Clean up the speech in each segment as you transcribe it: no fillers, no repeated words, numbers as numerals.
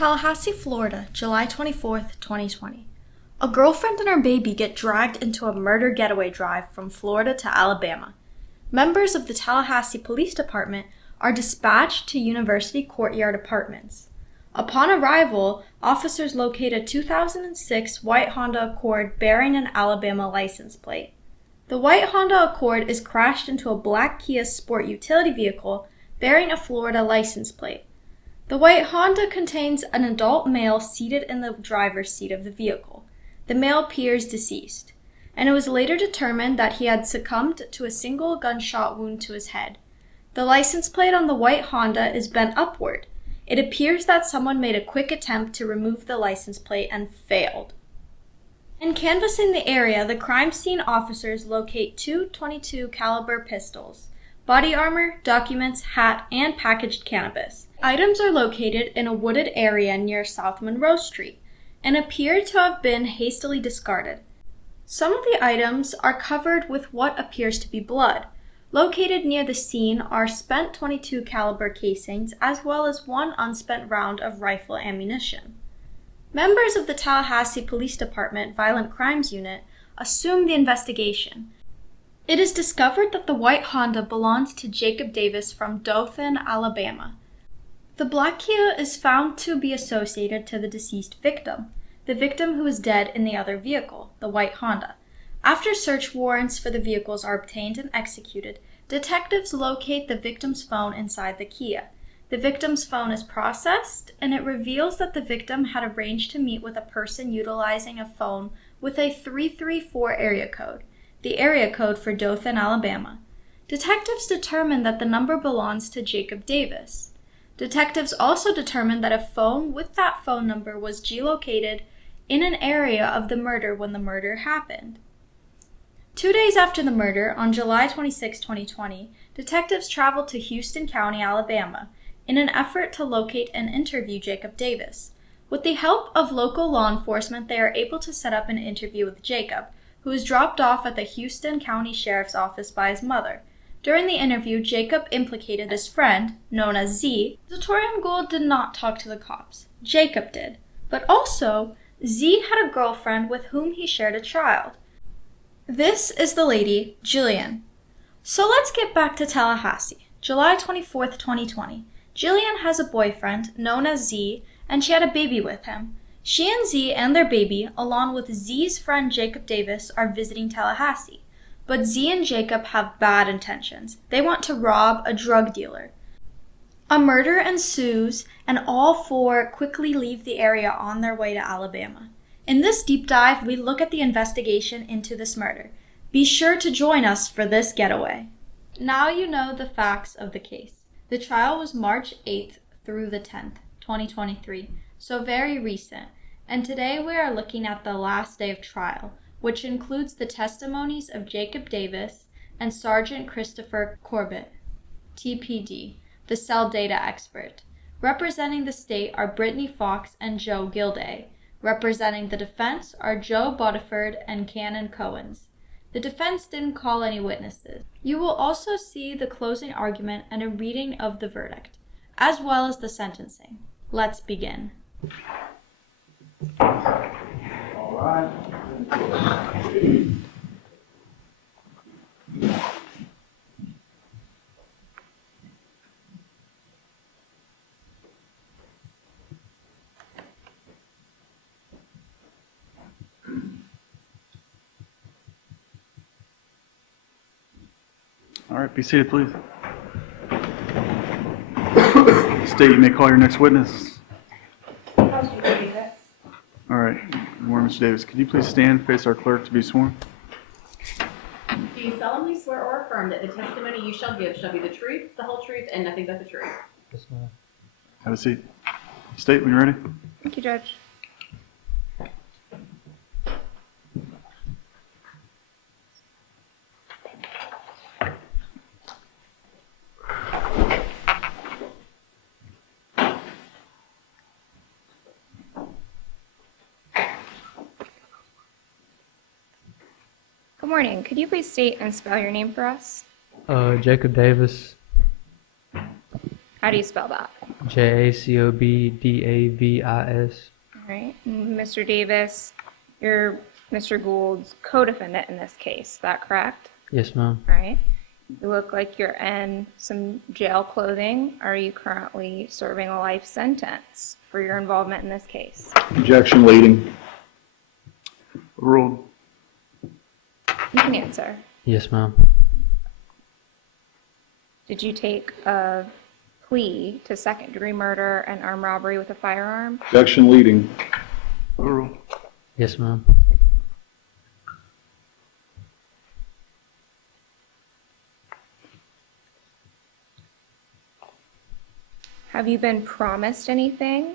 Tallahassee, Florida, July 24th, 2020. A girlfriend and her baby get dragged into a murder getaway drive from Florida to Alabama. Members of the Tallahassee Police Department are dispatched to University Courtyard Apartments. Upon arrival, officers locate a 2006 white Honda Accord bearing an Alabama license plate. The white Honda Accord is crashed into a black Kia Sport utility vehicle bearing a Florida license plate. The white Honda contains an adult male seated in the driver's seat of the vehicle. The male appears deceased, and it was later determined that he had succumbed to a single gunshot wound to his head. The license plate on the white Honda is bent upward. It appears that someone made a quick attempt to remove the license plate and failed. In canvassing the area, the crime scene officers locate two .22 caliber pistols, body armor, documents, hat, and packaged cannabis. Items are located in a wooded area near South Monroe Street and appear to have been hastily discarded. Some of the items are covered with what appears to be blood. Located near the scene are spent .22 caliber casings as well as one unspent round of rifle ammunition. Members of the Tallahassee Police Department Violent Crimes Unit assume the investigation. It is discovered that the white Honda belongs to Jacob Davis from Dothan, Alabama. The black Kia is found to be associated to the deceased victim, the victim who is dead in the other vehicle, the white Honda. After search warrants for the vehicles are obtained and executed, detectives locate the victim's phone inside the Kia. The victim's phone is processed, and it reveals that the victim had arranged to meet with a person utilizing a phone with a 334 area code, the area code for Dothan, Alabama. Detectives determined that the number belongs to Jacob Davis. Detectives also determined that a phone with that phone number was geolocated in an area of the murder when the murder happened. 2 days after the murder, on July 26, 2020, detectives traveled to Houston County, Alabama, in an effort to locate and interview Jacob Davis. With the help of local law enforcement, they are able to set up an interview with Jacob, who is dropped off at the Houston County Sheriff's Office by his mother. During the interview, Jacob implicated his friend, known as Z. Zatoriyan Gould did not talk to the cops. Jacob did. But also, Z had a girlfriend with whom he shared a child. This is the lady, Jilian. So let's get back to Tallahassee. July 24th, 2020. Jilian has a boyfriend, known as Z, and she had a baby with him. She and Z and their baby, along with Z's friend Jacob Davis, are visiting Tallahassee. But Z and Jacob have bad intentions. They want to rob a drug dealer. A murder ensues, and all four quickly leave the area on their way to Alabama. In this deep dive, we look at the investigation into this murder. Be sure to join us for this getaway. Now you know the facts of the case. The trial was March 8th through the 10th, 2023, so very recent. And today we are looking at the last day of trial, which includes the testimonies of Jacob Davis and Sergeant Christopher Corbitt, TPD, the cell data expert. Representing the state are Brittany Fox and Joe Gilday. Representing the defense are Joe Bodiford and Cannon Cohens. The defense didn't call any witnesses. You will also see the closing argument and a reading of the verdict, as well as the sentencing. Let's begin. All right. All right, be seated, please. State, you may call your next witness. All right, good morning, Mr. Davis. Could you please stand, face our clerk to be sworn? Do you solemnly swear or affirm that the testimony you shall give shall be the truth, the whole truth, and nothing but the truth? Yes, ma'am. Have a seat. State when you're ready. Thank you, Judge. Good morning. Could you please state and spell your name for us? Jacob Davis. How do you spell that? Jacobdavis. All right. Mr. Davis, you're Mr. Gould's co-defendant in this case. Is that correct? Yes, ma'am. All right. You look like you're in some jail clothing. Are you currently serving a life sentence for your involvement in this case? Objection leading. Ruled. You can answer. Yes, ma'am. Did you take a plea to second-degree murder and armed robbery with a firearm? Objection leading. Ruled. Yes, ma'am. Have you been promised anything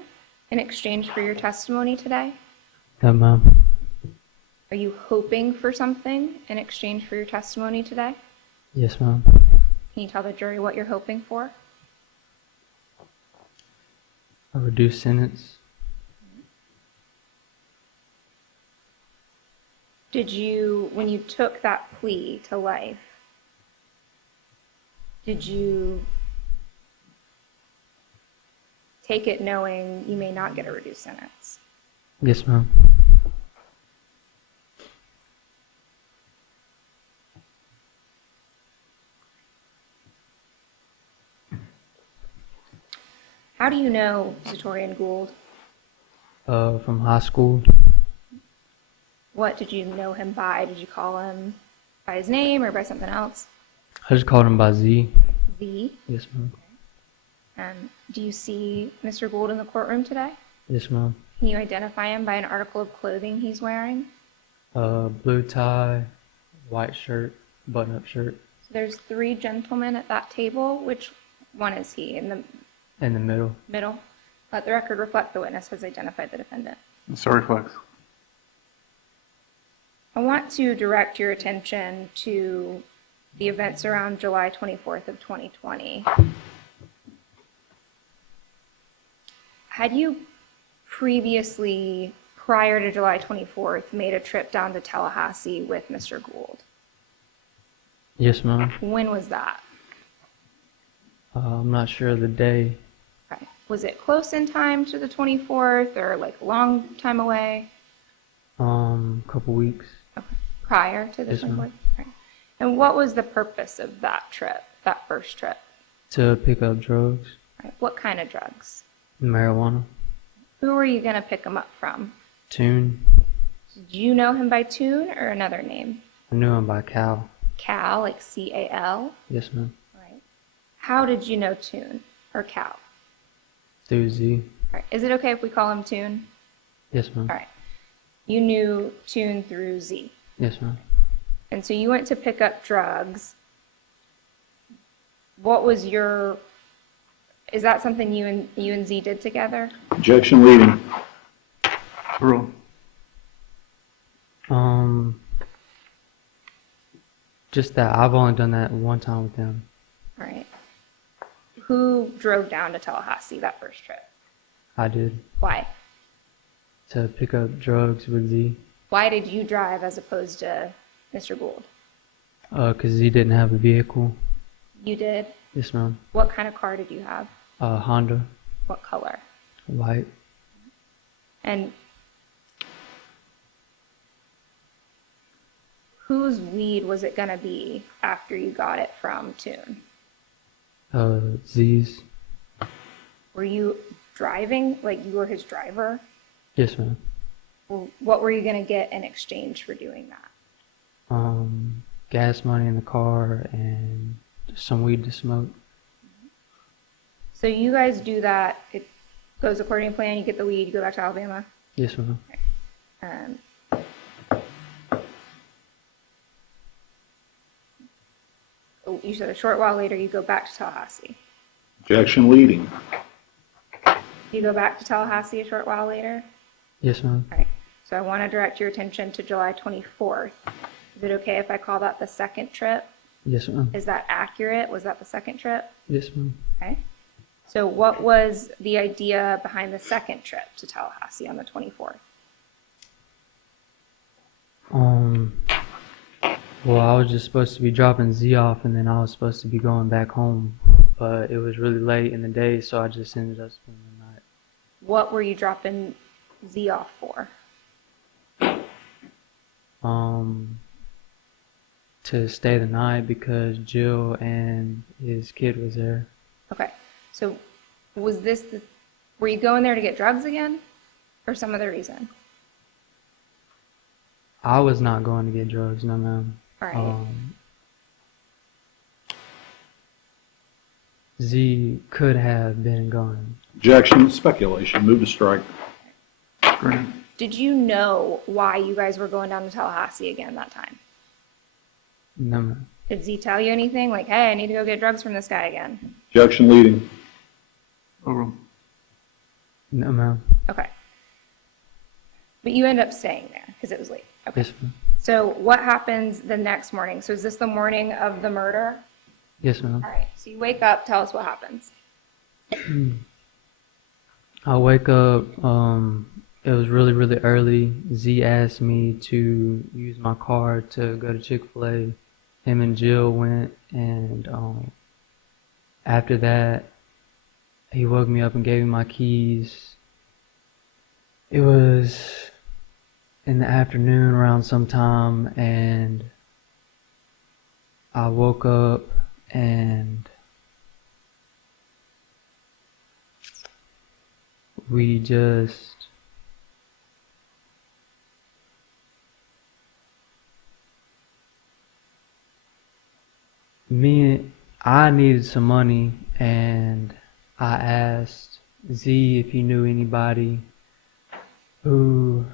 in exchange for your testimony today? No, ma'am. Are you hoping for something in exchange for your testimony today? Yes, ma'am. Can you tell the jury what you're hoping for? A reduced sentence. Did you, when you took that plea to life, did you take it knowing you may not get a reduced sentence? Yes, ma'am. How do you know Zatoriyan Gould? From high school. What did you know him by? Did you call him by his name or by something else? I just called him by Z. Z. Yes, ma'am. Do you see Mr. Gould in the courtroom today? Yes, ma'am. Can you identify him by an article of clothing he's wearing? Blue tie, white shirt, button-up shirt. There's 3 gentlemen at that table. Which one is he? In the In the middle. middle? Let the record reflect the witness has identified the defendant. So reflects. I want to direct your attention to the events around July 24th of 2020. Had you previously, prior to July 24th, made a trip down to Tallahassee with Mr. Gould? Yes, ma'am. When was that? I'm not sure of the day. Okay. Was it close in time to the 24th or like a long time away? Couple weeks. Okay. Prior to the Yes, 24th? ma'am. Right. And what was the purpose of that trip, that first trip? To pick up drugs. Right. What kind of drugs? Marijuana. Who were you going to pick him up from? Tune. Did you know him by Tune or another name? I knew him by Cal. Cal, like C-A-L? Yes, ma'am. Right. How did you know Tune or Cal? Through Z. All right. Is it okay if we call him Tune? Yes, ma'am. All right. You knew Tune through Z. Yes, ma'am. And so you went to pick up drugs. What was your, is that something you and Z did together? Objection leading. Ruled. Just that I've only done that one time with him. All right. Who drove down to Tallahassee that first trip? I did. Why? To pick up drugs with Z. Why did you drive as opposed to Mr. Gould? 'Cause Z didn't have a vehicle. You did? Yes, ma'am. What kind of car did you have? Honda. What color? White. And whose weed was it going to be after you got it from Tune? Z's. Were you driving, like you were his driver? Yes, ma'am. Well, what were you going to get in exchange for doing that? Gas money in the car and some weed to smoke. So you guys do that, it goes according to plan, you get the weed, you go back to Alabama? Yes, ma'am. You said a short while later you go back to Tallahassee. Objection leading. You go back to Tallahassee a short while later? Yes, ma'am. All right. So I want to direct your attention to July 24th. Is it okay if I call that the second trip? Yes, ma'am. Is that accurate? Was that the second trip? Yes, ma'am. Okay. So what was the idea behind the second trip to Tallahassee on the 24th? Well, I was just supposed to be dropping Z off, and then I was supposed to be going back home. but it was really late in the day, so I just ended up spending the night. What were you dropping Z off for? To stay the night because Jill and his kid was there. Okay, so were you going there to get drugs again, or some other reason? I was not going to get drugs, no ma'am. All right. Z could have been gone. Objection, speculation. Move to strike. Granted. Did you know why you guys were going down to Tallahassee again that time? No ma'am. Did Z tell you anything? Like, hey, I need to go get drugs from this guy again. Objection leading. Overruled. No ma'am. Okay. But you end up staying there because it was late. Okay. Yes ma'am. So what happens the next morning? So is this the morning of the murder? Yes ma'am. All right. So you wake up. Tell us what happens. I wake up, it was really, really early. Z asked me to use my car to go to Chick-fil-A. Him and Jill went, and after that, he woke me up and gave me my keys. It was in the afternoon around sometime, and I woke up and we just I needed some money, and I asked Z if he knew anybody who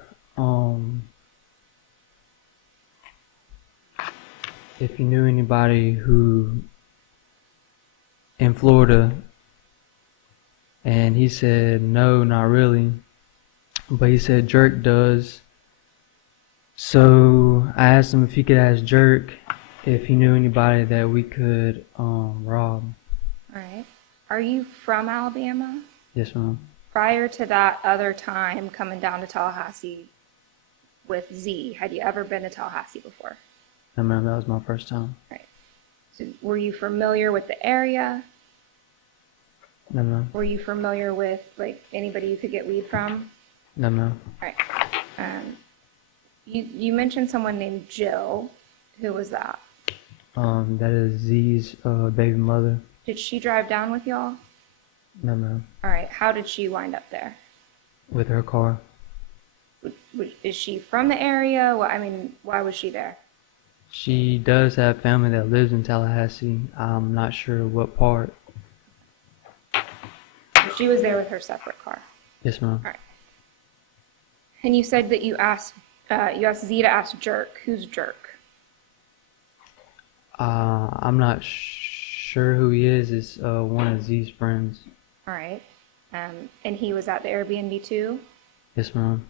in Florida, and he said no, not really, but he said Jerk does. So I asked him if he could ask Jerk if he knew anybody that we could rob. All right. Are you from Alabama? Yes ma'am. Prior to that other time coming down to Tallahassee with Z, had you ever been to Tallahassee before? No ma'am, that was my first time. Right. So were you familiar with the area? No ma'am. Were you familiar with like anybody you could get weed from? No ma'am. All right. You mentioned someone named Jill. Who was that? That is Z's baby mother. Did she drive down with y'all? No ma'am. All right. How did she wind up there? With her car. Is she from the area? Well, I mean, why was she there? She does have family that lives in Tallahassee. I'm not sure what part. She was there with her separate car. Yes ma'am. All right. And you said that you asked Z to ask Jerk. Who's Jerk? I'm not sure who he is. It's one of Z's friends. All right. And he was at the Airbnb too? Yes ma'am.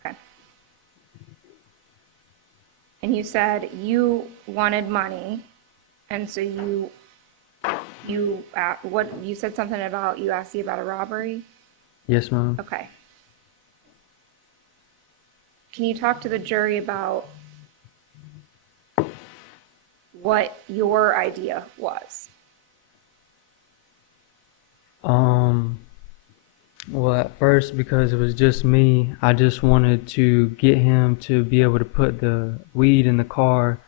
Okay. And you said you wanted money, and so you said something about you asked you about a robbery? Yes ma'am. Okay. Can you talk to the jury about what your idea was? Well, at first, because it was just me, I just wanted to get him to be able to put the weed in the car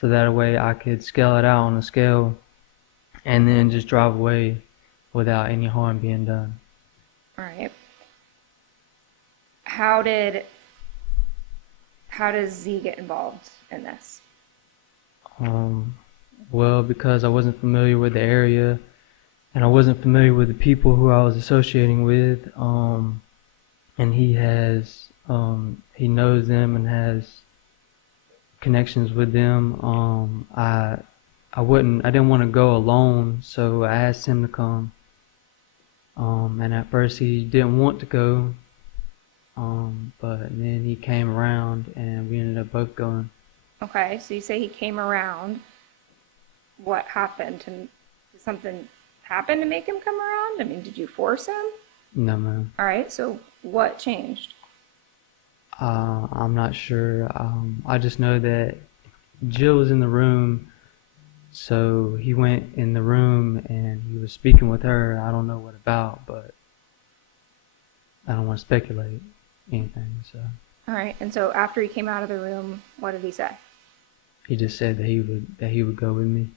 so that way I could scale it out on the scale and then just drive away without any harm being done. All right. How does Z get involved in this? Well, because I wasn't familiar with the area and I wasn't familiar with the people who I was associating with, and he knows them and has connections with them. I didn't want to go alone, so I asked him to come. And at first he didn't want to go, but then he came around and we ended up both going. Okay, so you say he came around. What happened? Did something happen to make him come around? I mean, did you force him? No, ma'am. All right, so what changed? I'm not sure. I just know that Jill was in the room So he went in the room and he was speaking with her. I don't know what about, but I don't want to speculate anything. So All right. And so after he came out of the room, what did he say? he just said that he would go with me.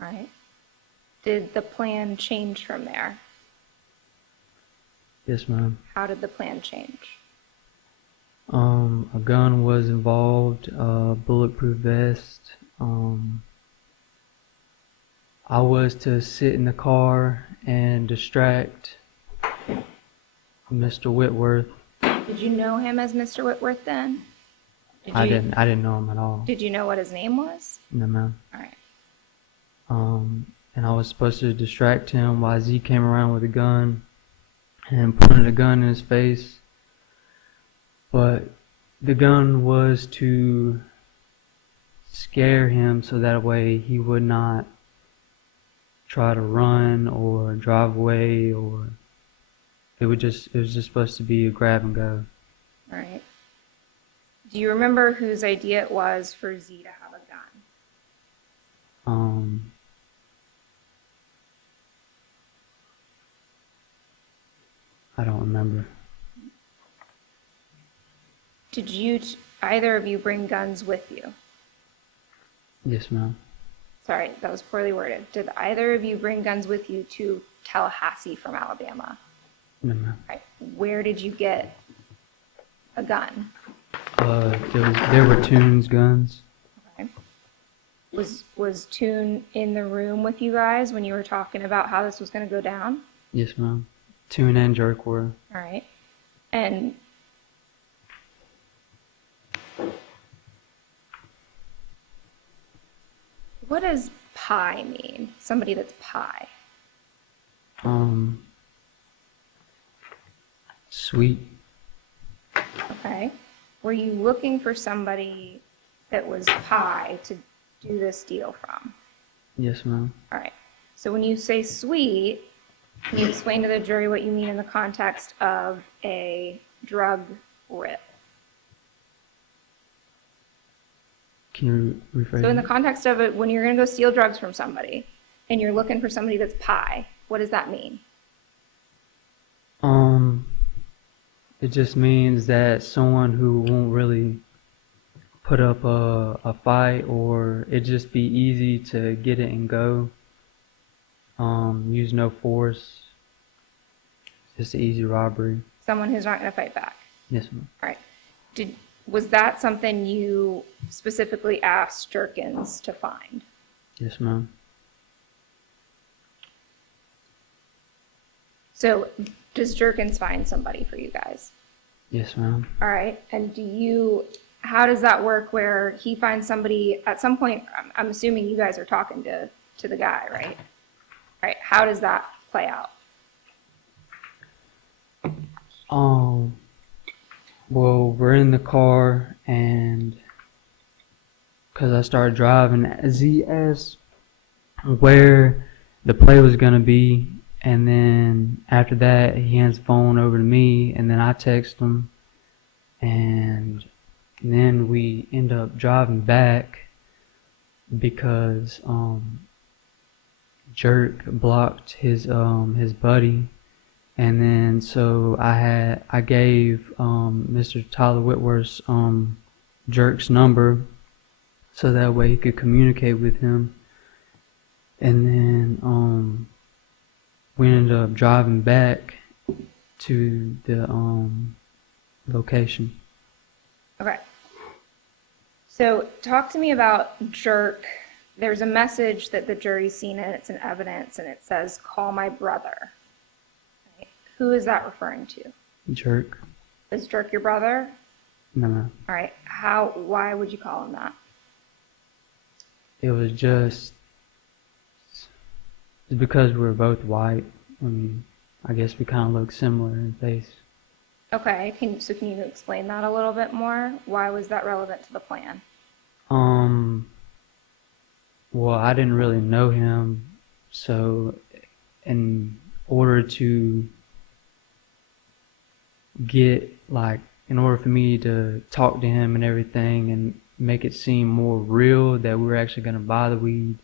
All right. Did the plan change from there? Yes, ma'am. How did the plan change? A gun was involved, bulletproof vest. I was to sit in the car and distract Mr. Whitworth. Did you know him as Mr. Whitworth then? I didn't know him at all. Did you know what his name was? No, ma'am. All right. And I was supposed to distract him while Z came around with a gun and pointed a gun in his face. But the gun was to scare him so that way he would not try to run or drive away, or it was just supposed to be a grab and go. All right. Do you remember whose idea it was for Z to have a gun? I don't remember. Did either of you bring guns with you? Yes, ma'am. Sorry, that was poorly worded. Did either of you bring guns with you to Tallahassee from Alabama? No, ma'am. All right. Where did you get a gun? There were Toon's guns. Okay. Was Toon in the room with you guys when you were talking about how this was going to go down? Yes, ma'am. Toon and Jerk were. All right. And what does pie mean? Somebody that's pie. Sweet. Okay. Were you looking for somebody that was pie to do this deal from? Yes, ma'am. All right. So when you say sweet, can you explain to the jury what you mean in the context of a drug rip? Can you rephrase? So in the context of it, when you're going to go steal drugs from somebody and you're looking for somebody that's pie, what does that mean? It just means that someone who won't really put up a fight, or it just be easy to get it and go. Use no force. Just an easy robbery. Someone who's not going to fight back. Yes, ma'am. All right. Was that something you specifically asked Jerkins to find? Yes, ma'am. So does Jerkins find somebody for you guys? Yes, ma'am. All right. And how does that work where he finds somebody at some point? I'm assuming you guys are talking to the guy, right? All right. How does that play out? Well, we're in the car, and because I started driving, Z asked where the play was going to be, and then after that, he hands the phone over to me, and then I text him, and then we end up driving back because Jerk blocked his buddy. And then so I gave Mr. Tyler Whitworth's Jerk's number so that way he could communicate with him. And then we ended up driving back to the location. Okay. So talk to me about Jerk. There's a message that the jury's seen and it's in evidence, and it says, "Call my brother." Who is that referring to? Jerk. Is Jerk your brother? No. All right. Why would you call him that? It was just because we were both white. I mean, I guess we kind of look similar in face. Okay. Can you explain that a little bit more? Why was that relevant to the plan? Well, I didn't really know him, so in order for me to talk to him and everything and make it seem more real that we were actually going to buy the weed,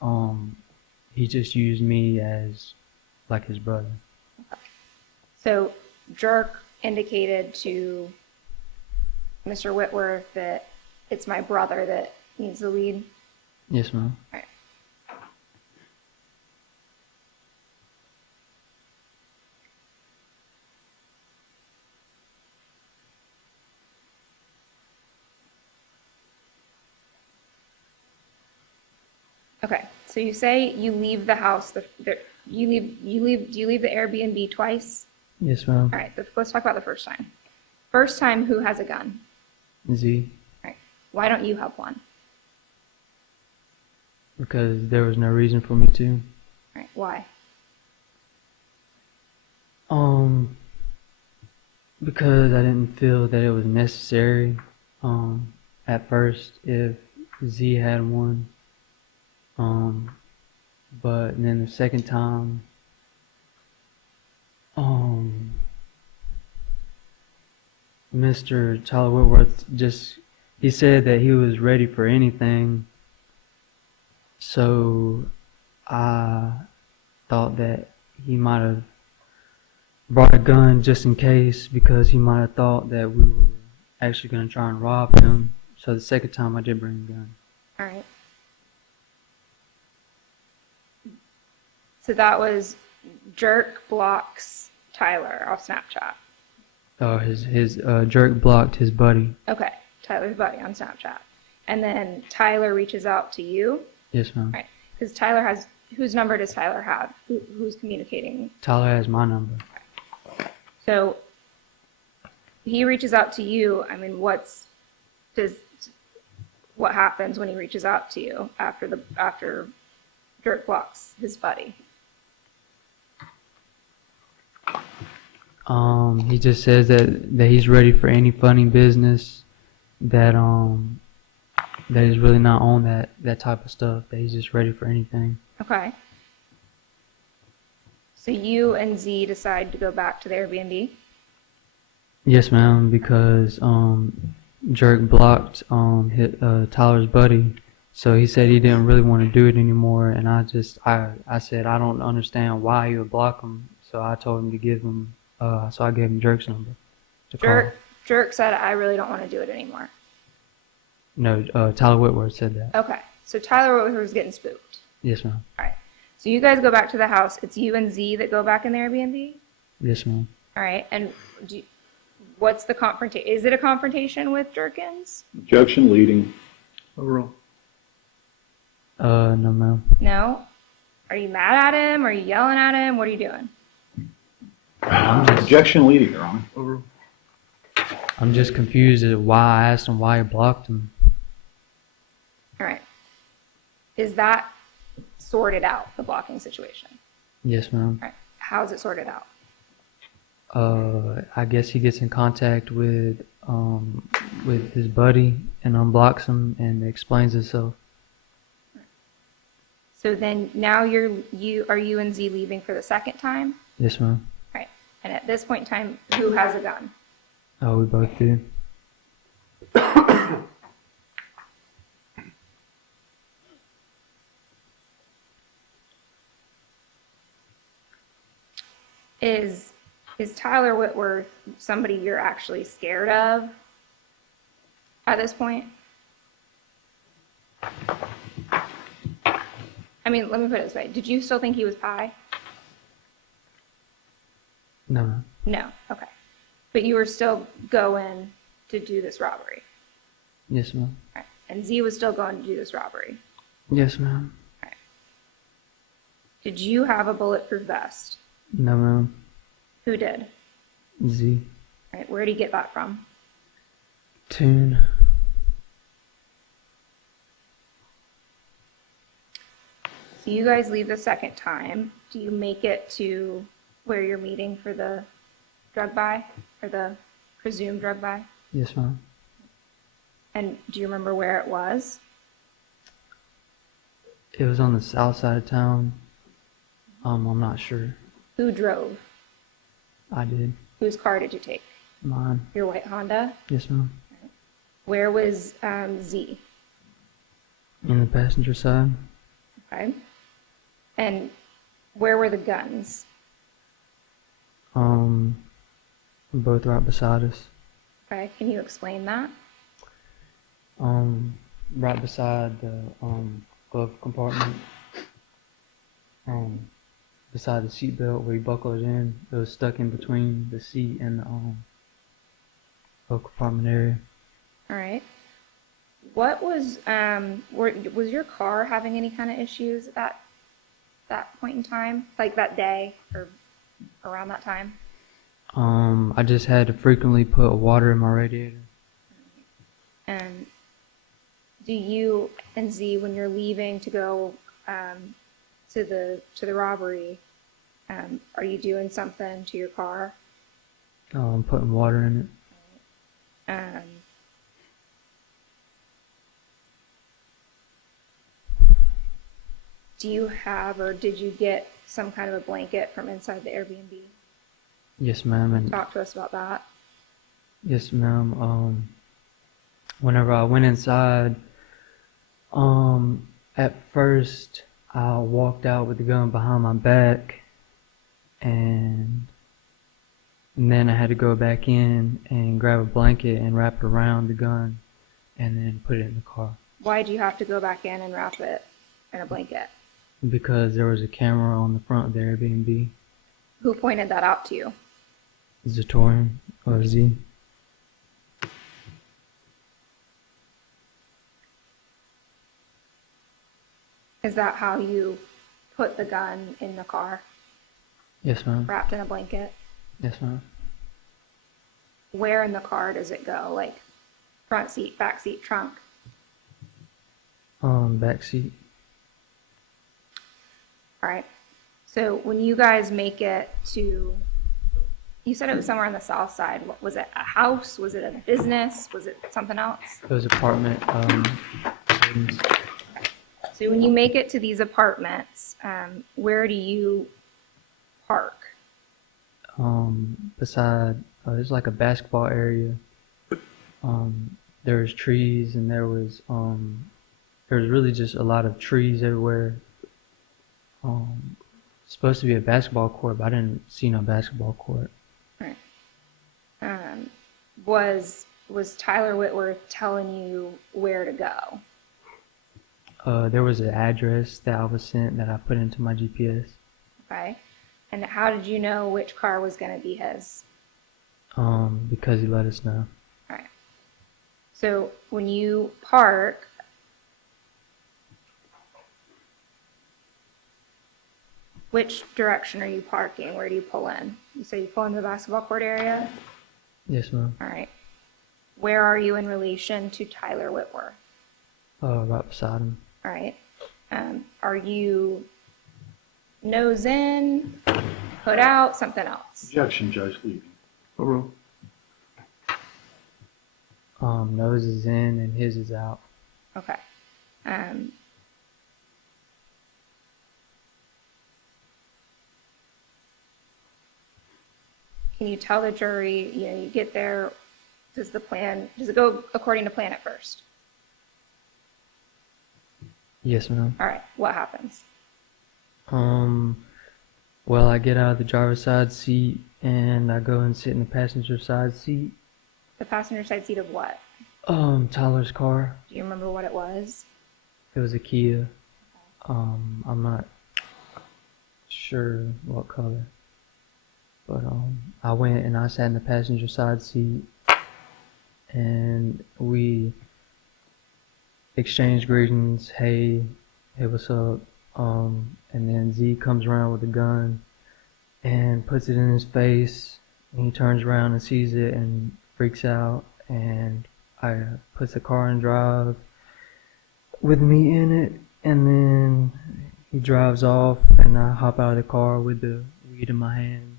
he just used me as like his brother. So Jerk indicated to Mr. Whitworth that it's my brother that needs the lead. Yes, ma'am. All right. Okay, so you say you leave the house. Do you leave the Airbnb twice? Yes, ma'am. All right, let's talk about the first time. First time, who has a gun? Z. All right, why don't you have one? Because there was no reason for me to. All right, why? Because I didn't feel that it was necessary. At first, if Z had one. But then the second time, Mr. Tyler Whitworth he said that he was ready for anything. So I thought that he might have brought a gun just in case, because he might have thought that we were actually going to try and rob him. So the second time I did bring a gun. All right. So that was Jerk blocks Tyler off Snapchat. His Jerk blocked his buddy. Okay, Tyler's buddy on Snapchat. And then Tyler reaches out to you. Yes, ma'am. Right. Because Tyler has, whose number does Tyler have? Who's communicating? Tyler has my number. So he reaches out to you. I mean, what happens when he reaches out to you after Jerk blocks his buddy? He just says that he's ready for any funny business, that he's really not on that type of stuff, that he's just ready for anything. Okay. So you and Z decide to go back to the Airbnb? Yes, ma'am, because Jerk blocked Tyler's buddy, so he said he didn't really want to do it anymore, and I said I don't understand why you would block him, so I told him to give him so I gave him Jerk's number to call. Jerk said, I really don't want to do it anymore. No, Tyler Whitworth said that. Okay, so Tyler Whitworth was getting spooked. Yes, ma'am. All right, so you guys go back to the house. It's you and Z that go back in the Airbnb? Yes, ma'am. All right, and what's the confrontation? Is it a confrontation with Jerkins? Objection leading. Overrule. No, ma'am. No? Are you mad at him? Are you yelling at him? What are you doing? Objection leading, Your Honor. Overrule. I'm just confused at why I asked him why he blocked him. All right. Is that sorted out, the blocking situation? Yes, ma'am. All right. How's it sorted out? I guess he gets in contact with his buddy and unblocks him and explains himself. So then now are you and Z leaving for the second time? Yes, ma'am. All right. And at this point in time, who has a gun? Oh, we both do. Is Tyler Whitworth somebody you're actually scared of at this point? I mean, let me put it this way. Did you still think he was Pi? No, ma'am. No. Okay. But you were still going to do this robbery. Yes, ma'am. Right. And Z was still going to do this robbery. Yes, ma'am. Right. Did you have a bulletproof vest? No, ma'am. Who did? Z. Right. Where did he get that from? Tune. So you guys leave the second time. Do you make it to where you're meeting for the drug buy, or the presumed drug buy? Yes, ma'am. And do you remember where it was? It was on the south side of town. I'm not sure. Who drove? I did. Whose car did you take? Mine. Your white Honda? Yes, ma'am. Where was Z? In the passenger side. Okay. And where were the guns? Both right beside us. Okay. Can you explain that? Right beside the glove compartment. Beside the seat belt where you buckle it in. It was stuck in between the seat and the glove compartment area. All right. What was was your car having any kind of issues at that point in time, like that day or around that time? I just had to frequently put water in my radiator. And do you and Z, when you're leaving to go to the robbery, are you doing something to your car? I'm putting water in it. Do you have or did you get some kind of a blanket from inside the Airbnb? Yes, ma'am. And Talk to us about that. yes, ma'am. Whenever I went inside, at first I walked out with the gun behind my back, and then I had to go back in and grab a blanket and wrap it around the gun, and then put it in the car. Why do you have to go back in and wrap it in a blanket? Because there was a camera on the front of the Airbnb. Who pointed that out to you? Zatoriyan or Z. Is that how you put the gun in the car, Yes, ma'am. wrapped in a blanket? Yes, ma'am. Where in the car does it go? Like front seat, back seat, trunk? Back seat. All right. So when you guys make it to, you said it was somewhere on the south side. What, was it a house? Was it a business? Was it something else? It was apartment. Buildings. So when you make it to these apartments, where do you park? Beside, there's like a basketball area. There was trees, and there was really just a lot of trees everywhere. Supposed to be a basketball court, but I didn't see no basketball court. Right. Was Tyler Whitworth telling you where to go? There was an address that I was sent that I put into my GPS. Okay. And how did you know which car was going to be his? Because he let us know. All right. So when you park, which direction are you parking? Where do you pull in? You say you pull into the basketball court area? Yes, ma'am. All right. Where are you in relation to Tyler Whitworth? Right beside him. All right. Are you nose in, hood out, something else? Objection, Judge Levy. Overruled. Nose is in and his is out. Okay. Can you tell the jury, you get there, does it go according to plan at first? Yes, ma'am. All right. What happens? Well, I get out of the driver's side seat and I go and sit in the passenger side seat. The passenger side seat of what? Tyler's car. Do you remember what it was? It was a Kia. I'm not sure what color. But I went and I sat in the passenger side seat and we exchanged greetings. Hey, what's up? And then Z comes around with a gun and puts it in his face, and he turns around and sees it and freaks out, and I puts the car in drive with me in it, and then he drives off and I hop out of the car with the weed in my hand.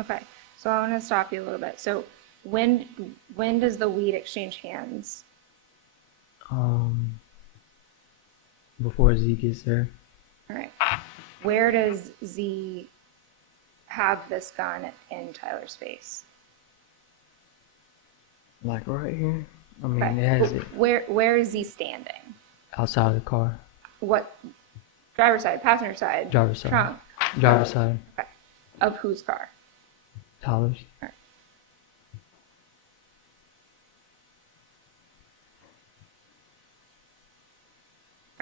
Okay. So I want to stop you a little bit. So when does the weed exchange hands? Before Z gets there. All right. Where does Z have this gun in Tyler's face? Like right here. I mean, Okay. it has it Where is Z standing? outside of the car. What Driver's side, passenger side, Driver's side. trunk. Driver's side. Okay. Of whose car? Tyler's. All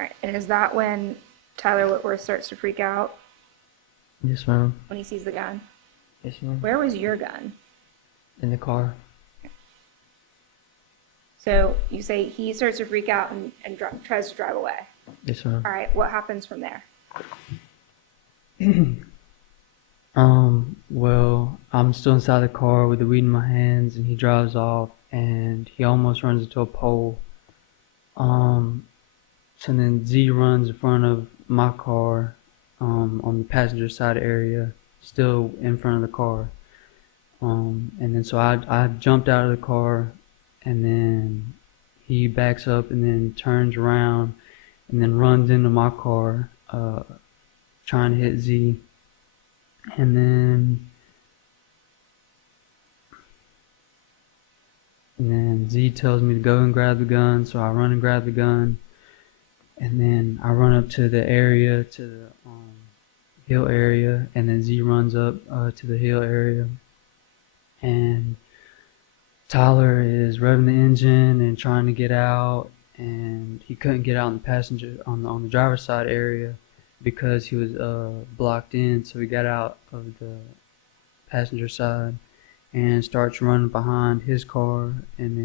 right. And is that when Tyler Whitworth starts to freak out Yes, ma'am. when he sees the gun? Yes, ma'am. Where was your gun? In the car. So you say he starts to freak out and tries to drive away. Yes, ma'am. All right. What happens from there? Well, I'm still inside the car with the weed in my hands, and he drives off, and he almost runs into a pole. So then Z runs in front of my car, on the passenger side area, still in front of the car. And then so I jumped out of the car, and then he backs up and then turns around and then runs into my car, trying to hit Z. And then Z tells me to go and grab the gun, so I run and grab the gun. And then I run up to the area, to the hill area, and then Z runs up to the hill area. And Tyler is revving the engine and trying to get out, and he couldn't get out on the passenger on the driver's side area because he was blocked in. So he got out of the passenger side and starts running behind his car, and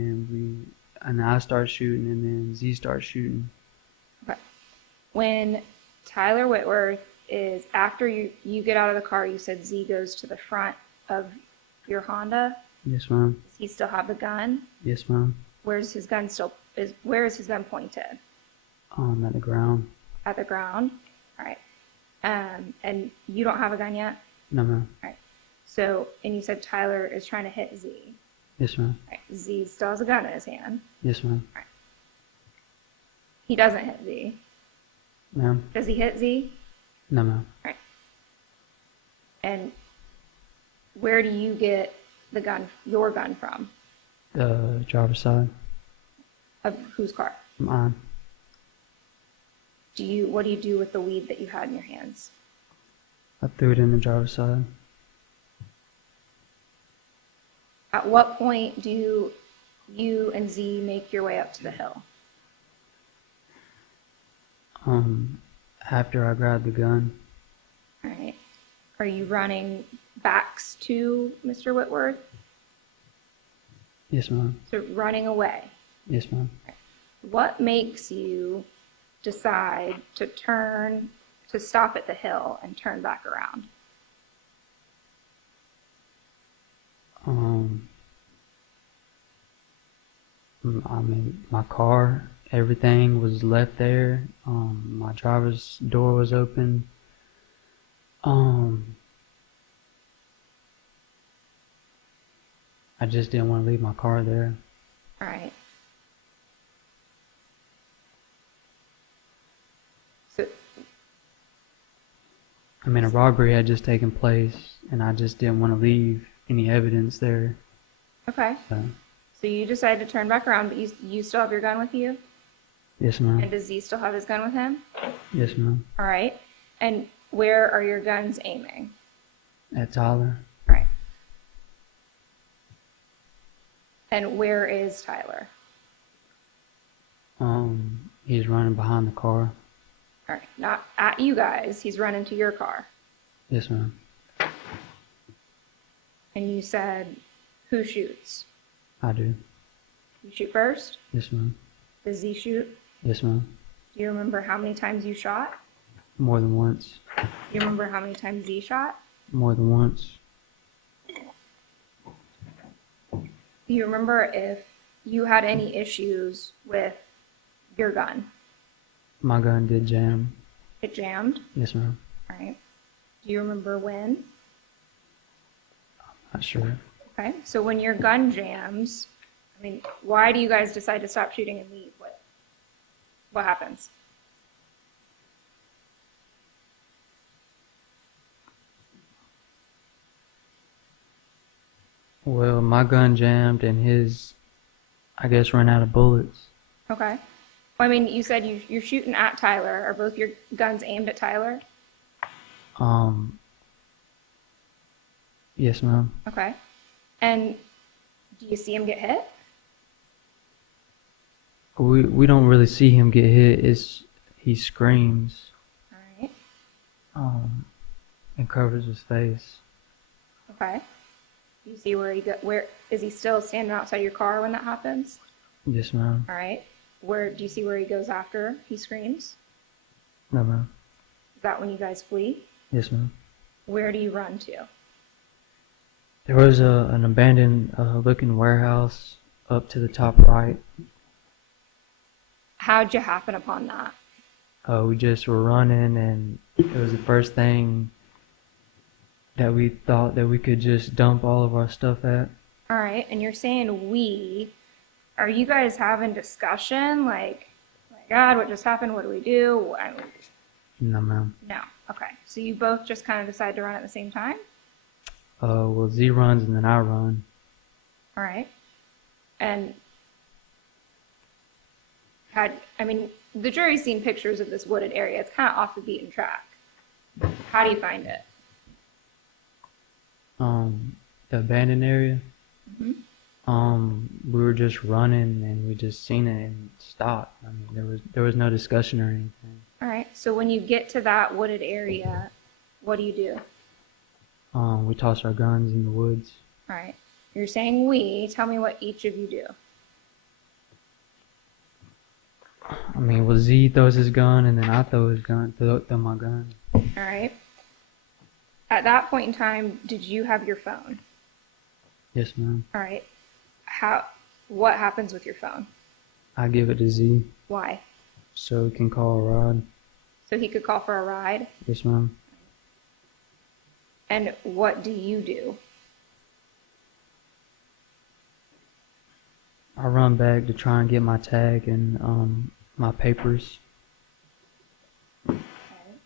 then I start shooting, and then Z starts shooting. Okay. When Tyler Whitworth is, after you get out of the car, you said Z goes to the front of your Honda. Yes, ma'am. Does he still have the gun? Yes, ma'am. Where is his gun pointed? At the ground. At the ground? All right. And you don't have a gun yet? No, ma'am. All right. So, and you said Tyler is trying to hit Z. Yes, ma'am. All right. Z still has a gun in his hand. Yes, ma'am. All right. He doesn't hit Z. Ma'am. Does he hit Z? No, ma'am. All right. And where do you get the gun, your gun from? The driver's side. Of whose car? Mine. What do you do with the weed that you had in your hands? I threw it in the driver's side. At what point do you and Z make your way up to the hill? After I grabbed the gun. All right. Are you running backs to Mr. Whitworth? Yes, ma'am. So running away. Yes, ma'am. What makes you decide to stop at the hill and turn back around? I mean, my car, everything was left there. My driver's door was open. I just didn't want to leave my car there. All right. So, I mean, a robbery had just taken place, and I just didn't want to leave any evidence there. okay. So you decide to turn back around, but you still have your gun with you? Yes, And ma'am. does Z still have his gun with him? Yes, ma'am. All right. And where are your guns aiming? At Tyler. All right. And where is Tyler? He's running behind the car. All right. Not at you guys. He's running to your car. Yes, ma'am. And you said, who shoots? I do. You shoot first? Yes, ma'am. Does Z shoot? Yes, ma'am. Do you remember how many times you shot? More than once. Do you remember how many times Z shot? More than once. Do you remember if you had any issues with your gun? My gun did jam. It jammed? Yes, ma'am. All right. Do you remember when? Not sure. Okay. So when your gun jams, I mean, why do you guys decide to stop shooting and leave? What happens? Well, my gun jammed and his, I guess, ran out of bullets. Okay. Well, I mean, you said you're shooting at Tyler. Are both your guns aimed at Tyler? Um, yes, ma'am. Okay. And do you see him get hit? We don't really see him get hit. He screams, All right. and covers his face. Okay. Do you see where is he still standing outside your car when that happens? Yes, ma'am. All right. Do you see where he goes after he screams? No, ma'am. Is that when you guys flee? Yes, ma'am. Where do you run to? There was an abandoned looking warehouse up to the top right. How'd you happen upon that? We just were running, and it was the first thing that we thought that we could just dump all of our stuff at. All right. And you're saying we. Are you guys having discussion? Like, oh my God, what just happened? What do we do? No, ma'am. No. Okay. So you both just kind of decide to run at the same time? Well, Z runs and then I run. All right. And the jury's seen pictures of this wooded area. It's kind of off the beaten track. How do you find it? The abandoned area. Mm-hmm. We were just running and we just seen it and stopped. I mean, there was no discussion or anything. All right. So when you get to that wooded area, what do you do? We toss our guns in the woods. All right. You're saying we. Tell me what each of you do. I mean, well, Z throws his gun and then I throw my gun. All right. At that point in time, did you have your phone? Yes, ma'am. All right. What happens with your phone? I give it to Z Why? so he can call a ride. So he could call for a ride? Yes, ma'am. And what do you do? I run back to try and get my tag and my papers.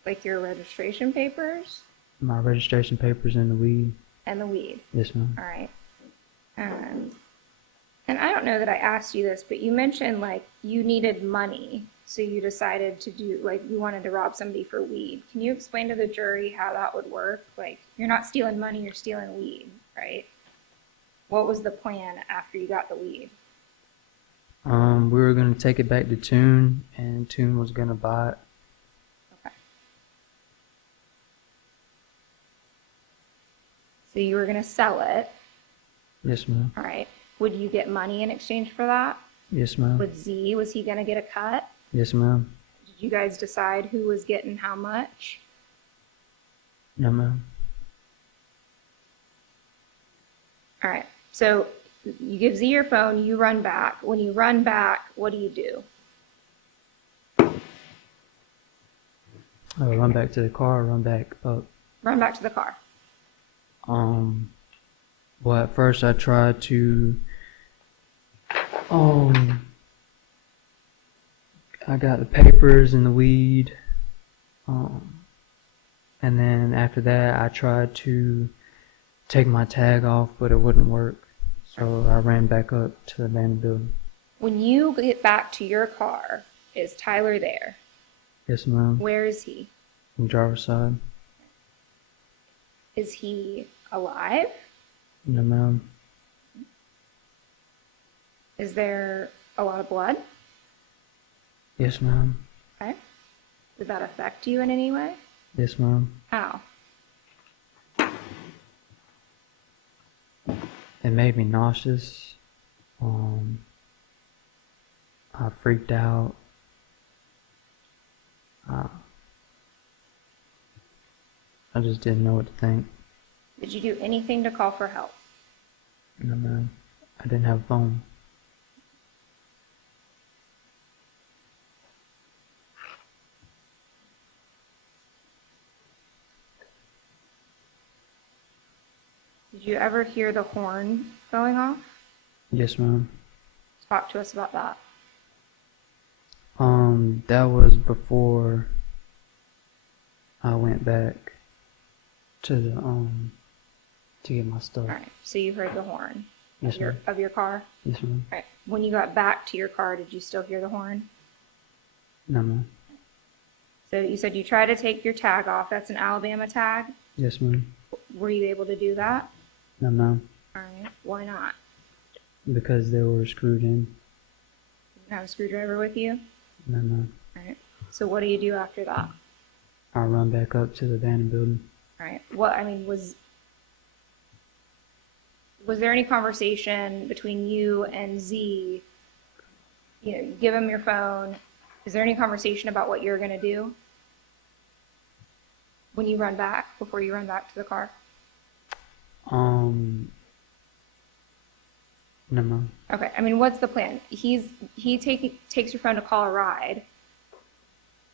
Like your registration papers My registration papers and the weed. and the weed. Yes, ma'am. All right. And I don't know that I asked you this, but you mentioned like you needed money, so you decided to you wanted to rob somebody for weed. Can you explain to the jury how that would work? Like, you're not stealing money, you're stealing weed, right? What was the plan after you got the weed? We were gonna take it back to Toon, and Toon was gonna buy it. Okay. So you were gonna sell it. Yes, ma'am. All right. Would you get money in exchange for that? Yes, ma'am. With Z, was he gonna get a cut? Yes, ma'am. Did you guys decide who was getting how much? No, ma'am. All right. So you give Z your phone, you run back. When you run back, what do you do? I run back to the car, run back up. Run back to the car. Well, at first I tried to, I got the papers and the weed, and then after that I tried to take my tag off, but it wouldn't work, so I ran back up to the abandoned building. When you get back to your car, is Tyler there? Yes, ma'am. Where is he? On the driver's side. Is he alive? No, ma'am. Is there a lot of blood? Yes, ma'am. Okay. Did that affect you in any way? Yes, ma'am. How? It made me nauseous. I freaked out. I just didn't know what to think. Did you do anything to call for help? No, ma'am. I didn't have a phone. Did you ever hear the horn going off? Yes, ma'am. Talk to us about that. That was before I went back to the to get my stuff. All right. So you heard the horn Yes, ma'am. of your car? Yes, ma'am. All right. When you got back to your car, did you still hear the horn? No, ma'am. So you said you tried to take your tag off. That's an Alabama tag. Yes, ma'am. Were you able to do that? No, ma'am. All right. Why not? Because they were screwed in. You didn't have a screwdriver with you? No, ma'am. All right. So what do you do after that? I run back up to the abandoned building. All right. What, I mean, was there any conversation between you and Z? You know, give him your phone. Is there any conversation about what you're going to do when you run back, before you run back to the car? No, ma'am. Okay. I mean, what's the plan? He takes your phone to call a ride.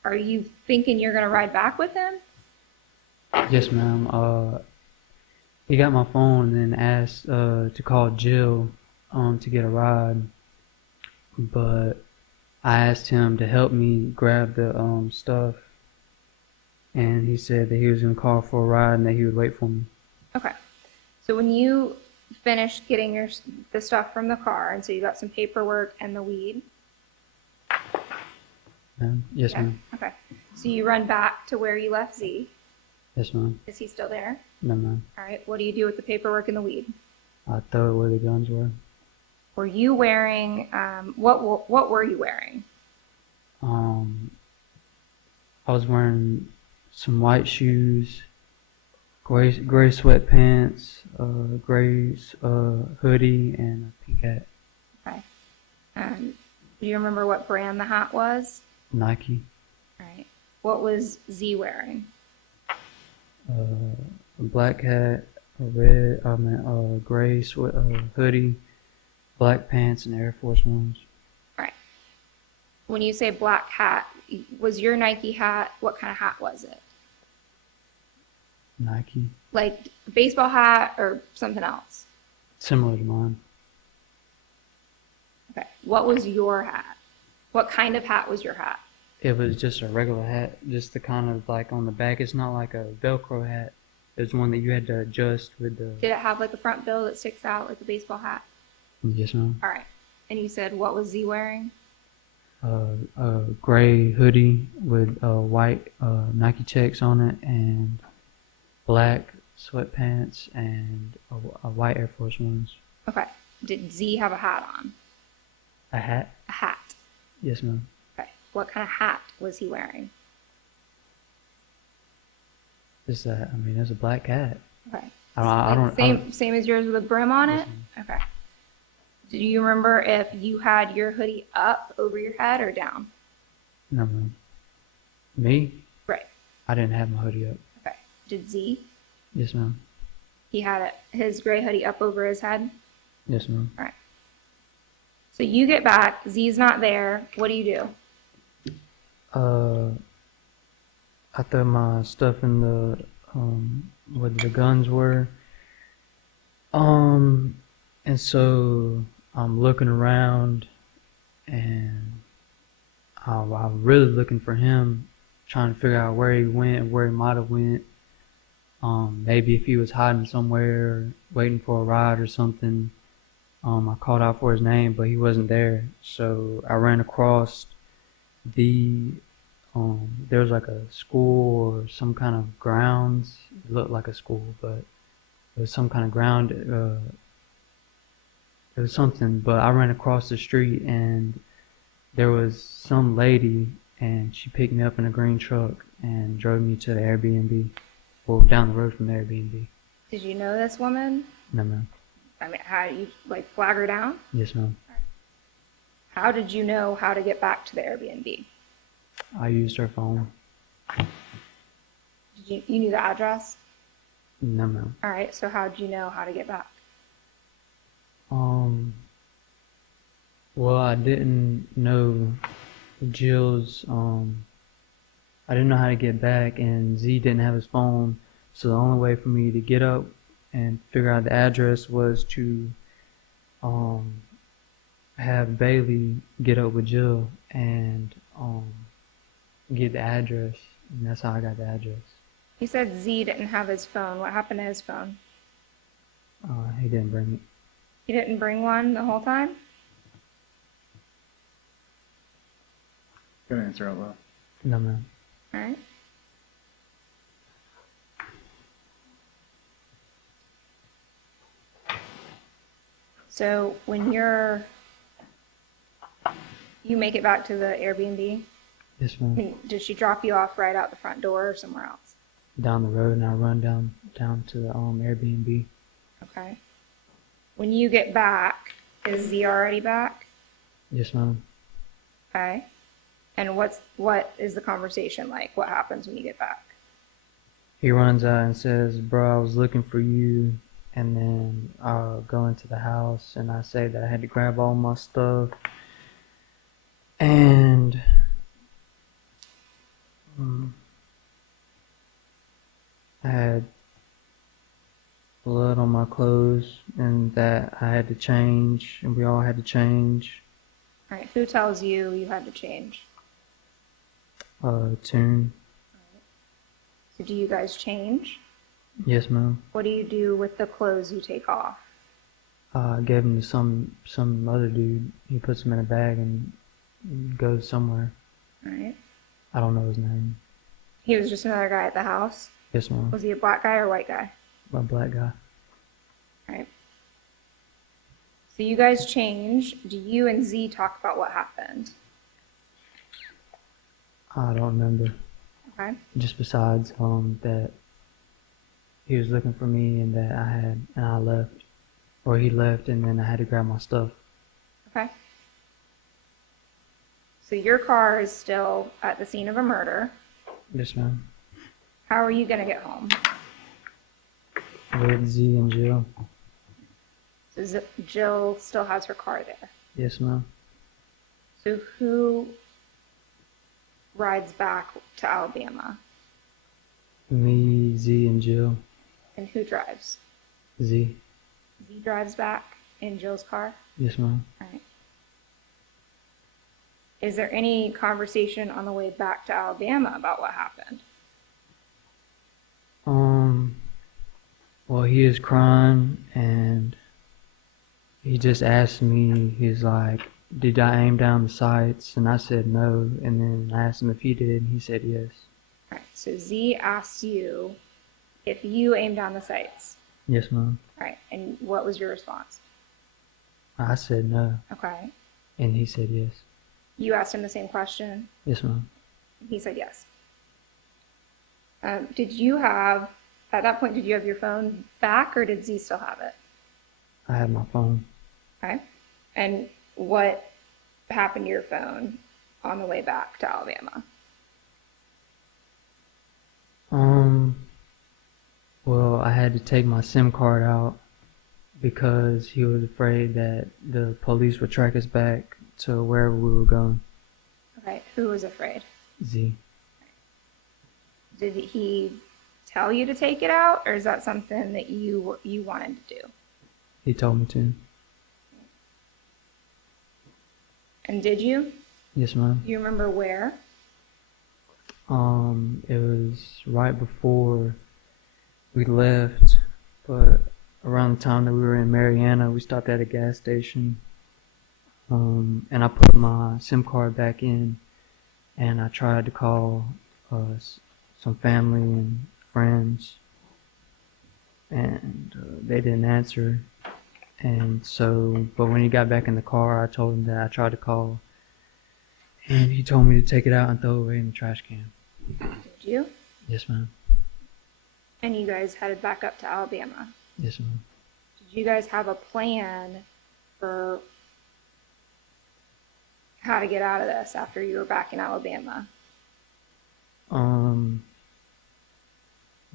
Are you thinking you're going to ride back with him? Yes, ma'am. He got my phone and then asked to call Jill to get a ride, but I asked him to help me grab the stuff, and he said that he was gonna call for a ride and that he would wait for me. Okay. So when you finished getting the stuff from the car, and so you got some paperwork and the weed. Ma'am? Yes, Yeah. ma'am. Okay. So you run back to where you left Z. Yes, ma'am. Is he still there? No, ma'am. All right. What do you do with the paperwork and the weed? I throw it where the guns were. Were you wearing what were you wearing? I was wearing some white shoes, gray sweatpants, gray hoodie, and a pink hat. Okay. Do you remember what brand the hat was? Nike. All right. What was Z wearing? A black hat, a gray hoodie, black pants, and Air Force Ones. All right. When you say black hat, was your Nike hat, what kind of hat was it? Nike. Like a baseball hat or something else? Similar to mine. Okay. What was your hat? What kind of hat was your hat? It was just a regular hat, just the kind of like on the back. It's not like a Velcro hat. It's one that you had to adjust with the. Did it have like a front bill that sticks out like a baseball hat? Yes, ma'am. All right. And you said what was Z wearing? A gray hoodie with white Nike checks on it, and black sweatpants, and a white Air Force Ones. Okay. Did Z have a hat on? A hat? A hat. Yes, ma'am. Okay. What kind of hat was he wearing? It's a black hat. Okay. I don't. Same as yours with a brim on Yes, it? ma'am. Okay. Do you remember if you had your hoodie up over your head or down? No, ma'am. Me? Right. I didn't have my hoodie up. Okay. Did Z? Yes, ma'am. He had his gray hoodie up over his head? Yes, ma'am. All right. So you get back, Z's not there. What do you do? I threw my stuff in the where the guns were. And so I'm looking around, and I'm really looking for him, trying to figure out where he went, where he might have went. Maybe if he was hiding somewhere, waiting for a ride or something. I called out for his name, but he wasn't there. So I ran across there was like a school or some kind of grounds. It looked like a school, but it was some kind of ground. It was something, but I ran across the street and there was some lady, and she picked me up in a green truck and drove me to the Airbnb, or down the road from the Airbnb. Did you know this woman? No, ma'am. I mean, how you like flag her down? Yes, ma'am. How did you know how to get back to the Airbnb? I used her phone. You knew the address? No, ma'am. All right, so how did you know how to get back? Well, I didn't know Jill's, I didn't know how to get back, and Z didn't have his phone, so the only way for me to get up and figure out the address was to, have Bailey get up with Jill and, get the address, and that's how I got the address. You said Z didn't have his phone. What happened to his phone? He didn't bring it. He didn't bring one the whole time? Gotta answer out loud. No, ma'am. All right. So when you make it back to the Airbnb, Yes, I ma'am. mean, did she drop you off right out the front door or somewhere else? Down the road, and I run down to the Airbnb. Okay. When you get back, is Z already back? Yes, ma'am. Okay. And what is the conversation like? What happens when you get back? He runs out and says, "Bro, I was looking for you." And then I'll go into the house and I say that I had to grab all my stuff. And I had blood on my clothes and that I had to change, and we all had to change. All right. Who tells you you had to change? Tune. So do you guys change? Yes, ma'am. What do you do with the clothes you take off? I gave him to some other dude. He puts them in a bag and goes somewhere. All right. I don't know his name. He was just another guy at the house. Yes, ma'am. Was he a black guy or a white guy? A black guy. All right. So you guys change. Do you and Z talk about what happened? I don't remember. Okay. Just besides that he was looking for me and that I left, or he left and then I had to grab my stuff. Okay. So your car is still at the scene of a murder. Yes, ma'am. How are you gonna get home? With Z and Jill. So Jill still has her car there. Yes, ma'am. So who rides back to Alabama? Me, Z, and Jill. And who drives? Z. Z drives back in Jill's car? Yes, ma'am. All right. Is there any conversation on the way back to Alabama about what happened? Well, he is crying and he just asked me, he's like, "Did I aim down the sights?" And I said no, and then I asked him if he did, and he said yes. All right, so Z asked you if you aimed down the sights. Yes, ma'am. All right, and what was your response? I said no, Okay. and he said yes. You asked him the same question. Yes, ma'am. He said yes. At that point, did you have your phone back, or did Z still have it? I had my phone. Okay. And what happened to your phone on the way back to Alabama? Well, I had to take my SIM card out because he was afraid that the police would track us back to wherever we were going. Okay. Who was afraid? Z. Did he tell you to take it out, or is that something that you wanted to do? He told me to. And did you? Yes, ma'am. Do you remember where? It was right before we left, but around the time that we were in Mariana, we stopped at a gas station. And I put my SIM card back in, and I tried to call some family and friends, and they didn't answer. And so, but when he got back in the car, I told him that I tried to call, and he told me to take it out and throw it away in the trash can. Did you? Yes, ma'am. And you guys headed back up to Alabama. Yes, ma'am. Did you guys have a plan for how to get out of this after you were back in Alabama?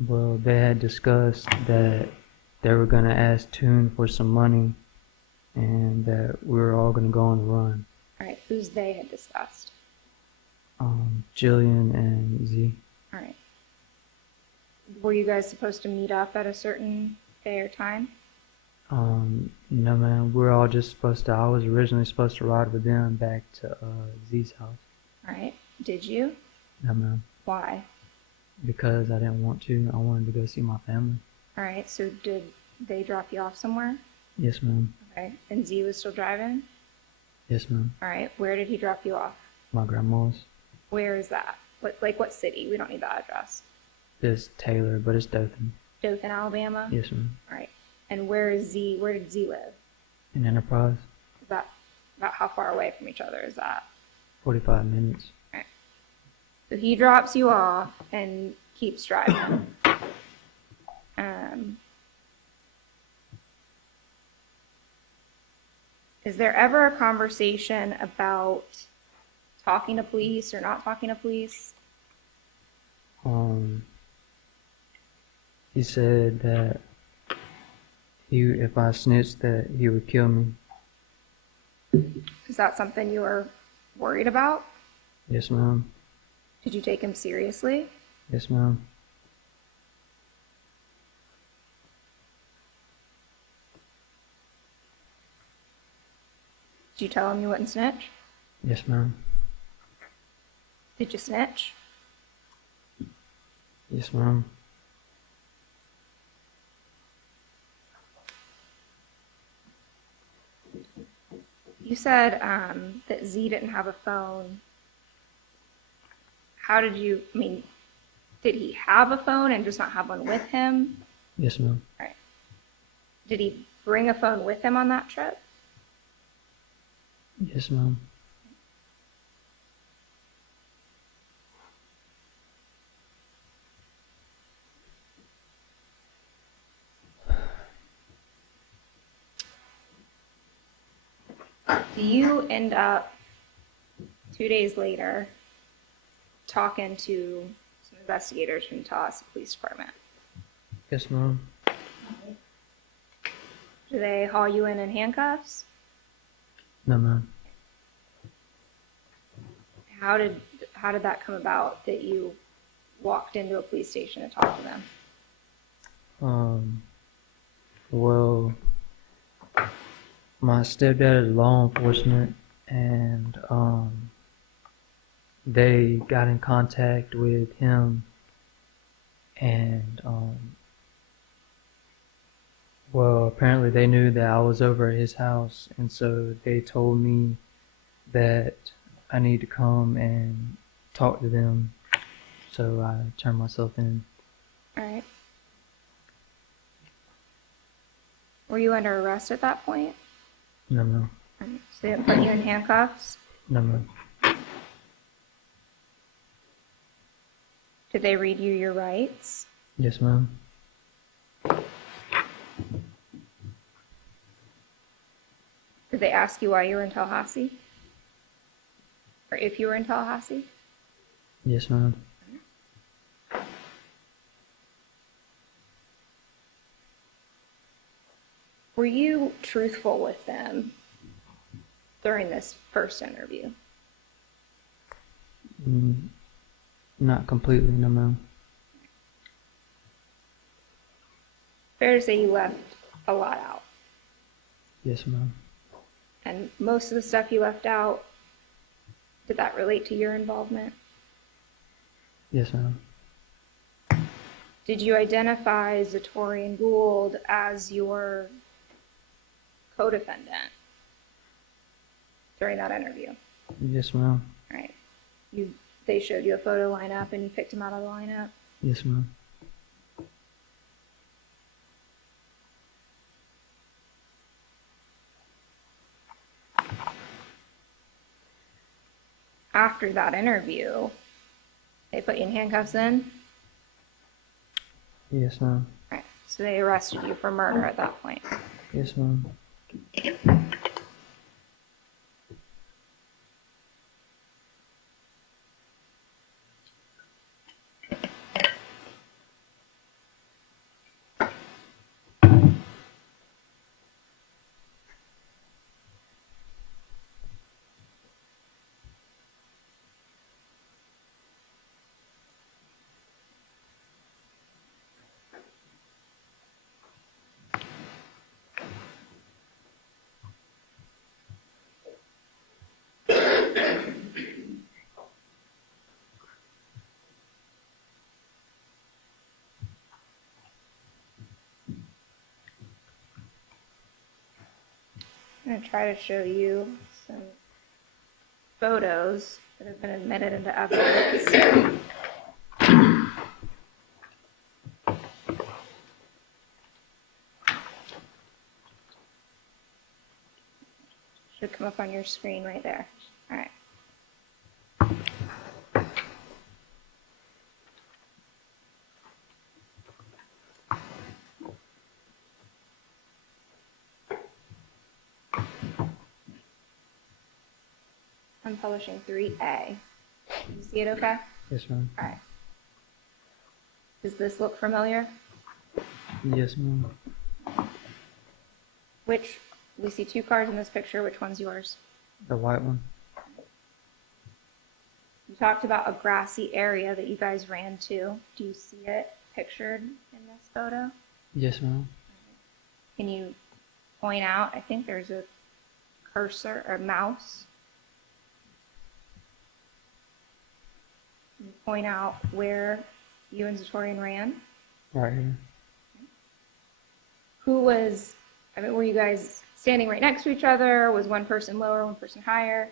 Well, they had discussed that they were going to ask Toon for some money and that we were all going to go on the run. All right, who's they had discussed? Jilian and Z. All right. Were you guys supposed to meet up at a certain day or time? No, man. We were all just supposed to, I was originally supposed to ride with them back to Z's house. All right. Did you? No, ma'am. Why? Because I didn't want to. I wanted to go see my family. All right, so did they drop you off somewhere? Yes, ma'am. Okay, and Z was still driving? Yes, ma'am. All right, where did he drop you off? My grandma's. Where is that? What city? We don't need the address. It's Taylor, but it's Dothan. Dothan, Alabama? Yes, ma'am. All right. And where did Z live? In Enterprise, Is that about how far away from each other is that? 45 minutes. All right. So he drops you off and keeps driving. Is there ever a conversation about talking to police or not talking to police? He said that if I snitched, that he would kill me. Is that something you were worried about? Yes, ma'am. Did you take him seriously? Yes, ma'am. Did you tell him you wouldn't snitch? Yes, ma'am. Did you snitch? Yes, ma'am. You said that Z didn't have a phone. Did he have a phone and just not have one with him? Yes, ma'am. All right. Did he bring a phone with him on that trip? Yes, ma'am. Do you end up 2 days later talking to some investigators from the Tallahassee Police Department? Yes, ma'am. Do they haul you in handcuffs? No, ma'am. How did that come about that you walked into a police station to talk to them? Well, my stepdad is law enforcement, and they got in contact with him, and well, apparently they knew that I was over at his house, and so they told me that I need to come and talk to them. So I turned myself in. All right. Were you under arrest at that point? No, ma'am. All right. So they didn't put you in handcuffs? No, ma'am. Did they read you your rights? Yes, ma'am. Did they ask you why you were in Tallahassee? Or if you were in Tallahassee? Yes, ma'am. Were you truthful with them during this first interview? Not completely, no, ma'am. Fair to say you left a lot out. Yes, ma'am. And most of the stuff you left out, did that relate to your involvement? Yes, ma'am. Did you identify Zatoriyan Gould as your co-defendant during that interview? Yes, ma'am. All right. They showed you a photo lineup and you picked him out of the lineup? Yes, ma'am. After that interview, they put you in handcuffs then? Yes, ma'am. All right. So they arrested you for murder at that point. Yes, ma'am. I'm going to try to show you some photos that have been admitted into evidence. Should come up on your screen right there. All right. I'm publishing 3A. You see it okay? Yes, ma'am. All right. Does this look familiar? Yes, ma'am. We see 2 cars in this picture. Which one's yours? The white one. You talked about a grassy area that you guys ran to. Do you see it pictured in this photo? Yes, ma'am. Can you point out? I think there's a cursor or mouse. Can you point out where you and Zatoriyan ran? Right here. Were you guys standing right next to each other? Was one person lower, one person higher?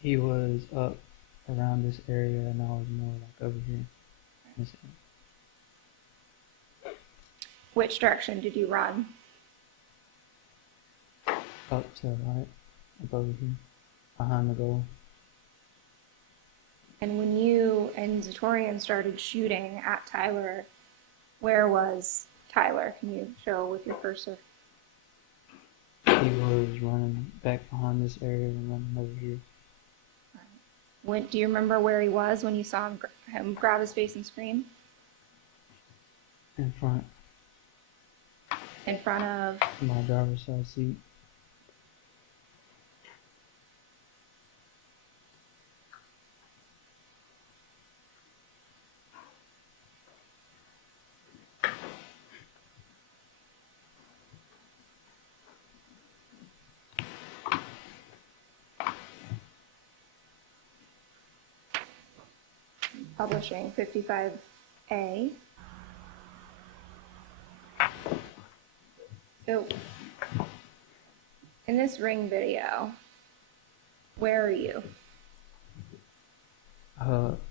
He was up around this area, and I was more like over here. This area. Which direction did you run? Up to the right, up over here, behind the goal. And when you and Zatoriyan started shooting at Tyler, where was Tyler? Can you show with your cursor? He was running back behind this area and running over here. Do you remember where he was when you saw him grab his face and scream? In front In front of? my driver's side seat. Publishing 55A. So, in this ring video, where are you?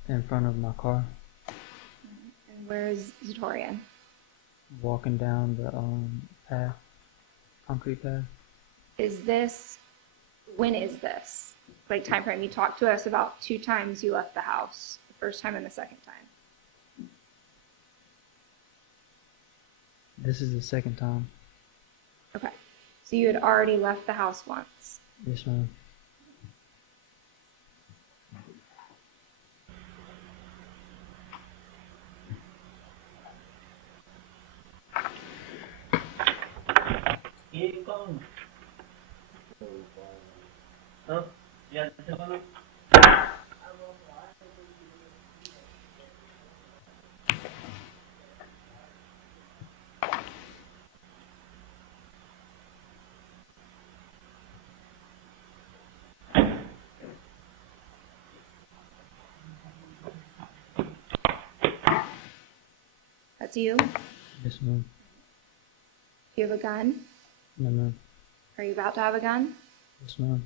In front of my car, And where is Zatoriyan? walking down the path, concrete path. When is this? Like time frame, you talked to us about 2 times you left the house, the first time and the second time. This is the second time. Okay, so you had already left the house once. Yes, ma'am. That's you? Yes, ma'am. Do you have a gun? No, ma'am. Are you about to have a gun? Yes, ma'am.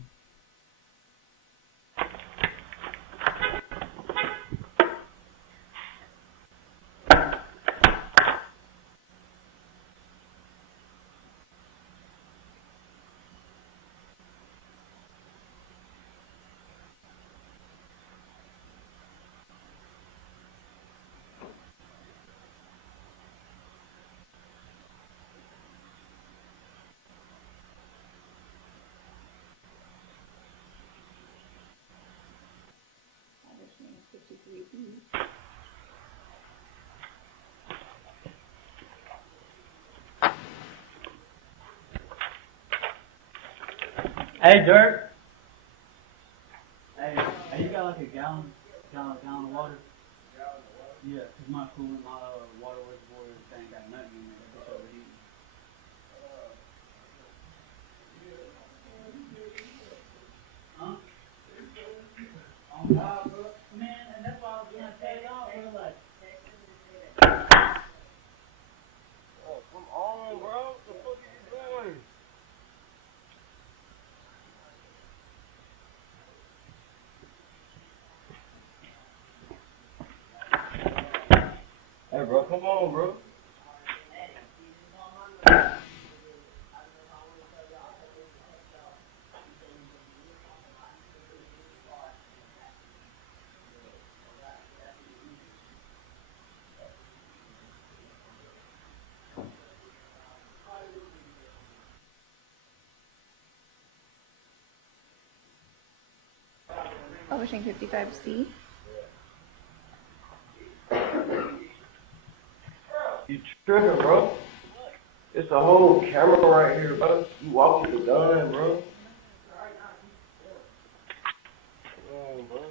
Hey, Dirk. Hey, you got like a gallon of water? Yeah, 'cause my coolant, my water reservoir thing got nothing in there. That bitch overheating. Huh? Oh God, bro. Man, and that's why I was gonna tell y'all, bro. Like, oh, come on, bro. What the fuck are you doing? bro. Come on, bro. Publishing 55C. You tripping, bro. It's a whole camera right here, bro. You walk with the gun, bro. Come on, bro.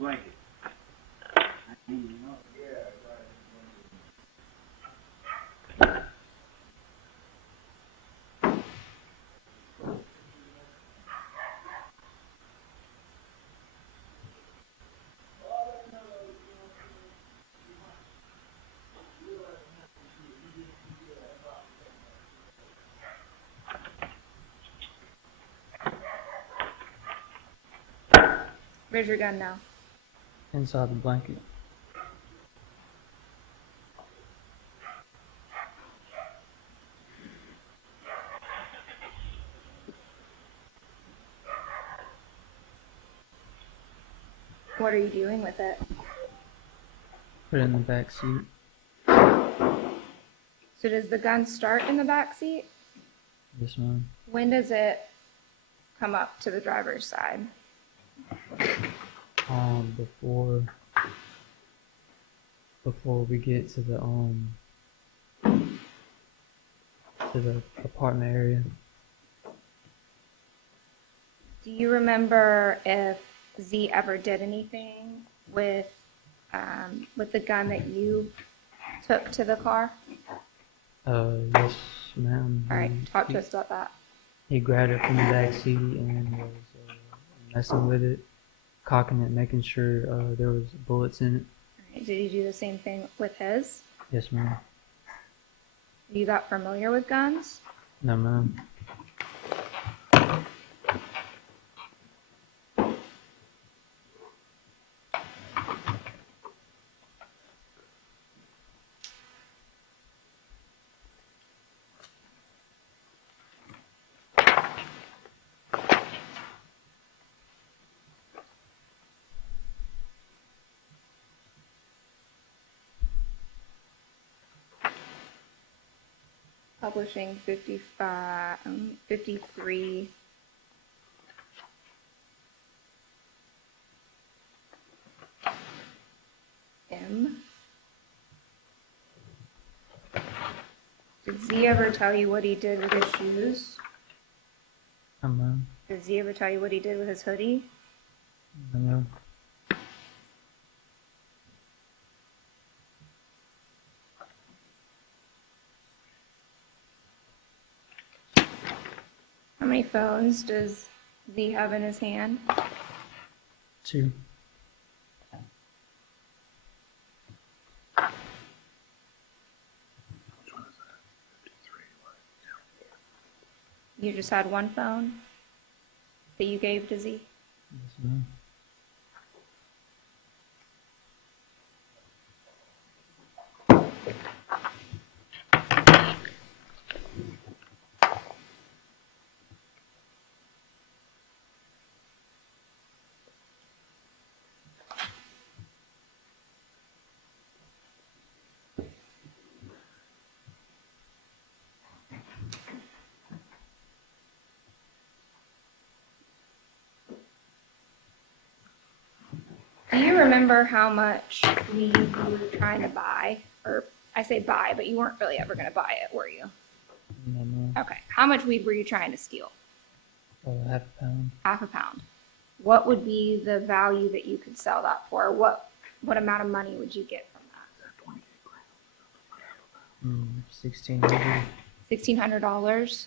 Blanket. Where's your gun now? Inside the blanket. What are you doing with it? Put it in the back seat. So does the gun start in the back seat? Yes, ma'am. When does it come up to the driver's side? Before we get to the apartment area. Do you remember if Z ever did anything with the gun that you took to the car? Yes, ma'am. All right, talk to us about that. He grabbed it from the back seat and was messing with it, cocking it, making sure there was bullets in it. All right, did you do the same thing with his? Yes, ma'am. You got familiar with guns? No, ma'am. Publishing 53. M. Did Z ever tell you what he did with his shoes? No, ma'am. Did Z ever tell you what he did with his hoodie? No, ma'am. How many phones does Z have in his hand? 2. You just had one phone that you gave to Z? Yes, ma'am. Do you remember how much weed you were trying to buy? Or I say buy, but you weren't really ever going to buy it, were you? No, ma'am. Okay. How much weed were you trying to steal? Half a pound. Half a pound. What would be the value that you could sell that for? What amount of money would you get from that? $1,600. $1,600?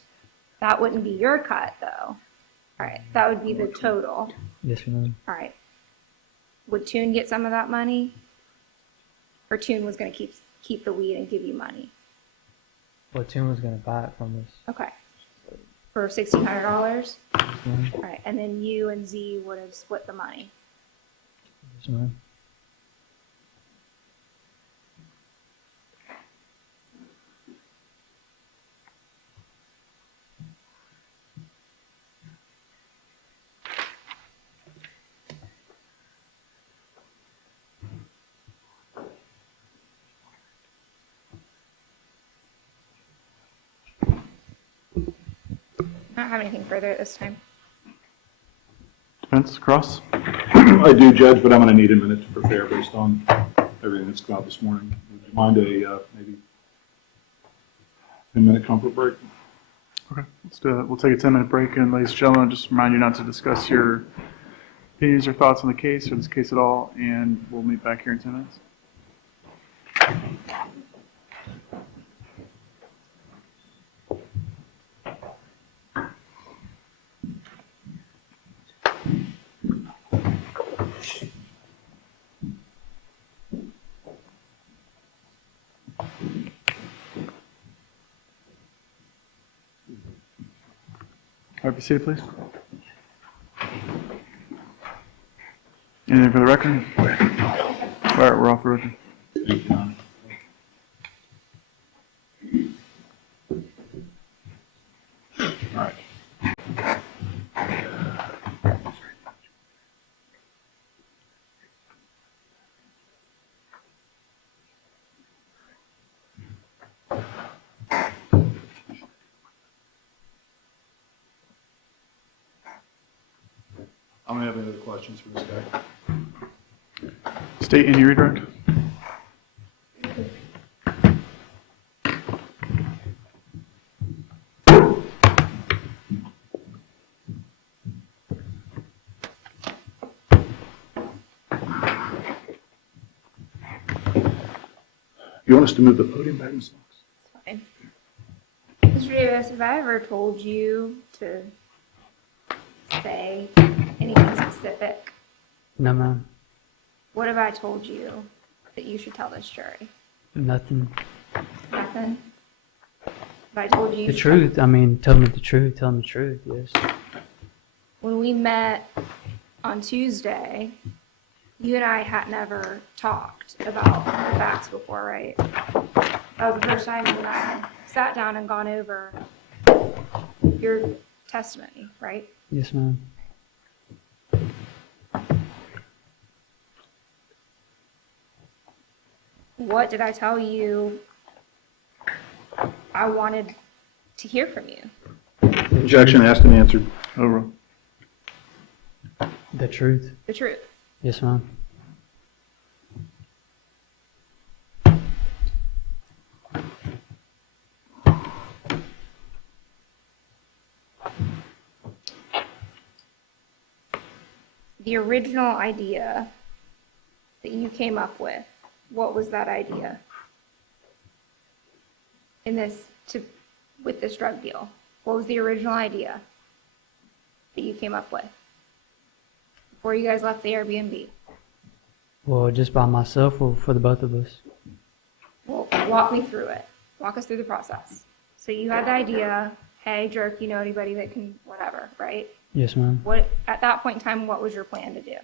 That wouldn't be your cut, though. All right. That would be the total. Yes, ma'am. All right. Would Toon get some of that money? Or Toon was going to keep the weed and give you money? Well, Tim was gonna buy it from us. Okay. For $1,600? Yes, ma'am. All right. And then you and Z would have split the money. Yes, ma'am. I don't have anything further at this time. Defense, cross. I do, Judge, but I'm going to need a minute to prepare based on everything that's come out this morning. Would you mind a maybe 10-minute comfort break? Okay, let's do it. We'll take a 10-minute break, and ladies and gentlemen, just remind you not to discuss your opinions or thoughts on the case or this case at all, and we'll meet back here in 10 minutes. All right, be seated, please. Anything for the record? All right, we're off the record. Thank you, Your Honor. All right. I don't have any other questions for this guy. State and your redirect. You want us to move the podium back, Ms. Knox? Fine. Mr. Davis, have I ever told you to say anything specific? No, ma'am. What have I told you that you should tell this jury? Nothing. Nothing? Have I told you? The truth. I mean, tell me the truth. Tell me the truth. Yes. When we met on Tuesday, you and I had never talked about the facts before, right? That was the first time you and I had sat down and gone over your testimony, right? Yes, ma'am. What did I tell you I wanted to hear from you? Objection, asked and answered. Over. The truth. The truth. Yes, ma'am. The original idea that you came up with, what was that idea with this drug deal? What was the original idea that you came up with before you guys left the Airbnb? Well, just by myself or for the both of us? Well, walk me through it. Walk us through the process. So you had the idea, hey, jerk, you know anybody that can whatever, right? Yes, ma'am. What at that point in time, what was your plan to do?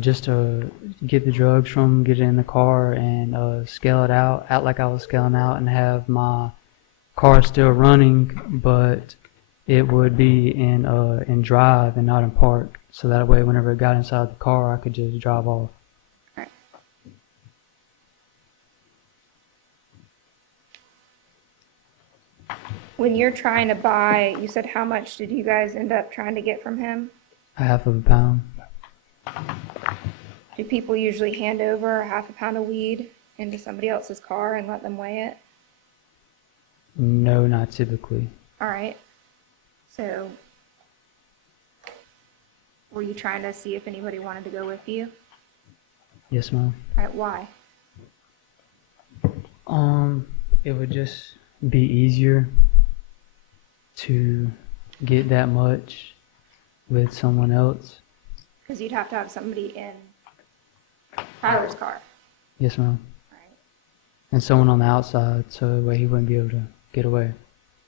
Just to get the drugs from, get it in the car and scale it out, act like I was scaling out, and have my car still running, but it would be in drive and not in park. So that way, whenever it got inside the car, I could just drive off. All right. When you're trying to buy, you said how much did you guys end up trying to get from him? Half of a pound. Do people usually hand over half a pound of weed into somebody else's car and let them weigh it? No, not typically. All right. So were you trying to see if anybody wanted to go with you? Yes, ma'am. All right, why? It would just be easier to get that much with someone else. Because you'd have to have somebody in Tyler's car. Yes, ma'am. All right. And someone on the outside, so that way he wouldn't be able to get away.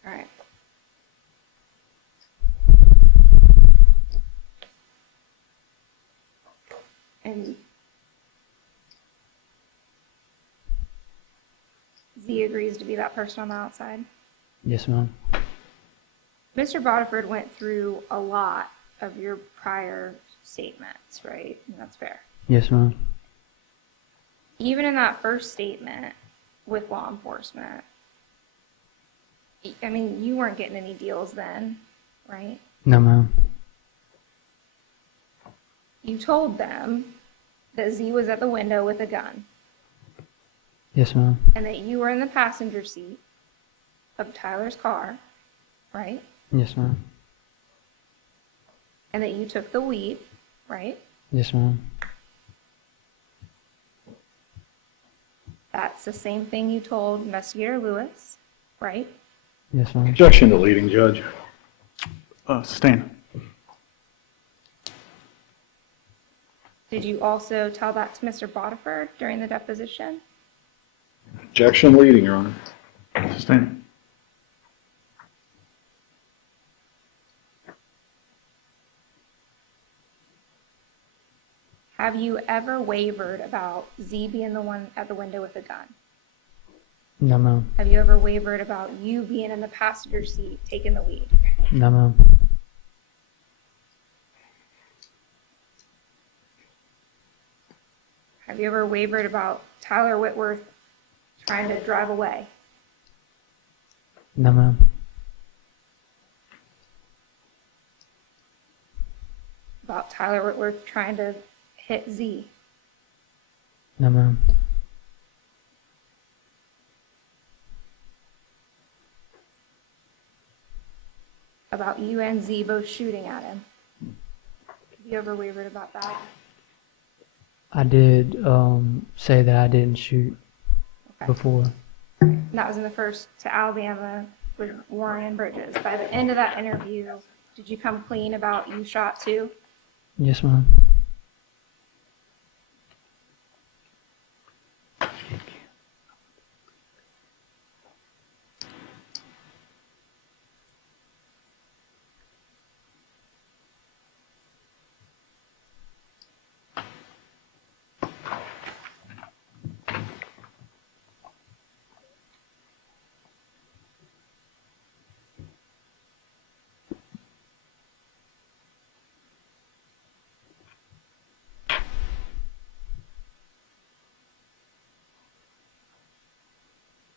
All right. And Z agrees to be that person on the outside. Yes, ma'am. Mr. Bodiford went through a lot of your prior statements, right? And that's fair. Yes, ma'am. Even in that first statement with law enforcement, I mean, you weren't getting any deals then, right? No, ma'am. You told them that Z was at the window with a gun Yes, ma'am. and that you were in the passenger seat of Tyler's car, right? Yes, ma'am. And that you took the weed, right? Yes, ma'am. That's the same thing you told Investigator Lewis, right? Yes, ma'am. Objection to leading, Judge. Sustain. Did you also tell that to Mr. Bodiford during the deposition? Objection leading, Your Honor. Sustain. Have you ever wavered about Z being the one at the window with a gun? No, ma'am. Have you ever wavered about you being in the passenger seat taking the weed? No, ma'am. Have you ever wavered about Tyler Whitworth trying to drive away? No, ma'am. About Tyler Whitworth trying to hit Z? No, ma'am. About you and Z both shooting at him? Have you ever wavered about that? I did say that I didn't shoot Okay. before. And that was in the first to Alabama with Warren and Bridges. By the end of that interview, did you come clean about you shot too? Yes, ma'am.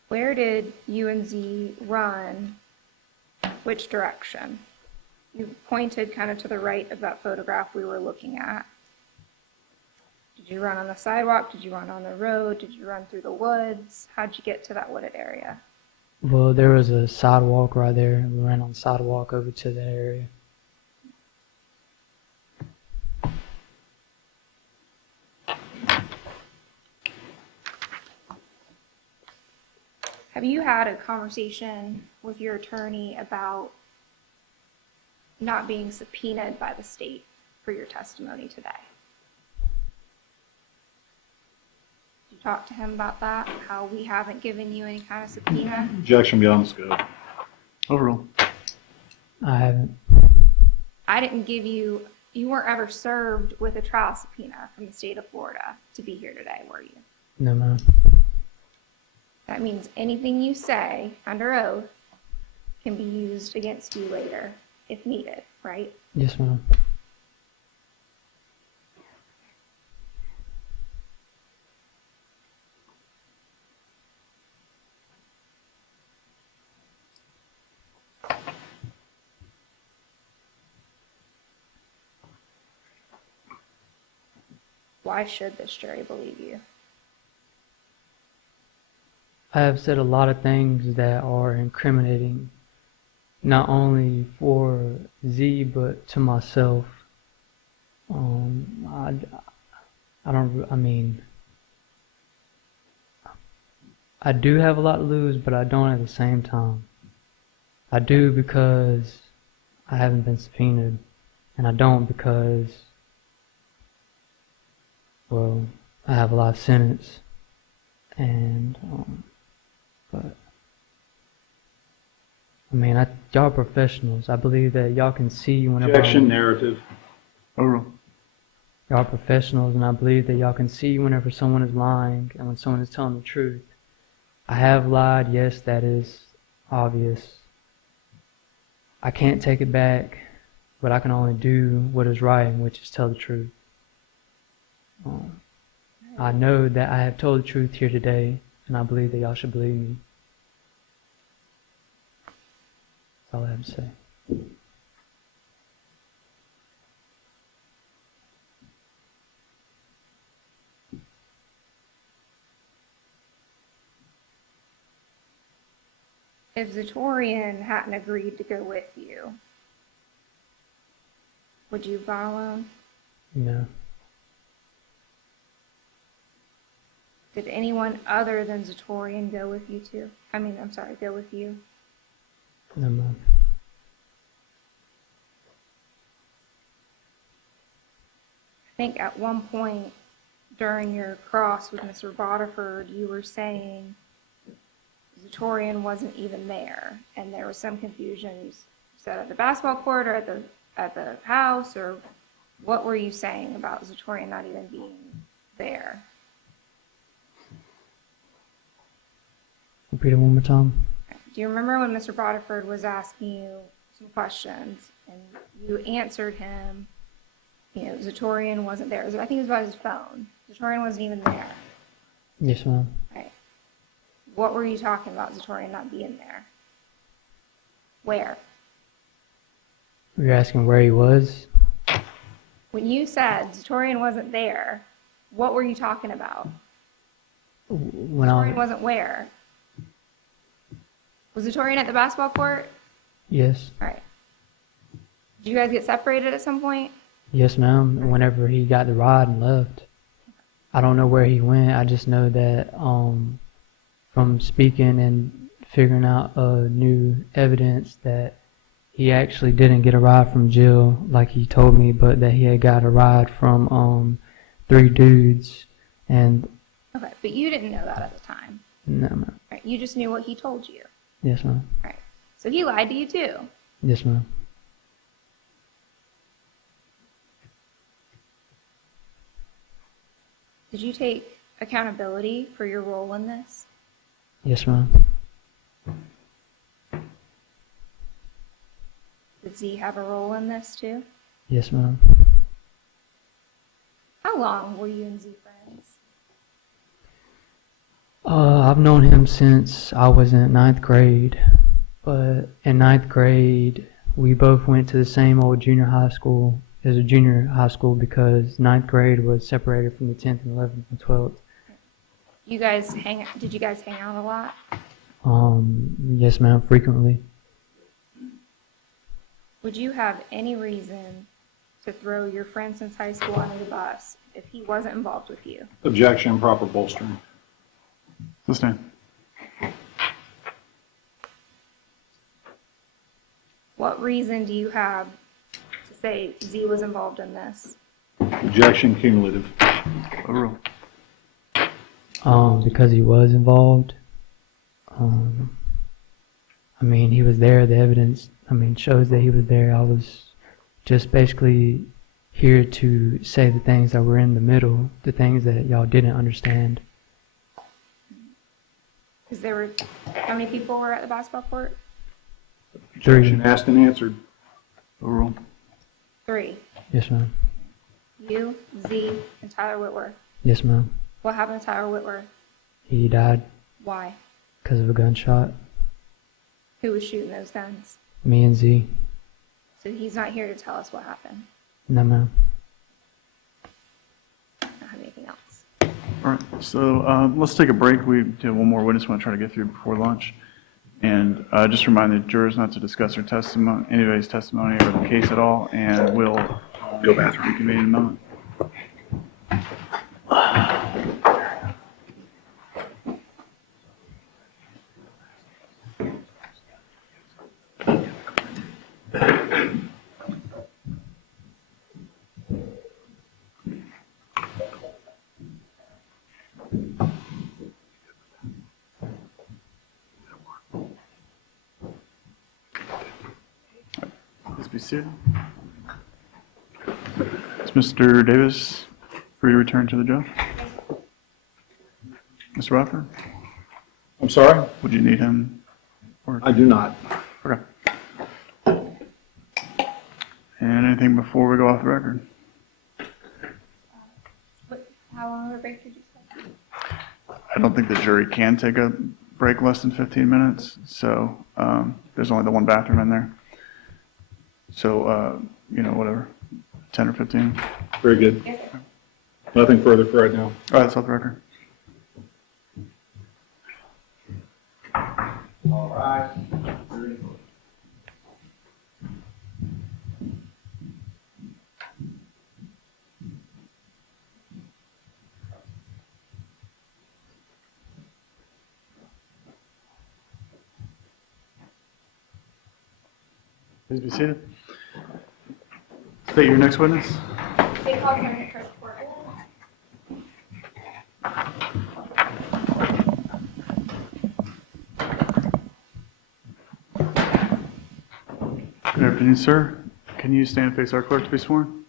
Where did you and Z run? Which direction? You pointed kind of to the right of that photograph we were looking at. Did you run on the sidewalk? Did you run on the road? Did you run through the woods? How'd you get to that wooded area? Well, there was a sidewalk right there. We ran on the sidewalk over to that area. Have you had a conversation with your attorney about not being subpoenaed by the state for your testimony today? Did you talk to him about that? How we haven't given you any kind of subpoena? Objection beyond the scope. Overruled. I haven't. I didn't give you, you weren't ever served with a trial subpoena from the state of Florida to be here today, were you? No, ma'am. That means anything you say under oath can be used against you later if needed, right? Yes, ma'am. Why should this jury believe you? I have said a lot of things that are incriminating, not only for Z, but to myself. I do have a lot to lose, but I don't at the same time. I do because I haven't been subpoenaed, and I don't because, well, I have a life sentence, and, but, I mean, y'all professionals. I believe that y'all can see whenever Objection narrative. Overruled. y'all professionals, and I believe that y'all can see whenever someone is lying and when someone is telling the truth. I have lied, yes, that is obvious. I can't take it back, but I can only do what is right, which is tell the truth. I know that I have told the truth here today, and I believe that y'all should believe me. That's all I have to say. If Zatoriyan hadn't agreed to go with you, would you have gone alone? No. Did anyone other than Zatoriyan go with you too? Go with you? No, ma'am. I think at one point during your cross with Mr. Bodiford, you were saying Zatoriyan wasn't even there, and there was some confusion. You said at the basketball court or at the house, or what were you saying about Zatoriyan not even being there? Repeat it one more time. Do you remember when Mr. Bodiford was asking you some questions and you answered him? Zatoriyan wasn't there. I think it was about his phone. Zatoriyan wasn't even there. Yes, ma'am. Right. What were you talking about, Zatoriyan not being there? Where? You're asking where he was? When you said Zatoriyan wasn't there, what were you talking about? When Zatoriyan wasn't where? Was Zatoriyan at the basketball court? Yes. All right. Did you guys get separated at some point? Yes, ma'am. Whenever he got the ride and left. I don't know where he went. I just know that from speaking and figuring out new evidence that he actually didn't get a ride from Jill like he told me, but that he had got a ride from 3 dudes. And Okay, but you didn't know that at the time. no, ma'am. Right. You just knew what he told you. Yes, ma'am. Right. So he lied to you too. Yes, ma'am. Did you take accountability for your role in this? Yes, ma'am. Did Z have a role in this too? Yes, ma'am. How long were you and Z friends? I've known him since I was in 9th grade. But in 9th grade, we both went to the same old junior high school. It was a junior high school because 9th grade was separated from the 10th and 11th and 12th. Did you guys hang out a lot? Yes, ma'am, frequently. Would you have any reason to throw your friend since high school under the bus if he wasn't involved with you? Objection, proper bolstering. Sustain. What reason do you have to say Z was involved in this? Objection, cumulative. Overrule. Because he was involved. He was there. The evidence, shows that he was there. I was just basically here to say the things that were in the middle, the things that y'all didn't understand. Because how many people were at the basketball court? 3. Objection asked and answered. Overrule. 3. Yes, ma'am. You, Z, and Tyler Whitworth. Yes, ma'am. What happened to Tyler Whitworth? He died Why? because of a gunshot. Who was shooting those guns? Me and Z. So he's not here to tell us what happened. No, ma'am. I don't have anything else. All right, so let's take a break. We have one more witness we want to try to get through before lunch. And just remind the jurors not to discuss their testimony, anybody's testimony or the case at all, and we'll Go bathroom. reconvene in a moment. Please be seated. Is Mr. Davis free to return to the judge? Mr. Rocker, I'm sorry? would you need him? Or, I do not. okay. And anything before we go off the record? How long of a break did you say? I don't think the jury can take a break less than 15 minutes, so there's only the one bathroom in there. So, whatever, 10 or 15. Very good. Nothing further for right now. All right, that's off the record. All right. Please be seated. State your next witness. State Call Attorney Chris Corbitt. Good afternoon, sir. Can you stand and face our clerk to be sworn?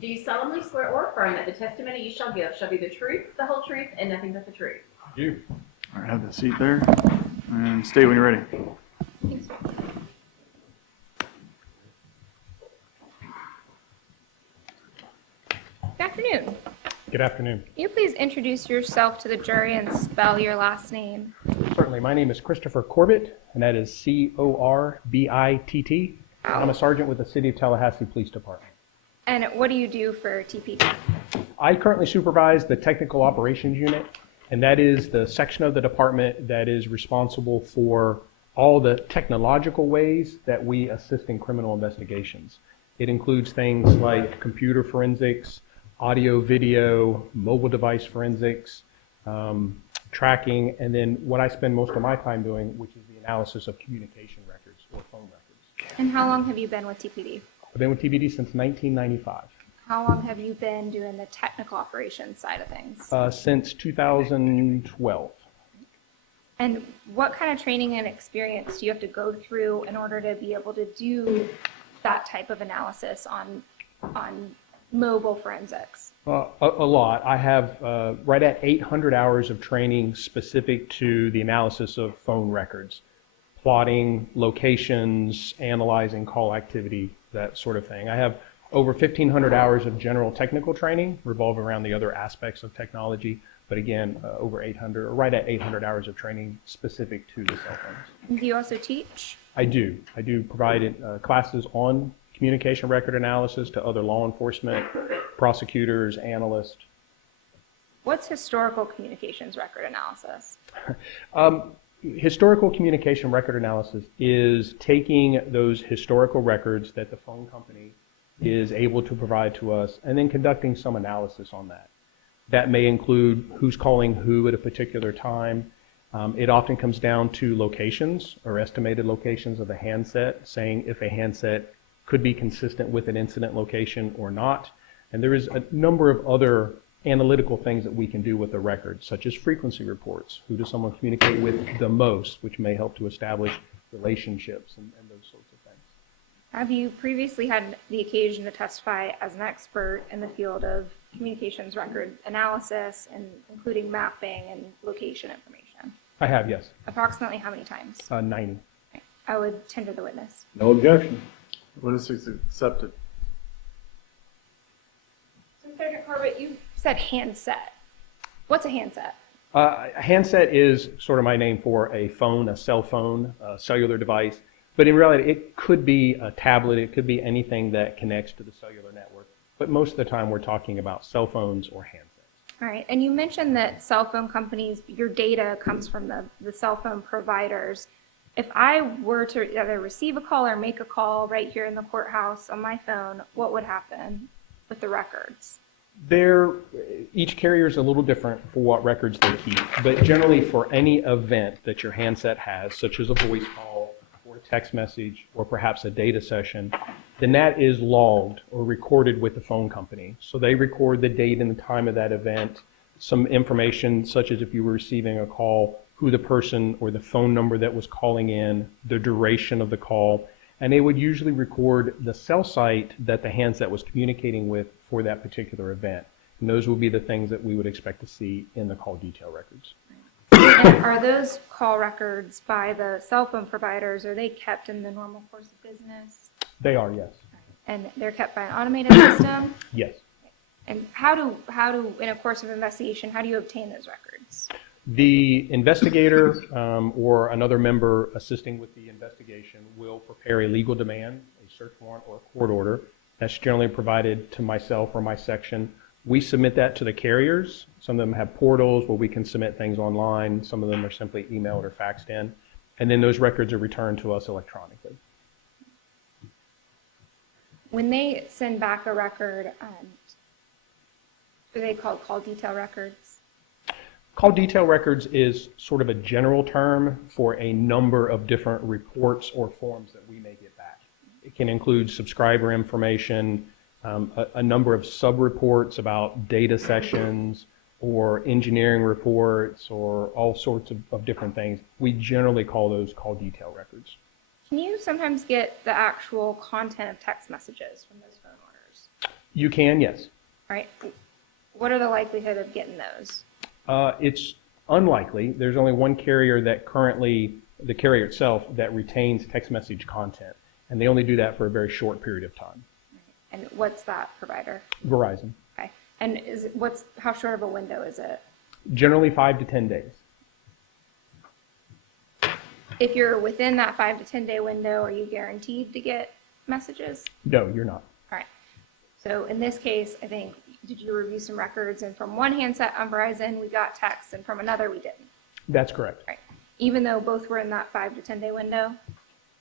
Do you solemnly swear or affirm that the testimony you shall give shall be the truth, the whole truth, and nothing but the truth? I do. All right, have the seat there. And stay when you're ready. Good afternoon. Good afternoon. Can you please introduce yourself to the jury and spell your last name? Certainly. My name is Christopher Corbitt, and that is Corbitt. I'm a sergeant with the City of Tallahassee Police Department. And what do you do for TPD? I currently supervise the Technical Operations Unit, and that is the section of the department that is responsible for all the technological ways that we assist in criminal investigations. It includes things like computer forensics, audio, video, mobile device forensics, tracking, and then what I spend most of my time doing, which is the analysis of communication records or phone records. And how long have you been with TPD? I've been with TPD since 1995. How long have you been doing the technical operations side of things? Since 2012. And what kind of training and experience do you have to go through in order to be able to do that type of analysis on mobile forensics? A lot. I have right at 800 hours of training specific to the analysis of phone records, plotting locations, analyzing call activity, that sort of thing. I have over 1,500 hours of general technical training revolving around the other aspects of technology, but again, over 800, or right at 800 hours of training specific to the cell phones. Do you also teach? I do. I do provide classes on communication record analysis to other law enforcement, prosecutors, analysts. What's historical communications record analysis? Historical communication record analysis is taking those historical records that the phone company is able to provide to us and then conducting some analysis on that. That may include who's calling who at a particular time. It often comes down to locations or estimated locations of a handset, saying if a handset could be consistent with an incident location or not. And there is a number of other analytical things that we can do with the records, such as frequency reports. Who does someone communicate with the most, which may help to establish relationships and those sorts of things. Have you previously had the occasion to testify as an expert in the field of communications record analysis, and including mapping and location information? I have, yes. Approximately how many times? 90. I would tender the witness. No objection. Witness is accepted. So, Sergeant Corbitt, you said handset. What's a handset? A handset is sort of my name for a phone, a cell phone, a cellular device. But in reality, it could be a tablet. It could be anything that connects to the cellular network. But most of the time, we're talking about cell phones or handsets. All right. And you mentioned that cell phone companies, your data comes from the cell phone providers. If I were to either receive a call or make a call right here in the courthouse on my phone, what would happen with the records? Each carrier is a little different for what records they keep. But generally, for any event that your handset has, such as a voice call or a text message or perhaps a data session, then that is logged or recorded with the phone company. So they record the date and the time of that event, some information such as if you were receiving a call, who the person or the phone number that was calling in, the duration of the call, and they would usually record the cell site that the handset was communicating with for that particular event. And those will be the things that we would expect to see in the call detail records. And are those call records by the cell phone providers, are they kept in the normal course of business? They are, yes. And they're kept by an automated system? Yes. And how do, in a course of investigation, how do you obtain those records? The investigator or another member assisting with the investigation will prepare a legal demand, a search warrant, or a court order. That's generally provided to myself or my section. We submit that to the carriers. Some of them have portals where we can submit things online. Some of them are simply emailed or faxed in. And then those records are returned to us electronically. When they send back a record, are they called call detail records? Call detail records is sort of a general term for a number of different reports or forms that we may get back. It can include subscriber information, a number of sub-reports about data sessions or engineering reports or all sorts of different things. We generally call those call detail records. Can you sometimes get the actual content of text messages from those phone orders? You can, yes. All right. What are the likelihood of getting those? It's unlikely. There's only one carrier that currently, the carrier itself, that retains text message content. And they only do that for a very short period of time. And what's that provider? Verizon. Okay. And how short of a window is it? Generally 5 to 10 days. If you're within that 5 to 10 day window, are you guaranteed to get messages? No, you're not. All right. So in this case, I think, did you review some records? And from one handset on Verizon, we got texts, and from another, we didn't. That's correct. Right. Even though both were in that 5 to 10 day window?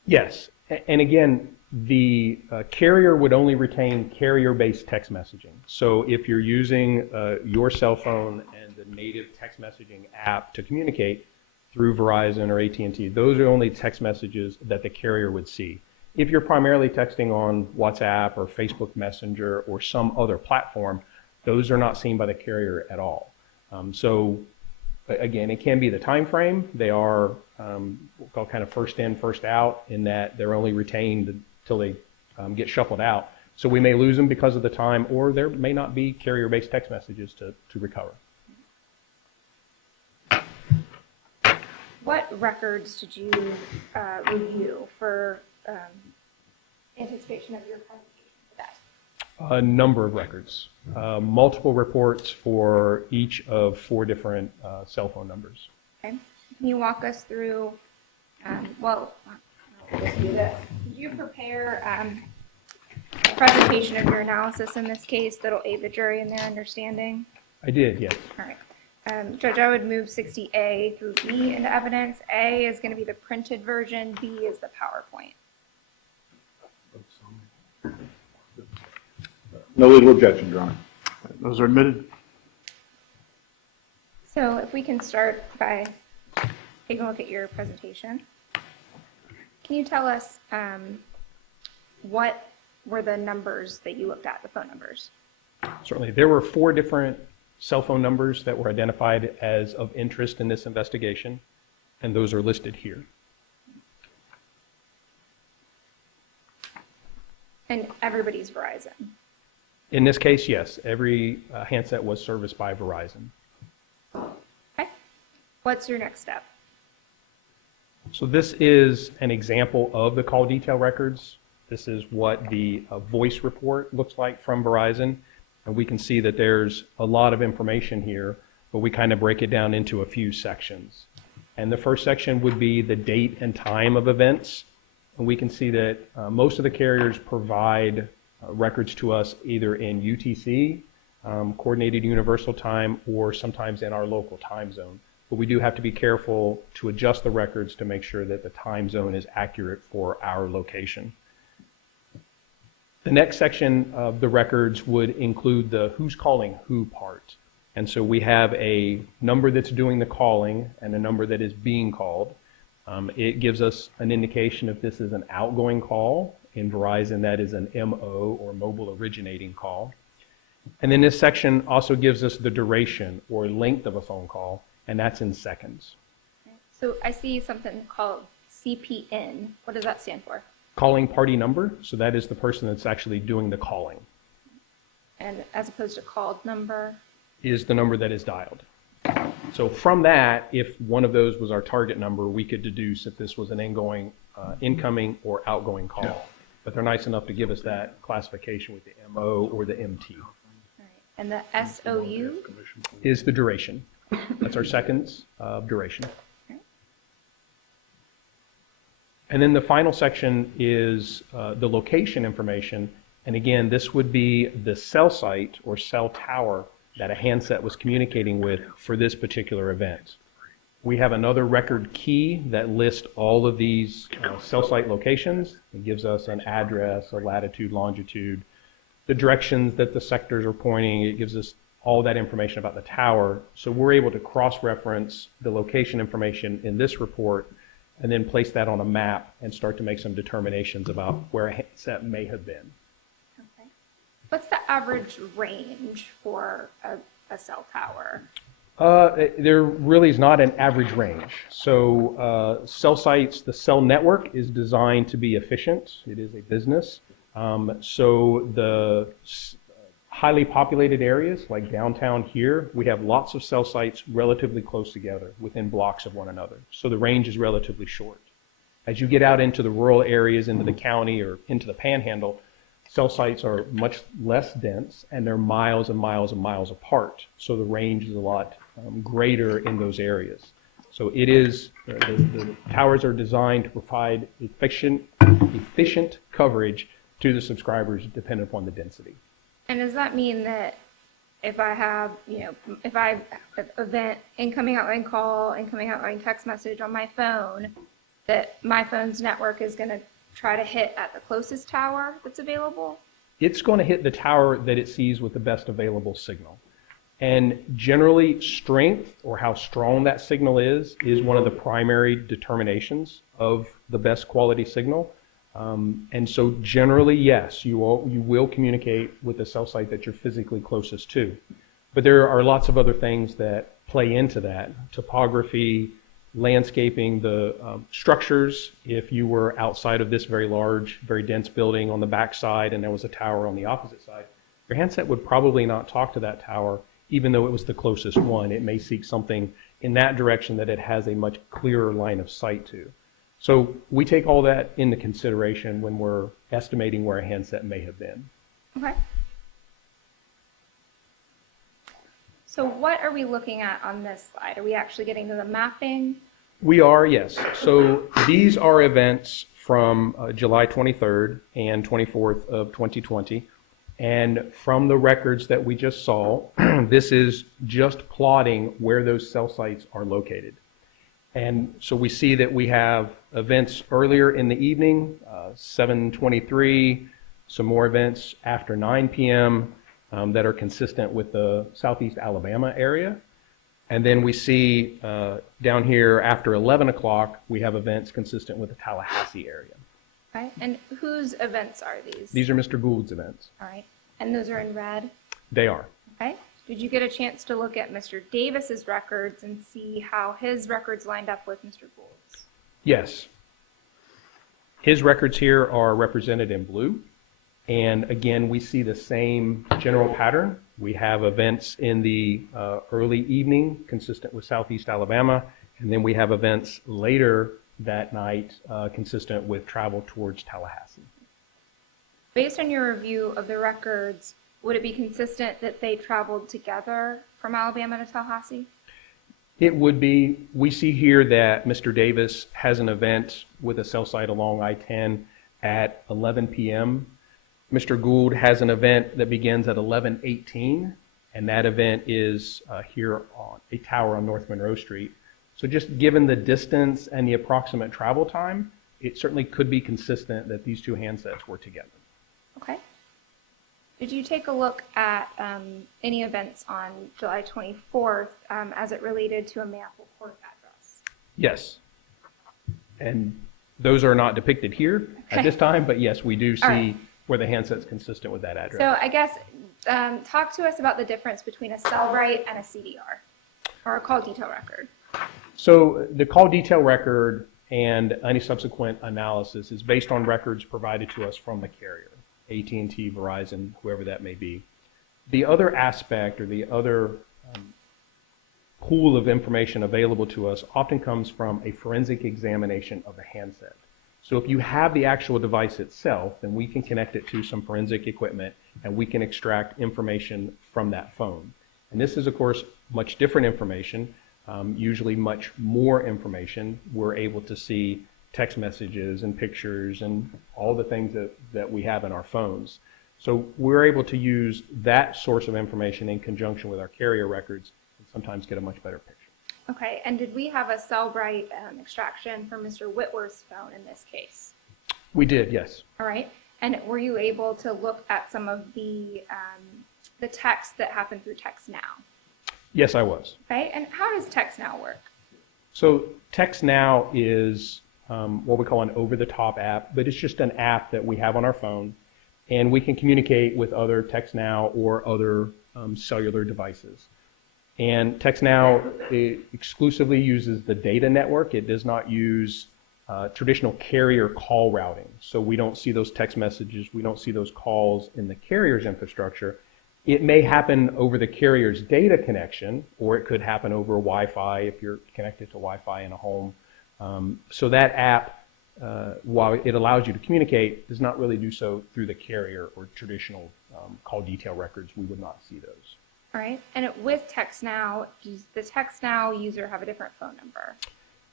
Yes. And again, the carrier would only retain carrier-based text messaging. So if you're using your cell phone and the native text messaging app to communicate through Verizon or AT&T, those are only text messages that the carrier would see. If you're primarily texting on WhatsApp or Facebook Messenger or some other platform, those are not seen by the carrier at all. So again, it can be the time frame. They are called kind of first in, first out, in that they're only retained until they get shuffled out. So we may lose them because of the time, or there may not be carrier-based text messages to recover. What records did you review for anticipation of your presentation today? A number of records, multiple reports for each of 4 different cell phone numbers. Okay. Can you walk us through, well, I'll just do this. Did you prepare a presentation of your analysis in this case that'll aid the jury in their understanding? I did, yes. All right. Judge, I would move 60A through B into evidence. A is going to be the printed version. B is the PowerPoint. No legal objection, Your Honor. Those are admitted. So if we can start by taking a look at your presentation. Can you tell us what were the numbers that you looked at, the phone numbers? Certainly. There were 4 different cell phone numbers that were identified as of interest in this investigation, and those are listed here. And everybody's Verizon. In this case, yes. Every handset was serviced by Verizon. Okay. What's your next step? So this is an example of the call detail records. This is what the voice report looks like from Verizon. And we can see that there's a lot of information here, but we kind of break it down into a few sections. And the first section would be the date and time of events. And we can see that most of the carriers provide records to us either in UTC, Coordinated Universal Time, or sometimes in our local time zone. But we do have to be careful to adjust the records to make sure that the time zone is accurate for our location. The next section of the records would include the who's calling who part. And so we have a number that's doing the calling and a number that is being called. It gives us an indication if this is an outgoing call. In Verizon, that is an MO, or mobile originating call. And then this section also gives us the duration or length of a phone call, and that's in seconds. So I see something called CPN. What does that stand for? Calling party number, so that is the person that's actually doing the calling. And as opposed to called number? Is the number that is dialed. So from that, if one of those was our target number, we could deduce if this was an incoming or outgoing call. Yeah. But they're nice enough to give us that classification with the MO or the MT. Right. And the SOU? Is the duration. That's our seconds of duration. And then the final section is the location information. And again, this would be the cell site or cell tower that a handset was communicating with for this particular event. We have another record key that lists all of these cell site locations. It gives us an address, a latitude, longitude, the directions that the sectors are pointing. It gives us all that information about the tower. So we're able to cross-reference the location information in this report and then place that on a map and start to make some determinations about where a handset may have been. Okay. What's the average range for a cell tower? There really is not an average range. So cell sites, the cell network is designed to be efficient. It is a business. So the highly populated areas like downtown here, we have lots of cell sites relatively close together within blocks of one another. So the range is relatively short. As you get out into the rural areas, into the county or into the panhandle, cell sites are much less dense and they're miles and miles and miles apart. So the range is a lot greater in those areas. So it is, the towers are designed to provide efficient coverage to the subscribers dependent upon the density. And does that mean that if I have, if I have event incoming, outgoing call, incoming, outgoing text message on my phone, that my phone's network is going to try to hit at the closest tower that's available? It's going to hit the tower that it sees with the best available signal. And generally, strength or how strong that signal is one of the primary determinations of the best quality signal. And so generally, yes, you will communicate with the cell site that you're physically closest to. But there are lots of other things that play into that. Topography, landscaping, the structures. If you were outside of this very large, very dense building on the back side and there was a tower on the opposite side, your handset would probably not talk to that tower, even though it was the closest one. It may seek something in that direction that it has a much clearer line of sight to. So we take all that into consideration when we're estimating where a handset may have been. Okay. So what are we looking at on this slide? Are we actually getting to the mapping? We are, yes. So these are events from July 23rd and 24th of 2020. And from the records that we just saw, this is just plotting where those cell sites are located. And so we see that we have events earlier in the evening, 7:23, some more events after 9 p.m. That are consistent with the southeast Alabama area. And then we see down here after 11 o'clock, we have events consistent with the Tallahassee area. Okay. And whose events are these? These are Mr. Gould's events. All right. And those are in red? They are. Okay. Did you get a chance to look at Mr. Davis's records and see how his records lined up with Mr. Gould's? Yes. His records here are represented in blue. And again, we see the same general pattern. We have events in the early evening consistent with southeast Alabama. And then we have events later that night consistent with travel towards Tallahassee. Based on your review of the records, would it be consistent that they traveled together from Alabama to Tallahassee? It would be. We see here that Mr. Davis has an event with a cell site along I-10 at 11 p.m. Mr. Gould has an event that begins at 11:18, and that event is here on a tower on North Monroe Street. So just given the distance and the approximate travel time, it certainly could be consistent that these two handsets were together. Okay. Did you take a look at any events on July 24th as it related to a Maple Court address? Yes. And those are not depicted here at this time, but yes, we do see where the handset's consistent with that address. So I guess talk to us about the difference between a cell write and a CDR, or a call detail record. So the call detail record and any subsequent analysis is based on records provided to us from the carrier, AT&T, Verizon, whoever that may be. The other aspect or the other pool of information available to us often comes from a forensic examination of the handset. So if you have the actual device itself, then we can connect it to some forensic equipment and we can extract information from that phone. And this is, of course, much different information, usually much more information. We're able to see text messages and pictures and all the things that we have in our phones. So we're able to use that source of information in conjunction with our carrier records and sometimes get a much better picture. Okay, and did we have a Cellbrite extraction from Mr. Whitworth's phone in this case? We did, yes. All right, and were you able to look at some of the text that happened through TextNow? Yes, I was. Okay, and how does TextNow work? So TextNow is what we call an over-the-top app, but it's just an app that we have on our phone, and we can communicate with other TextNow or other cellular devices. And TextNow exclusively uses the data network. It does not use traditional carrier call routing. So we don't see those text messages, we don't see those calls in the carrier's infrastructure. It may happen over the carrier's data connection, or it could happen over Wi-Fi if you're connected to Wi-Fi in a home. So that app, while it allows you to communicate, does not really do so through the carrier or traditional call detail records. We would not see those. All right, and with TextNow, does the TextNow user have a different phone number?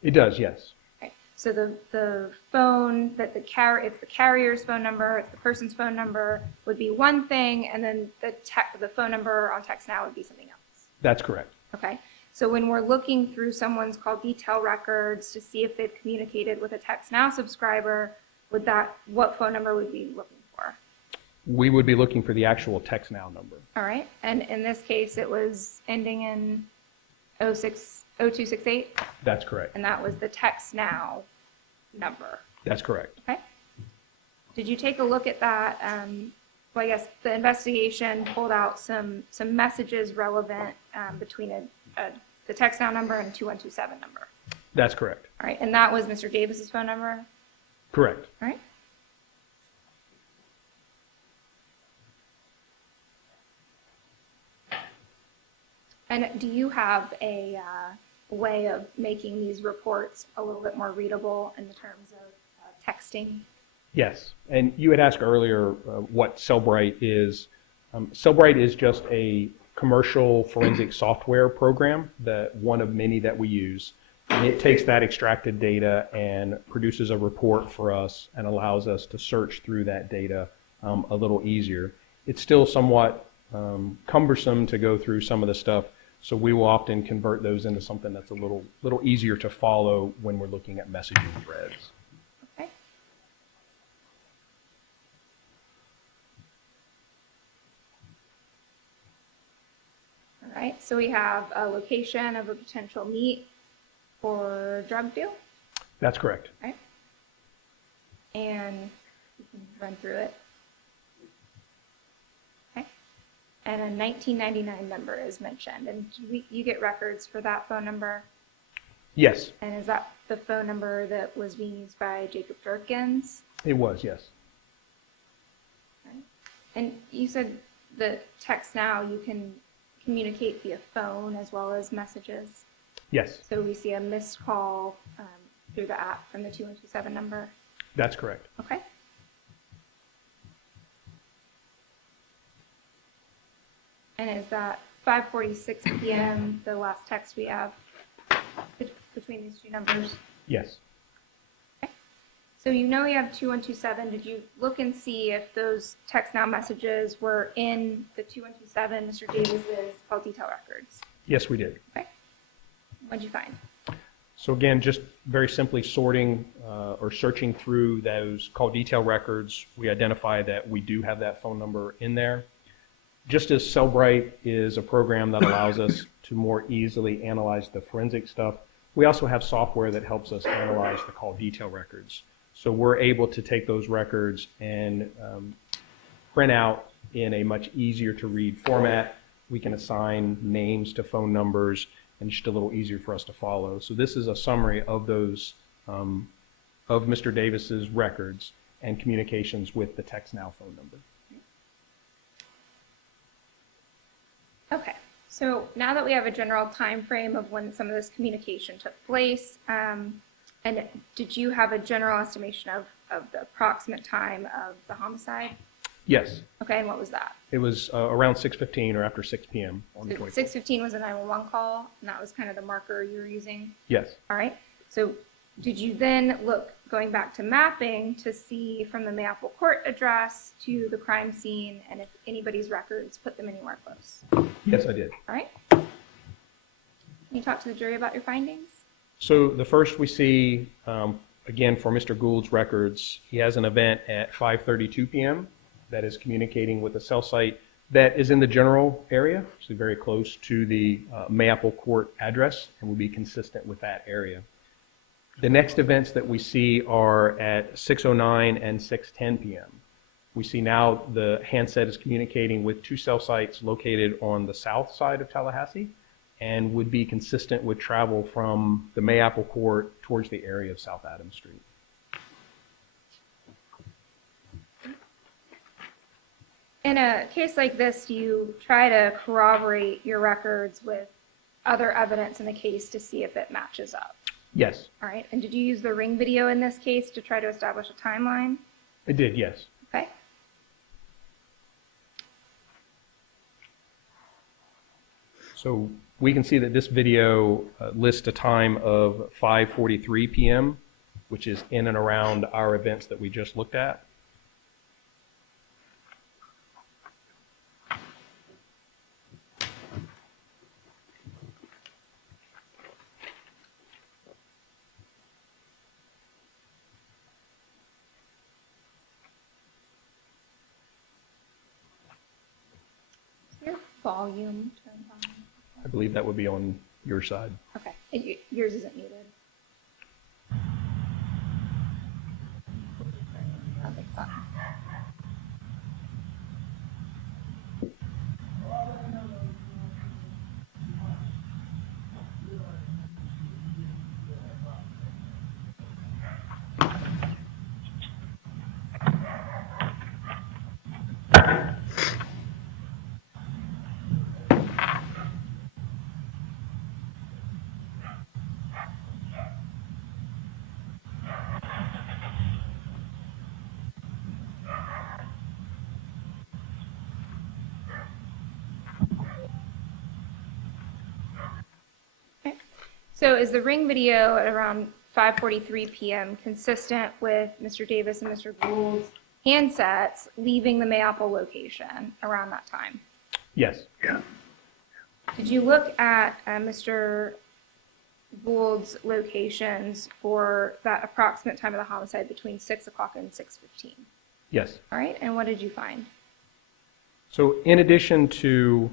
It does, yes. Okay, so the phone that it's the carrier's phone number, it's the person's phone number would be one thing, and then the phone number on TextNow would be something else. That's correct. Okay, so when we're looking through someone's call detail records to see if they've communicated with a TextNow subscriber, what phone number would we be looking for? We would be looking for the actual TextNow number. All right, and in this case, it was ending in 0268? That's correct. And that was the TextNow number. That's correct. Okay. Did you take a look at that? Well, I guess the investigation pulled out some messages relevant between the TextNow number and 2127 number. That's correct. All right, and that was Mr. Davis's phone number? Correct. All right. And do you have a way of making these reports a little bit more readable in the terms of texting? Yes, and you had asked earlier what Cellbrite is. Cellbrite is just a commercial forensic software program, one of many that we use. And it takes that extracted data and produces a report for us and allows us to search through that data a little easier. It's still somewhat cumbersome to go through some of the stuff, so we will often convert those into something that's a little easier to follow when we're looking at messaging threads. Okay. All right, so we have a location of a potential meet for drug deal. That's correct. All right. And we can run through it. And a 1999 number is mentioned. And you get records for that phone number? Yes. And is that the phone number that was being used by Jacob Jerkins? It was, yes. Right. And you said that TextNow, you can communicate via phone as well as messages? Yes. So we see a missed call through the app from the 2127 number? That's correct. Okay. And is that 5:46 p.m. the last text we have between these two numbers? Yes. Okay. So you know we have 2127. Did you look and see if those TextNow messages were in the 2127 Mr. Davis's call detail records? Yes, we did. Okay. What did you find? So again, just very simply sorting or searching through those call detail records, we identify that we do have that phone number in there. Just as Cellbrite is a program that allows us to more easily analyze the forensic stuff, we also have software that helps us analyze the call detail records. So we're able to take those records and print out in a much easier to read format. We can assign names to phone numbers and just a little easier for us to follow. So this is a summary of those, of Mr. Davis's records and communications with the TextNow phone number. Okay, so now that we have a general time frame of when some of this communication took place, and did you have a general estimation of the approximate time of the homicide? Yes, Okay, and what was that? it was around 6:15 or after 6 p.m. on the So 24th. 6:15 was a 911 call, and that was kind of the marker you were using? Yes. All right. So did you then look, going back to mapping, to see from the Mayapple Court address to the crime scene, and if anybody's records put them anywhere close? Yes, I did. All right. Can you talk to the jury about your findings? So the first we see, again, for Mr. Gould's records, he has an event at 5:32 p.m. that is communicating with a cell site that is in the general area, actually very close to the Mayapple Court address, and will be consistent with that area. The next events that we see are at 6:09 and 6:10 p.m. We see now the handset is communicating with two cell sites located on the south side of Tallahassee and would be consistent with travel from the Mayapple Court towards the area of South Adams Street. In a case like this, do you try to corroborate your records with other evidence in the case to see if it matches up? Yes, All right. And did you use the ring video in this case to try to establish a timeline? it did, yes. Okay. So we can see that this video lists a time of 5:43 p.m., which is in and around our events that we just looked at. Is your volume turned on? I believe that would be on your side. Okay. Yours isn't muted. I'll fix that. So is the ring video at around 5:43 p.m. consistent with Mr. Davis and Mr. Gould's handsets leaving the Mayapple location around that time? Yes. Did you look at Mr. Gould's locations for that approximate time of the homicide between 6 o'clock and 6:15? Yes. All right, and what did you find? So in addition to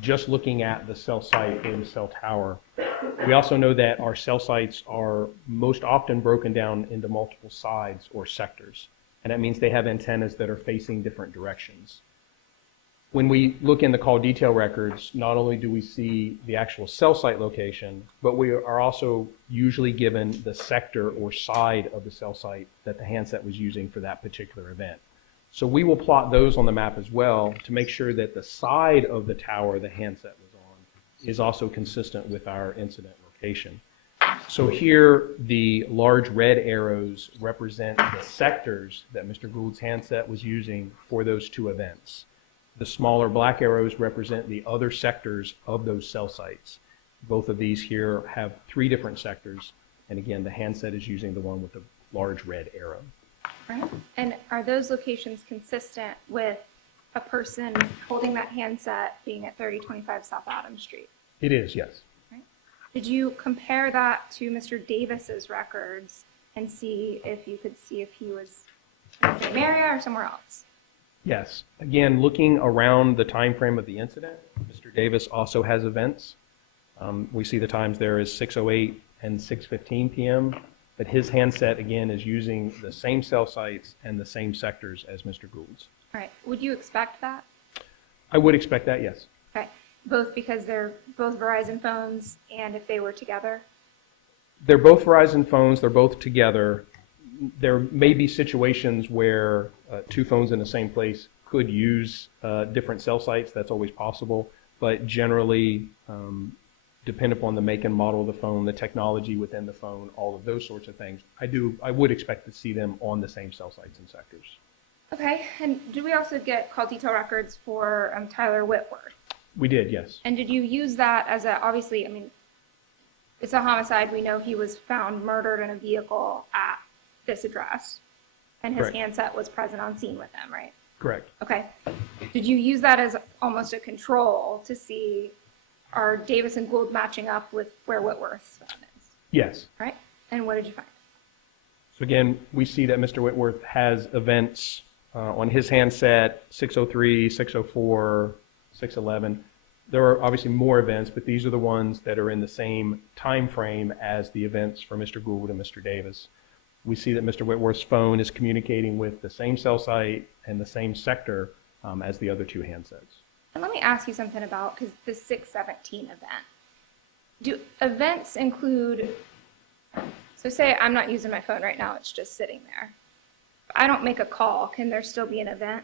just looking at the cell site or the cell tower, we also know that our cell sites are most often broken down into multiple sides or sectors, and that means they have antennas that are facing different directions. When we look in the call detail records, not only do we see the actual cell site location, but we are also usually given the sector or side of the cell site that the handset was using for that particular event. So we will plot those on the map as well to make sure that the side of the tower the handset was on is also consistent with our incident location. So here, the large red arrows represent the sectors that Mr. Gould's handset was using for those two events. The smaller black arrows represent the other sectors of those cell sites. Both of these here have 3 different sectors, and again, the handset is using the one with the large red arrow. Right. And are those locations consistent with a person holding that handset being at 3025 South Adams Street? It is, yes. Right. Did you compare that to Mr. Davis's records and see if you could see if he was in the same area or somewhere else? Yes. Again, looking around the time frame of the incident, Mr. Davis also has events. We see the times there is 6:08 and 6:15 p.m., but his handset, again, is using the same cell sites and the same sectors as Mr. Gould's. All right. Would you expect that? I would expect that, yes. Okay. Both because they're both Verizon phones and if they were together? They're both Verizon phones. They're both together. There may be situations where 2 phones in the same place could use different cell sites. That's always possible. But generally, depend upon the make and model of the phone, the technology within the phone, all of those sorts of things, I would expect to see them on the same cell sites and sectors. Okay, and did we also get call detail records for Tyler Whitworth? We did, yes. And did you use that as obviously, I mean, it's a homicide. We know he was found murdered in a vehicle at this address, and his Correct. handset was present on scene with him, right? Correct. Okay. Did you use that as almost a control to see are Davis and Gould matching up with where Whitworth's phone is? Yes. Right? And what did you find? So again, we see that Mr. Whitworth has events on his handset, 603, 604, 611. There are obviously more events, but these are the ones that are in the same time frame as the events for Mr. Gould and Mr. Davis. We see that Mr. Whitworth's phone is communicating with the same cell site and the same sector as the other two handsets. And let me ask you something about, because the 617 event. Do events include, so say I'm not using my phone right now, it's just sitting there. I don't make a call, can there still be an event?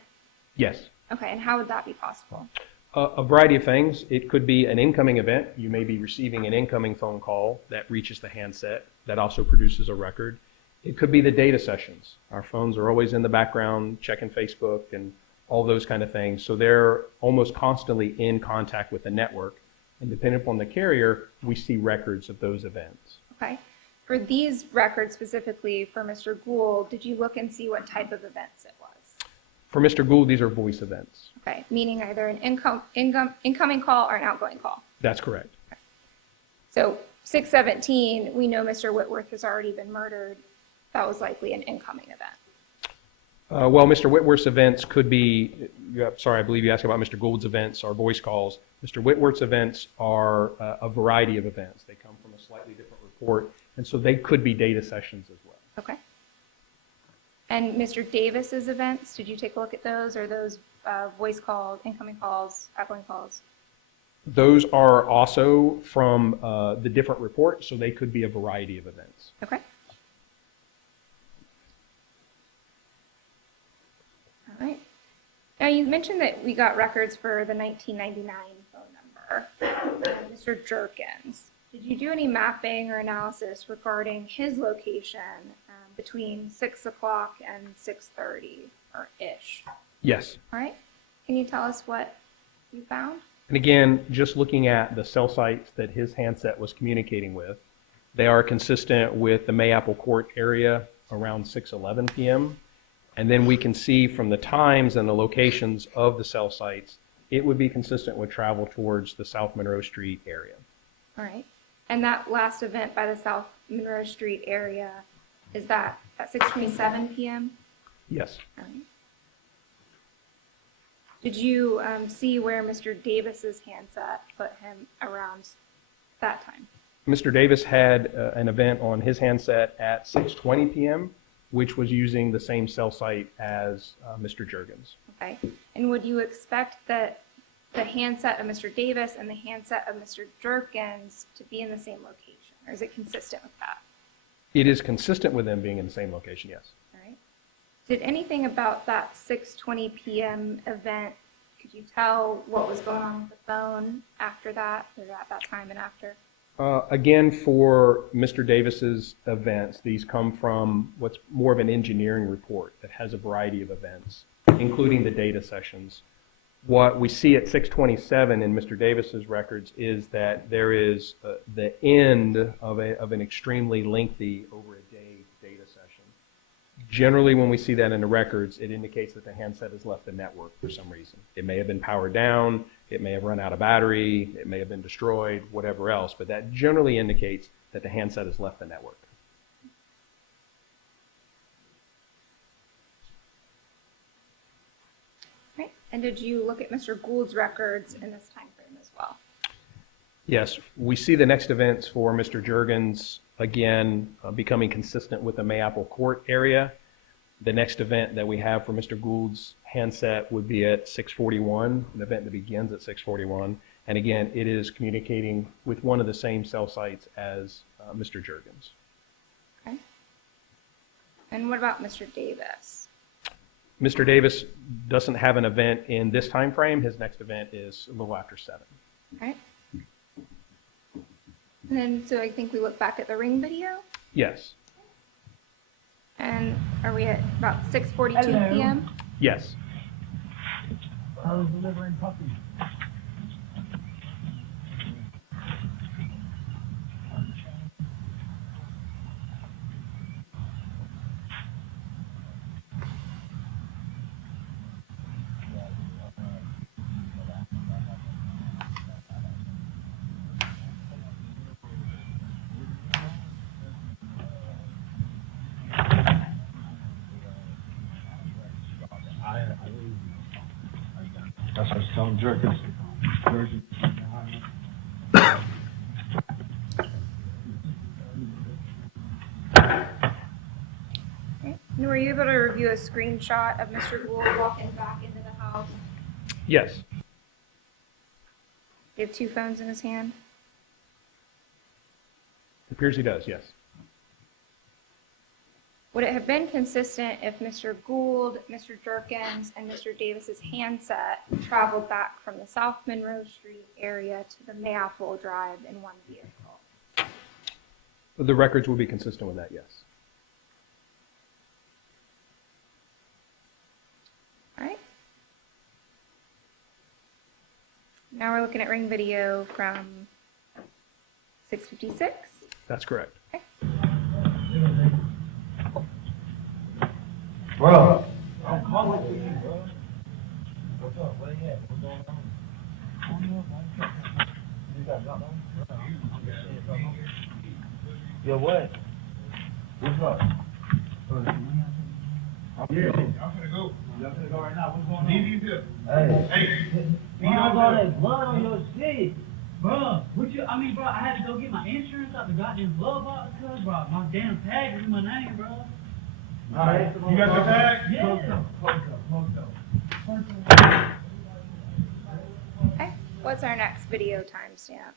Yes. Okay, and how would that be possible? A variety of things. It could be an incoming event. You may be receiving an incoming phone call that reaches the handset that also produces a record. It could be the data sessions. Our phones are always in the background, checking Facebook and all those kind of things. So they're almost constantly in contact with the network. And depending upon the carrier, we see records of those events. Okay. For these records specifically for Mr. Gould, did you look and see what type of events it was? For Mr. Gould, these are voice events. Okay, meaning either an incoming call or an outgoing call. That's correct. Okay. So 617, we know Mr. Whitworth has already been murdered. That was likely an incoming event. Well, Mr. Whitworth's events could be, sorry, I believe you asked about Mr. Gould's events or voice calls. Mr. Whitworth's events are a variety of events. They come from a slightly different report, and so they could be data sessions as well. Okay. And Mr. Davis's events, did you take a look at those? Are those voice calls, incoming calls, outgoing calls? Those are also from the different reports, so they could be a variety of events. Okay. All right. Now you mentioned that we got records for the 1999 phone number, Mr. Jerkins. Did you do any mapping or analysis regarding his location between 6 o'clock and 6:30 or ish? Yes. All right. Can you tell us what you found? And again, just looking at the cell sites that his handset was communicating with, they are consistent with the Mayapple Court area around 6:11 p.m. And then we can see from the times and the locations of the cell sites, it would be consistent with travel towards the South Monroe Street area. All right. And that last event by the South Monroe Street area, is that at 6:27 p.m.? Yes. All right. Did you see where Mr. Davis's handset put him around that time? Mr. Davis had an event on his handset at 6:20 p.m., which was using the same cell site as Mr. Juergens. Okay. And would you expect that the handset of Mr. Davis and the handset of Mr. Juergens to be in the same location, or is it consistent with that? It is consistent with them being in the same location, yes. All right. Did anything about that 6:20 p.m. event, could you tell what was going on with the phone after that, or at that time and after? Again, for Mr. Davis's events, these come from what's more of an engineering report that has a variety of events, including the data sessions. What we see at 6:27 in Mr. Davis's records is that there is the end of an extremely lengthy, over a day data session. Generally, when we see that in the records, it indicates that the handset has left the network for some reason. It may have been powered down, it may have run out of battery, it may have been destroyed, whatever else, but that generally indicates that the handset has left the network. Right. And did you look at Mr. Gould's records in this time frame as well? Yes, we see the next events for Mr. Juergens, again, becoming consistent with the Mayapple Court area. The next event that we have for Mr. Gould's handset would be at 6:41, an event that begins at 6:41. And again, it is communicating with one of the same cell sites as Mr. Juergens. Okay. And what about Mr. Davis? Mr. Davis doesn't have an event in this time frame. His next event is a little after 7. Okay. And then, so I think we look back at the ring video. Yes. And are we at about 6:42 p.m.? Yes. I was delivering puppies. That's what I was telling Jerk. Okay. And were you able to review a screenshot of Mr. Gould walking back into the house? Yes. He had two phones in his hand. It appears he does, yes. Would it have been consistent if Mr. Gould, Mr. Jerkins, and Mr. Davis's handset traveled back from the South Monroe Street area to the Mayapple Drive in one vehicle? The records will be consistent with that, yes. All right. Now we're looking at ring video from 6:56. That's correct. Bro, I'm calling for you, bro. What's up? Where you at? What's going on? You got something on? Yo, what? What's up? I'm here. I'm gonna go. Y'all gonna go right now. What's going on? DD's here. Hey. You got all that blood on your shit. Bro, bro, I had to go get my insurance out the goddamn glove box, cuz, bro. My damn tag is in my name, bro. Alright. You got your tag? Yeah. Okay. What's our next video timestamp?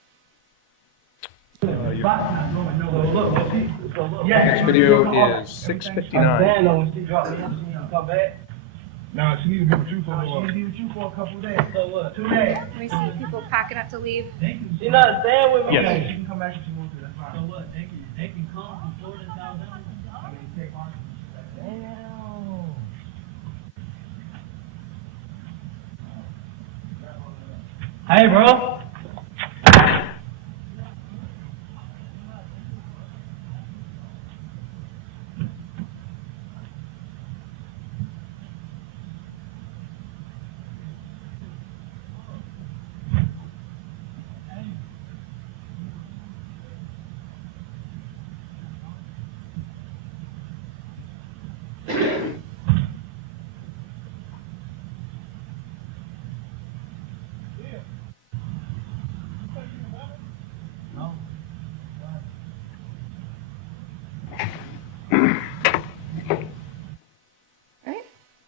Next video is 6:59. When she dropped me, she come back. Nah, she need to be with you for a while. She need to be with you for a couple days. So what? 2 days. Can we see people packing up to leave? She not staying with me. Yes. She can come back if she wants to. That's fine. So what? They can come from Florida to Alabama? I mean, take on. Damn. Hey, bro.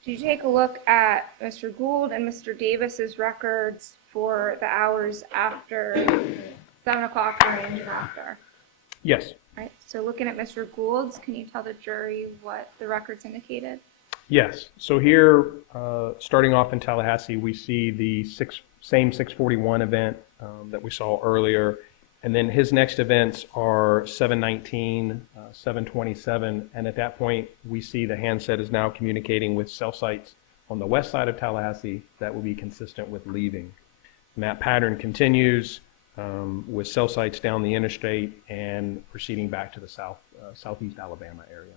Did you take a look at Mr. Gould and Mr. Davis's records for the hours after 7 o'clock range and after? Yes. All right, so looking at Mr. Gould's, can you tell the jury what the records indicated? Yes. So here, starting off in Tallahassee, we see the same 641 event that we saw earlier. And then his next events are 719, 727, and at that point, we see the handset is now communicating with cell sites on the west side of Tallahassee that will be consistent with leaving. And that pattern continues with cell sites down the interstate and proceeding back to the southeast Alabama area.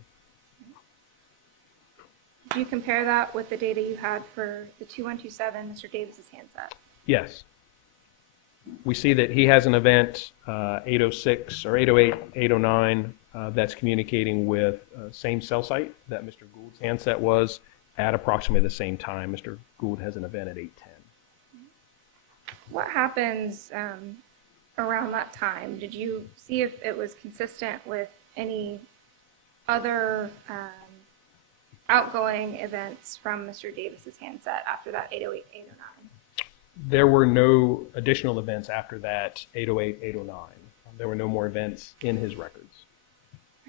Did you compare that with the data you had for the 2127, Mr. Davis's handset? Yes. We see that he has an event 806 or 808, 809 that's communicating with same cell site that Mr. Gould's handset was at approximately the same time. Mr. Gould has an event at 810. What happens around that time? Did you see if it was consistent with any other outgoing events from Mr. Davis's handset after that 808, 809? There were no additional events after that 808, 809. There were no more events in his records.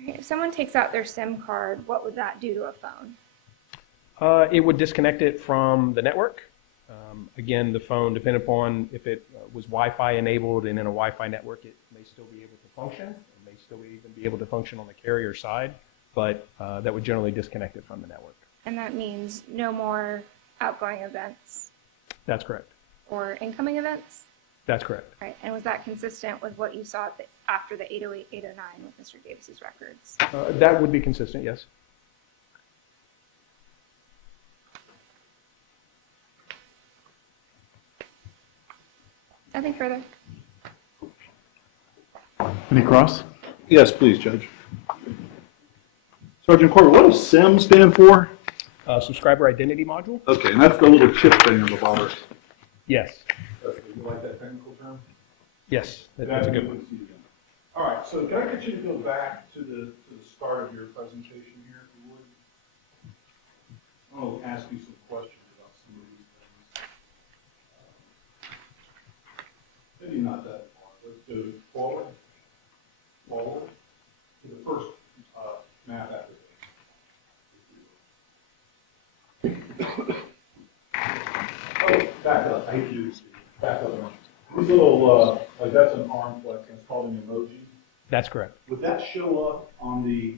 Okay. If someone takes out their SIM card, what would that do to a phone? It would disconnect it from the network. Again, the phone, depending upon if it was Wi-Fi enabled and in a Wi-Fi network, it may still be able to function. It may still even be able to function on the carrier side, but that would generally disconnect it from the network. And that means no more outgoing events That's correct. or incoming events? That's correct. Right. And was that consistent with what you saw after the 808, 809 with Mr. Davis's records? That would be consistent, yes. Nothing further. Any cross? Yes, please, Judge. Sergeant Corbitt, what does SIM stand for? Subscriber identity module? Okay, and that's the little chip thing on the bottom. Yes. You like that technical term? Yes, that's a good one. All right, so can I get you to go back to the start of your presentation here, if you would? I want to ask you some questions about some of these things. Maybe not that far. Let's go forward to the first map application. Oh, back up. I hate to do this. Back up. These little, that's an arm flex. That's called an emoji. That's correct. Would that show up on the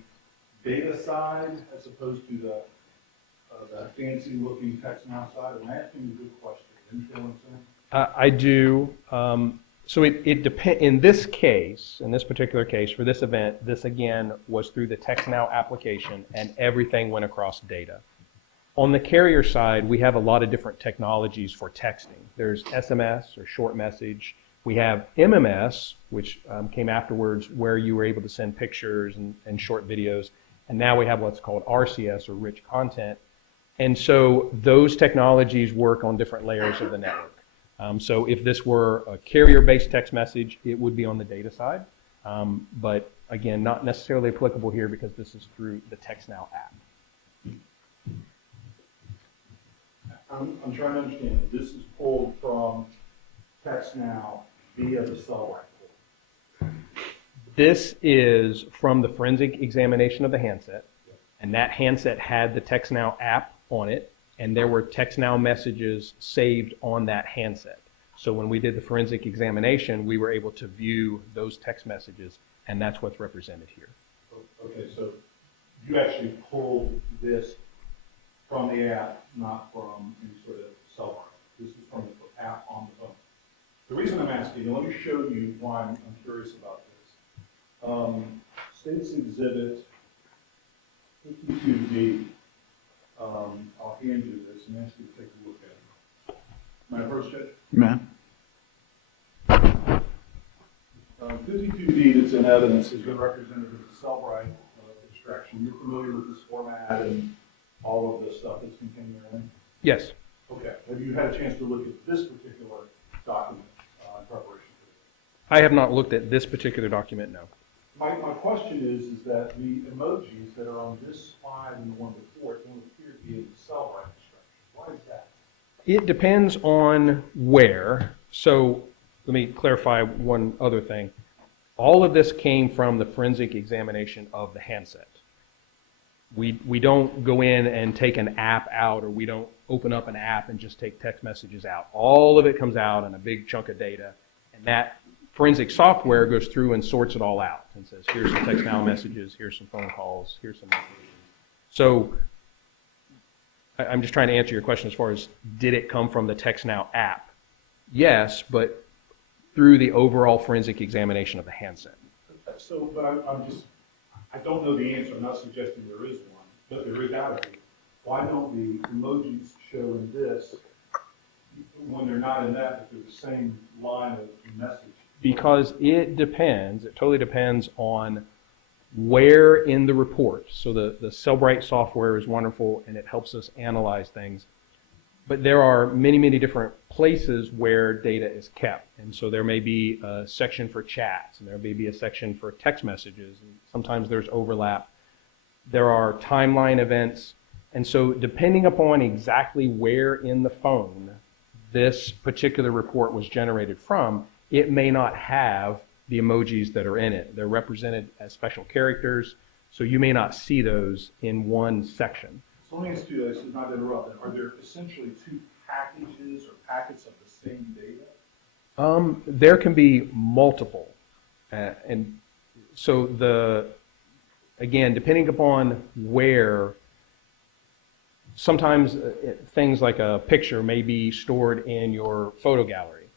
data side as opposed to the fancy-looking text now side? I'm asking a good question. You understand what I'm saying? I do. So it depends. In this case, in this particular case, for this event, this again was through the TextNow application, and everything went across data. On the carrier side, we have a lot of different technologies for texting. There's SMS or short message. We have MMS, which came afterwards, where you were able to send pictures and short videos. And now we have what's called RCS, or rich content. And so those technologies work on different layers of the network. So if this were a carrier-based text message, it would be on the data side. But again, not necessarily applicable here because this is through the TextNow app. I'm trying to understand. This is pulled from TextNow via the cell rifle. This is from the forensic examination of the handset, and that handset had the TextNow app on it, and there were TextNow messages saved on that handset. So when we did the forensic examination, we were able to view those text messages, and that's what's represented here. Okay, so you actually pulled this from the app, not from any sort of cell rifle. This is from the app on the phone. The reason I'm asking, and let me show you why I'm curious about this. State's Exhibit 52D. I'll hand you this and ask you to take a look at it. May I first, Judge? Man. 52D that's in evidence has been represented as a Cellbrite extraction. You're familiar with this format and all of the stuff that's contained therein? Yes. Okay. Have you had a chance to look at this particular document in preparation for this? I have not looked at this particular document, no. My question is that the emojis that are on this slide and the one before it don't appear to be in the Cellbrite extraction. Why is that? It depends on where. So let me clarify one other thing. All of this came from the forensic examination of the handset. We don't go in and take an app out, or we don't open up an app and just take text messages out. All of it comes out in a big chunk of data, and that forensic software goes through and sorts it all out and says, here's some TextNow messages, here's some phone calls, here's some messages. So I'm just trying to answer your question as far as, did it come from the TextNow app? Yes, but through the overall forensic examination of the handset. So, but I don't know the answer. I'm not suggesting there is one, but there is out of it. Why don't the emojis show in this when they're not in that, but they're the same line of message? Because it totally depends on where in the report. So the Cellbrite software is wonderful and it helps us analyze things. But there are many, many different places where data is kept. And so there may be a section for chats, and there may be a section for text messages, and sometimes there's overlap. There are timeline events. And so depending upon exactly where in the phone this particular report was generated from, it may not have the emojis that are in it. They're represented as special characters, so you may not see those in one section. So let me ask you this, not to interrupt, are there essentially two packages or packets of the same data? There can be multiple. And so again, depending upon where sometimes things like a picture may be stored in your photo gallery.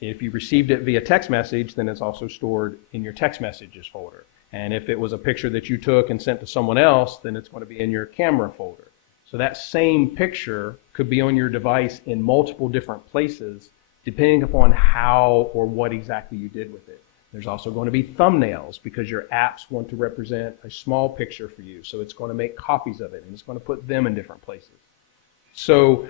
If you received it via text message, then it's also stored in your text messages folder. And if it was a picture that you took and sent to someone else, then it's going to be in your camera folder. So that same picture could be on your device in multiple different places, depending upon how or what exactly you did with it. There's also going to be thumbnails because your apps want to represent a small picture for you. So it's going to make copies of it and it's going to put them in different places. So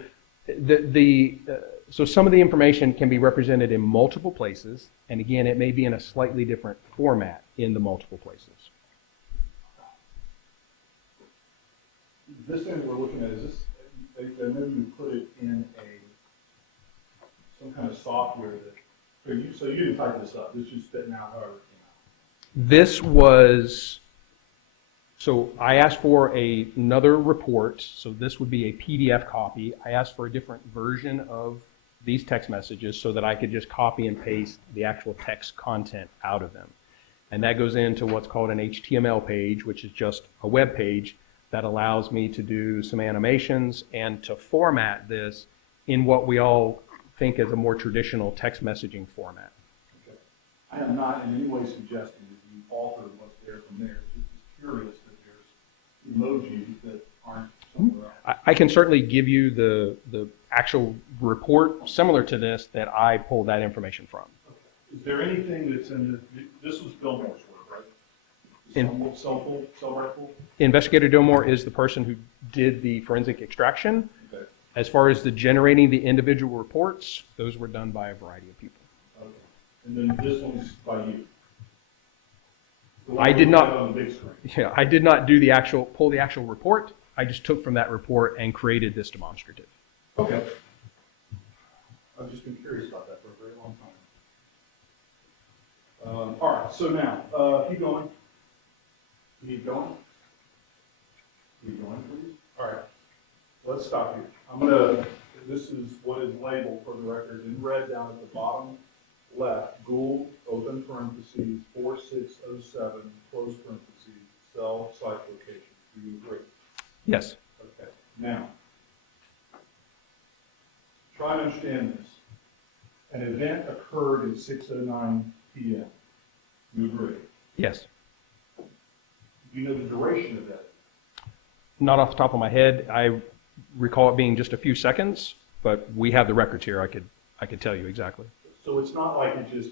so some of the information can be represented in multiple places. And again, it may be in a slightly different format in the multiple places. This thing we're looking at, is this, I know you put it in some kind of software that, so you didn't type this up, this is spitting out however it came out. This was, so I asked for another report, so this would be a PDF copy. I asked for a different version of these text messages so that I could just copy and paste the actual text content out of them. And that goes into what's called an HTML page, which is just a web page that allows me to do some animations and to format this in what we all think is a more traditional text messaging format. Okay. I am not in any way suggesting that you alter what's there from there. Just curious that there's emojis that aren't somewhere else. I can certainly give you the actual report similar to this that I pulled that information from. Okay. Is there anything that's in this was Gilmore's work, right? Cell rifle? Investigator Dillmore is the person who did the forensic extraction. Okay. As far as the generating the individual reports, those were done by a variety of people. Okay. And then this one's by you. I did not. On the big screen. Yeah, I did not do pull the actual report. I just took from that report and created this demonstrative. Okay. I've just been curious about that for a very long time. All right. So now, keep going. Keep going. Keep going, please. All right. Let's stop here. This is what is labeled for the record in red down at the bottom left. Gould, open parentheses, 4607, close parentheses, cell site location. Do you agree? Yes. Okay. Now, try to understand this. An event occurred at 6:09 p.m. You agree? Yes. Do you know the duration of that? Not off the top of my head. I recall it being just a few seconds, but we have the records here. I could tell you exactly. So it's not like it just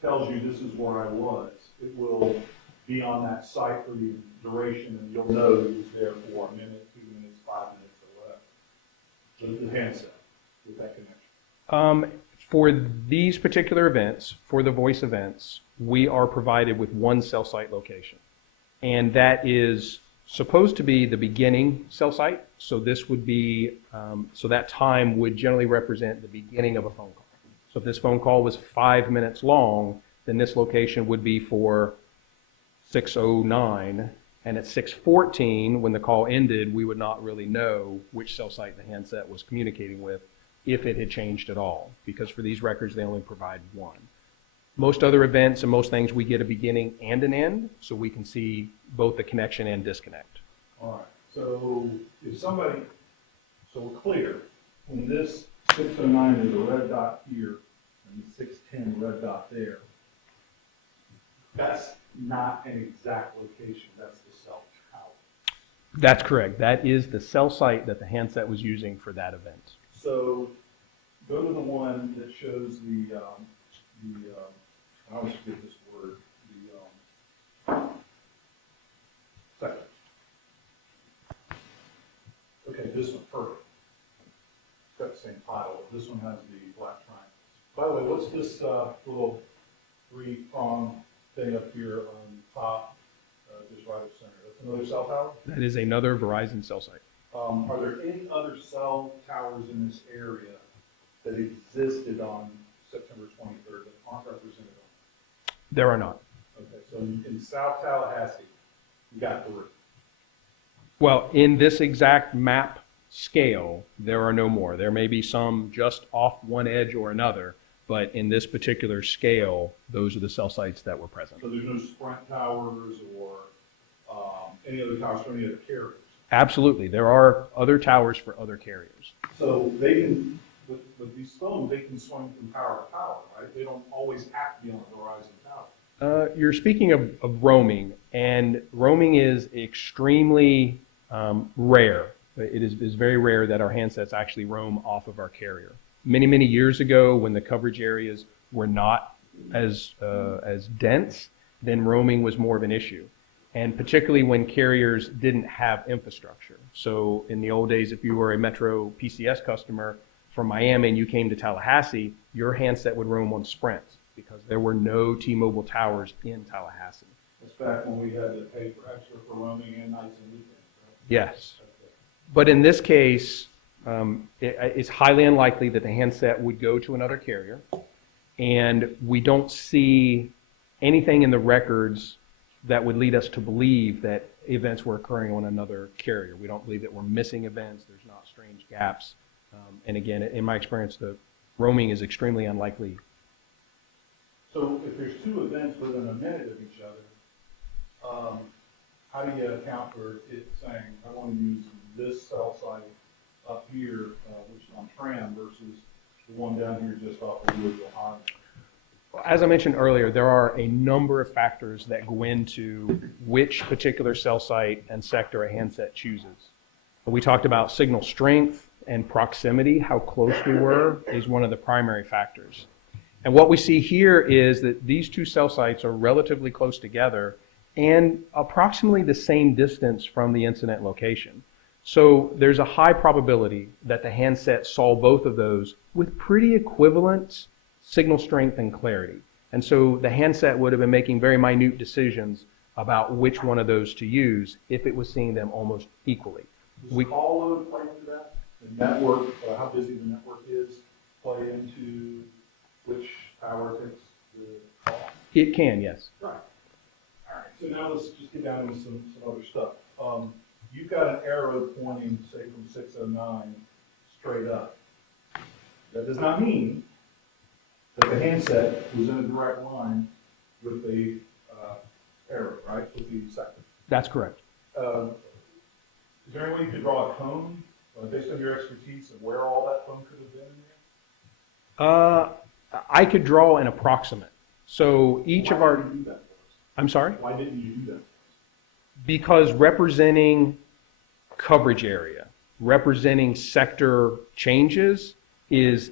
tells you this is where I was. It will be on that site for the duration, and you'll know it was there for a minute, 2 minutes, 5 minutes, or whatever. The handset with that connection. For these particular events, for the voice events, we are provided with one cell site location. And that is supposed to be the beginning cell site. So this would be, so that time would generally represent the beginning of a phone call. So if this phone call was 5 minutes long, then this location would be for 6:09. And at 6:14, when the call ended, we would not really know which cell site the handset was communicating with, if it had changed at all, because for these records, they only provide one. Most other events and most things, we get a beginning and an end, so we can see both the connection and disconnect. All right. So if somebody, so we're clear, when this 609 is a red dot here and the 610 red dot there, that's not an exact location. That's the cell tower. That's correct. That is the cell site that the handset was using for that event. So go to the one that shows I always forget this word, second. Okay, this one, perfect. It's got the same title. This one has the black triangles. By the way, what's this little three-prong thing up here on top, just right at the center? That's another cell tower? That is another Verizon cell site. Are there any other cell towers in this area that existed on September 23rd that aren't represented on? There are not. Okay, so in South Tallahassee, you got 3. Well, in this exact map scale, there are no more. There may be some just off one edge or another, but in this particular scale, those are the cell sites that were present. So there's no Sprint towers or any other towers from any other carriers? Absolutely. There are other towers for other carriers. So they can, with these phones, they can swing from tower to tower, right? They don't always have to be on a Verizon tower. You're speaking of roaming, and roaming is extremely rare. It is very rare that our handsets actually roam off of our carrier. Many, many years ago, when the coverage areas were not as dense, then roaming was more of an issue. And particularly when carriers didn't have infrastructure. So in the old days, if you were a Metro PCS customer from Miami and you came to Tallahassee, your handset would roam on Sprint because there were no T-Mobile towers in Tallahassee. That's back when we had to pay for extra for roaming and nights and weekends, right? Yes. But in this case, it's highly unlikely that the handset would go to another carrier. And we don't see anything in the records that would lead us to believe that events were occurring on another carrier. We don't believe that we're missing events. There's not strange gaps. And again, in my experience, the roaming is extremely unlikely. So if there's two events within a minute of each other, how do you account for it saying, I want to use this cell site up here, which is on Tram, versus the one down here just off of Louisville Highway? As I mentioned earlier, there are a number of factors that go into which particular cell site and sector a handset chooses. We talked about signal strength and proximity, how close we were is one of the primary factors. And what we see here is that these two cell sites are relatively close together and approximately the same distance from the incident location. So there's a high probability that the handset saw both of those with pretty equivalent signal strength and clarity. And so the handset would have been making very minute decisions about which one of those to use if it was seeing them almost equally. Does call load play into that? The network, how busy the network is, play into which tower takes the call? It can, yes. Right. All right. So now let's just get down into some other stuff. You've got an arrow pointing, say, from 609 straight up. That does not mean that the handset was in a direct line with the arrow, right, with the sector. That's correct. Is there any way you could draw a cone based on your expertise of where all that cone could have been in there? I could draw an approximate. So each of our... Why didn't you do that for us? I'm sorry? Why didn't you do that? Because representing coverage area, representing sector changes is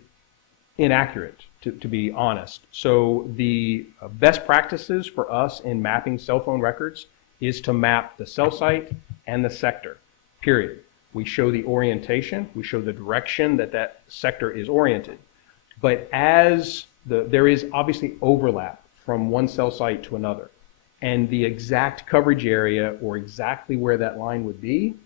inaccurate, to be honest. So the best practices for us in mapping cell phone records is to map the cell site and the sector, period. We show the orientation, we show the direction that that sector is oriented. But as there is obviously overlap from one cell site to another, and the exact coverage area or exactly where that line would be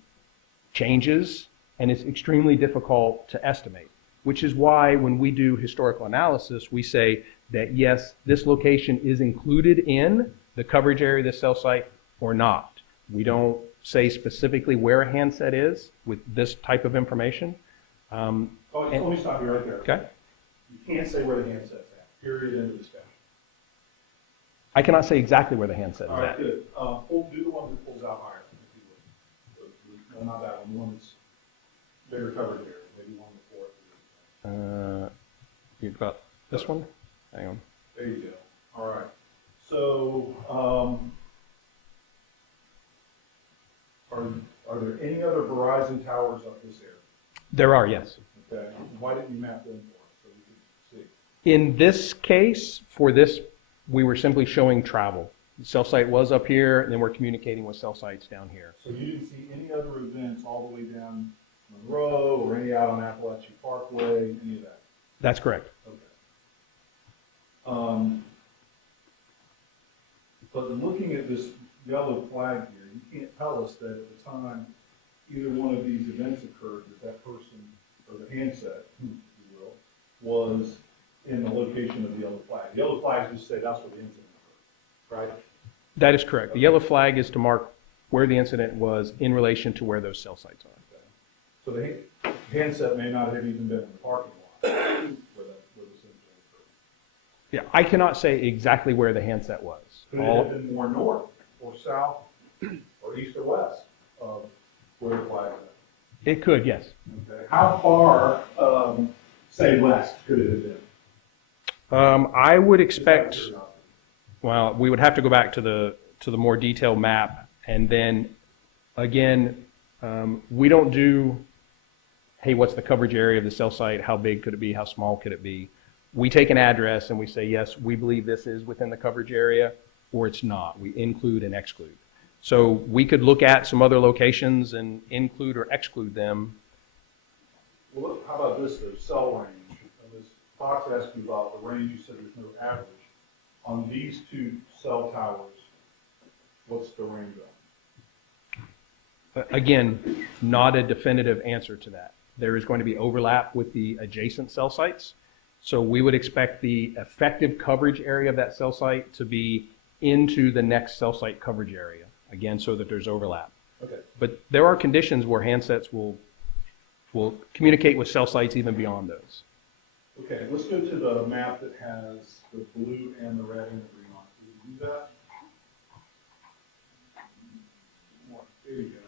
changes, and it's extremely difficult to estimate, which is why when we do historical analysis, we say that yes, this location is included in the coverage area of the cell site or not. We don't say specifically where a handset is with this type of information. Let me stop you right there. Okay. You can't say where the handset's at, period, end of discussion. I cannot say exactly where the handset is All right, at. good. Do the one that pulls out higher, if you would. No, not that one, the one that's bigger coverage area, maybe one before it. You've got this one? Hang on. There you go. All right. So, are there any other Verizon towers up this area? There are, yes. Okay. Why didn't you map them for us so we could see? In this case, for this, we were simply showing travel. The cell site was up here, and then we're communicating with cell sites down here. So you didn't see any other events all the way down Monroe or any out on Appalachia Parkway, any of that? That's correct. Okay. But looking at this yellow flag here, you can't tell us that at the time either one of these events occurred that that person, or the handset, if you will, was in the location of the yellow flag. The yellow flags just say that's where the incident occurred, right? That is correct. The yellow flag is to mark where the incident was in relation to where those cell sites are. Okay. So the handset may not have even been in the parking lot where this incident occurred. Yeah, I cannot say exactly where the handset was. Could it have been more north or south or east or west of where the flag is It could, yes. at. Okay. How far, say west, could it have been? I would expect, well, we would have to go back to the more detailed map, and then, again, we don't do, hey, what's the coverage area of the cell site? How big could it be? How small could it be? We take an address and we say, yes, we believe this is within the coverage area, or it's not. We include and exclude. So we could look at some other locations and include or exclude them. Well, how about this, though, cell range? Ms. Fox asked you about the range. You said there's no average. On these two cell towers, what's the range on? Again, not a definitive answer to that. There is going to be overlap with the adjacent cell sites. So we would expect the effective coverage area of that cell site to be into the next cell site coverage area, again, so that there's overlap. Okay. But there are conditions where handsets will communicate with cell sites even beyond those. Okay, let's go to the map that has the blue and the red and the green on it. Can you do that? There you go.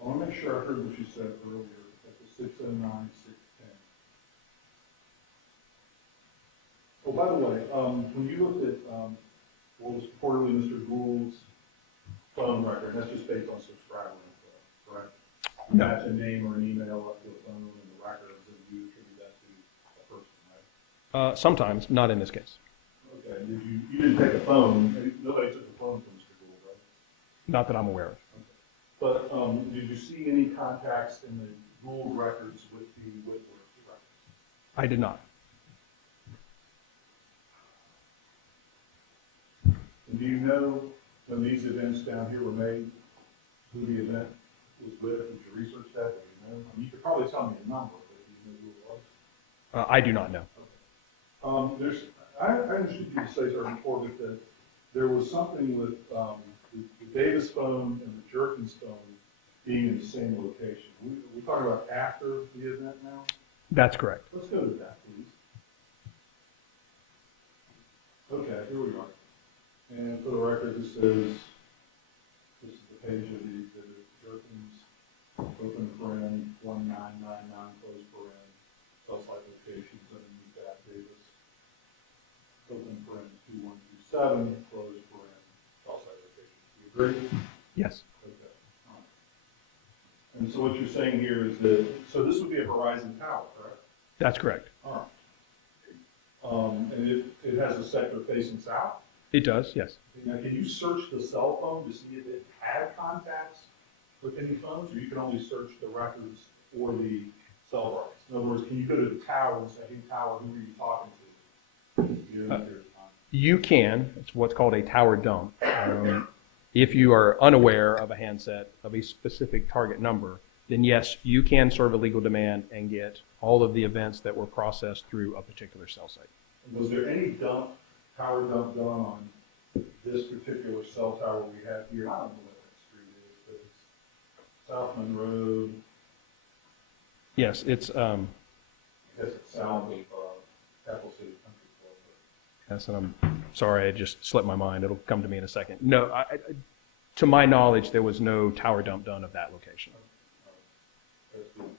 I want to make sure I heard what you said earlier at the 609, 610. Oh, by the way, when you looked at what was reportedly Mr. Gould's phone record, that's just based on subscriber info, correct? No. Match a name or an email up to a phone and the records, and you attribute that to a person, right? Sometimes, not in this case. Okay, you didn't take a phone, nobody took a phone from Mr. Gould, right? Not that I'm aware of. But did you see any contacts in the Gould records with the Whitworth records? I did not. And do you know when these events down here were made, who the event was with? Did you research that? Do you know? I mean, you could probably tell me a number, but do you know who it was? I do not know. I understood you to say, sir, before that there was something with the Davis phone and the Jerkins phone being in the same location. We talking about after the event now? That's correct. Let's go to that, please. Okay, here we are. And for the record, this is the page of the Jerkins, open paren, 1999, close paren, cell site locations underneath that, Davis, open paren, 2127, close paren, cell site locations. You agree? Yes. Okay. All right. And so what you're saying here is that, so this would be a Verizon tower, correct? That's correct. All right. And it has a sector facing south? It does, yes. Now, can you search the cell phone to see if it had contacts with any phones, or you can only search the records for the cell rights? In other words, can you go to the tower and say, hey, tower, who are you talking to? You can. It's what's called a tower dump. If you are unaware of a handset of a specific target number, then yes, you can serve a legal demand and get all of the events that were processed through a particular cell site. Was there any tower dump done on this particular cell tower we have here? I don't know what that street is, but it's South Monroe. Yes, it's I guess it's south of Apple City Country Club. yes, and I'm sorry, it just slipped my mind. It'll come to me in a second. No, to my knowledge, there was no tower dump done of that location.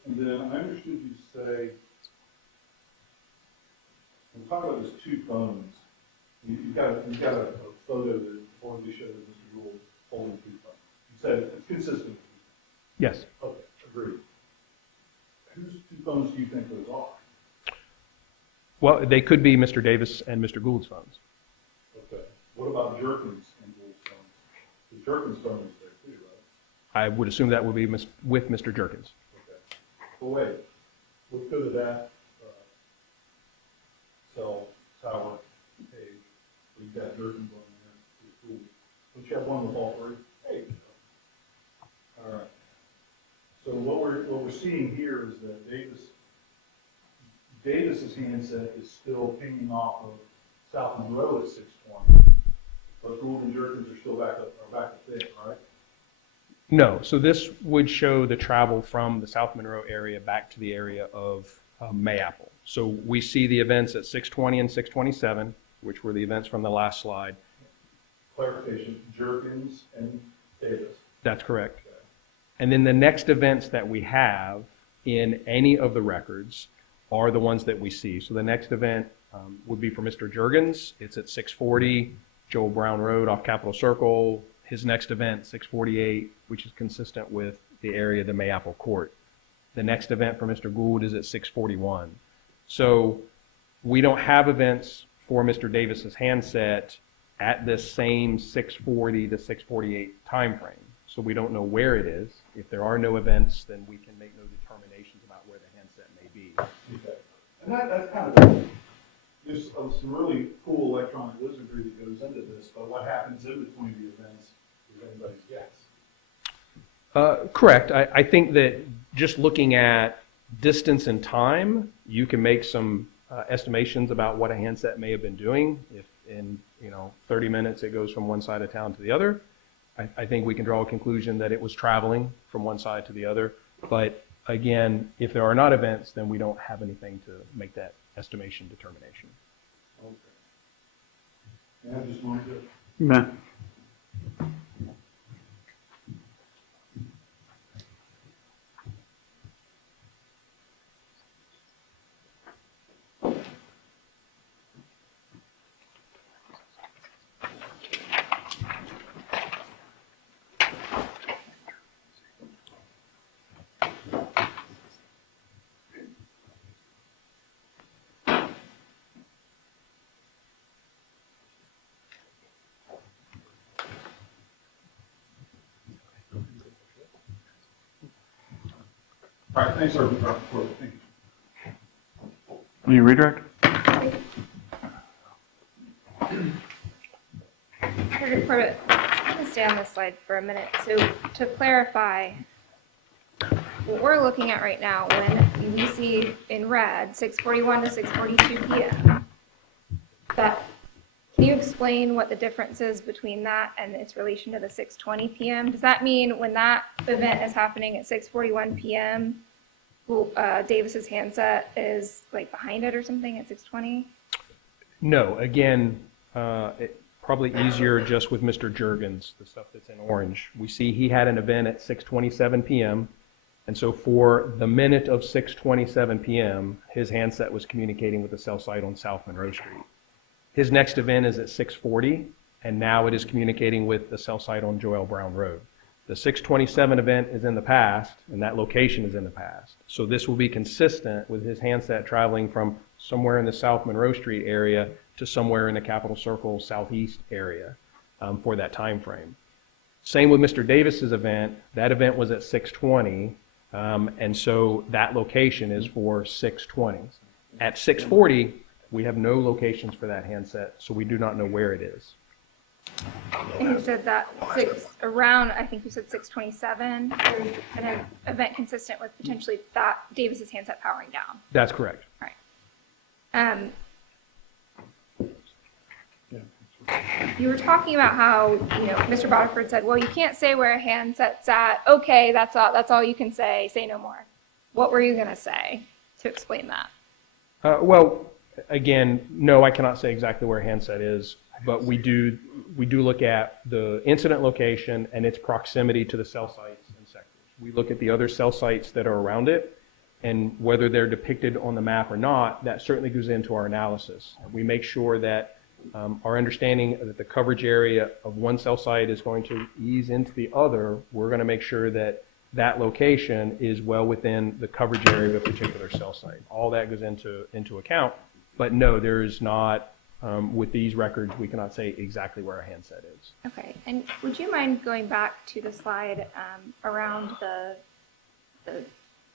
And then I understood you say, we're talking about those two phones. You've got a photo that already shows Mr. Gould holding two phones. You said it's consistent. Yes. Okay, agreed. Whose two phones do you think those are? Well, they could be Mr. Davis and Mr. Gould's phones. Okay. What about Jerkins and Gould's phones? The Jerkins phone is there too, right? I would assume that would be with Mr. Jerkins. Okay. Well, wait. Let's go to that cell tower page. We've got Jerkins on there. Pretty cool. Don't you have one with all three? There you go. All right. So what we're seeing here is that Davis's handset is still pinging off of South Monroe at 620, but Gould and Jerkins are still back up there, right? No. So this would show the travel from the South Monroe area back to the area of Mayapple. So we see the events at 620 and 627, which were the events from the last slide. clarification, Jergens and Davis. That's correct. And then the next events that we have in any of the records are the ones that we see. So the next event would be for Mr. Jergens. It's at 640 Joel Brown Road off Capitol Circle. His next event, 648, which is consistent with the area of the Mayapple Court. The next event for Mr. Gould is at 641. So we don't have events for Mr. Davis's handset at this same 640 to 648 time frame. So we don't know where it is. If there are no events, then we can make no determinations about where the handset may be. Okay. And that's kind of, there's some really cool electronic wizardry that goes into this, but what happens in between the events is anybody's guess. Correct. I think that just looking at distance and time, you can make some estimations about what a handset may have been doing. If in 30 minutes it goes from one side of town to the other, I think we can draw a conclusion that it was traveling from one side to the other. But again, if there are not events, then we don't have anything to make that estimation determination. Okay. And I just wanted to. Matt? All right, thanks, Sergeant Corbitt. Thank you. Will you redirect? Sergeant Corbitt, I'm going to stay on this slide for a minute. So to clarify, what we're looking at right now, when we see in red 6:41 to 6:42 p.m., can you explain what the difference is between that and its relation to the 6:20 p.m.? Does that mean when that event is happening at 6:41 p.m., Davis's handset is like behind it or something at 6:20? No, again, probably easier just with Mr. Jergens, the stuff that's in orange. We see he had an event at 6:27 p.m. And so for the minute of 6:27 p.m., his handset was communicating with the cell site on South Monroe Street. His next event is at 6:40, and now it is communicating with the cell site on Joel Brown Road. The 6:27 event is in the past, and that location is in the past. So this will be consistent with his handset traveling from somewhere in the South Monroe Street area to somewhere in the Capitol Circle Southeast area for that time frame. Same with Mr. Davis's event. That event was at 6:20, and so that location is for 6:20. At 6:40, we have no locations for that handset, so we do not know where it is. And you said that I think you said 6:27, there's an event consistent with potentially that Davis's handset powering down. That's correct. All right. You were talking about how, Mr. Bodiford said, well, you can't say where a handset's at. Okay, that's all you can say. Say no more. What were you going to say to explain that? Well, again, no, I cannot say exactly where a handset is, but we do look at the incident location and its proximity to the cell sites and sectors. We look at the other cell sites that are around it, and whether they're depicted on the map or not, that certainly goes into our analysis. We make sure that our understanding that the coverage area of one cell site is going to ease into the other. We're going to make sure that that location is well within the coverage area of a particular cell site. All that goes into account. But no, there is not, with these records, we cannot say exactly where a handset is. Okay, and would you mind going back to the slide around the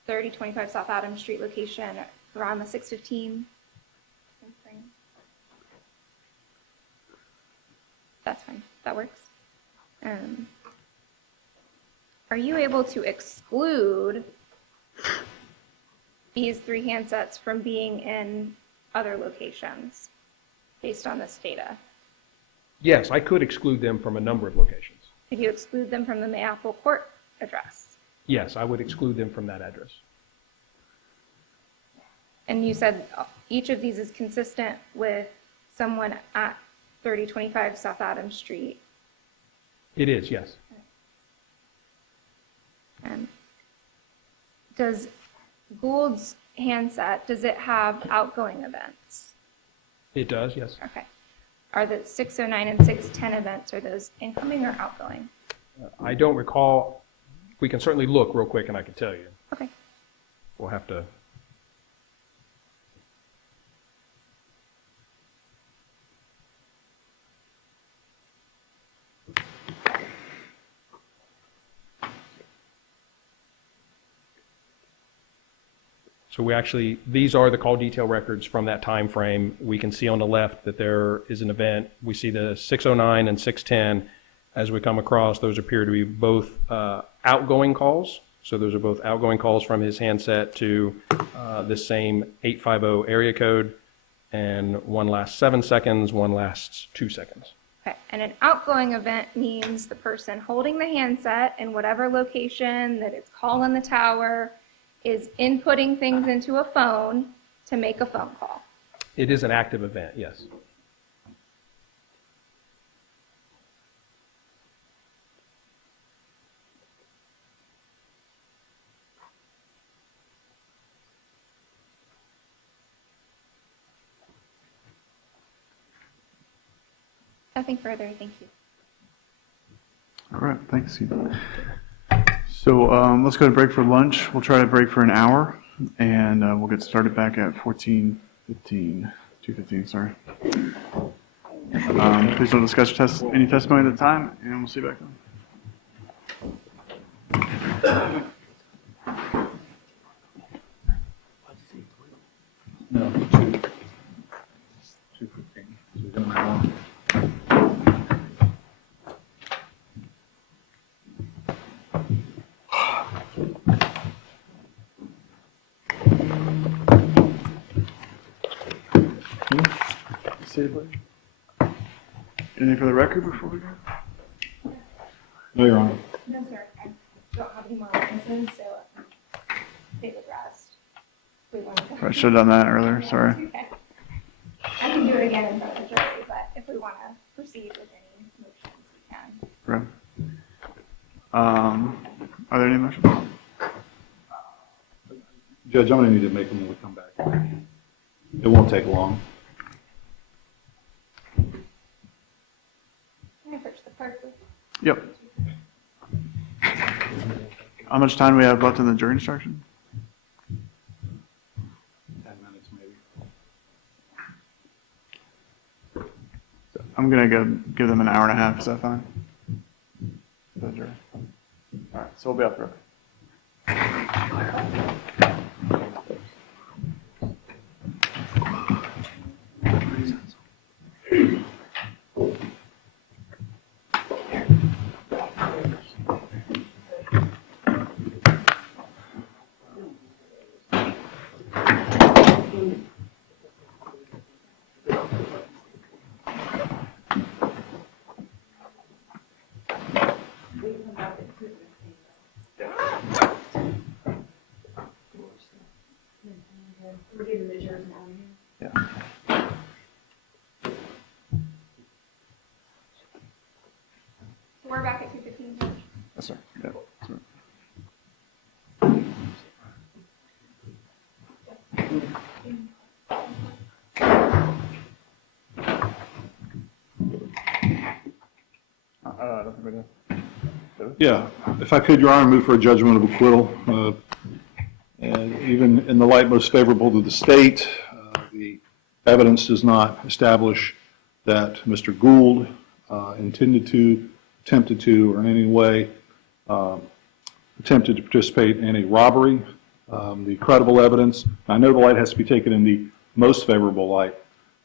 3025 South Adams Street location around the 6:15? That's fine, that works. Are you able to exclude these three handsets from being in other locations based on this data? Yes, I could exclude them from a number of locations. Could you exclude them from the Mayapple Court address? Yes, I would exclude them from that address. And you said each of these is consistent with someone at 3025 South Adams Street It is, yes. Does Gould's handset, does it have outgoing events? It does, yes. Okay. Are the 609 and 610 events, are those incoming or outgoing? I don't recall. We can certainly look real quick and I can tell you. Okay. We'll have to. So we actually, these are the call detail records from that time frame. We can see on the left that there is an event. We see the 609 and 610 as we come across. Those appear to be both outgoing calls. So those are both outgoing calls from his handset to this same 850 area code. And one lasts 7 seconds, one lasts 2 seconds. Okay. And an outgoing event means the person holding the handset in whatever location that it's calling the tower is inputting things into a phone to make a phone call. It is an active event, yes. Nothing further, thank you. All right, thanks, Steve. So let's go to break for lunch. We'll try to break for an hour, and we'll get started back at 2:15, sorry. Please don't discuss any testimony at the time, and we'll see you back then. No, 2:15. So we're going to move on. Anything for the record before we go? No, Your Honor. No, sir. I don't have any more witnesses, so they would rest. We want to. I should have done that earlier, sorry. Okay. I can do it again in front of the jury, but if we want to proceed with any motions, we can. Right. Are there any motions? Judge, I'm going to need to make them when we come back. It won't take long. Can I approach the clerk, please? Yep. How much time do we have left in the jury instruction? 10 minutes, maybe. I'm going to give them an hour and a half. Is that fine? The jury. All right, so we'll be out there. Yeah. So we're back at 2:15, Judge? Yes, sir. Yeah. That's right. I don't think we do. Yeah, if I could, Your Honor, move for a judgment of acquittal. And even in the light most favorable to the state, the evidence does not establish that Mr. Gould intended to, attempted to, or in any way attempted to participate in a robbery. The credible evidence, I know the light has to be taken in the most favorable light.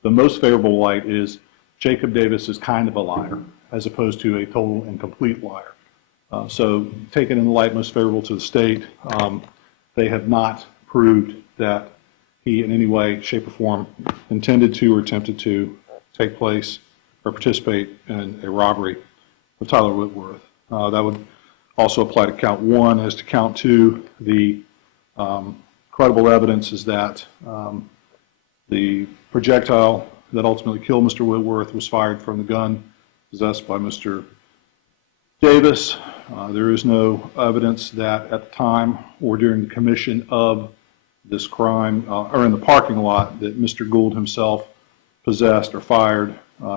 The most favorable light is Jacob Davis is kind of a liar, as opposed to a total and complete liar. So taken in the light most favorable to the state, they have not proved that he in any way, shape, or form intended to or attempted to take place or participate in a robbery of Tyler Whitworth. That would also apply to count 1. As to count 2, the credible evidence is that the projectile that ultimately killed Mr. Whitworth was fired from the gun possessed by Mr. Davis. There is no evidence that at the time or during the commission of this crime or in the parking lot that Mr. Gould himself possessed or fired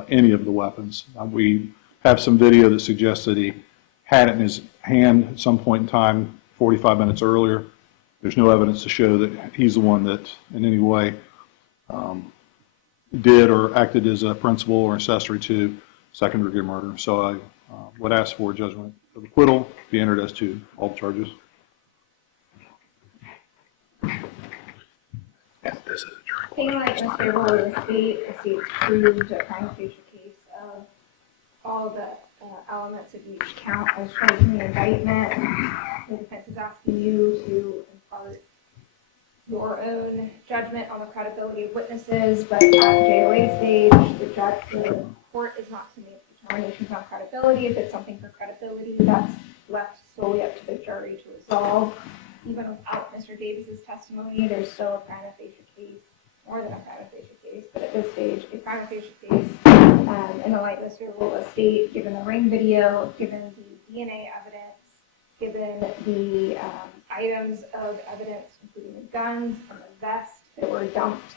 any of the weapons. We have some video that suggests that he had it in his hand at some point in time 45 minutes earlier. There's no evidence to show that he's the one that in any way did or acted as a principal or accessory to second-degree murder. So I would ask for judgment of acquittal be entered as to all the charges. Being like Mr. Gould, the state proved a prima facie case of all the elements of each count as charged in the indictment. The defense is asking you to impart your own judgment on the credibility of witnesses, but at JOA stage, the court is not to make determinations on credibility. If it's something for credibility, that's left solely up to the jury to resolve. Even without Mr. Davis's testimony, there's still a prima facie case, more than a prima facie case, but at this stage, a prima facie case in the light Mr. Gould state, given the ring video, given the DNA evidence, given the items of evidence, including the guns and the vest that were dumped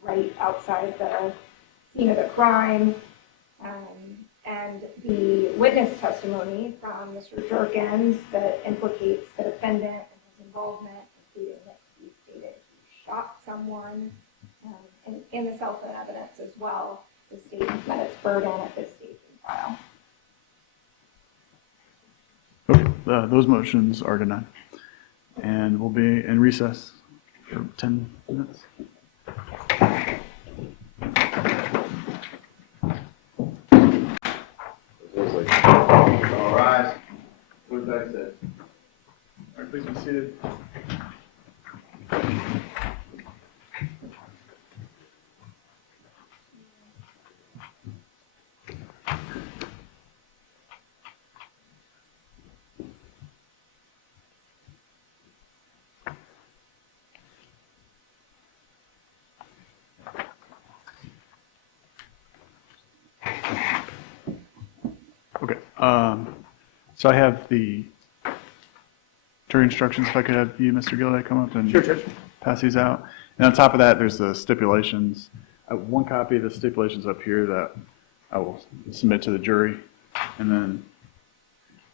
right outside the scene of the crime, and the witness testimony from Mr. Jerkins that implicates the defendant and his involvement, including that he stated he shot someone, and the cell phone evidence as well. The state has met its burden at this stage in trial. Okay, those motions are denied. And we'll be in recess for 10 minutes. All rise. What did I say? All right, please be seated. Okay, so I have the jury instructions. If I could have you, Mr. Gilday, come up and pass these out. And on top of that, there's the stipulations. I have one copy of the stipulations up here that I will submit to the jury, and then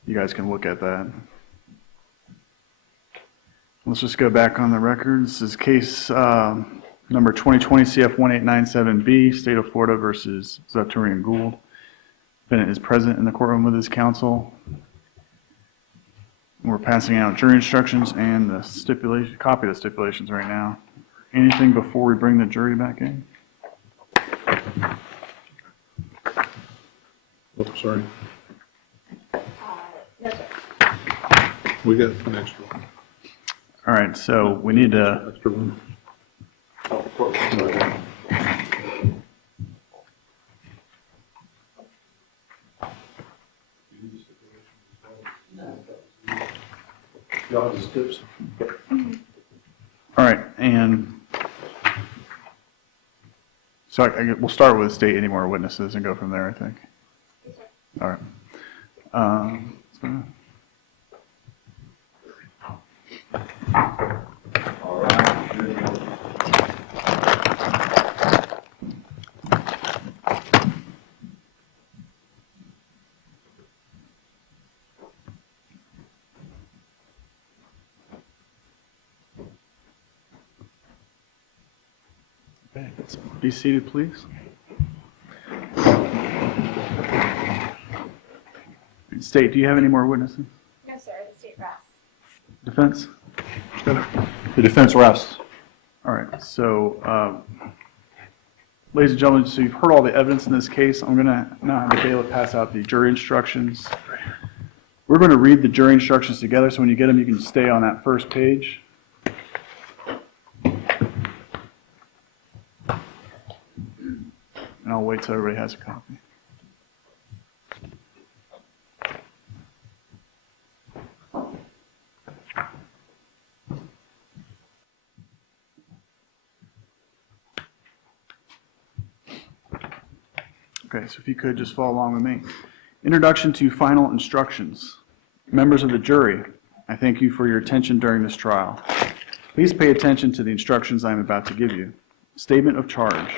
you guys can look at that. Let's just go back on the record. This is case number 2020 CF 1897B, State of Florida versus Zatoriyan Gould. Defendant is present in the courtroom with his counsel. We're passing out jury instructions and the stipulation, copy of the stipulations right now. Anything before we bring the jury back in? Oh, sorry. No, sir. We got an extra one. All right, so we need to, Extra one. Oh, Y'all just tips. all right, and so we'll start with state any more witnesses and go from there, I think. All right. All right. Okay, let's be seated, please. State, do you have any more witnesses? No, sir. The state rests. Defense? The defense rests. All right, so, ladies and gentlemen, so you've heard all the evidence in this case. I'm going to now have the bailiff pass out the jury instructions. We're going to read the jury instructions together, so when you get them, you can stay on that first page. And I'll wait till everybody has a copy. Okay, so if you could just follow along with me. Introduction to final instructions. Members of the jury, I thank you for your attention during this trial. Please pay attention to the instructions I am about to give you. Statement of charge.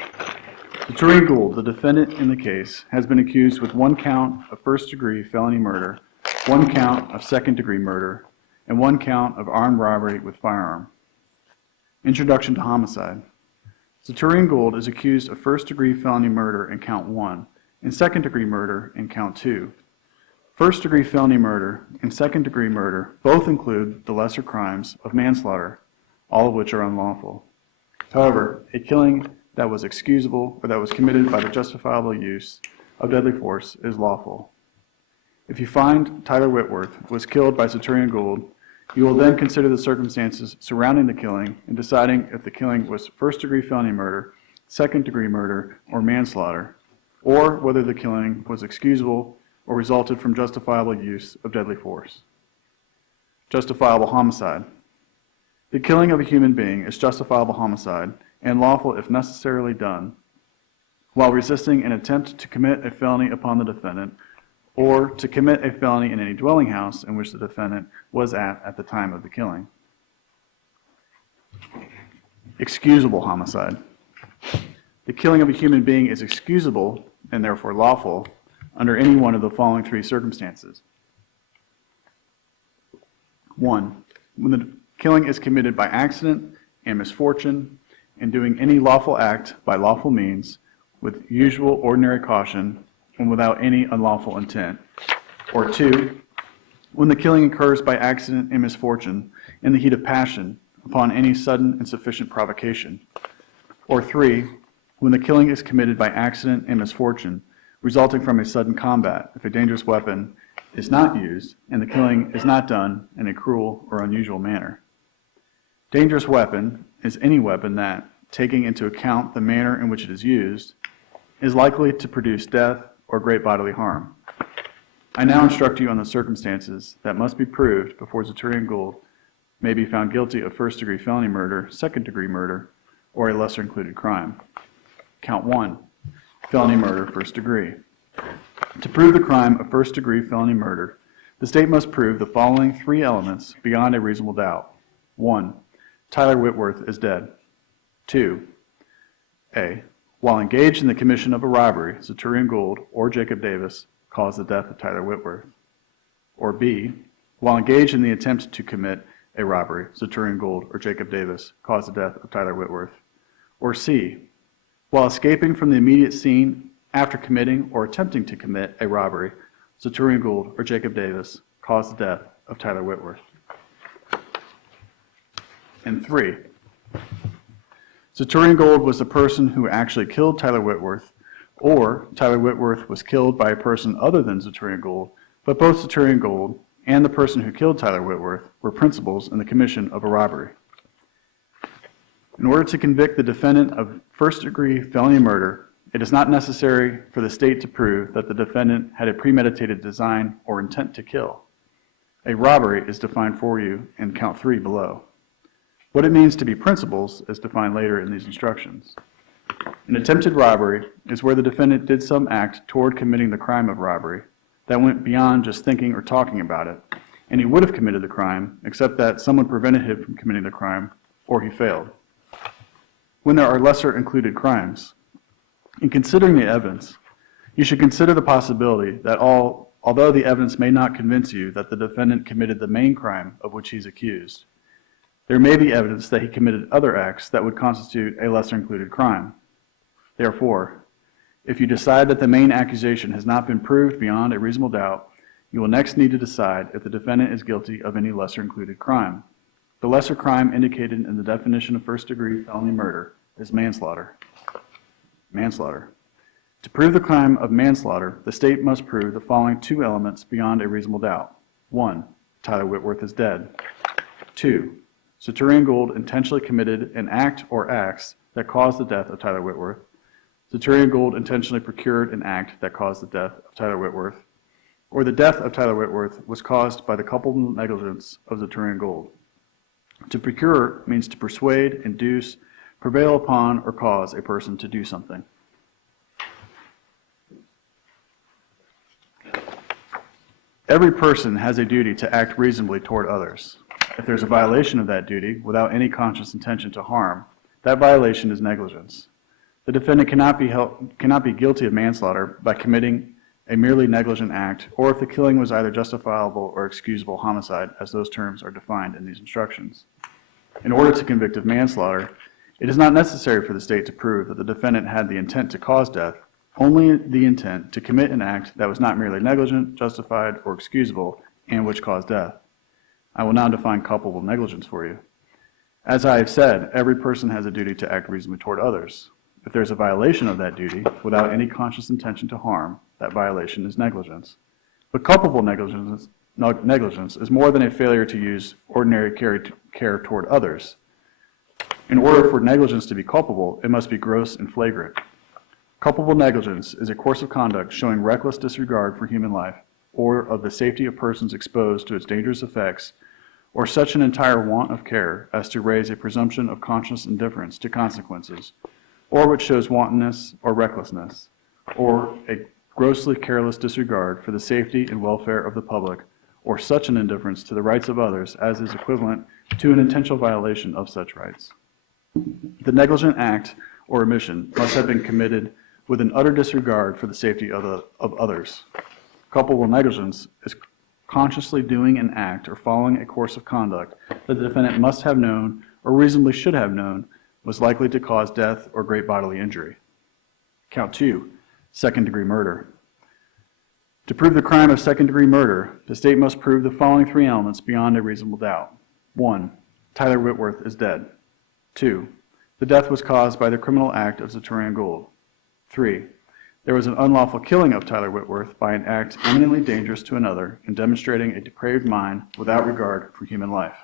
Zatoriyan Gould, the defendant in the case, has been accused with 1 count of first-degree felony murder, 1 count of second-degree murder, and 1 count of armed robbery with firearm. Introduction to homicide. Zatoriyan Gould is accused of first-degree felony murder in count 1 and second-degree murder in count 2. First-degree felony murder and second-degree murder both include the lesser crimes of manslaughter, all of which are unlawful. However, a killing that was excusable or that was committed by the justifiable use of deadly force is lawful. If you find Tyler Whitworth was killed by Zatoriyan Gould, you will then consider the circumstances surrounding the killing in deciding if the killing was first-degree felony murder, second-degree murder, or manslaughter, or whether the killing was excusable or resulted from justifiable use of deadly force. Justifiable homicide. The killing of a human being is justifiable homicide and lawful if necessarily done while resisting an attempt to commit a felony upon the defendant or to commit a felony in any dwelling house in which the defendant was at the time of the killing. Excusable homicide. The killing of a human being is excusable and therefore lawful under any one of the following 3 circumstances. 1. When the killing is committed by accident and misfortune and doing any lawful act by lawful means with usual ordinary caution and without any unlawful intent. Or 2, when the killing occurs by accident and misfortune in the heat of passion upon any sudden and sufficient provocation. Or 3, when the killing is committed by accident and misfortune resulting from a sudden combat if a dangerous weapon is not used and the killing is not done in a cruel or unusual manner. Dangerous weapon is any weapon that, taking into account the manner in which it is used, is likely to produce death or great bodily harm. I now instruct you on the circumstances that must be proved before Zatoriyan Gould may be found guilty of first-degree felony murder, second-degree murder, or a lesser-included crime. Count 1, felony murder, first degree. To prove the crime of first-degree felony murder, the state must prove the following 3 elements beyond a reasonable doubt. 1. Tyler Whitworth is dead. 2. A. While engaged in the commission of a robbery, Zatoriyan Gould or Jacob Davis caused the death of Tyler Whitworth. Or B. While engaged in the attempt to commit a robbery, Zatoriyan Gould or Jacob Davis caused the death of Tyler Whitworth. Or C. While escaping from the immediate scene after committing or attempting to commit a robbery, Zatoriyan Gould or Jacob Davis caused the death of Tyler Whitworth. And 3. Zatoriyan Gould was the person who actually killed Tyler Whitworth, or Tyler Whitworth was killed by a person other than Zatoriyan Gould, but both Zatoriyan Gould and the person who killed Tyler Whitworth were principals in the commission of a robbery. In order to convict the defendant of first-degree felony murder, it is not necessary for the state to prove that the defendant had a premeditated design or intent to kill. A robbery is defined for you in count 3 below. What it means to be principals is defined later in these instructions. An attempted robbery is where the defendant did some act toward committing the crime of robbery that went beyond just thinking or talking about it, and he would have committed the crime except that someone prevented him from committing the crime or he failed. When there are lesser included crimes, in considering the evidence, you should consider the possibility that although the evidence may not convince you that the defendant committed the main crime of which he is accused, there may be evidence that he committed other acts that would constitute a lesser included crime. Therefore, if you decide that the main accusation has not been proved beyond a reasonable doubt, you will next need to decide if the defendant is guilty of any lesser included crime. The lesser crime indicated in the definition of first-degree felony murder is manslaughter. Manslaughter. To prove the crime of manslaughter, the state must prove the following 2 elements beyond a reasonable doubt. 1. Tyler Whitworth is dead. 2. Zatoriyan Gould intentionally committed an act or acts that caused the death of Tyler Whitworth. Zatoriyan Gould intentionally procured an act that caused the death of Tyler Whitworth. Or the death of Tyler Whitworth was caused by the culpable negligence of Zatoriyan Gould. To procure means to persuade, induce, prevail upon, or cause a person to do something. Every person has a duty to act reasonably toward others. If there's a violation of that duty without any conscious intention to harm, that violation is negligence. The defendant cannot be guilty of manslaughter by committing a merely negligent act, or if the killing was either justifiable or excusable homicide, as those terms are defined in these instructions. In order to convict of manslaughter, it is not necessary for the state to prove that the defendant had the intent to cause death, only the intent to commit an act that was not merely negligent, justified, or excusable, and which caused death. I will now define culpable negligence for you. As I have said, every person has a duty to act reasonably toward others. If there is a violation of that duty without any conscious intention to harm, that violation is negligence. But culpable negligence is more than a failure to use ordinary care toward others. In order for negligence to be culpable, it must be gross and flagrant. Culpable negligence is a course of conduct showing reckless disregard for human life or of the safety of persons exposed to its dangerous effects, or such an entire want of care as to raise a presumption of conscious indifference to consequences, or which shows wantonness or recklessness, or a grossly careless disregard for the safety and welfare of the public, or such an indifference to the rights of others as is equivalent to an intentional violation of such rights. The negligent act or omission must have been committed with an utter disregard for the safety of others. Culpable negligence is consciously doing an act or following a course of conduct that the defendant must have known or reasonably should have known was likely to cause death or great bodily injury. Count 2, second-degree murder. To prove the crime of second-degree murder, the state must prove the following three elements beyond a reasonable doubt. 1, Tyler Whitworth is dead. 2, the death was caused by the criminal act of Zatoriyan Gould. 3, there was an unlawful killing of Tyler Whitworth by an act eminently dangerous to another and demonstrating a depraved mind without regard for human life.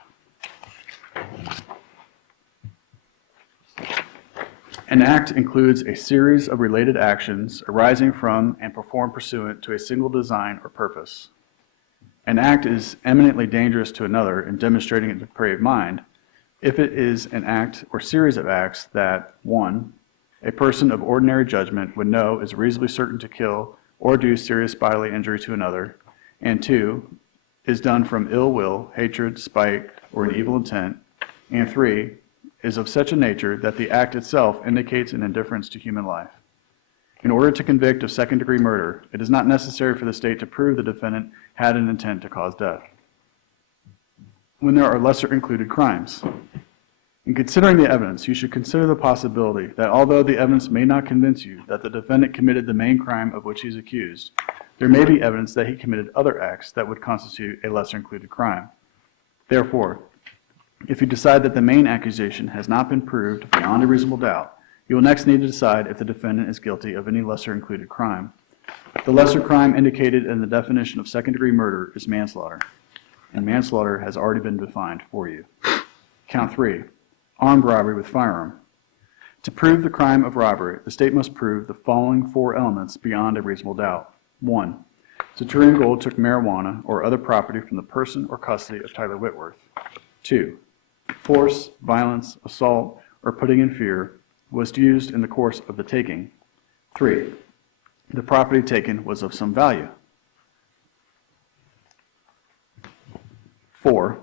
An act includes a series of related actions arising from and performed pursuant to a single design or purpose. An act is eminently dangerous to another and demonstrating a depraved mind if it is an act or series of acts that, 1, a person of ordinary judgment would know is reasonably certain to kill or do serious bodily injury to another, and 2, is done from ill will, hatred, spite, or an evil intent, and 3, is of such a nature that the act itself indicates an indifference to human life. In order to convict of second-degree murder, it is not necessary for the state to prove the defendant had an intent to cause death. When there are lesser included crimes, in considering the evidence, you should consider the possibility that although the evidence may not convince you that the defendant committed the main crime of which he is accused, there may be evidence that he committed other acts that would constitute a lesser included crime. Therefore, if you decide that the main accusation has not been proved beyond a reasonable doubt, you will next need to decide if the defendant is guilty of any lesser included crime. The lesser crime indicated in the definition of second-degree murder is manslaughter, and manslaughter has already been defined for you. Count 3. Armed robbery with firearm. To prove the crime of robbery, the state must prove the following four elements beyond a reasonable doubt. 1, Zatoriyan Gould took marijuana or other property from the person or custody of Tyler Whitworth. 2, force, violence, assault, or putting in fear was used in the course of the taking. 3, the property taken was of some value. 4,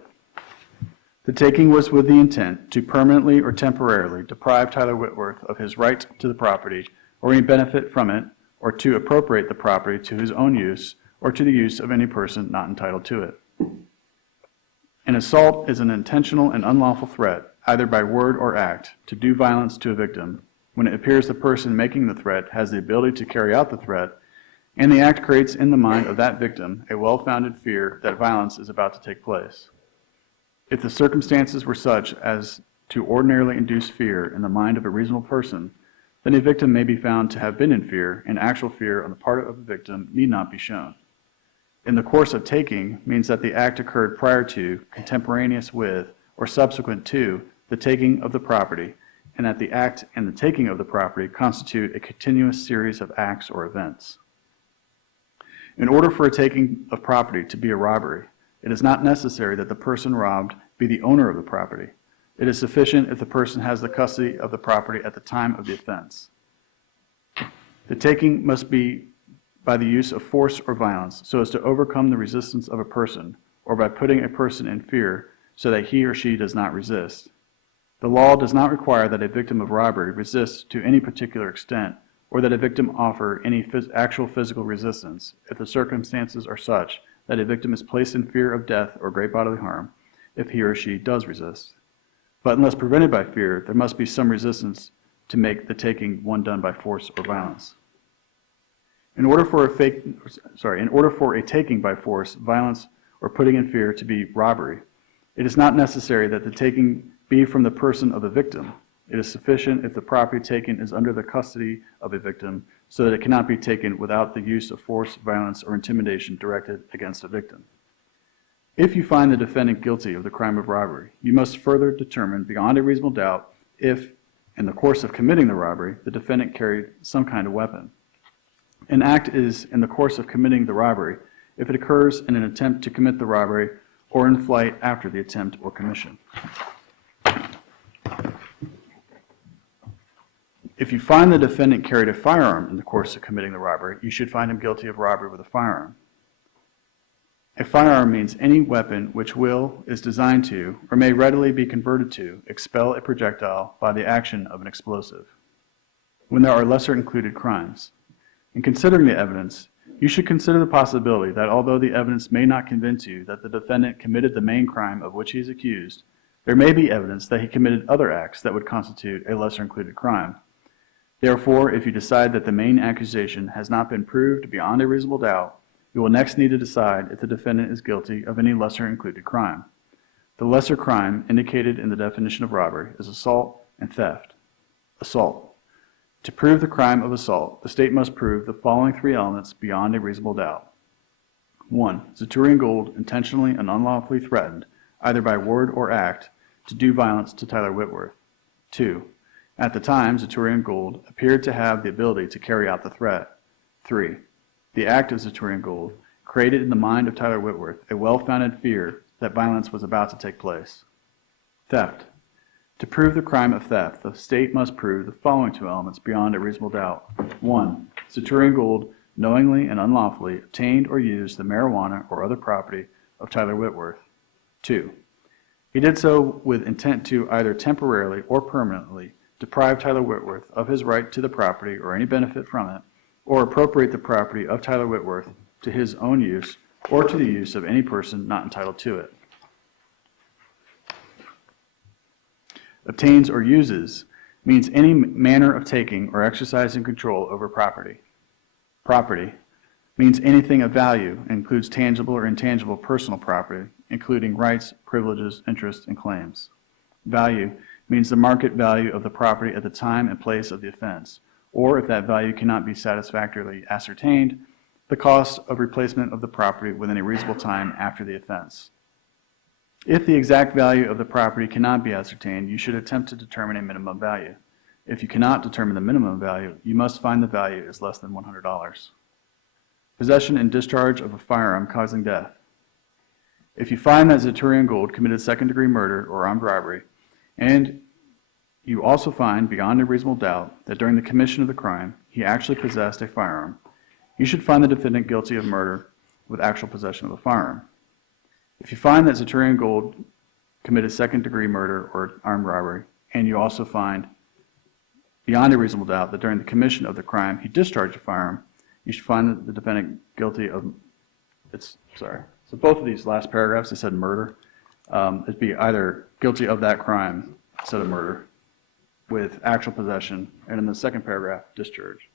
the taking was with the intent to permanently or temporarily deprive Tyler Whitworth of his right to the property or any benefit from it, or to appropriate the property to his own use or to the use of any person not entitled to it. An assault is an intentional and unlawful threat, either by word or act, to do violence to a victim when it appears the person making the threat has the ability to carry out the threat, and the act creates in the mind of that victim a well-founded fear that violence is about to take place. If the circumstances were such as to ordinarily induce fear in the mind of a reasonable person, then a victim may be found to have been in fear, and actual fear on the part of the victim need not be shown. In the course of taking means that the act occurred prior to, contemporaneous with, or subsequent to the taking of the property, and that the act and the taking of the property constitute a continuous series of acts or events. In order for a taking of property to be a robbery, it is not necessary that the person robbed be the owner of the property. It is sufficient if the person has the custody of the property at the time of the offense. The taking must be by the use of force or violence so as to overcome the resistance of a person, or by putting a person in fear so that he or she does not resist. The law does not require that a victim of robbery resist to any particular extent, or that a victim offer any actual physical resistance if the circumstances are such that a victim is placed in fear of death or great bodily harm if he or she does resist. But unless prevented by fear, there must be some resistance to make the taking one done by force or violence. In order for a taking by force, violence, or putting in fear to be robbery, it is not necessary that the taking be from the person of the victim. It is sufficient if the property taken is under the custody of a victim so that it cannot be taken without the use of force, violence, or intimidation directed against a victim. If you find the defendant guilty of the crime of robbery, you must further determine beyond a reasonable doubt if, in the course of committing the robbery, the defendant carried some kind of weapon. An act is in the course of committing the robbery if it occurs in an attempt to commit the robbery or in flight after the attempt or commission. If you find the defendant carried a firearm in the course of committing the robbery, you should find him guilty of robbery with a firearm. A firearm means any weapon which is designed to, or may readily be converted to, expel a projectile by the action of an explosive. When there are lesser included crimes. In considering the evidence, you should consider the possibility that although the evidence may not convince you that the defendant committed the main crime of which he is accused, there may be evidence that he committed other acts that would constitute a lesser included crime. Therefore, if you decide that the main accusation has not been proved beyond a reasonable doubt, you will next need to decide if the defendant is guilty of any lesser included crime. The lesser crime indicated in the definition of robbery is assault and theft. Assault. To prove the crime of assault, the state must prove the following three elements beyond a reasonable doubt. 1. Zatoriyan Gould intentionally and unlawfully threatened, either by word or act, to do violence to Tyler Whitworth. 2. At the time, Zatoriyan Gould appeared to have the ability to carry out the threat. 3. The act of Zatoriyan Gould created in the mind of Tyler Whitworth a well-founded fear that violence was about to take place. Theft. To prove the crime of theft, the state must prove the following two elements beyond a reasonable doubt. 1. Zatoriyan Gould knowingly and unlawfully obtained or used the marijuana or other property of Tyler Whitworth. 2. He did so with intent to either temporarily or permanently deprive Tyler Whitworth of his right to the property or any benefit from it, or appropriate the property of Tyler Whitworth to his own use or to the use of any person not entitled to it. Obtains or uses means any manner of taking or exercising control over property. Property means anything of value and includes tangible or intangible personal property, including rights, privileges, interests, and claims. Value means the market value of the property at the time and place of the offense, or if that value cannot be satisfactorily ascertained, the cost of replacement of the property within a reasonable time after the offense. If the exact value of the property cannot be ascertained, you should attempt to determine a minimum value. If you cannot determine the minimum value, you must find the value is less than $100. Possession and discharge of a firearm causing death. If you find that Zatoriyan Gould committed second-degree murder or armed robbery, and you also find beyond a reasonable doubt that during the commission of the crime he actually possessed a firearm, you should find the defendant guilty of murder with actual possession of a firearm. If you find that Zatoriyan Gould committed second-degree murder or armed robbery, and you also find beyond a reasonable doubt that during the commission of the crime he discharged a firearm, you should find the defendant guilty of, so both of these last paragraphs, they said murder. It'd be either guilty of that crime instead of murder with actual possession, and in the second paragraph, discharge.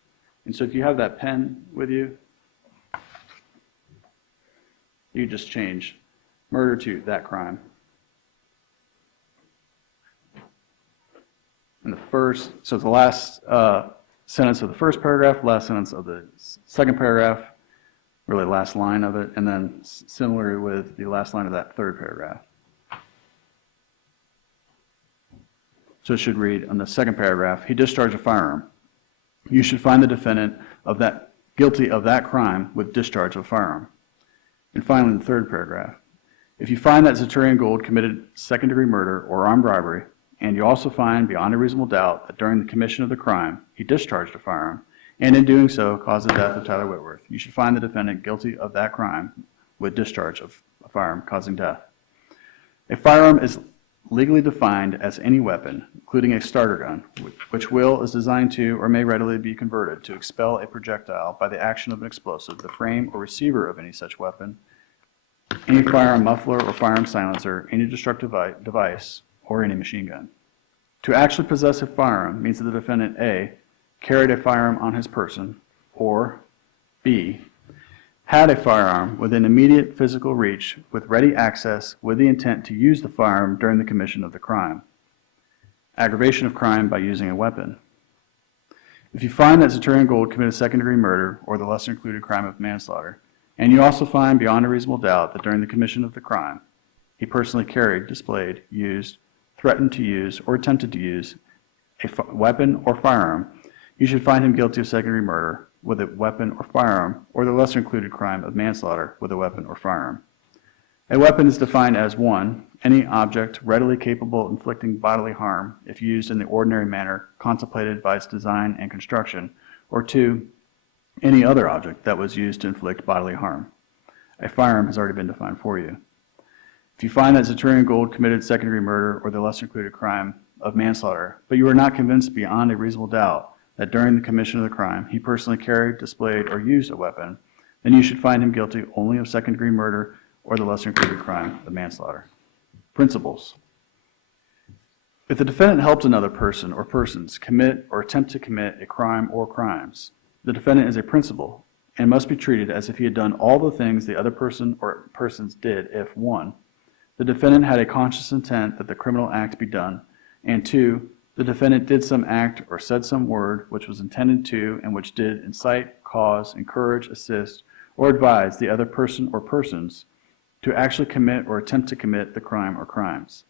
And so if you have that pen with you, you just change murder to that crime. And so the last sentence of the first paragraph, last sentence of the second paragraph, really last line of it, and then similarly with the last line of that third paragraph. So it should read on the second paragraph, he discharged a firearm. You should find the defendant guilty of that crime with discharge of a firearm. And finally, the third paragraph. If you find that Zatoriyan Gould committed second-degree murder or armed robbery, and you also find beyond a reasonable doubt that during the commission of the crime he discharged a firearm, and in doing so caused the death of Tyler Whitworth, you should find the defendant guilty of that crime with discharge of a firearm causing death. A firearm is legally defined as any weapon, including a starter gun, which is designed to or may readily be converted to expel a projectile by the action of an explosive, the frame or receiver of any such weapon, any firearm muffler or firearm silencer, any destructive device, or any machine gun. To actually possess a firearm means that the defendant A, carried a firearm on his person, or B, had a firearm within immediate physical reach with ready access with the intent to use the firearm during the commission of the crime. Aggravation of crime by using a weapon. If you find that Zatoriyan Gould committed second-degree murder or the lesser-included crime of manslaughter, and you also find beyond a reasonable doubt that during the commission of the crime, he personally carried, displayed, used, threatened to use, or attempted to use a weapon or firearm, you should find him guilty of second-degree murder with a weapon or firearm, or the lesser-included crime of manslaughter with a weapon or firearm. A weapon is defined as 1, any object readily capable of inflicting bodily harm if used in the ordinary manner contemplated by its design and construction, or 2, any other object that was used to inflict bodily harm. A firearm has already been defined for you. If you find that Zatoriyan Gould committed second-degree murder or the lesser-included crime of manslaughter, but you are not convinced beyond a reasonable doubt that during the commission of the crime he personally carried, displayed, or used a weapon, then you should find him guilty only of second-degree murder or the lesser-included crime of manslaughter. Principles. If the defendant helps another person or persons commit or attempt to commit a crime or crimes, the defendant is a principal and must be treated as if he had done all the things the other person or persons did if 1, the defendant had a conscious intent that the criminal act be done, and 2, the defendant did some act or said some word which was intended to and which did incite, cause, encourage, assist, or advise the other person or persons to actually commit or attempt to commit the crime or crimes.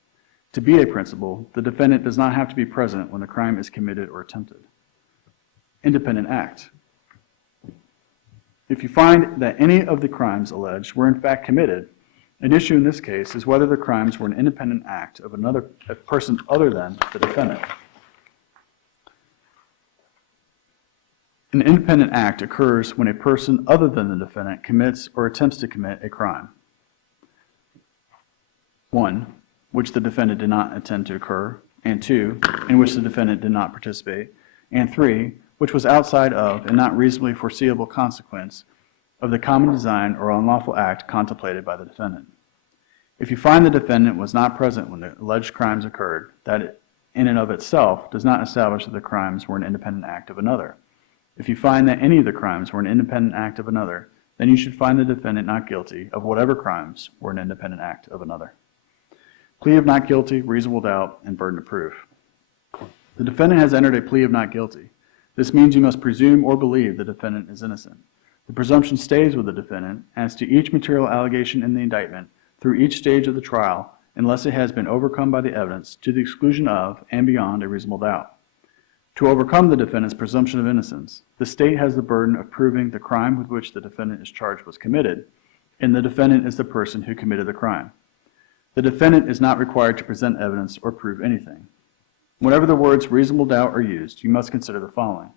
To be a principal, the defendant does not have to be present when the crime is committed or attempted. Independent act. If you find that any of the crimes alleged were in fact committed, an issue in this case is whether the crimes were an independent act of a person other than the defendant. An independent act occurs when a person other than the defendant commits or attempts to commit a crime. 1, which the defendant did not intend to occur, and 2, in which the defendant did not participate, and 3, which was outside of and not reasonably foreseeable consequence of the common design or unlawful act contemplated by the defendant. If you find the defendant was not present when the alleged crimes occurred, that in and of itself does not establish that the crimes were an independent act of another. If you find that any of the crimes were an independent act of another, then you should find the defendant not guilty of whatever crimes were an independent act of another. Plea of not guilty, reasonable doubt, and burden of proof. The defendant has entered a plea of not guilty. This means you must presume or believe the defendant is innocent. The presumption stays with the defendant as to each material allegation in the indictment through each stage of the trial unless it has been overcome by the evidence to the exclusion of and beyond a reasonable doubt. To overcome the defendant's presumption of innocence, the state has the burden of proving the crime with which the defendant is charged was committed, and the defendant is the person who committed the crime. The defendant is not required to present evidence or prove anything. Whenever the words reasonable doubt are used, you must consider the following.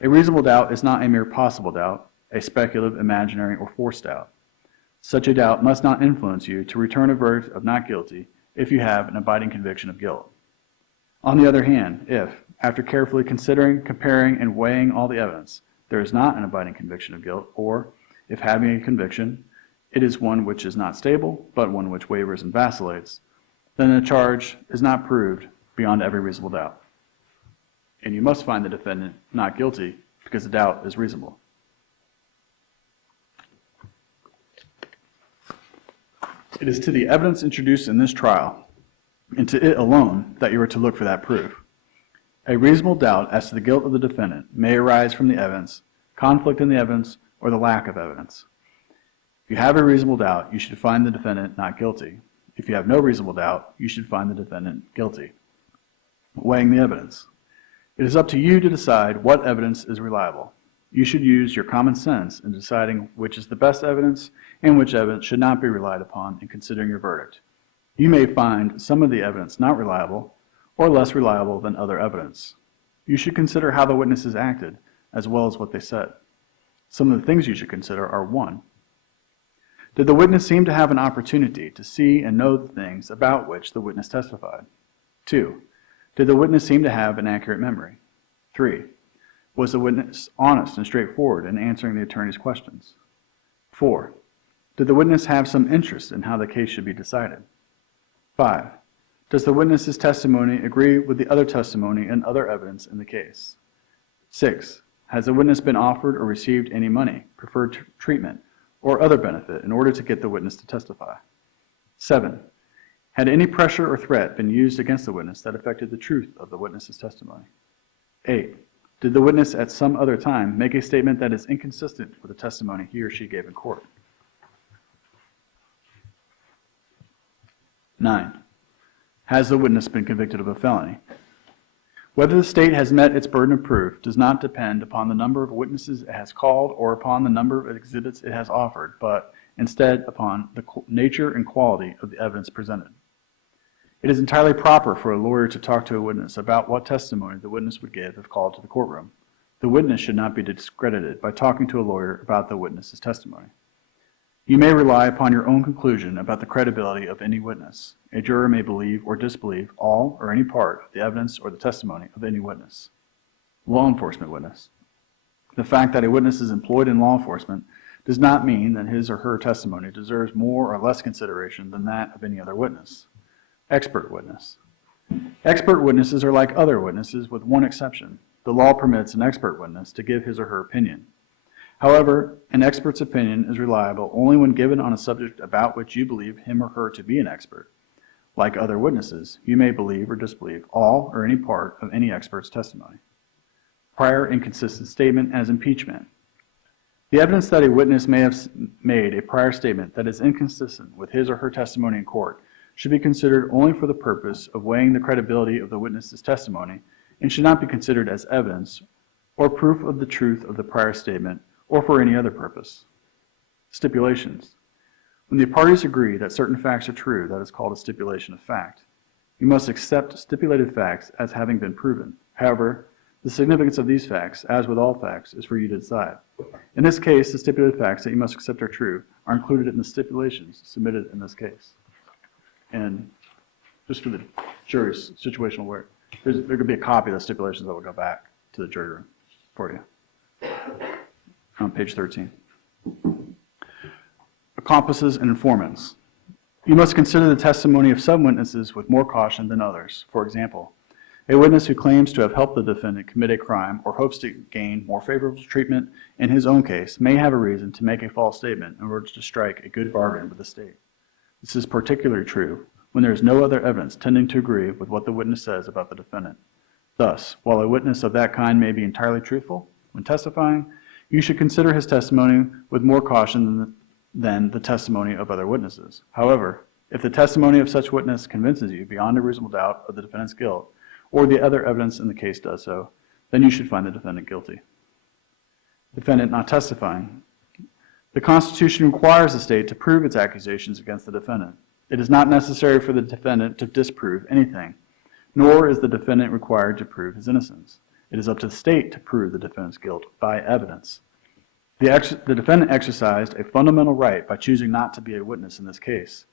A reasonable doubt is not a mere possible doubt, a speculative, imaginary, or forced doubt. Such a doubt must not influence you to return a verdict of not guilty if you have an abiding conviction of guilt. On the other hand, if, after carefully considering, comparing, and weighing all the evidence, there is not an abiding conviction of guilt, or, if having a conviction, it is one which is not stable, but one which wavers and vacillates, then the charge is not proved beyond every reasonable doubt. And you must find the defendant not guilty because the doubt is reasonable. It is to the evidence introduced in this trial, and to it alone, that you are to look for that proof. A reasonable doubt as to the guilt of the defendant may arise from the evidence, conflict in the evidence, or the lack of evidence. If you have a reasonable doubt, you should find the defendant not guilty. If you have no reasonable doubt, you should find the defendant guilty. Weighing the evidence. It is up to you to decide what evidence is reliable. You should use your common sense in deciding which is the best evidence and which evidence should not be relied upon in considering your verdict. You may find some of the evidence not reliable or less reliable than other evidence. You should consider how the witnesses acted as well as what they said. Some of the things you should consider are: 1. Did the witness seem to have an opportunity to see and know the things about which the witness testified? 2. Did the witness seem to have an accurate memory? 3. Was the witness honest and straightforward in answering the attorney's questions? 4. Did the witness have some interest in how the case should be decided? 5. Does the witness's testimony agree with the other testimony and other evidence in the case? 6. Has the witness been offered or received any money, preferred treatment, or other benefit in order to get the witness to testify? 7. Had any pressure or threat been used against the witness that affected the truth of the witness's testimony? 8. Did the witness at some other time make a statement that is inconsistent with the testimony he or she gave in court? 9. Has the witness been convicted of a felony? Whether the state has met its burden of proof does not depend upon the number of witnesses it has called or upon the number of exhibits it has offered, but instead upon the nature and quality of the evidence presented. It is entirely proper for a lawyer to talk to a witness about what testimony the witness would give if called to the courtroom. The witness should not be discredited by talking to a lawyer about the witness's testimony. You may rely upon your own conclusion about the credibility of any witness. A juror may believe or disbelieve all or any part of the evidence or the testimony of any witness. Law enforcement witness. The fact that a witness is employed in law enforcement does not mean that his or her testimony deserves more or less consideration than that of any other witness. Expert witness. Expert witnesses are like other witnesses with one exception. The law permits an expert witness to give his or her opinion. However, an expert's opinion is reliable only when given on a subject about which you believe him or her to be an expert. Like other witnesses, you may believe or disbelieve all or any part of any expert's testimony. Prior inconsistent statement as impeachment. The evidence that a witness may have made a prior statement that is inconsistent with his or her testimony in court should be considered only for the purpose of weighing the credibility of the witness's testimony and should not be considered as evidence or proof of the truth of the prior statement or for any other purpose. Stipulations. When the parties agree that certain facts are true, that is called a stipulation of fact. You must accept stipulated facts as having been proven. However, the significance of these facts, as with all facts, is for you to decide. In this case, the stipulated facts that you must accept are true are included in the stipulations submitted in this case. And just for the jury's situational work, there could be a copy of the stipulations that will go back to the jury room for you. On page 13. Accomplices and informants. You must consider the testimony of some witnesses with more caution than others. For example, a witness who claims to have helped the defendant commit a crime or hopes to gain more favorable treatment in his own case may have a reason to make a false statement in order to strike a good bargain with the state. This is particularly true when there is no other evidence tending to agree with what the witness says about the defendant. Thus, while a witness of that kind may be entirely truthful when testifying, you should consider his testimony with more caution than the testimony of other witnesses. However, if the testimony of such witness convinces you beyond a reasonable doubt of the defendant's guilt, or the other evidence in the case does so, then you should find the defendant guilty. Defendant not testifying. The Constitution requires the state to prove its accusations against the defendant. It is not necessary for the defendant to disprove anything, nor is the defendant required to prove his innocence. It is up to the state to prove the defendant's guilt by evidence. The defendant exercised a fundamental right by choosing not to be a witness in this case.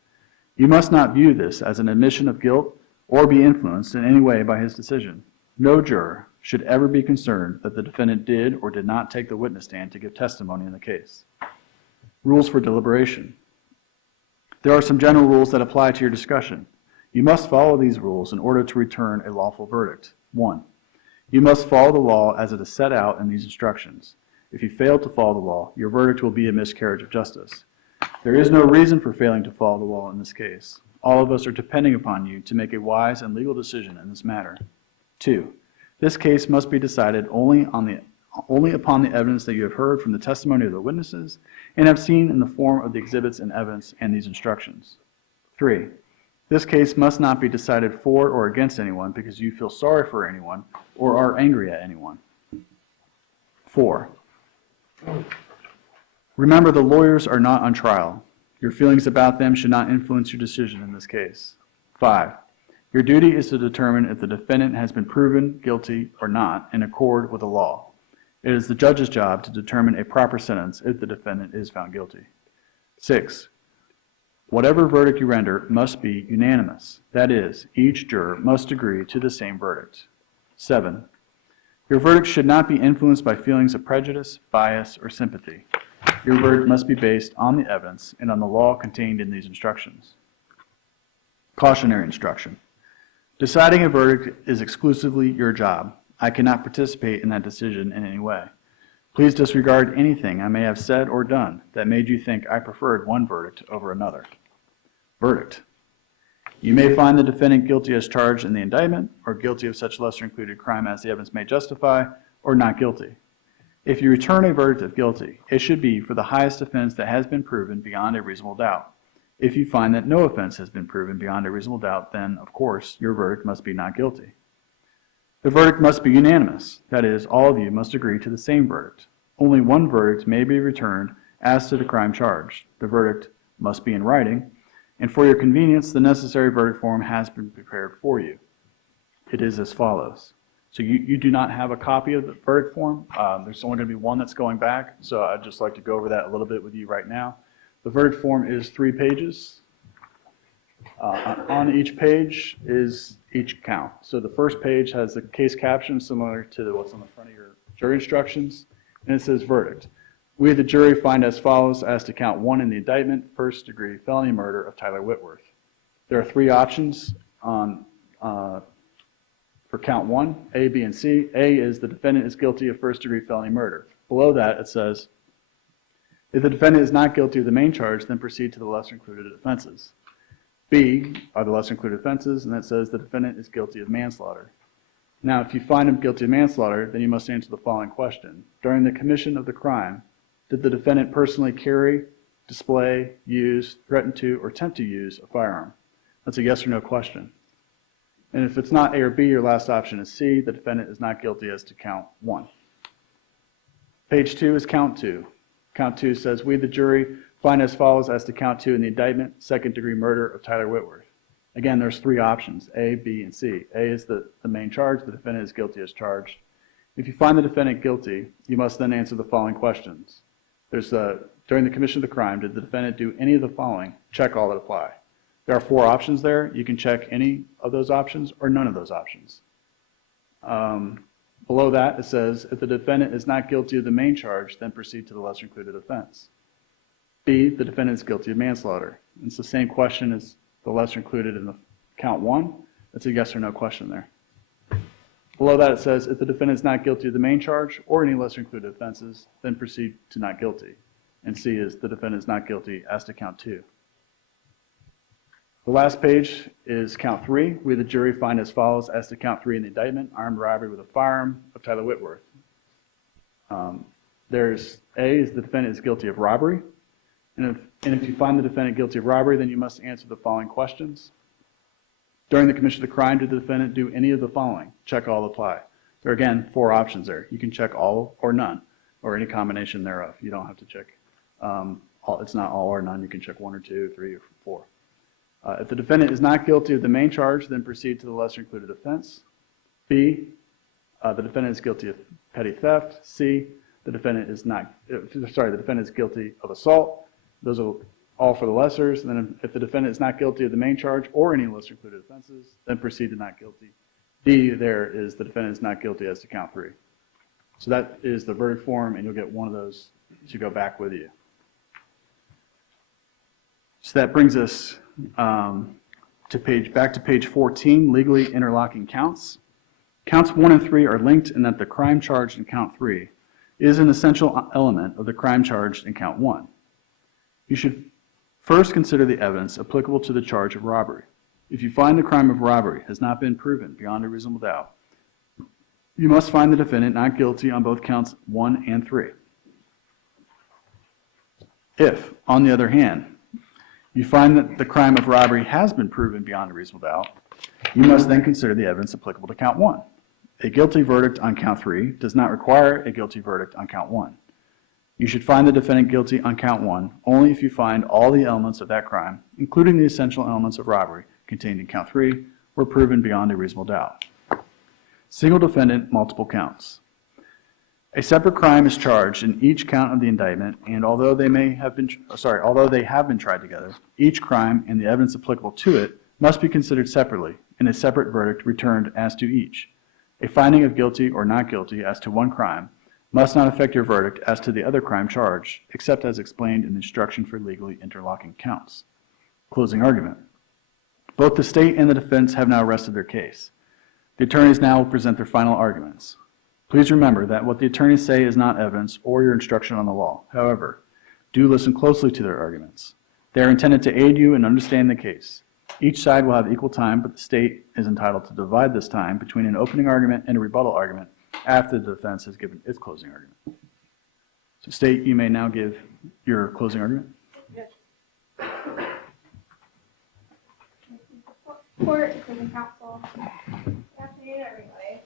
You must not view this as an admission of guilt or be influenced in any way by his decision. No juror should ever be concerned that the defendant did or did not take the witness stand to give testimony in the case. Rules for deliberation. There are some general rules that apply to your discussion. You must follow these rules in order to return a lawful verdict. 1. You must follow the law as it is set out in these instructions. If you fail to follow the law, your verdict will be a miscarriage of justice. There is no reason for failing to follow the law in this case. All of us are depending upon you to make a wise and legal decision in this matter. 2. This case must be decided only upon the evidence that you have heard from the testimony of the witnesses and have seen in the form of the exhibits and evidence and these instructions. 3. This case must not be decided for or against anyone because you feel sorry for anyone or are angry at anyone. 4. Remember, the lawyers are not on trial. Your feelings about them should not influence your decision in this case. 5. Your duty is to determine if the defendant has been proven guilty or not in accord with the law. It is the judge's job to determine a proper sentence if the defendant is found guilty. 6. Whatever verdict you render must be unanimous. That is, each juror must agree to the same verdict. 7. Your verdict should not be influenced by feelings of prejudice, bias, or sympathy. Your verdict must be based on the evidence and on the law contained in these instructions. Cautionary instruction. Deciding a verdict is exclusively your job. I cannot participate in that decision in any way. Please disregard anything I may have said or done that made you think I preferred one verdict over another. Verdict. You may find the defendant guilty as charged in the indictment, or guilty of such lesser included crime as the evidence may justify, or not guilty. If you return a verdict of guilty, it should be for the highest offense that has been proven beyond a reasonable doubt. If you find that no offense has been proven beyond a reasonable doubt, then, of course, your verdict must be not guilty. The verdict must be unanimous. That is, all of you must agree to the same verdict. Only one verdict may be returned as to the crime charged. The verdict must be in writing, and for your convenience, the necessary verdict form has been prepared for you. It is as follows. So you do not have a copy of the verdict form. There's only going to be one that's going back, so I'd just like to go over that a little bit with you right now. The verdict form is 3 pages. On each page is each count. So the first page has the case caption similar to what's on the front of your jury instructions, and it says verdict. We, the jury, find as follows as to count 1 in the indictment, first-degree felony murder of Tyler Whitworth. There are 3 options for count 1, A, B, and C. A is the defendant is guilty of first-degree felony murder. Below that, it says, if the defendant is not guilty of the main charge, then proceed to the lesser included offenses. B are the lesser included offenses, and that says the defendant is guilty of manslaughter. Now, if you find him guilty of manslaughter, then you must answer the following question. During the commission of the crime, did the defendant personally carry, display, use, threaten to, or attempt to use a firearm? That's a yes or no question. And if it's not A or B, your last option is C. The defendant is not guilty as to count 1. Page 2 is count 2. Count 2 says, we, the jury, find as follows as to count 2 in the indictment, second-degree murder of Tyler Whitworth. Again, there's 3 options, A, B, and C. A is the main charge. The defendant is guilty as charged. If you find the defendant guilty, you must then answer the following questions. During the commission of the crime, did the defendant do any of the following? Check all that apply. There are 4 options there. You can check any of those options or none of those options. Below that, it says, if the defendant is not guilty of the main charge, then proceed to the lesser included offense. B, the defendant is guilty of manslaughter. It's the same question as the lesser included in the count 1. It's a yes or no question there. Below that, it says, if the defendant is not guilty of the main charge or any lesser included offenses, then proceed to not guilty. And C is the defendant is not guilty as to count 2. The last page is count 3. We, the jury, find as follows as to count 3 in the indictment, armed robbery with a firearm of Tyler Whitworth. There's A is the defendant is guilty of robbery. And if you find the defendant guilty of robbery, then you must answer the following questions. During the commission of the crime, did the defendant do any of the following? Check all apply. There are, again, 4 options there. You can check all or none, or any combination thereof. You don't have to check. It's not all or none. You can check 1 or 2, 3, or 4. If the defendant is not guilty of the main charge, then proceed to the lesser included offense. B, the defendant is guilty of petty theft. C, the defendant is guilty of assault. Those are all for the lessers. And then if the defendant is not guilty of the main charge or any lesser included offenses, then proceed to not guilty. D there is the defendant is not guilty as to count 3. So that is the verdict form, and you'll get one of those to go back with you. So that brings us back to page 14, legally interlocking counts. Counts 1 and 3 are linked in that the crime charged in count 3 is an essential element of the crime charged in count 1. You should first consider the evidence applicable to the charge of robbery. If you find the crime of robbery has not been proven beyond a reasonable doubt, you must find the defendant not guilty on both counts 1 and 3. If, on the other hand, you find that the crime of robbery has been proven beyond a reasonable doubt, you must then consider the evidence applicable to count 1. A guilty verdict on count 3 does not require a guilty verdict on count 1. You should find the defendant guilty on count 1 only if you find all the elements of that crime, including the essential elements of robbery contained in count 3, were proven beyond a reasonable doubt. Single defendant, multiple counts. A separate crime is charged in each count of the indictment, and although they have been tried together, each crime and the evidence applicable to it must be considered separately, and a separate verdict returned as to each. A finding of guilty or not guilty as to one crime must not affect your verdict as to the other crime charged, except as explained in the instruction for legally interlocking counts. Closing argument. Both the state and the defense have now rested their case. The attorneys now will present their final arguments. Please remember that what the attorneys say is not evidence or your instruction on the law. However, do listen closely to their arguments. They are intended to aid you in understanding the case. Each side will have equal time, but the state is entitled to divide this time between an opening argument and a rebuttal argument after the defense has given its closing argument. So state, you may now give your closing argument. Court, including counsel. Good afternoon, everybody.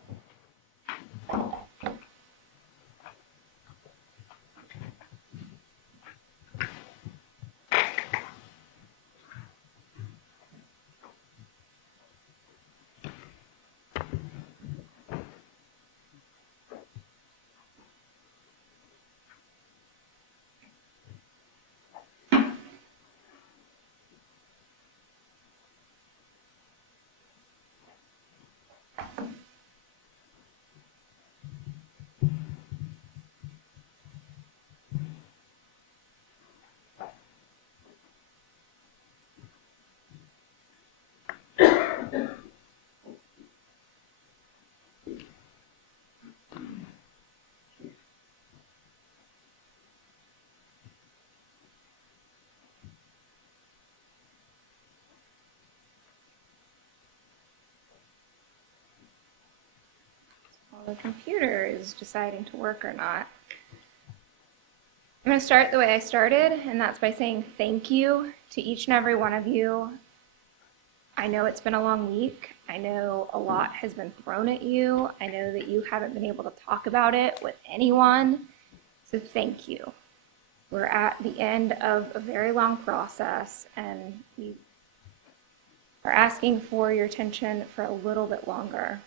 The computer is deciding to work or not. I'm going to start the way I started, and that's by saying thank you to each and every one of you. I know it's been a long week. I know a lot has been thrown at you. I know that you haven't been able to talk about it with anyone, so thank you. We're at the end of a very long process, and we are asking for your attention for a little bit longer.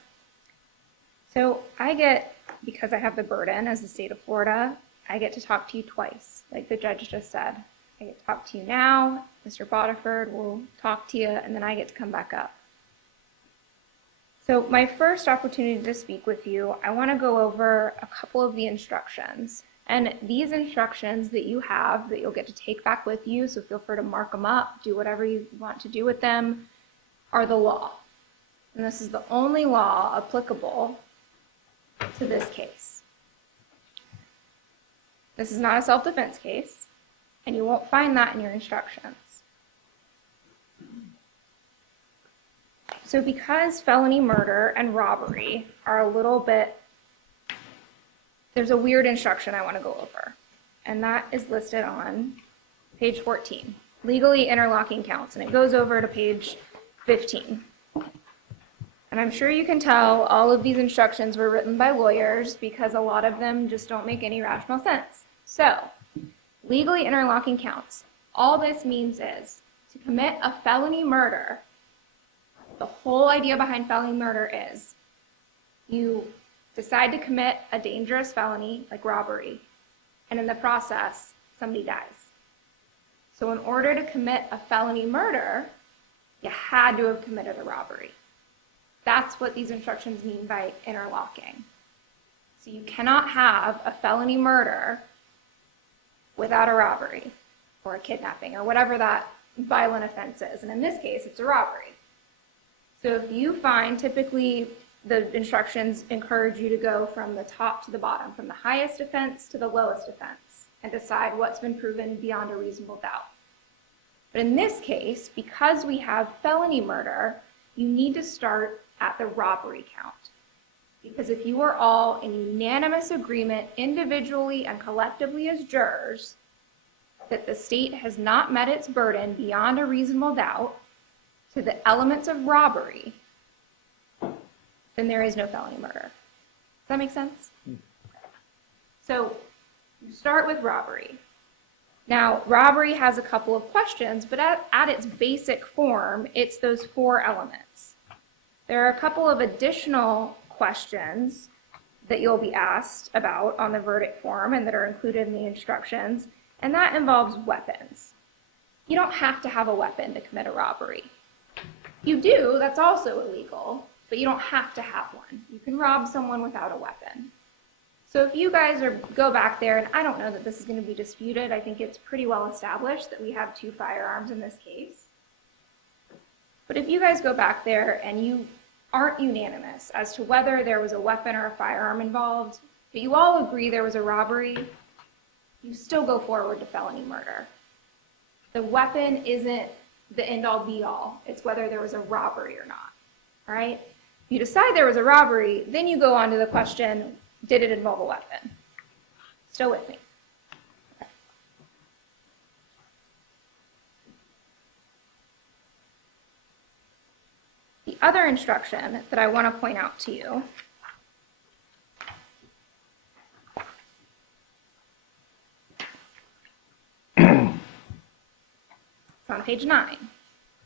So I get, because I have the burden as the state of Florida, I get to talk to you twice, like the judge just said. I get to talk to you now, Mr. Bodiford will talk to you, and then I get to come back up. So my first opportunity to speak with you, I want to go over a couple of the instructions. And these instructions that you have, that you'll get to take back with you, so feel free to mark them up, do whatever you want to do with them, are the law. And this is the only law applicable to this case. This is not a self-defense case, and you won't find that in your instructions. So because felony murder and robbery are a little bit, there's a weird instruction I want to go over, and that is listed on page 14, legally interlocking counts, and it goes over to page 15. And I'm sure you can tell all of these instructions were written by lawyers because a lot of them just don't make any rational sense. So, legally interlocking counts. All this means is to commit a felony murder, the whole idea behind felony murder is you decide to commit a dangerous felony like robbery, and in the process, somebody dies. So in order to commit a felony murder, you had to have committed a robbery. That's what these instructions mean by interlocking. So you cannot have a felony murder without a robbery or a kidnapping or whatever that violent offense is. And in this case, it's a robbery. So if you find, typically the instructions encourage you to go from the top to the bottom, from the highest offense to the lowest offense, and decide what's been proven beyond a reasonable doubt. But in this case, because we have felony murder, you need to start at the robbery count. Because if you are all in unanimous agreement, individually and collectively as jurors, that the state has not met its burden beyond a reasonable doubt to the elements of robbery, then there is no felony murder. Does that make sense? So you start with robbery. Now, robbery has a couple of questions, but at its basic form, it's those four elements. There are a couple of additional questions that you'll be asked about on the verdict form and that are included in the instructions, and that involves weapons. You don't have to have a weapon to commit a robbery. If you do, that's also illegal, but you don't have to have one. You can rob someone without a weapon. So if you guys go back there, and I don't know that this is going to be disputed, I think it's pretty well established that we have 2 firearms in this case. But if you guys go back there and you aren't unanimous as to whether there was a weapon or a firearm involved, but you all agree there was a robbery, you still go forward to felony murder. The weapon isn't the end-all be-all. It's whether there was a robbery or not, all right? If you decide there was a robbery, then you go on to the question, did it involve a weapon? Still with me? Okay. The other instruction that I want to point out to you is on page 9, and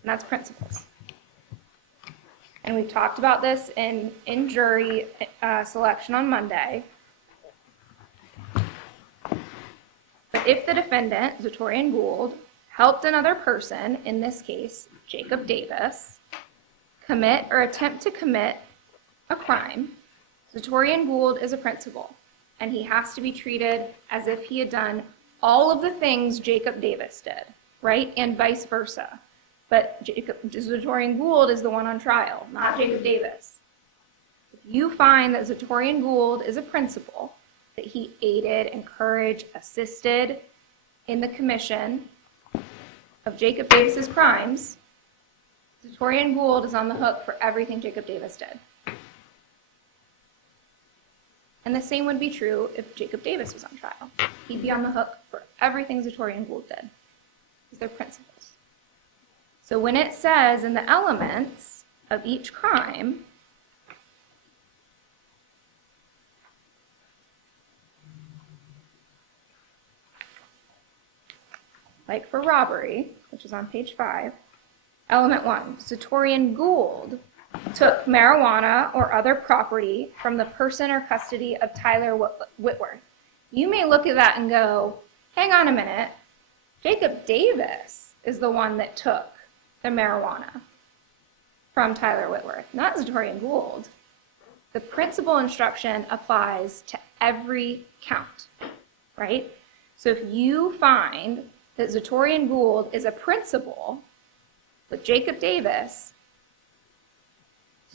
that's principles. And we've talked about this in jury selection on Monday. But if the defendant, Zatoriyan Gould, helped another person, in this case, Jacob Davis, commit or attempt to commit a crime, Zatoriyan Gould is a principal, and he has to be treated as if he had done all of the things Jacob Davis did, right? And vice versa. But Zatoriyan Gould is the one on trial, not Jacob Davis. If you find that Zatoriyan Gould is a principal, that he aided, encouraged, assisted in the commission of Jacob Davis's crimes, Zatoriyan Gould is on the hook for everything Jacob Davis did. And the same would be true if Jacob Davis was on trial. He'd be on the hook for everything Zatoriyan Gould did, because they're principals. So when it says in the elements of each crime, like for robbery, which is on page 5, element 1, Zatoriyan Gould took marijuana or other property from the person or custody of Tyler Whitworth. You may look at that and go, hang on a minute, Jacob Davis is the one that took the marijuana from Tyler Whitworth, not Zatoriyan Gould. The principal instruction applies to every count, right? So if you find that Zatoriyan Gould is a principal with Jacob Davis,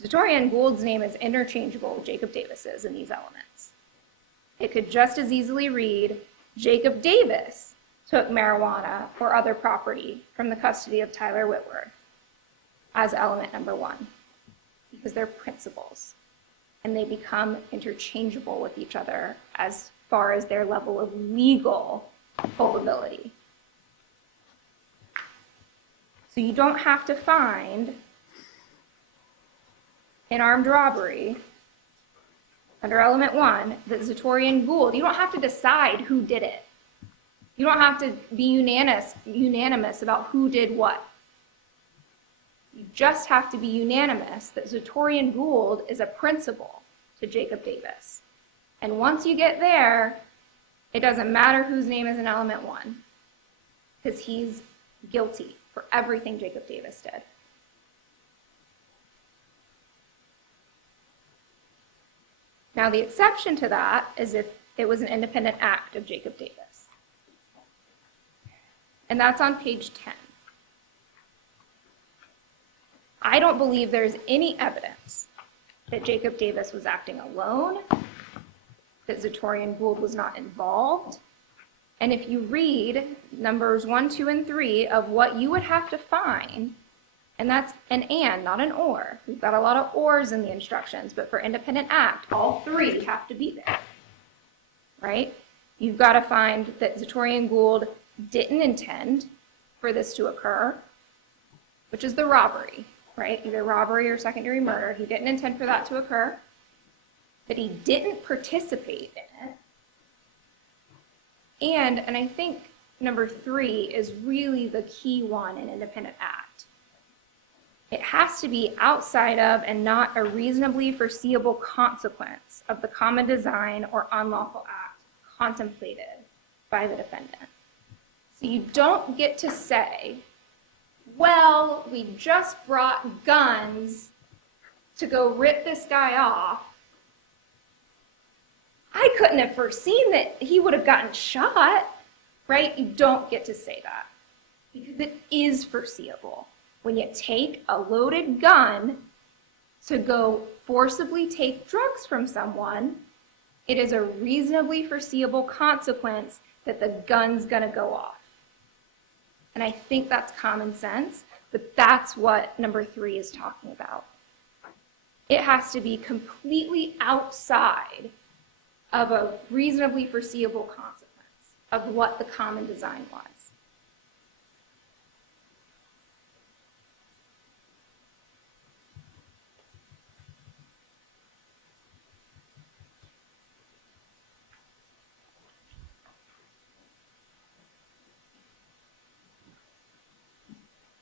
Zatoriyan Gould's name is interchangeable with Jacob Davis's in these elements. It could just as easily read, Jacob Davis took marijuana or other property from the custody of Tyler Whitworth as element number 1, because they're principals, and they become interchangeable with each other as far as their level of legal culpability. So you don't have to find in armed robbery under element 1 that Zatoriyan Gould, you don't have to decide who did it. You don't have to be unanimous about who did what. You just have to be unanimous that Zatoriyan Gould is a principal to Jacob Davis. And once you get there, it doesn't matter whose name is in element 1, because he's guilty for everything Jacob Davis did. Now, the exception to that is if it was an independent act of Jacob Davis. And that's on page 10. I don't believe there's any evidence that Jacob Davis was acting alone, that Zatoriyan Gould was not involved. And if you read numbers 1, 2, and 3 of what you would have to find, and that's an and, not an or. We've got a lot of ors in the instructions, but for independent act, all 3 have to be there, right? You've got to find that Zatoriyan Gould didn't intend for this to occur, which is the robbery, right? Either robbery or second-degree murder. He didn't intend for that to occur, that he didn't participate in it. And I think number 3 is really the key one in independent act. It has to be outside of and not a reasonably foreseeable consequence of the common design or unlawful act contemplated by the defendant. So you don't get to say, well, we just brought guns to go rip this guy off. I couldn't have foreseen that he would have gotten shot, right? You don't get to say that because it is foreseeable. When you take a loaded gun to go forcibly take drugs from someone, it is a reasonably foreseeable consequence that the gun's gonna go off. And I think that's common sense, but that's what number 3 is talking about. It has to be completely outside of a reasonably foreseeable consequence of what the common design was.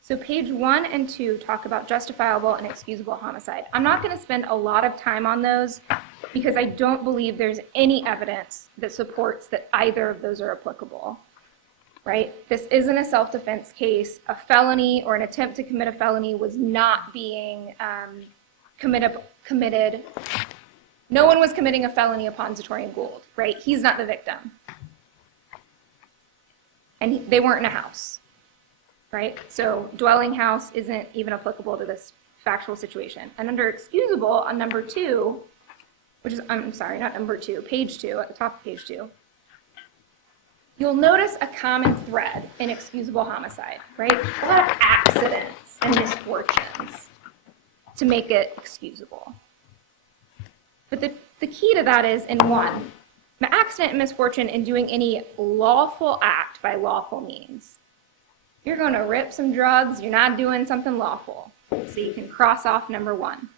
So page 1 and 2 talk about justifiable and excusable homicide. I'm not going to spend a lot of time on those because I don't believe there's any evidence that supports that either of those are applicable, right? This isn't a self-defense case. A felony or an attempt to commit a felony was not being committed. No one was committing a felony upon Zatoriyan Gould, right? He's not the victim. And they weren't in a house. Right? So dwelling house isn't even applicable to this factual situation. And under excusable on number 2, which is, I'm sorry, not number 2, page 2, at the top of page 2, you'll notice a common thread in excusable homicide, right? A lot of accidents and misfortunes to make it excusable. But the key to that is in 1, the accident and misfortune in doing any lawful act by lawful means. You're going to rip some drugs, you're not doing something lawful. So you can cross off number 1.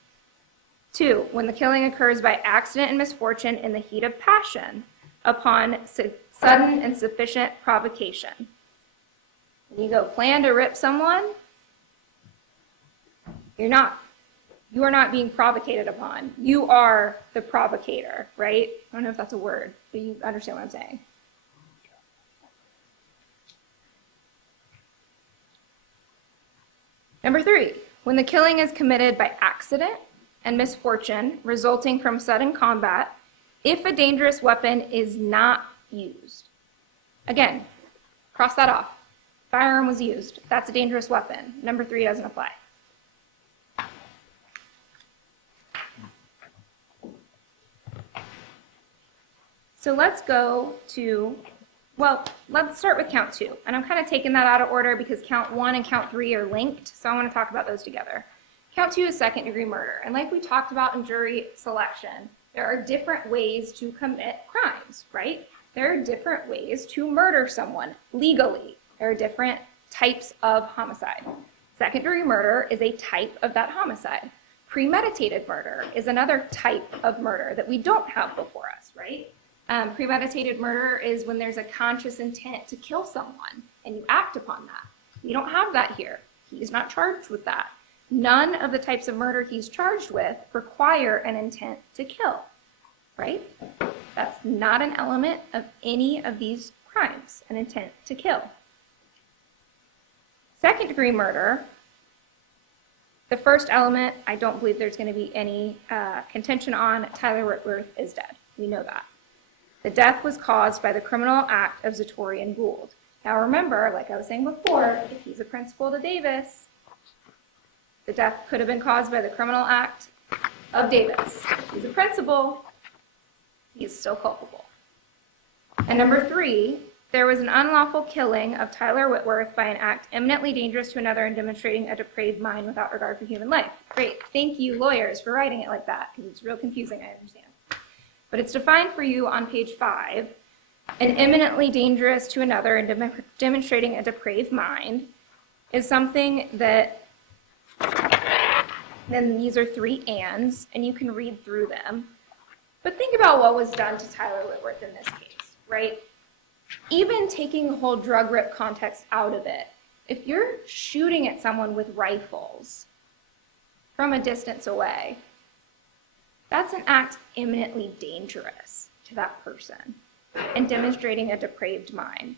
2, when the killing occurs by accident and misfortune in the heat of passion upon sudden and sufficient provocation. When you go plan to rip someone, you are not being provocated upon. You are the provocator, right? I don't know if that's a word, but you understand what I'm saying. Number 3, when the killing is committed by accident and misfortune resulting from sudden combat, if a dangerous weapon is not used. Again, cross that off. Firearm was used. That's a dangerous weapon. Number 3 doesn't apply. So let's go to, well, let's start with count 2. And I'm kind of taking that out of order because count 1 and count 3 are linked. So I want to talk about those together. Count 2 is second-degree murder. And like we talked about in jury selection, there are different ways to commit crimes, right? There are different ways to murder someone legally. There are different types of homicide. Second-degree murder is a type of that homicide. Premeditated murder is another type of murder that we don't have before us, right? Premeditated murder is when there's a conscious intent to kill someone and you act upon that. We don't have that here. He's not charged with that. None of the types of murder he's charged with require an intent to kill, right? That's not an element of any of these crimes, an intent to kill. Second-degree murder, the first element, I don't believe there's going to be any contention on. Tyler Whitworth is dead. We know that. The death was caused by the criminal act of Zatoriyan Gould. Now remember, like I was saying before, if he's a principal to Davis, the death could have been caused by the criminal act of Davis. If he's a principal, he's still culpable. And number 3, there was an unlawful killing of Tyler Whitworth by an act eminently dangerous to another and demonstrating a depraved mind without regard for human life. Great. Thank you, lawyers, for writing it like that, because it's real confusing, I understand. But it's defined for you on page 5. An eminently dangerous to another and demonstrating a depraved mind is something that, then these are 3 ands, and you can read through them. But think about what was done to Tyler Whitworth in this case, right? Even taking the whole drug rip context out of it, if you're shooting at someone with rifles, from a distance away, that's an act imminently dangerous to that person and demonstrating a depraved mind,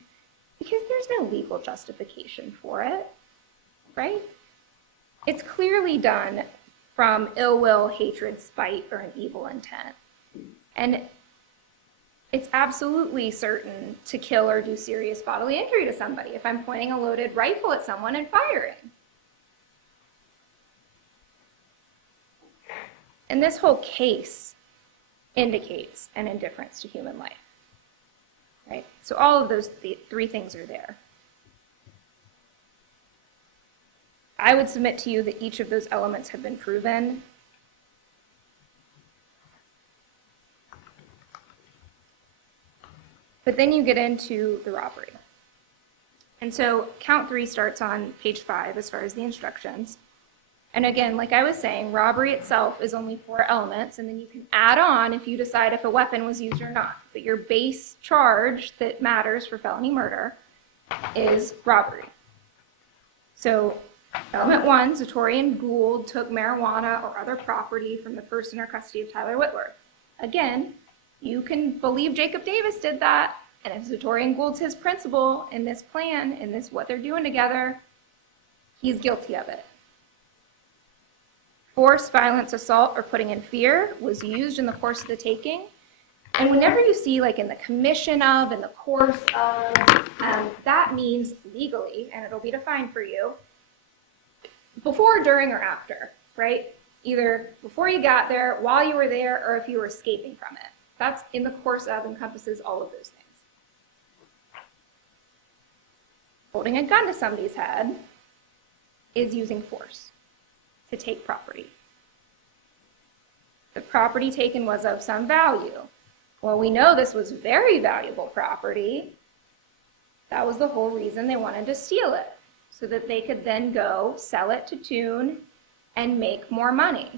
because there's no legal justification for it, right? It's clearly done from ill will, hatred, spite, or an evil intent. And it's absolutely certain to kill or do serious bodily injury to somebody if I'm pointing a loaded rifle at someone and firing. And this whole case indicates an indifference to human life, right? So all of those three things are there. I would submit to you that each of those elements have been proven. But then you get into the robbery. And so count 3 starts on page 5 as far as the instructions. And again, like I was saying, robbery itself is only 4 elements, and then you can add on if you decide if a weapon was used or not. But your base charge that matters for felony murder is robbery. So element 1, Zatoriyan Gould took marijuana or other property from the person or custody of Tyler Whitworth. Again, you can believe Jacob Davis did that, and if Zatoriyan Gould's his principal in this plan, in this what they're doing together, he's guilty of it. Force, violence, assault, or putting in fear was used in the course of the taking. And whenever you see, like in the commission of, in the course of, that means legally, and it'll be defined for you, before, during, or after, right? Either before you got there, while you were there, or if you were escaping from it. That's in the course of encompasses all of those things. Holding a gun to somebody's head is using force to take property. The property taken was of some value. Well, we know this was very valuable property. That was the whole reason they wanted to steal it, so that they could then go sell it to Tune and make more money.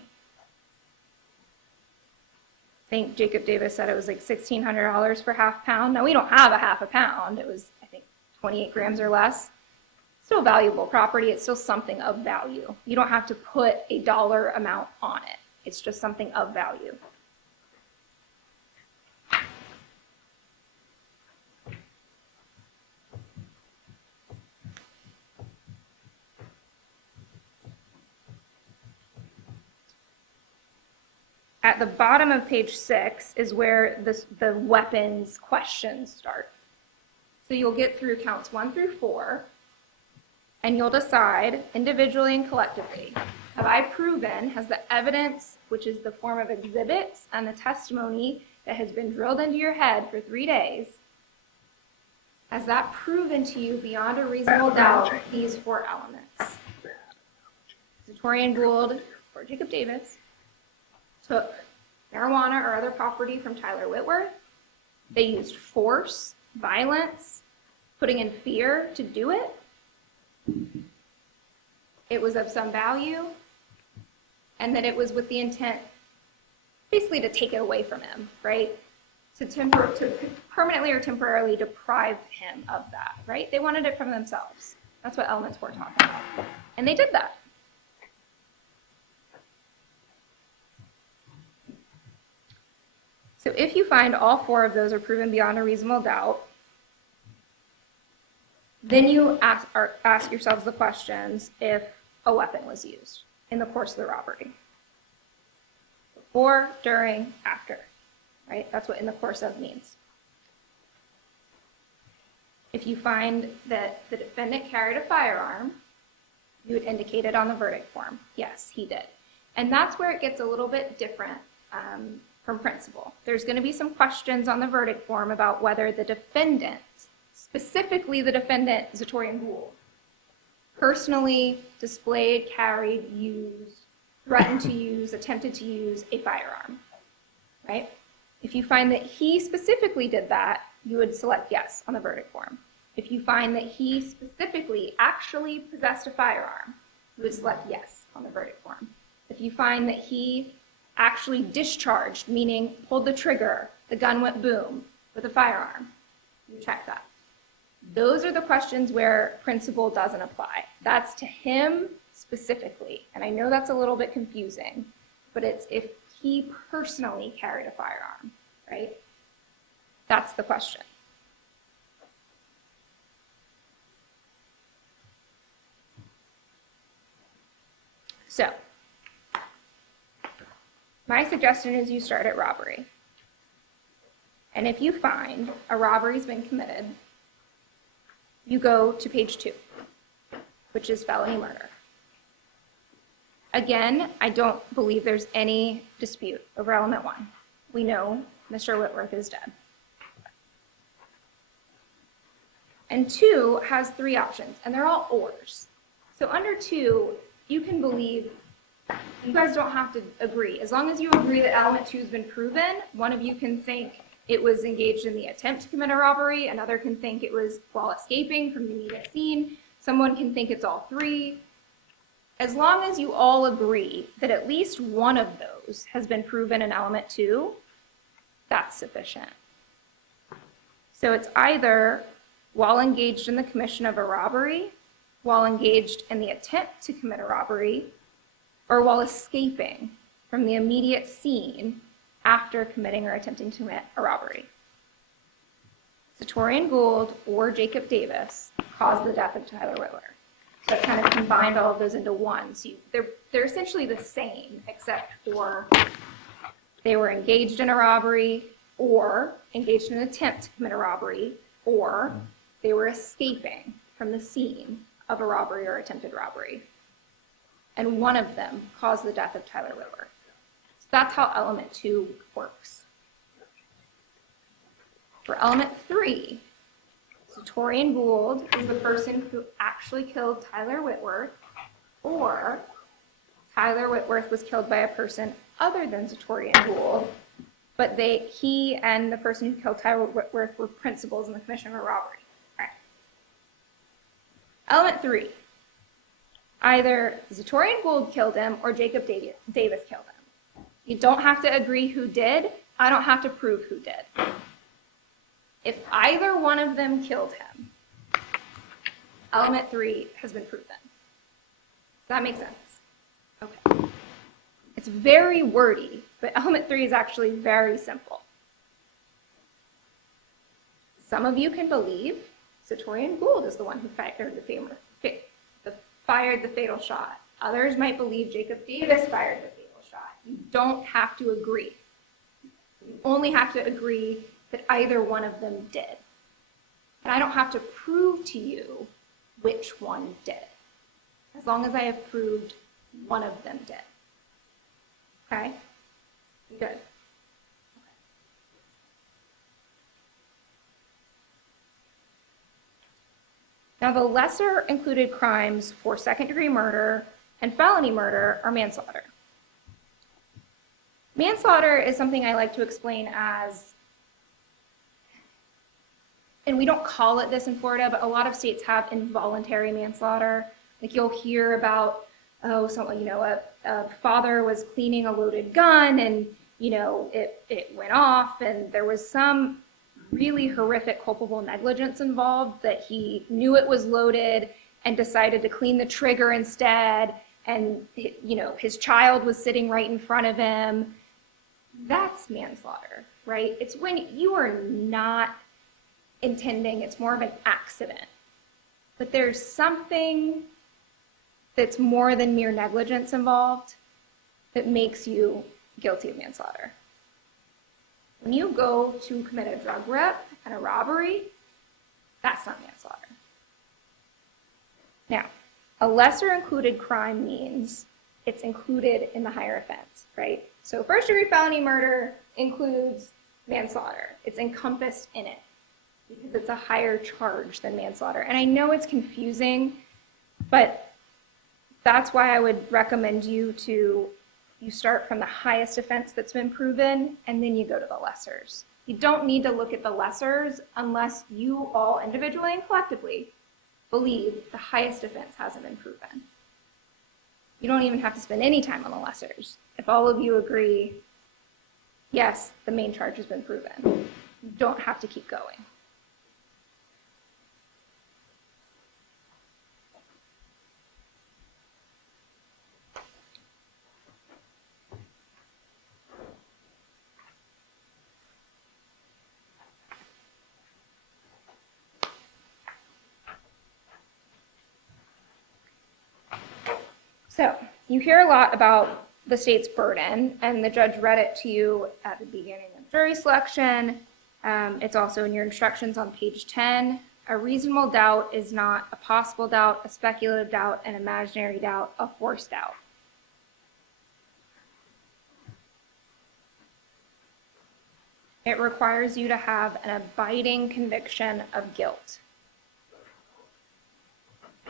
I think Jacob Davis said it was like $1,600 for half pound. Now, we don't have a half a pound. It was, I think, 28 grams or less. Still valuable property. It's still something of value. You don't have to put a dollar amount on it. It's just something of value. At the bottom of page 6 is where the weapons questions start. So you'll get through counts 1 through 4, and you'll decide individually and collectively, have I proven, has the evidence, which is the form of exhibits and the testimony that has been drilled into your head for 3 days, has that proven to you beyond a reasonable doubt these 4 elements? Zatoriyan Gould or Jacob Davis took marijuana or other property from Tyler Whitworth. They used force, violence, putting in fear to do it. It was of some value, and that it was with the intent basically to take it away from him, right? To permanently or temporarily deprive him of that, right? They wanted it from themselves. That's what elements we're talking about. And they did that. So if you find all 4 of those are proven beyond a reasonable doubt, then you ask yourselves the questions if a weapon was used in the course of the robbery. Before, during, after, right? That's what in the course of means. If you find that the defendant carried a firearm, you would indicate it on the verdict form. Yes, he did. And that's where it gets a little bit different from principle. There's going to be some questions on the verdict form about whether the defendant, specifically the defendant, Zatoriyan Gould, personally displayed, carried, used, threatened to use, attempted to use a firearm, right? If you find that he specifically did that, you would select yes on the verdict form. If you find that he specifically actually possessed a firearm, you would select yes on the verdict form. If you find that he actually discharged, meaning pulled the trigger, the gun went boom with a firearm, you check that. Those are the questions where principle doesn't apply. That's to him specifically. And I know that's a little bit confusing, but it's if he personally carried a firearm, right? That's the question. So, my suggestion is you start at robbery. And if you find a robbery's been committed, you go to page 2, which is felony murder. Again, I don't believe there's any dispute over element 1. We know Mr. Whitworth is dead. And 2 has 3 options, and they're all ors. So under 2, you can believe, you guys don't have to agree. As long as you agree that element 2 has been proven, one of you can think it was engaged in the attempt to commit a robbery, another can think it was while escaping from the immediate scene, someone can think it's all 3. As long as you all agree that at least one of those has been proven in element 2, that's sufficient. So it's either while engaged in the commission of a robbery, while engaged in the attempt to commit a robbery, or while escaping from the immediate scene after committing or attempting to commit a robbery. Zatoriyan Gould or Jacob Davis caused the death of Tyler Whitworth. So I kind of combined all of those into one. So they're essentially the same, except for they were engaged in a robbery, or engaged in an attempt to commit a robbery, or they were escaping from the scene of a robbery or attempted robbery. And one of them caused the death of Tyler Whitworth. So that's how element 2 works. For element 3, Zatoriyan Gould is the person who actually killed Tyler Whitworth, or Tyler Whitworth was killed by a person other than Zatoriyan Gould, but he and the person who killed Tyler Whitworth were principals in the commission of a robbery. All right. Element 3. Either Zatoriyan Gould killed him or Jacob Davis killed him. You don't have to agree who did. I don't have to prove who did. If either one of them killed him, element 3 has been proven. Does that make sense? Okay. It's very wordy, but element 3 is actually very simple. Some of you can believe Zatoriyan Gould is the one who fired the fatal shot. Others might believe Jacob Davis fired the fatal shot. You don't have to agree. You only have to agree that either one of them did. And I don't have to prove to you which one did, as long as I have proved one of them did. Okay? Good. Now, the lesser included crimes for second-degree murder and felony murder are manslaughter. Manslaughter is something I like to explain as, and we don't call it this in Florida, but a lot of states have involuntary manslaughter. Like you'll hear about, a father was cleaning a loaded gun and, it went off and there was some really horrific culpable negligence involved, that he knew it was loaded and decided to clean the trigger instead, and his child was sitting right in front of him. That's manslaughter, right? It's when you are not intending, it's more of an accident. But there's something that's more than mere negligence involved that makes you guilty of manslaughter. When you go to commit a drug rep and a robbery, that's not manslaughter. Now, a lesser included crime means it's included in the higher offense, right? So first-degree felony murder includes manslaughter. It's encompassed in it because it's a higher charge than manslaughter. And I know it's confusing, but that's why I would recommend you start from the highest offense that's been proven, and then you go to the lessers. You don't need to look at the lessers unless you all individually and collectively believe the highest offense hasn't been proven. You don't even have to spend any time on the lessers. If all of you agree, yes, the main charge has been proven, you don't have to keep going. So you hear a lot about the state's burden, and the judge read it to you at the beginning of jury selection. It's also in your instructions on page 10. A reasonable doubt is not a possible doubt, a speculative doubt, an imaginary doubt, a forced doubt. It requires you to have an abiding conviction of guilt.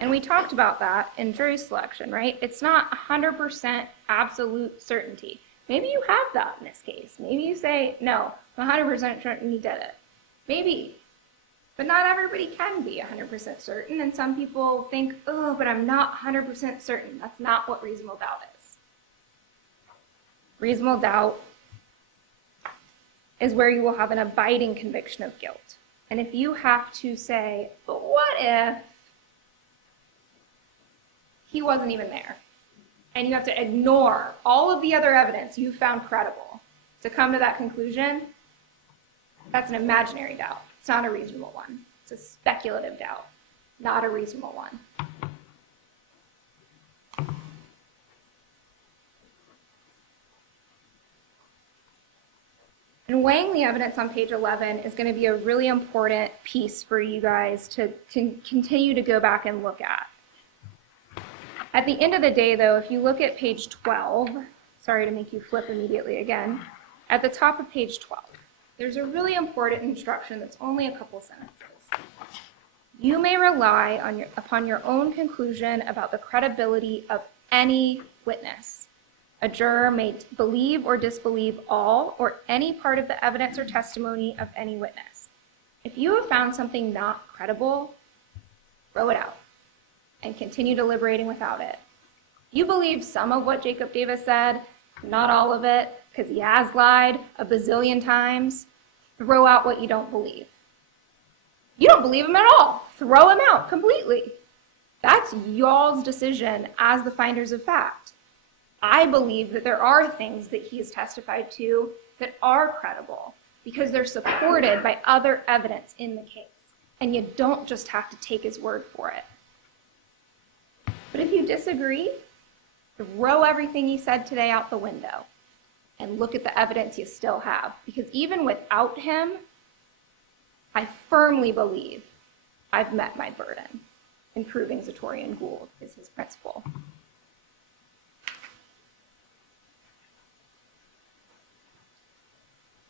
And we talked about that in jury selection, right? It's not 100% absolute certainty. Maybe you have that in this case. Maybe you say, no, I'm 100% certain he did it. Maybe. But not everybody can be 100% certain. And some people think, oh, but I'm not 100% certain. That's not what reasonable doubt is. Reasonable doubt is where you will have an abiding conviction of guilt. And if you have to say, but what if he wasn't even there? And you have to ignore all of the other evidence you found credible to come to that conclusion, that's an imaginary doubt. It's not a reasonable one. It's a speculative doubt, not a reasonable one. And weighing the evidence on page 11 is going to be a really important piece for you guys to continue to go back and look at. At the end of the day, though, if you look at page 12, sorry to make you flip immediately again, at the top of page 12, there's a really important instruction that's only a couple sentences. You may rely upon your own conclusion about the credibility of any witness. A juror may believe or disbelieve all or any part of the evidence or testimony of any witness. If you have found something not credible, throw it out and continue deliberating without it. You believe some of what Jacob Davis said, not all of it, because he has lied a bazillion times. Throw out what you don't believe. You don't believe him at all. Throw him out completely. That's y'all's decision as the finders of fact. I believe that there are things that he has testified to that are credible because they're supported by other evidence in the case. And you don't just have to take his word for it. But if you disagree, throw everything he said today out the window and look at the evidence you still have. Because even without him, I firmly believe I've met my burden in proving Zatoriyan Gould is his principal.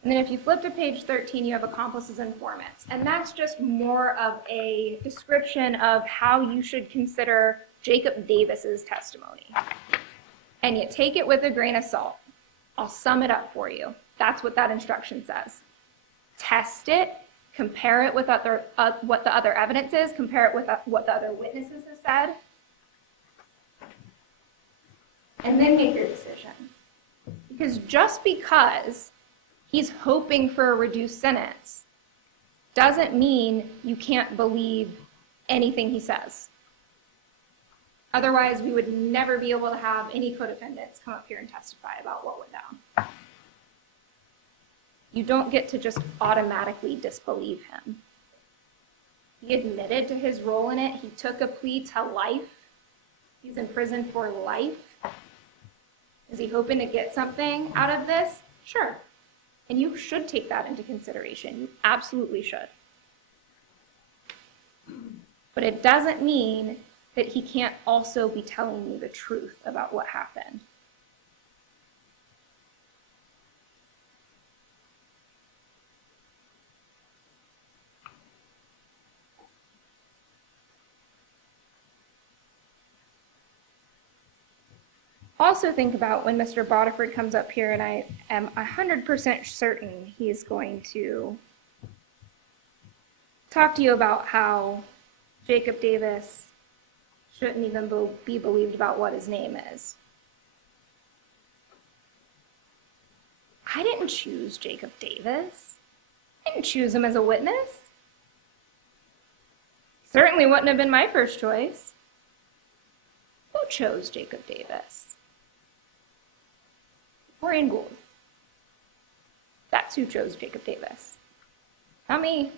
And then if you flip to page 13, you have accomplices and informants. And that's just more of a description of how you should consider Jacob Davis's testimony. And you take it with a grain of salt. I'll sum it up for you. That's what that instruction says. Test it, compare it with what the other evidence is, compare it with what the other witnesses have said, and then make your decision. Because just because he's hoping for a reduced sentence doesn't mean you can't believe anything he says. Otherwise, we would never be able to have any co-defendants come up here and testify about what went down. You don't get to just automatically disbelieve him. He admitted to his role in it. He took a plea to life. He's in prison for life. Is he hoping to get something out of this? Sure. And you should take that into consideration. You absolutely should. But it doesn't mean that he can't also be telling you the truth about what happened. Also think about when Mr. Bodiford comes up here, and I am 100% certain he's going to talk to you about how Jacob Davis shouldn't even be believed about what his name is. I didn't choose Jacob Davis. I didn't choose him as a witness. Certainly wouldn't have been my first choice. Who chose Jacob Davis? Zatoriyan Gould. That's who chose Jacob Davis. Not me.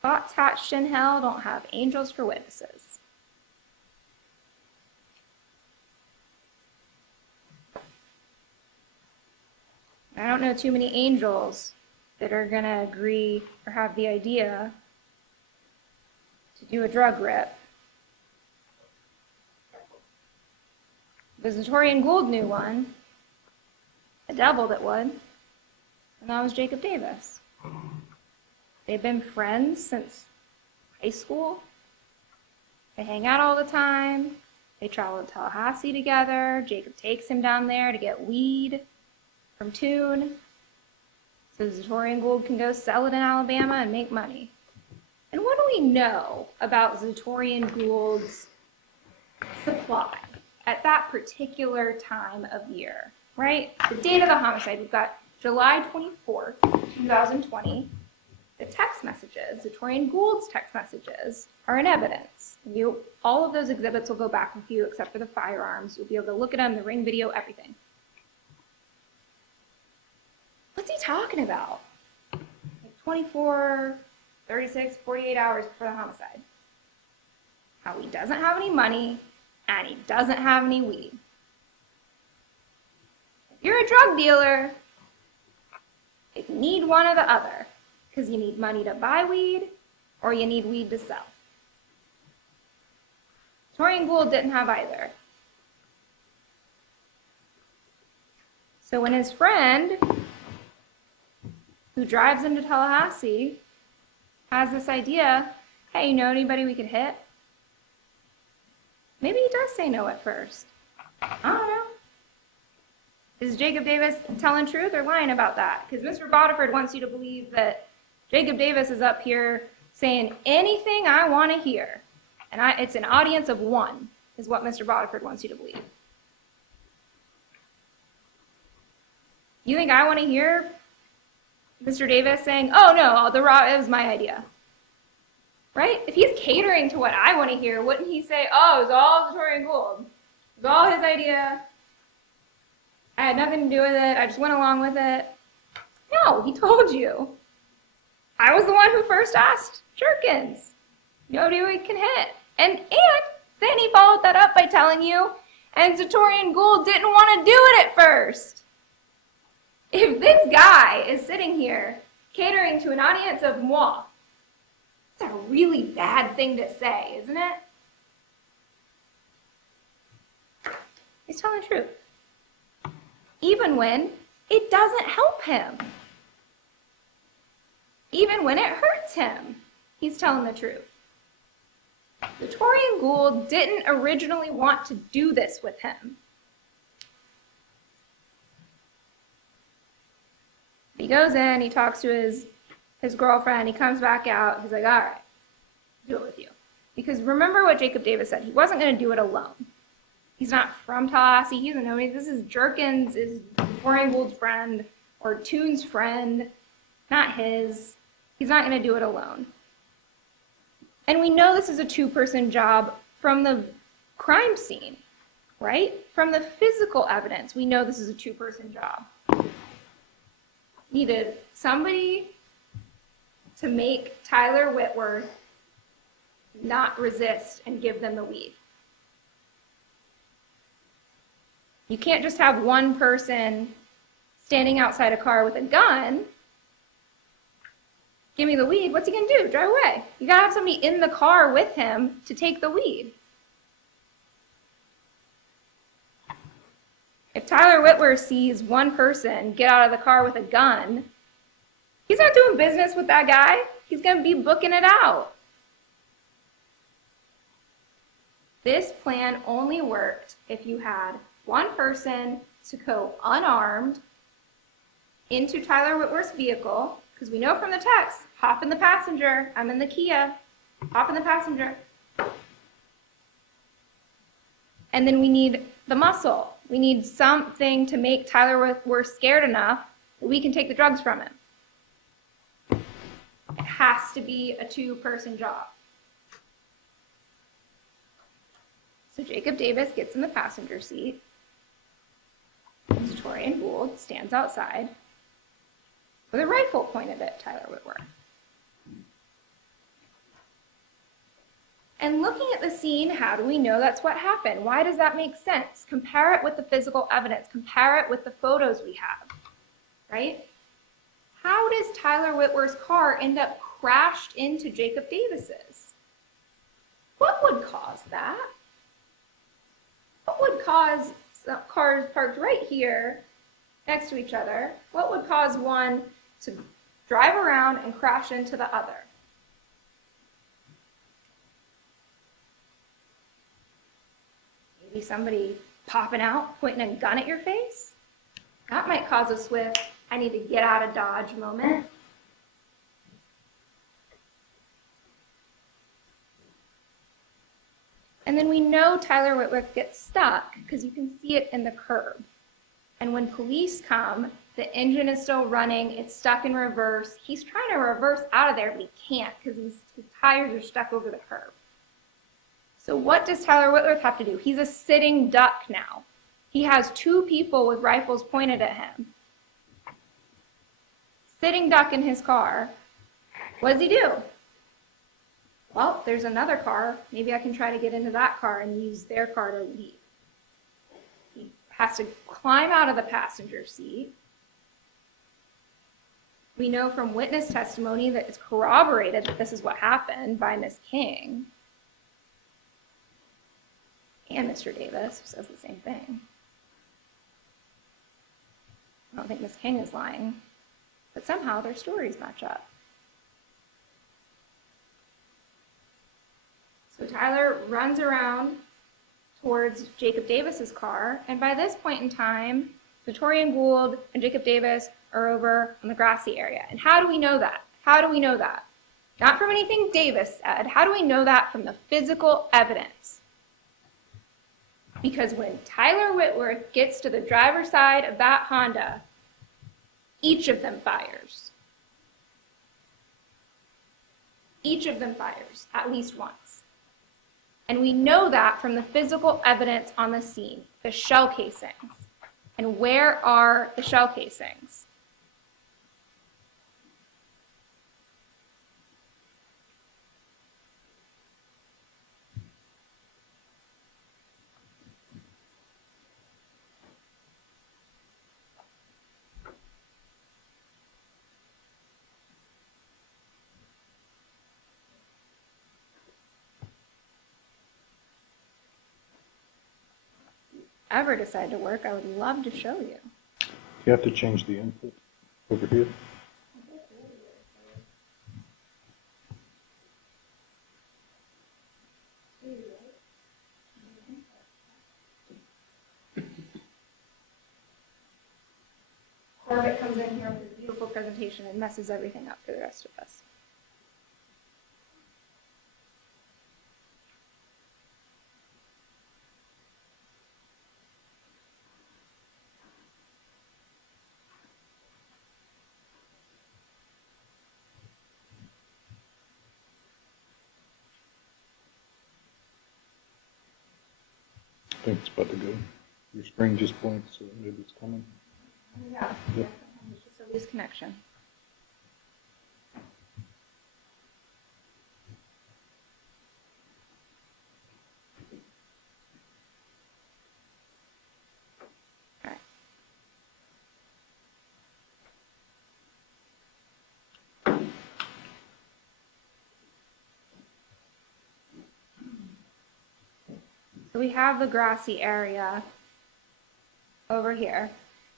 Thoughts hatched in hell don't have angels for witnesses. I don't know too many angels that are going to agree or have the idea to do a drug rip. The Zatoriyan Gould knew one, a devil that would, and that was Jacob Davis. They've been friends since high school. They hang out all the time. They travel to Tallahassee together. Jacob takes him down there to get weed from Tune, so Zatoriyan Gould can go sell it in Alabama and make money. And what do we know about Zatoriyan Gould's supply at that particular time of year, right? The date of the homicide, we've got July 24th, 2020. The text messages, Zatoriyan Gould's text messages, are in evidence. All of those exhibits will go back with you except for the firearms. You'll be able to look at them, the ring video, everything. What's he talking about? Like 24, 36, 48 hours before the homicide. How he doesn't have any money and he doesn't have any weed. If you're a drug dealer, you need one or the other, because you need money to buy weed or you need weed to sell. Zatoriyan Gould didn't have either. So when his friend, who drives him to Tallahassee, has this idea, hey, you know anybody we could hit? Maybe he does say no at first. I don't know. Is Jacob Davis telling truth or lying about that? Because Mr. Bodiford wants you to believe that Jacob Davis is up here saying anything I want to hear. And it's an audience of one, is what Mr. Bodiford wants you to believe. You think I want to hear Mr. Davis saying, oh no, it was my idea? Right? If he's catering to what I want to hear, wouldn't he say, oh, it was all Zatoriyan Gould. It was all his idea. I had nothing to do with it. I just went along with it. No, he told you. I was the one who first asked Jerkins, nobody we can hit. And then he followed that up by telling you, and Zatoriyan Gould didn't want to do it at first. If this guy is sitting here catering to an audience of moi, that's a really bad thing to say, isn't it? He's telling the truth. Even when it doesn't help him. Even when it hurts him, he's telling the truth. Zatoriyan Gould didn't originally want to do this with him. He goes in, he talks to his girlfriend, he comes back out, he's like, all right, do it with you. Because remember what Jacob Davis said, he wasn't going to do it alone. He's not from Tallahassee, he doesn't know me. This is Jerkins, is Zatoriyan Gould's friend, or Tune's friend, not his. He's not going to do it alone. And we know this is a two-person job from the crime scene, right? From the physical evidence, we know this is a two-person job. Needed somebody to make Tyler Whitworth not resist and give them the weed. You can't just have one person standing outside a car with a gun. Give me the weed. What's he going to do? Drive away. You got to have somebody in the car with him to take the weed. If Tyler Whitworth sees one person get out of the car with a gun, he's not doing business with that guy. He's going to be booking it out. This plan only worked if you had one person to go unarmed into Tyler Whitworth's vehicle, because we know from the text, hop in the passenger, I'm in the Kia, hop in the passenger. And then we need the muscle. We need something to make Tyler Whitworth scared enough that we can take the drugs from him. It has to be a two-person job. So Jacob Davis gets in the passenger seat. Zatoriyan Gould stands outside with a rifle pointed at Tyler Whitworth. And looking at the scene, how do we know that's what happened? Why does that make sense? Compare it with the physical evidence. Compare it with the photos we have, right? How does Tyler Whitworth's car end up crashed into Jacob Davis's? What would cause that? What would cause cars parked right here next to each other? What would cause one to drive around and crash into the other? Maybe somebody popping out, pointing a gun at your face? That might cause a swift, I need to get out of Dodge moment. And then we know Tyler Whitworth gets stuck because you can see it in the curb. And when police come, the engine is still running, it's stuck in reverse. He's trying to reverse out of there, but he can't because his tires are stuck over the curb. So what does Tyler Whitworth have to do? He's a sitting duck now. He has two people with rifles pointed at him. Sitting duck in his car. What does he do? Well, there's another car. Maybe I can try to get into that car and use their car to leave. He has to climb out of the passenger seat. We know from witness testimony that it's corroborated that this is what happened by Ms. King. And Mr. Davis, who says the same thing. I don't think Ms. King is lying, but somehow their stories match up. So Tyler runs around towards Jacob Davis's car, and by this point in time, Zatoriyan Gould and Jacob Davis are over in the grassy area. And how do we know that? How do we know that? Not from anything Davis said. How do we know that? From the physical evidence. Because when Tyler Whitworth gets to the driver's side of that Honda, each of them fires. Each of them fires at least once. And we know that from the physical evidence on the scene, the shell casings. And where are the shell casings? Ever decide to work, I would love to show you. You have to change the input over here. Corbitt comes in here with a beautiful presentation and messes everything up for the rest of us. I think it's about to go. Your screen just blinked, so maybe it's coming. Yeah, Yep. it's just a loose connection. All right. So we have the grassy area over here.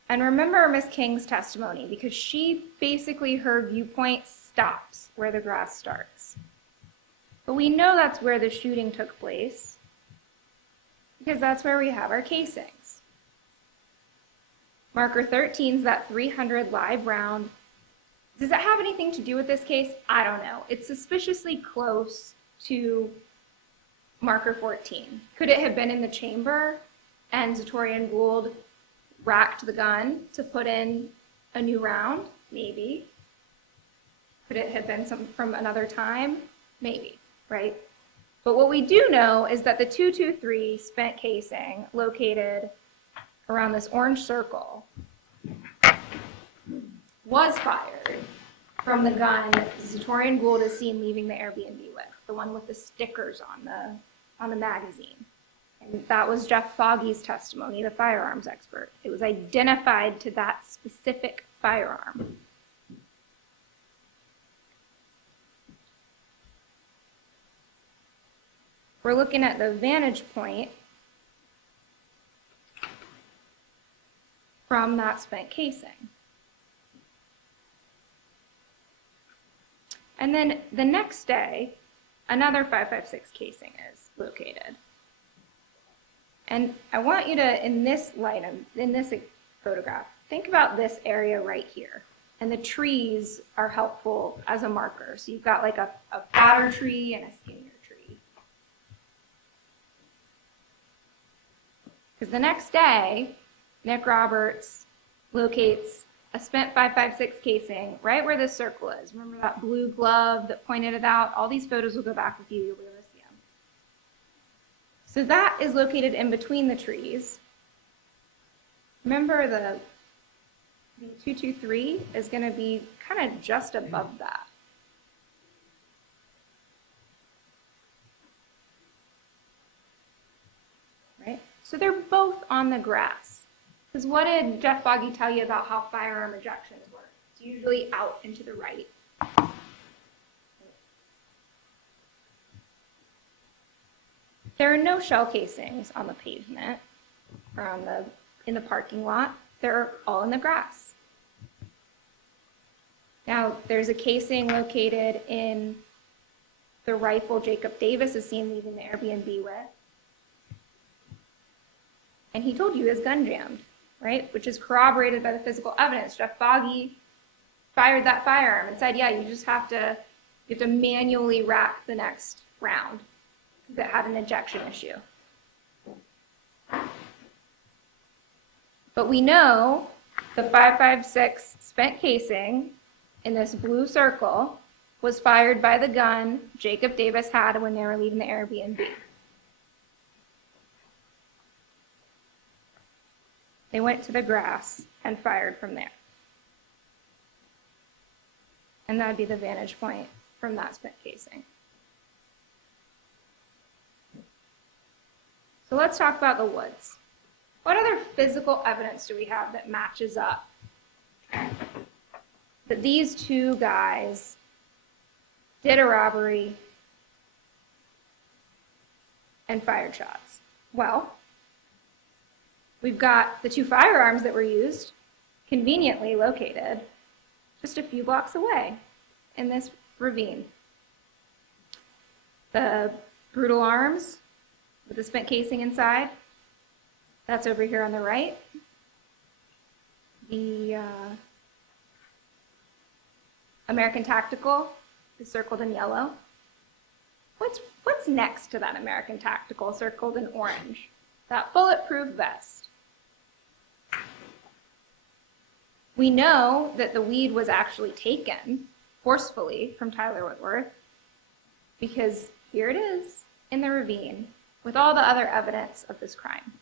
And remember Ms. King's testimony, because she basically, her viewpoint stops where the grass starts. But we know that's where the shooting took place, because that's where we have our casings. Marker 13 is that 300 live round. Does that have anything to do with this case? I don't know. It's suspiciously close to marker 14. Could it have been in the chamber and Zatoriyan Gould racked the gun to put in a new round? Maybe. Could it have been some from another time? Maybe, right? But what we do know is that the 223 spent casing located around this orange circle was fired from the gun Zatoriyan Gould is seen leaving the Airbnb with. the one with the stickers on the magazine. And that was Jeff Foggy's testimony, the firearms expert. It was identified to that specific firearm. We're looking at the vantage point from that spent casing. And then the next day, another 5.56 casing is located. And I want you to, in this photograph, think about this area right here. And the trees are helpful as a marker. So you've got like a fatter tree and a skinnier tree. Because the next day, Nick Roberts locates a spent 5.56 casing right where this circle is. Remember that blue glove that pointed it out? All these photos will go back with you. You'll be able to see them. So that is located in between the trees. Remember the 223 is going to be kind of just above that. Right? So they're both on the grass. Because what did Jeff Foggy tell you about how firearm ejections work? It's usually out and to the right. There are no shell casings on the pavement or in the parking lot. They're all in the grass. Now, there's a casing located in the rifle Jacob Davis is seen leaving the Airbnb with. And he told you his gun jammed, right? Which is corroborated by the physical evidence. Jeff Foggy fired that firearm and said, yeah, you have to manually rack the next round because it had an ejection issue. But we know the 5.56 spent casing in this blue circle was fired by the gun Jacob Davis had when they were leaving the Airbnb. They went to the grass and fired from there. And that would be the vantage point from that spent casing. So let's talk about the woods. What other physical evidence do we have that matches up that these two guys did a robbery and fired shots? Well, we've got the two firearms that were used, conveniently located just a few blocks away in this ravine. The brutal arms with the spent casing inside, that's over here on the right. The American Tactical is circled in yellow. What's next to that American Tactical circled in orange? That bulletproof vest. We know that the weed was actually taken forcefully from Tyler Whitworth because here it is in the ravine with all the other evidence of this crime.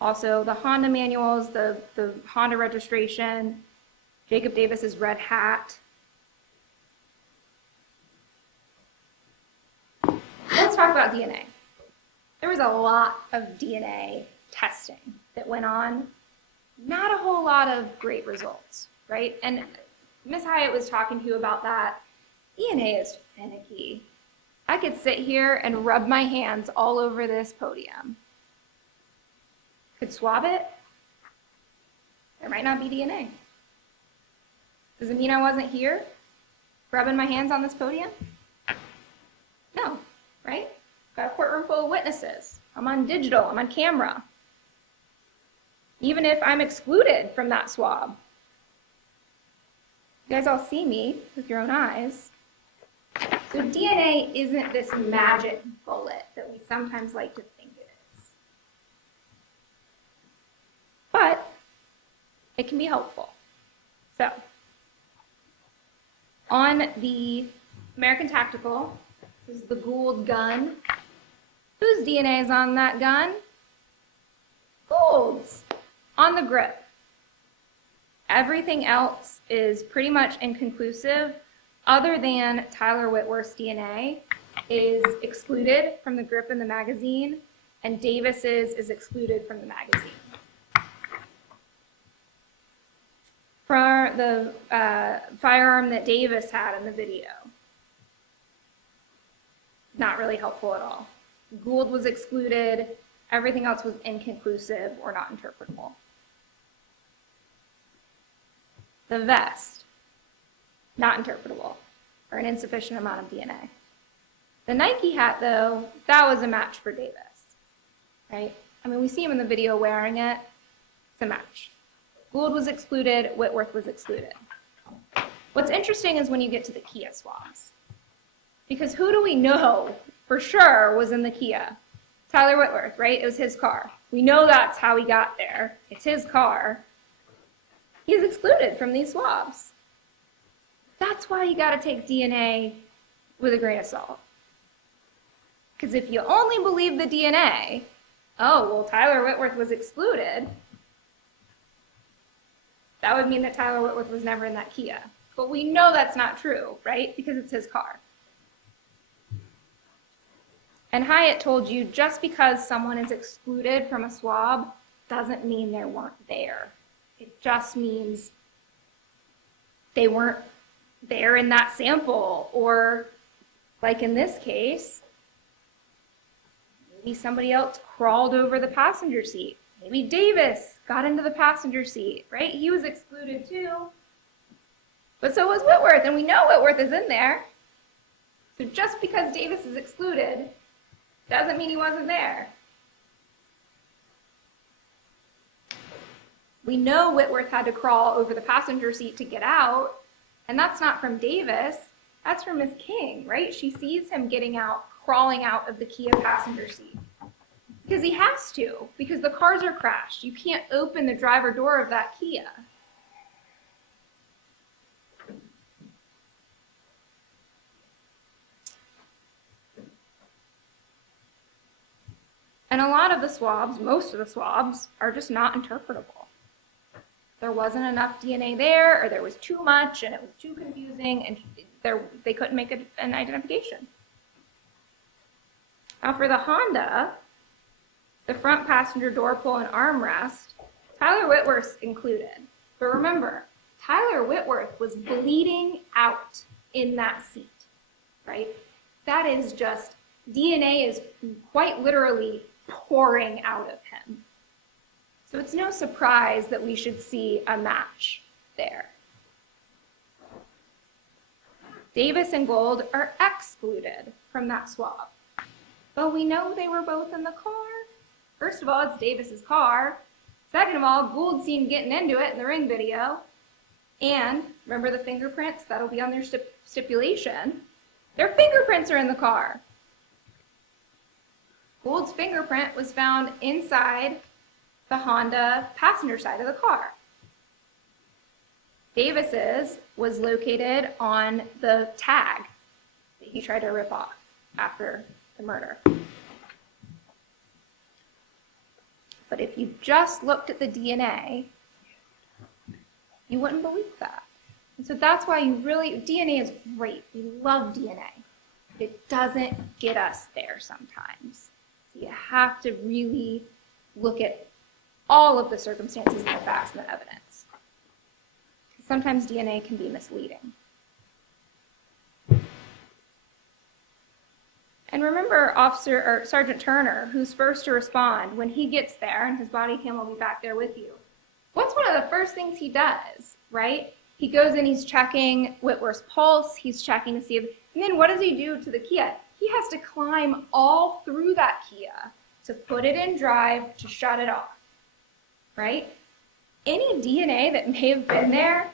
Also, the Honda manuals, the Honda registration, Jacob Davis's red hat. Let's talk about DNA. There was a lot of DNA testing that went on. Not a whole lot of great results, right? And Ms. Hyatt was talking to you about that. DNA is finicky. I could sit here and rub my hands all over this podium. Could swab it. There might not be DNA. Does it mean I wasn't here rubbing my hands on this podium? No, right? Got a courtroom full of witnesses. I'm on digital, I'm on camera. Even if I'm excluded from that swab. You guys all see me with your own eyes. So DNA isn't this magic bullet that we sometimes like to think it is. But it can be helpful. So, on the American Tactical, this is the Gould gun. Whose DNA is on that gun? Gould's. On the grip. Everything else is pretty much inconclusive other than Tyler Whitworth's DNA, is excluded from the grip in the magazine, and Davis's is excluded from the magazine. For the firearm that Davis had in the video, not really helpful at all. Gould was excluded. Everything else was inconclusive or not interpretable. The vest, not interpretable, or an insufficient amount of DNA. The Nike hat, though, that was a match for Davis, right? I mean, we see him in the video wearing it. It's a match. Gould was excluded. Whitworth was excluded. What's interesting is when you get to the Kia swabs. Because who do we know for sure was in the Kia? Tyler Whitworth, right? It was his car. We know that's how he got there. It's his car. He's excluded from these swabs. That's why you got to take DNA with a grain of salt. Because if you only believe the DNA, oh, well, Tyler Whitworth was excluded, that would mean that Tyler Whitworth was never in that Kia. But we know that's not true, right? Because it's his car. And Hyatt told you just because someone is excluded from a swab doesn't mean they weren't there. It just means they weren't there in that sample, or like in this case, maybe somebody else crawled over the passenger seat. Maybe Davis got into the passenger seat, right? He was excluded too. But so was Whitworth, and we know Whitworth is in there. So just because Davis is excluded doesn't mean he wasn't there. We know Whitworth had to crawl over the passenger seat to get out, and that's not from Davis, that's from Miss King, right? She sees him getting out, crawling out of the Kia passenger seat. Because he has to, because the cars are crashed. You can't open the driver door of that Kia. And a lot of the swabs, most of the swabs, are just not interpretable. There wasn't enough DNA there, or there was too much, and it was too confusing, and they couldn't make an identification. Now for the Honda, the front passenger door pull and armrest, Tyler Whitworth's included. But remember, Tyler Whitworth was bleeding out in that seat, right? That is just, DNA is quite literally pouring out of him. So it's no surprise that we should see a match there. Davis and Gould are excluded from that swab. But we know they were both in the car. First of all, it's Davis's car. Second of all, Gould's seen getting into it in the ring video. And remember the fingerprints? That'll be on their stipulation. Their fingerprints are in the car. Gould's fingerprint was found inside the Honda passenger side of the car. Davis's was located on the tag that he tried to rip off after the murder. But if you just looked at the DNA, you wouldn't believe that. And so that's why DNA is great. We love DNA. It doesn't get us there sometimes. So you have to really look at all of the circumstances and the facts and the evidence. Sometimes DNA can be misleading. And remember Sergeant Turner, who's first to respond, when he gets there, and his body cam will be back there with you. What's one of the first things he does, right? He goes in, he's checking Whitworth's pulse, he's checking to see if, and then what does he do to the Kia? He has to climb all through that Kia to put it in drive to shut it off, right? Any DNA that may have been there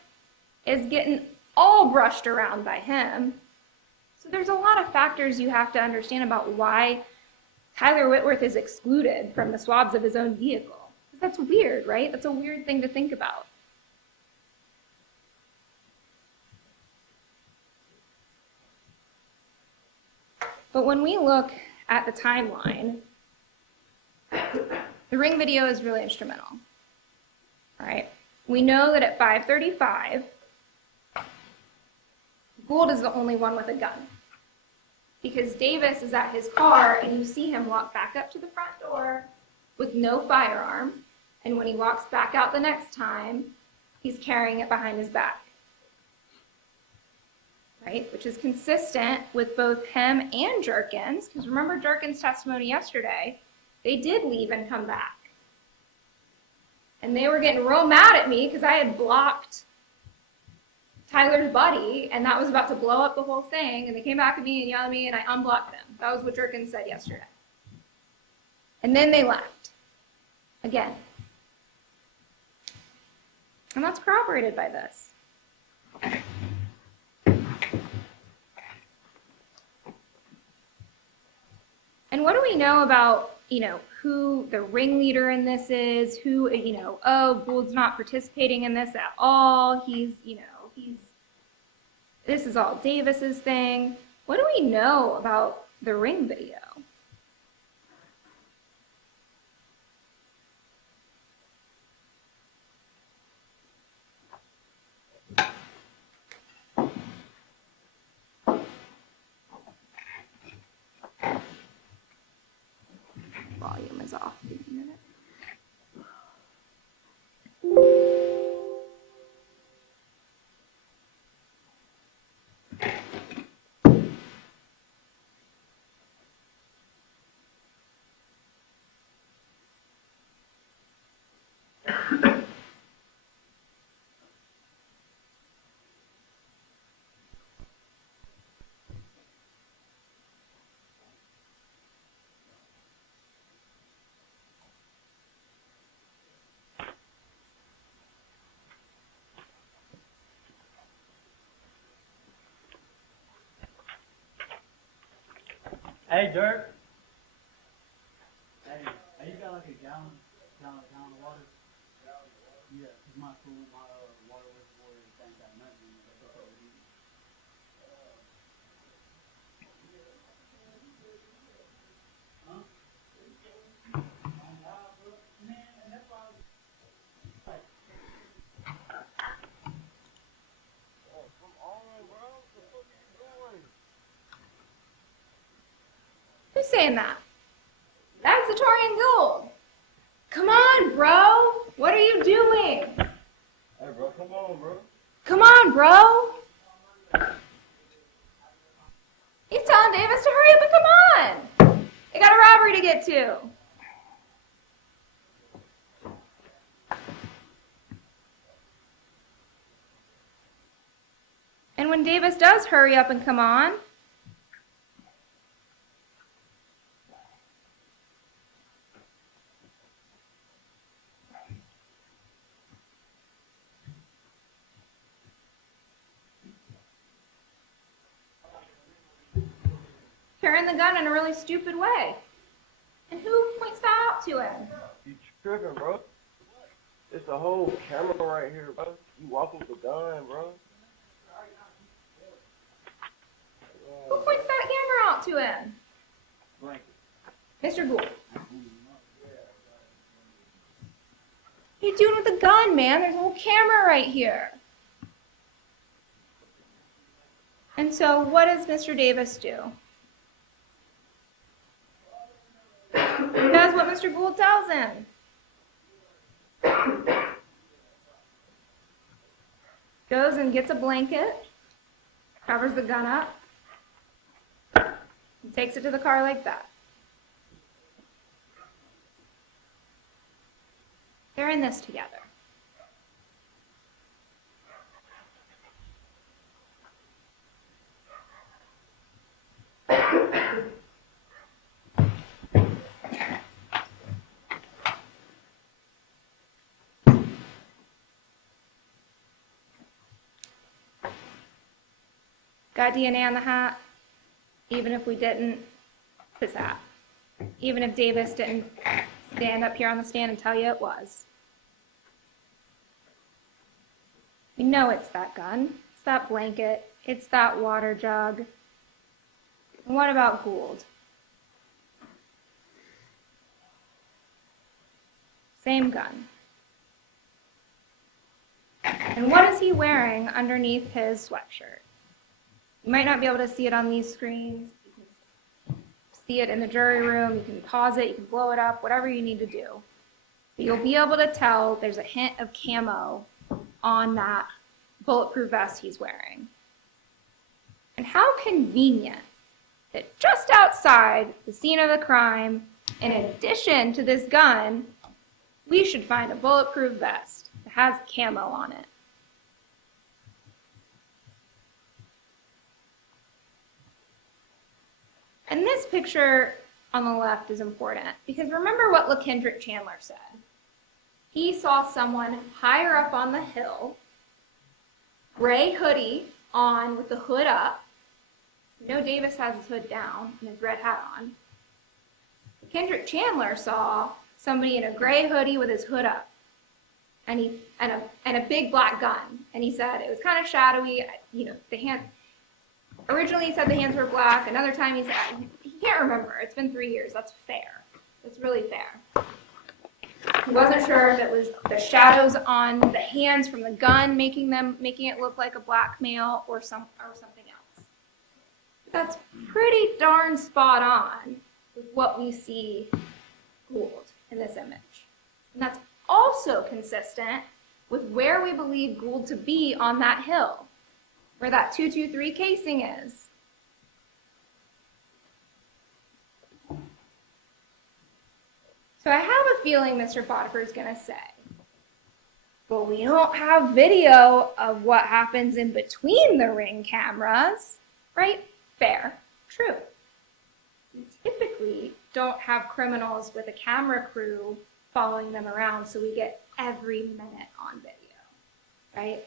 is getting all brushed around by him. So there's a lot of factors you have to understand about why Tyler Whitworth is excluded from the swabs of his own vehicle. That's weird, right? That's a weird thing to think about. But when we look at the timeline, the ring video is really instrumental. All right? We know that at 5:35, Gould is the only one with a gun. Because Davis is at his car and you see him walk back up to the front door with no firearm. And when he walks back out the next time, he's carrying it behind his back. Right? Which is consistent with both him and Jerkins. Because remember Jerkins' testimony yesterday, they did leave and come back. And they were getting real mad at me because I had blocked Tyler's buddy, and that was about to blow up the whole thing, and they came back at me and yelled at me, and I unblocked them. That was what Jerkins said yesterday. And then they left. Again. And that's corroborated by this. And what do we know about, who the ringleader in this is, who, Gould's not participating in this at all, this is all Davis's thing. What do we know about the ring video? Volume is off. Give me a minute. Hey, Dirk. Hey, you got like a gallon of water? Yeah, 'cause my water reservoir ain't got nothing in it. That's what we need. Huh? Man, that's why I was like, oh, come on, bro. What the fuck are you doing? Who's saying that? That's Zatoriyan Gould. Come on, bro. What are you doing? Hey, bro, come on, bro. Come on, bro. He's telling Davis to hurry up and come on. They got a robbery to get to. And when Davis does hurry up and come on, carrying the gun in a really stupid way. And who points that out to him? You tripping, bro. It's a whole camera right here, bro. You walking with a gun, bro. Who points that camera out to him? Mr. Gould. What are you doing with the gun, man? There's a whole camera right here. And so what does Mr. Davis do? He does what Mr. Gould tells him. Goes and gets a blanket, covers the gun up, and takes it to the car like that. They're in this together. Got DNA on the hat? Even if we didn't, his hat. Even if Davis didn't stand up here on the stand and tell you it was. We know it's that gun. It's that blanket. It's that water jug. And what about Gould? Same gun. And what is he wearing underneath his sweatshirt? You might not be able to see it on these screens. You can see it in the jury room. You can pause it. You can blow it up, whatever you need to do. But you'll be able to tell there's a hint of camo on that bulletproof vest he's wearing. And how convenient that just outside the scene of the crime, in addition to this gun, we should find a bulletproof vest that has camo on it. And this picture on the left is important because remember what LaKendrick Chandler said. He saw someone higher up on the hill, gray hoodie on with the hood up. You know Davis has his hood down and his red hat on. LaKendrick Chandler saw somebody in a gray hoodie with his hood up and a big black gun. And he said it was kind of shadowy. You know, the hand. Originally he said the hands were black. Another time he said, he can't remember. It's been 3 years. That's fair. That's really fair. He wasn't sure if it was the shadows on the hands from the gun making it look like a black male or something else. But that's pretty darn spot on with what we see Gould in this image. And that's also consistent with where we believe Gould to be on that hill, where that 223 casing is. So I have a feeling Mr. Potiphar is going to say, but we don't have video of what happens in between the ring cameras, right? Fair, true. We typically don't have criminals with a camera crew following them around, so we get every minute on video, right?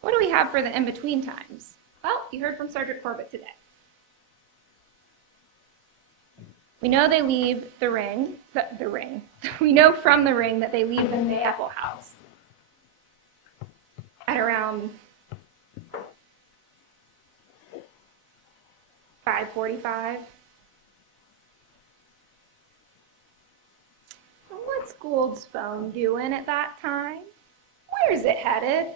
What do we have for the in-between times? Well, you heard from Sergeant Corbitt today. We know they leave the ring. We know from the ring that they leave the Mayapple house at around 5:45. What's Gould's phone doing at that time? Where's it headed?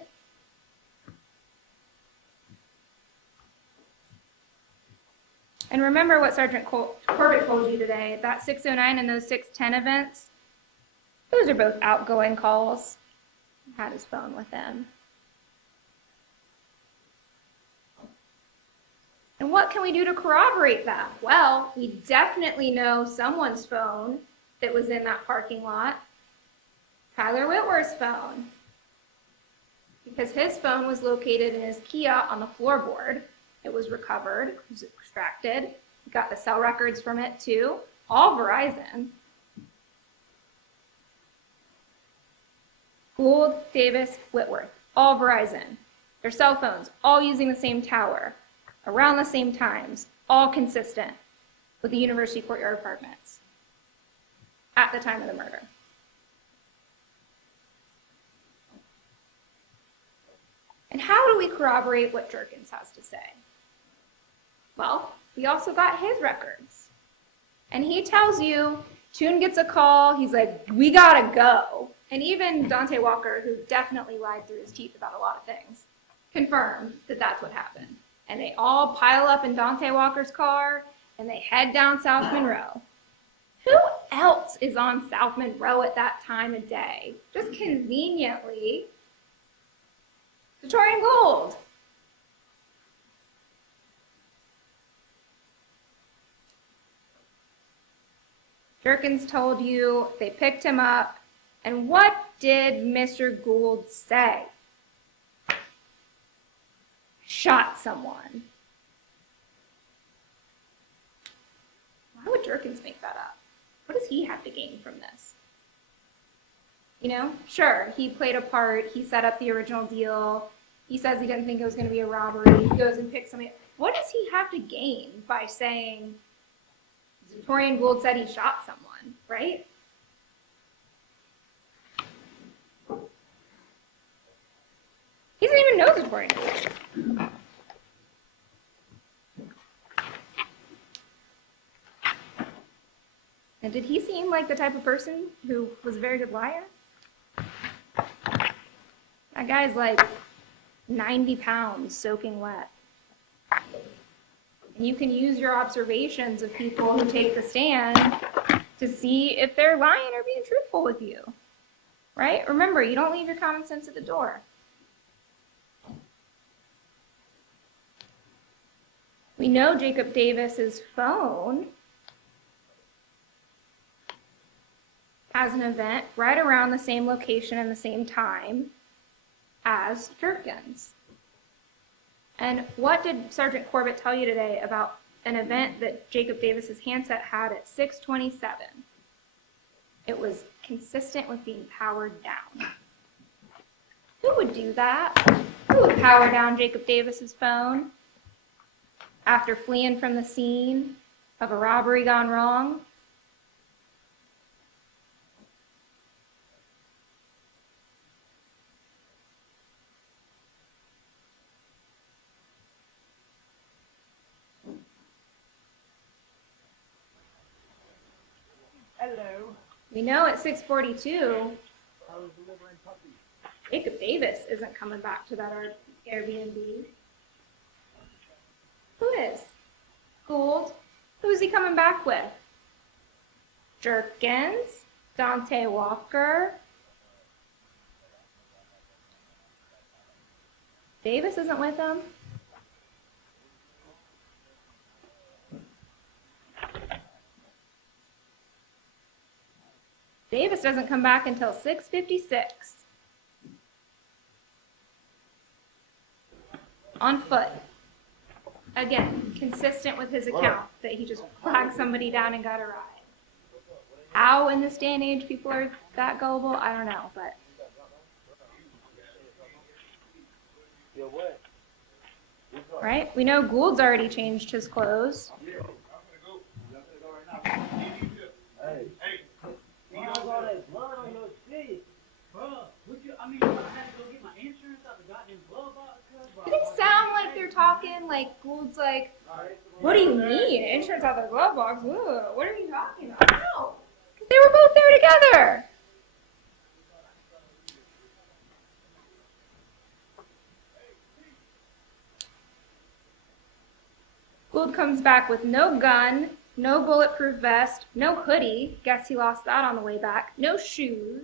And remember what Sergeant Corbitt told you today, that 609 and those 610 events, those are both outgoing calls. He had his phone with him. And what can we do to corroborate that? Well, we definitely know someone's phone that was in that parking lot, Tyler Whitworth's phone, because his phone was located in his Kia on the floorboard. It was recovered, it was extracted. We got the cell records from it too, all Verizon. Gould, Davis, Whitworth, all Verizon. Their cell phones, all using the same tower, around the same times, all consistent with the University Courtyard Apartments at the time of the murder. And how do we corroborate what Jerkins has to say? Well, we also got his records. And he tells you, Toon gets a call, he's like, we gotta go. And even Dante Walker, who definitely lied through his teeth about a lot of things, confirmed that that's what happened. And they all pile up in Dante Walker's car, and they head down South Monroe. Who else is on South Monroe at that time of day? Just conveniently, Zatoriyan Gould. Jerkins told you they picked him up, and what did Mr. Gould say? Shot someone. Why would Jerkins make that up? What does he have to gain from this? You know, sure, he played a part, he set up the original deal, he says he didn't think it was going to be a robbery, he goes and picks somebody. What does he have to gain by saying Zatoriyan Gould said he shot someone, right? He doesn't even know Zatoriyan Gould. And did he seem like the type of person who was a very good liar? That guy's like 90 pounds soaking wet. And you can use your observations of people who take the stand to see if they're lying or being truthful with you, right? Remember, you don't leave your common sense at the door. We know Jacob Davis's phone has an event right around the same location and the same time as Jerkins. And what did Sergeant Corbitt tell you today about an event that Jacob Davis's handset had at 6:27? It was consistent with being powered down. Who would do that? Who would power down Jacob Davis's phone after fleeing from the scene of a robbery gone wrong? Hello. We know at 6:42, I was delivering puppies. Jacob Davis isn't coming back to that Airbnb. Who is? Gould. Who's he coming back with? Jerkins? Dante Walker? Davis isn't with him. Davis doesn't come back until 6:56. On foot. Again, consistent with his account that he just flagged somebody down and got a ride. How in this day and age people are that gullible, I don't know, but. Right? We know Gould's already changed his clothes. All that blood on your shit. Bro, I had to go get my insurance out the goddamn glove box. Does it sound like they're talking like Gould's like, what do you mean? Insurance out the glove box? Ugh, what are you talking about? No, because they were both there together. Gould comes back with no gun, no bulletproof vest, no hoodie. Guess he lost that on the way back. No shoes.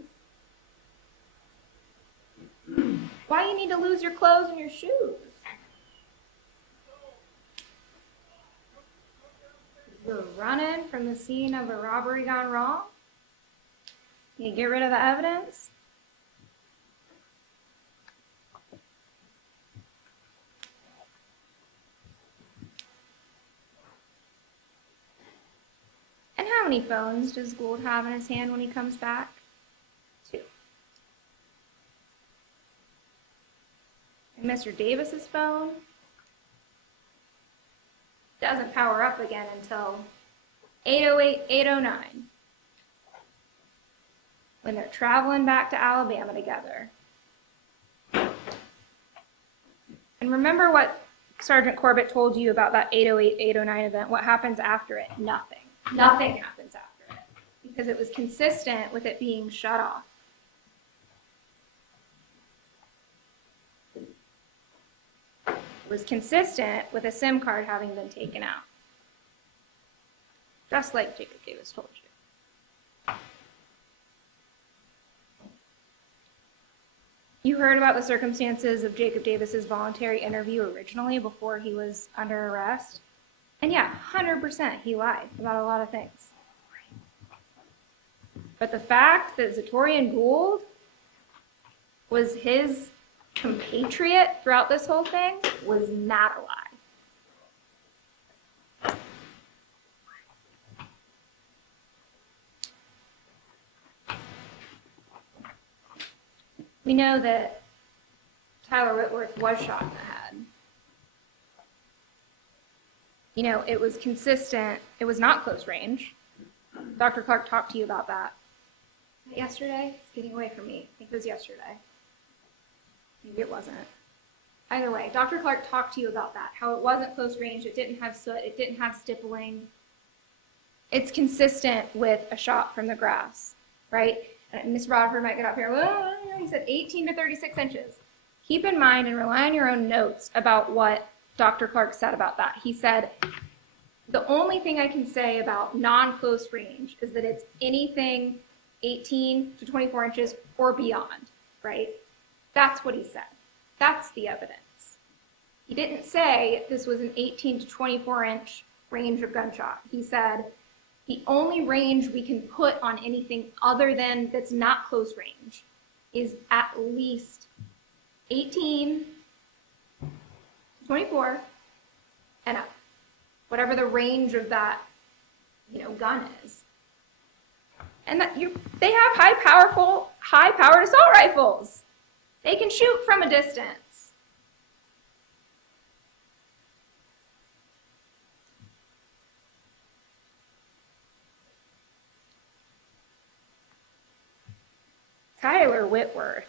Why you need to lose your clothes and your shoes? You're running from the scene of a robbery gone wrong? You get rid of the evidence? And how many phones does Gould have in his hand when he comes back? 2. And Mr. Davis's phone doesn't power up again until 8:08, 8:09, when they're traveling back to Alabama together. And remember what Sergeant Corbitt told you about that 8:08, 8:09 event. What happens after it? Nothing. Nothing happens after it, because it was consistent with it being shut off. It was consistent with a SIM card having been taken out. Just like Jacob Davis told you. You heard about the circumstances of Jacob Davis's voluntary interview originally before he was under arrest. And yeah, 100% he lied about a lot of things. But the fact that Zatoriyan Gould was his compatriot throughout this whole thing was not a lie. We know that Tyler Whitworth was shot in the head. You know, it was consistent. It was not close range. Dr. Clark talked to you about that. Yesterday? It's getting away from me. I think it was yesterday. Maybe it wasn't. Either way, Dr. Clark talked to you about that, how it wasn't close range, it didn't have soot, it didn't have stippling. It's consistent with a shot from the grass, right? And Ms. Rodford might get up here, well, he said 18 to 36 inches. keep in mind and rely on your own notes about what Dr. Clark said about that. He said, the only thing I can say about non-close range is that it's anything 18 to 24 inches or beyond, right? That's what he said. That's the evidence. He didn't say this was an 18 to 24 inch range of gunshot. He said the only range we can put on anything other than that's not close range is at least 18 to 24 and up, whatever the range of that, gun is. And that they have high-powered assault rifles. They can shoot from a distance. Tyler Whitworth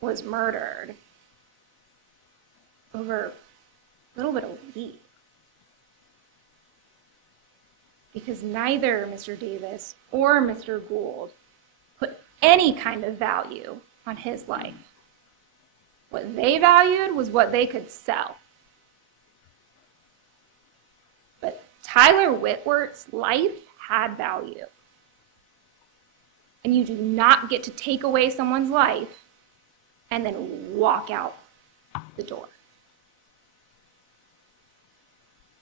was murdered over a little bit of a week because neither Mr. Davis or Mr. Gould put any kind of value on his life. What they valued was what they could sell. But Tyler Whitworth's life had value. And you do not get to take away someone's life and then walk out the door.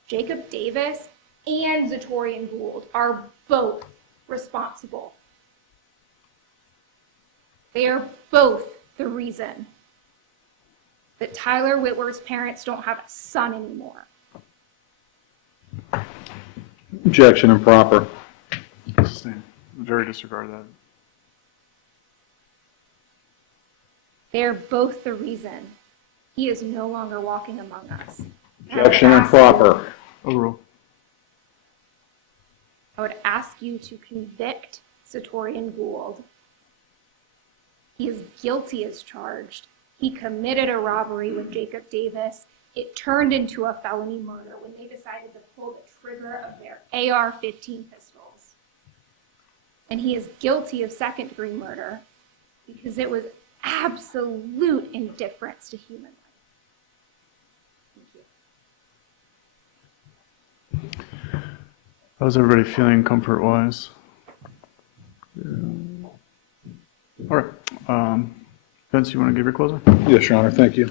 Jacob Davis and Zatoriyan Gould are both responsible. They are both the reason that Tyler Whitworth's parents don't have a son anymore. Objection improper. Sustained. The jury disregarded that. They are both the reason he is no longer walking among us. Objection improper. Overruled. I would ask you to convict Zatoriyan Gould. He is guilty as charged. He committed a robbery with Jacob Davis. It turned into a felony murder when they decided to pull the trigger of their AR-15 pistols. And he is guilty of second-degree murder because it was absolute indifference to human life. Thank you. How's everybody feeling comfort-wise? All right. Vince, you want to give your closing? Yes, Your Honor. Thank you.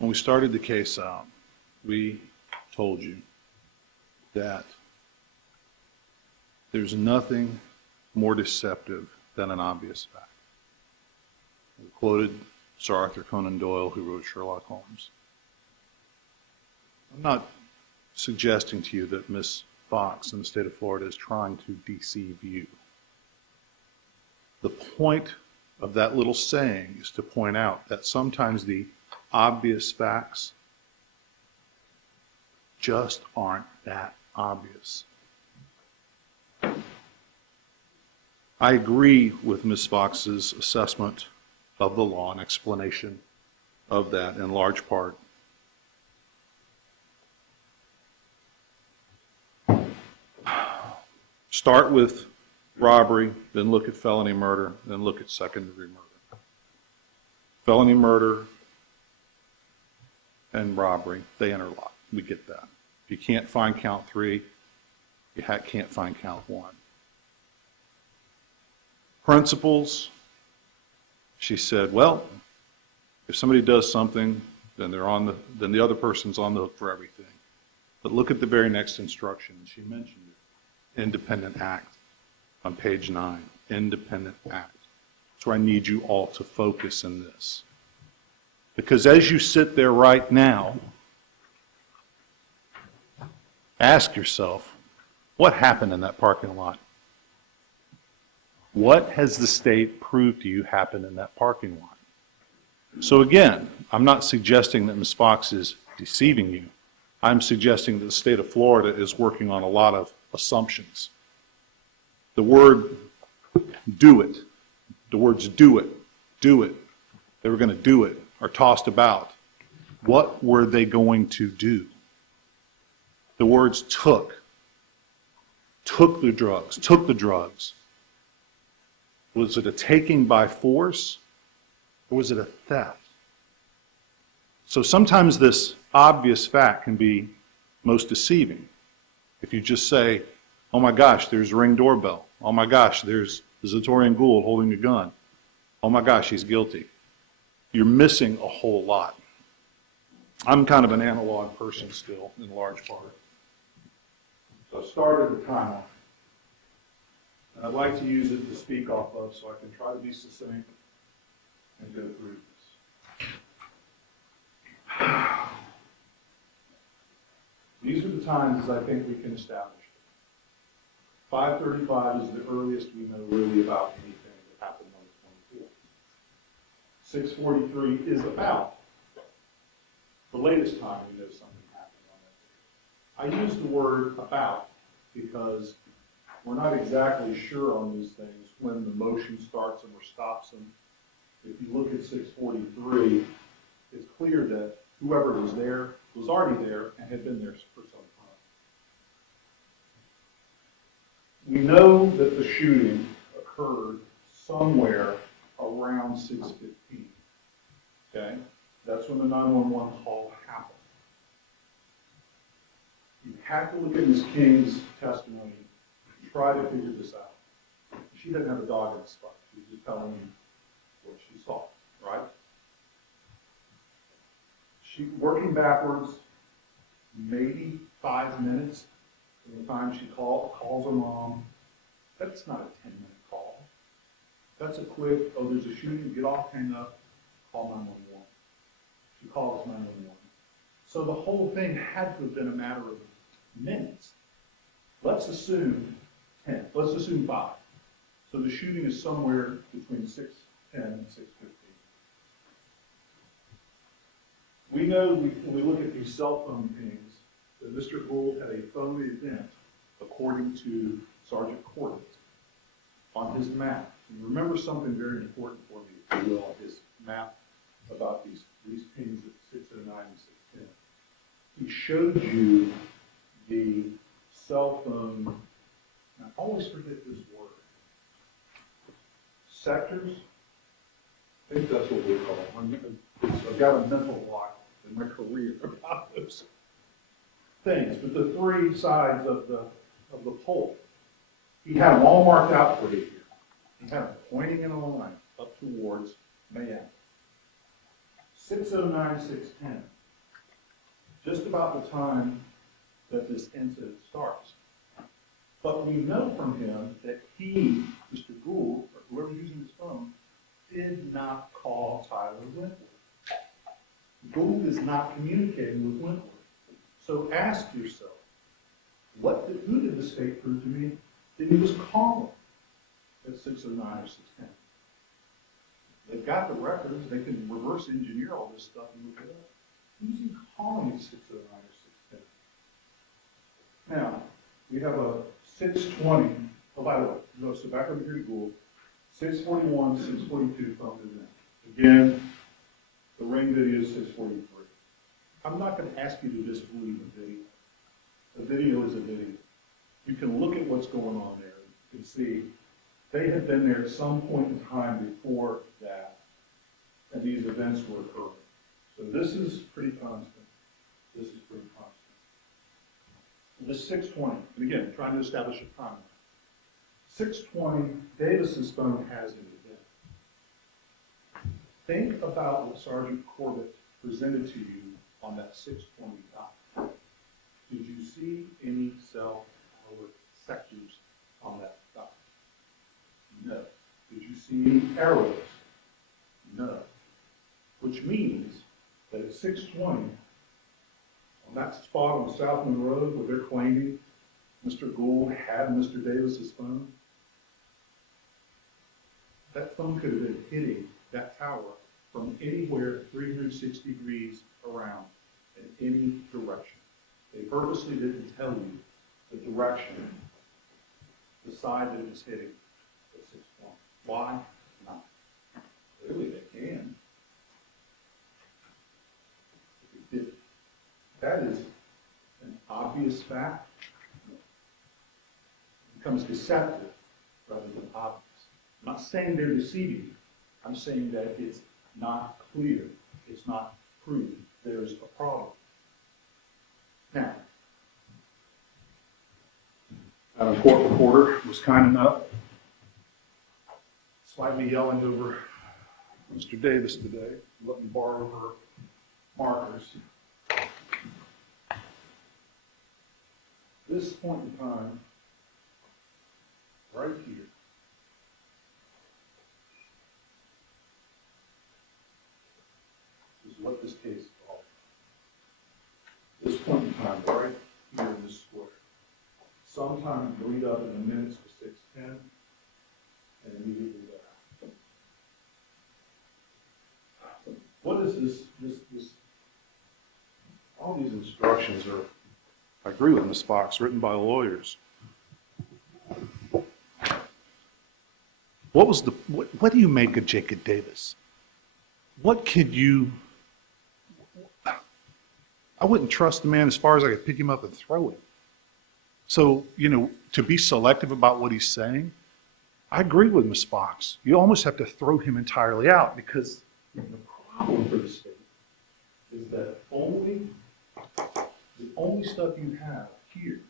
When we started the case out, we told you that there's nothing more deceptive than an obvious fact. We quoted Sir Arthur Conan Doyle, who wrote Sherlock Holmes. I'm not suggesting to you that Miss Fox in the state of Florida is trying to deceive you. The point of that little saying is to point out that sometimes the obvious facts just aren't that obvious. I agree with Ms. Fox's assessment of the law and explanation of that in large part. Start with robbery, then look at felony murder, then look at second-degree murder. Felony murder and robbery, they interlock. We get that. If you can't find count 3, you can't find count 1. Principles, she said, well, if somebody does something, then then the other person's on the hook for everything. But look at the very next instruction. She mentioned it. Independent act on page 9. Independent act. That's where I need you all to focus in this. Because as you sit there right now, ask yourself, what happened in that parking lot? What has the state proved to you happened in that parking lot? So again, I'm not suggesting that Ms. Fox is deceiving you. I'm suggesting that the state of Florida is working on a lot of assumptions. The word do it, the words do it, they were going to do it, are tossed about. What were they going to do? The words took the drugs. Was it a taking by force, or was it a theft? So sometimes this obvious fact can be most deceiving. If you just say, oh my gosh, there's a Ring doorbell. Oh my gosh, there's Zatoriyan Gould holding a gun. Oh my gosh, he's guilty. You're missing a whole lot. I'm kind of an analog person still, in large part. So I started the timer. And I'd like to use it to speak off of so I can try to be succinct and go through this. These are the times I think we can establish. 5:35 is the earliest we know really about anything that happened on the 24th. 6:43 is about the latest time we know something happened on that day. I use the word about because we're not exactly sure on these things when the motion starts them or stops them. If you look at 6:43, it's clear that whoever was there was already there and had been there for some time. We know that the shooting occurred somewhere around 6:15. Okay? That's when the 911 call happened. You have to look at Ms. King's testimony and try to figure this out. She doesn't have a dog in the fight. She's just telling you what she saw, right? She, working backwards, maybe 5 minutes from the time she calls her mom. That's not a 10-minute call. That's a quick, oh, there's a shooting, get off, hang up, call 911. She calls 911. So the whole thing had to have been a matter of minutes. Let's assume 10. Let's assume 5. So the shooting is somewhere between 6:10 and 6:15. We know when we look at these cell phone pings that Mr. Gould had a phone event, according to Sergeant Corbitt, on his map. And remember something very important for me, if you will, his map about these pings at 609 and 610. He showed you the cell phone, and I always forget this word, sectors. I think that's what we call them. I've got a mental block in my career about those things, but the 3 sides of the pole, he had them all marked out for you here. He had them pointing in a line up towards Miami. 609, 610, just about the time that this incident starts. But we know from him that he, Mr. Gould, or whoever's using his phone, did not call Tyler Whitworth. Gould is not communicating with Whitworth. So ask yourself, who did the state prove to me that he was calling at 609 or 610? They've got the records. They can reverse engineer all this stuff and look it up. Who's he calling at 609 or 610? Now, we have a 620. Oh, by the way, so back over here to Gould. 641, 642 phone event. Again, the ring video is 643. I'm not going to ask you to disbelieve a video. A video is a video. You can look at what's going on there. You can see they had been there at some point in time before that, and these events were occurring. So this is pretty constant. This is pretty constant. This 620, and again, trying to establish a timeline. 620, Davis's phone has an event. Think about what Sergeant Corbitt presented to you on that 620 dot. Did you see any cell tower sectors on that dot? No. Did you see any arrows? No. Which means that at 620, on that spot on South Monroe where they're claiming Mr. Gould had Mr. Davis's phone, that phone could have been hitting that tower from anywhere 360 degrees around in any direction. They purposely didn't tell you the direction, the side that it was hitting at 620. Why not? Clearly they can. They did. That is an obvious fact. It becomes deceptive rather than obvious. I'm not saying they're deceiving you. I'm saying that it's not clear. It's not proven. There's a problem. Now, a court reporter was kind enough, slightly yelling over Mr. Davis today, let me borrow her markers. This point in time, right here, is what this case is all about. This point in time, right here in this square. Sometime lead up in the minutes to 6:10, and immediately thereafter. What is this? All these instructions are, I agree with Ms. Fox, written by lawyers. What do you make of Jacob Davis? What could you, I wouldn't trust the man as far as I could pick him up and throw him. So, to be selective about what he's saying, I agree with Ms. Fox. You almost have to throw him entirely out because the problem for the state is that the only stuff you have here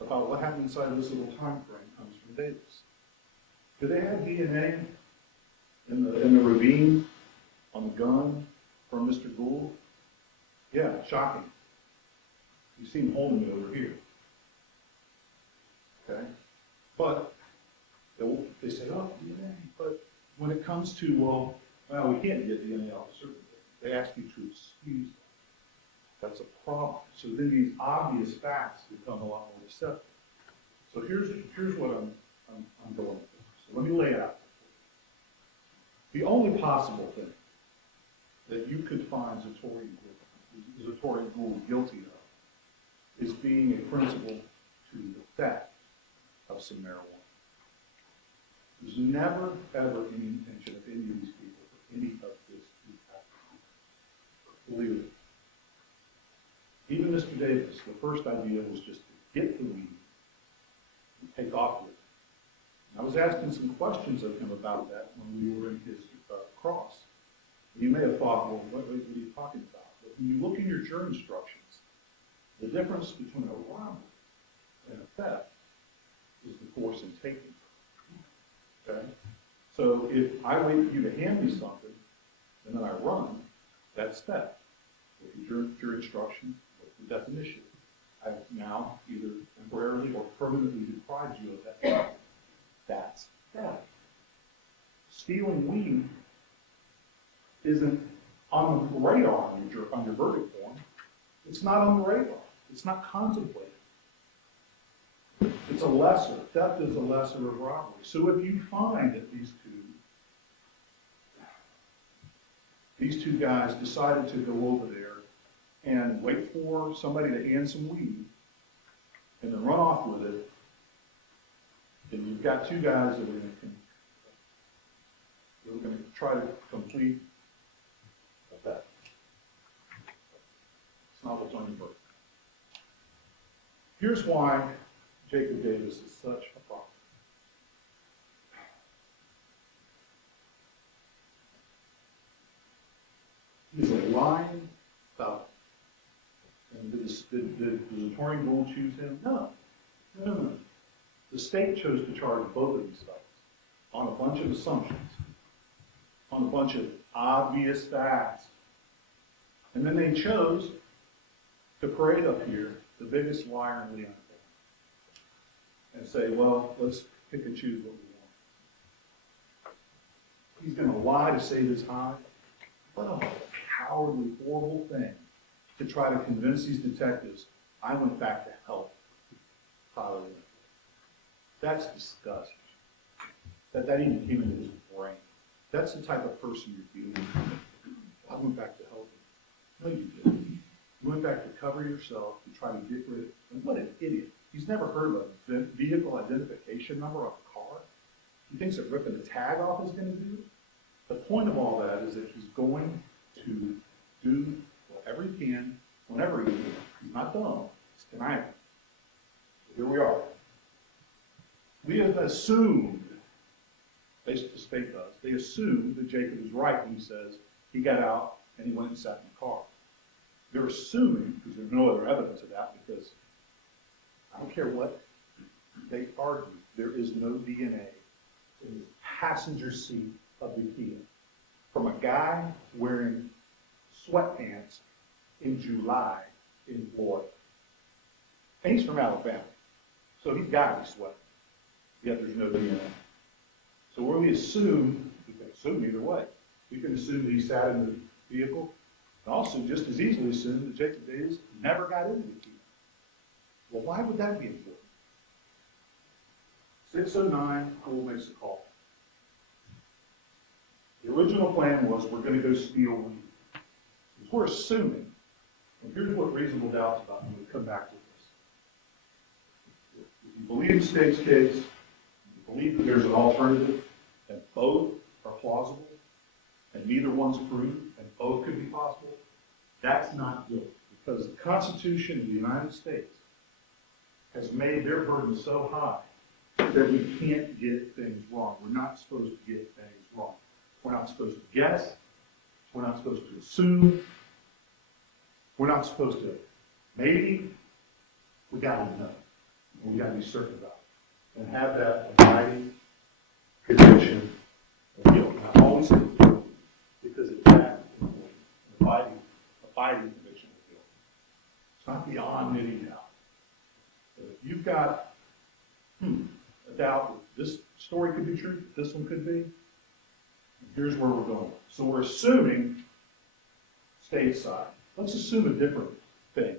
about what happened inside this little time frame comes from Davis. Do they have DNA in the ravine on the gun from Mr. Gould? Yeah, shocking. You see him holding it over here. Okay? But they say, oh, DNA. But when it comes to, well, we can't get DNA off a certain thing. They ask you to excuse that. That's a problem. So then these obvious facts become a lot more deceptive. So here's what I'm going for. So let me lay it out. The only possible thing that you could find Zatoriyan Gould guilty of is being a principal to the theft of some marijuana. There's never, ever any intention of any of these people for any of this to happen. Believe it. Even Mr. Davis, the first idea was just to get the weed and take off with it. And I was asking some questions of him about that when we were in his cross. You may have thought, well, what are you talking about? But when you look in your jury instructions, the difference between a robbery and a theft is the force in taking. Okay? So if I wait for you to hand me something and then I run, that's theft. Look at your instruction, what's the definition? I've now either temporarily or permanently deprived you of that theft. That's theft. Stealing weed isn't on the radar on your verdict form. It's not on the radar. It's not contemplated. It's a lesser. Theft is a lesser of robbery. So if you find that these two guys decided to go over there and wait for somebody to hand some weed and then run off with it, then you've got two guys that are going to try to complete a theft. It's not what's on your verdict. Here's why Jacob Davis is such a problem. He's a lying fellow. Did Zatoriyan Gould choose him? No. No. The state chose to charge both of these fellows on a bunch of assumptions, on a bunch of obvious facts. And then they chose to parade up here the biggest liar in Leon and say, well, let's pick and choose what we want. He's going to lie to save his hide? What a cowardly, horrible thing to try to convince these detectives I went back to help Tyler Whitworth. That's disgusting. That even came into his brain. That's the type of person you're dealing with. I went back to help him. No, you didn't. You went back to cover yourself to try to get rid of. And what an idiot. He's never heard of a vehicle identification number on a car. He thinks that ripping the tag off is going to do it. The point of all that is that he's going to do whatever he can, whenever he can. He's not dumb. He's conniving. Here we are. We have assumed, basically the state does, they assume that Jacob is right when he says he got out and he went and sat in the car. They're assuming, because there's no other evidence of that, because I don't care what they argue, there is no DNA in the passenger seat of the Kia from a guy wearing sweatpants in July in Florida. And he's from Alabama, so he's got to be sweating. Yet there's no DNA. So where we assume, we can assume either way. We can assume that he sat in the vehicle, and also just as easily assume that Jacob Davis never got into the Kia. Well, why would that be important? 6:09, Gould makes a call. The original plan was we're going to go steal weed. Because we're assuming, and here's what reasonable doubt's about, and we'll come back to this. If you believe the state's case, you believe that there's an alternative, and both are plausible, and neither one's proven, and both could be possible, that's not guilt. Because the Constitution of the United States has made their burden so high that we can't get things wrong. We're not supposed to get things wrong. We're not supposed to guess. We're not supposed to assume. We're not supposed to maybe. We got to know. We got to be certain about it. And have that abiding conviction of guilt. I always say guilt because it's that important. Abiding conviction of guilt. It's not beyond any doubt. But if you've got a doubt that this story could be true, this one could be, here's where we're going. So we're assuming stateside. Let's assume a different thing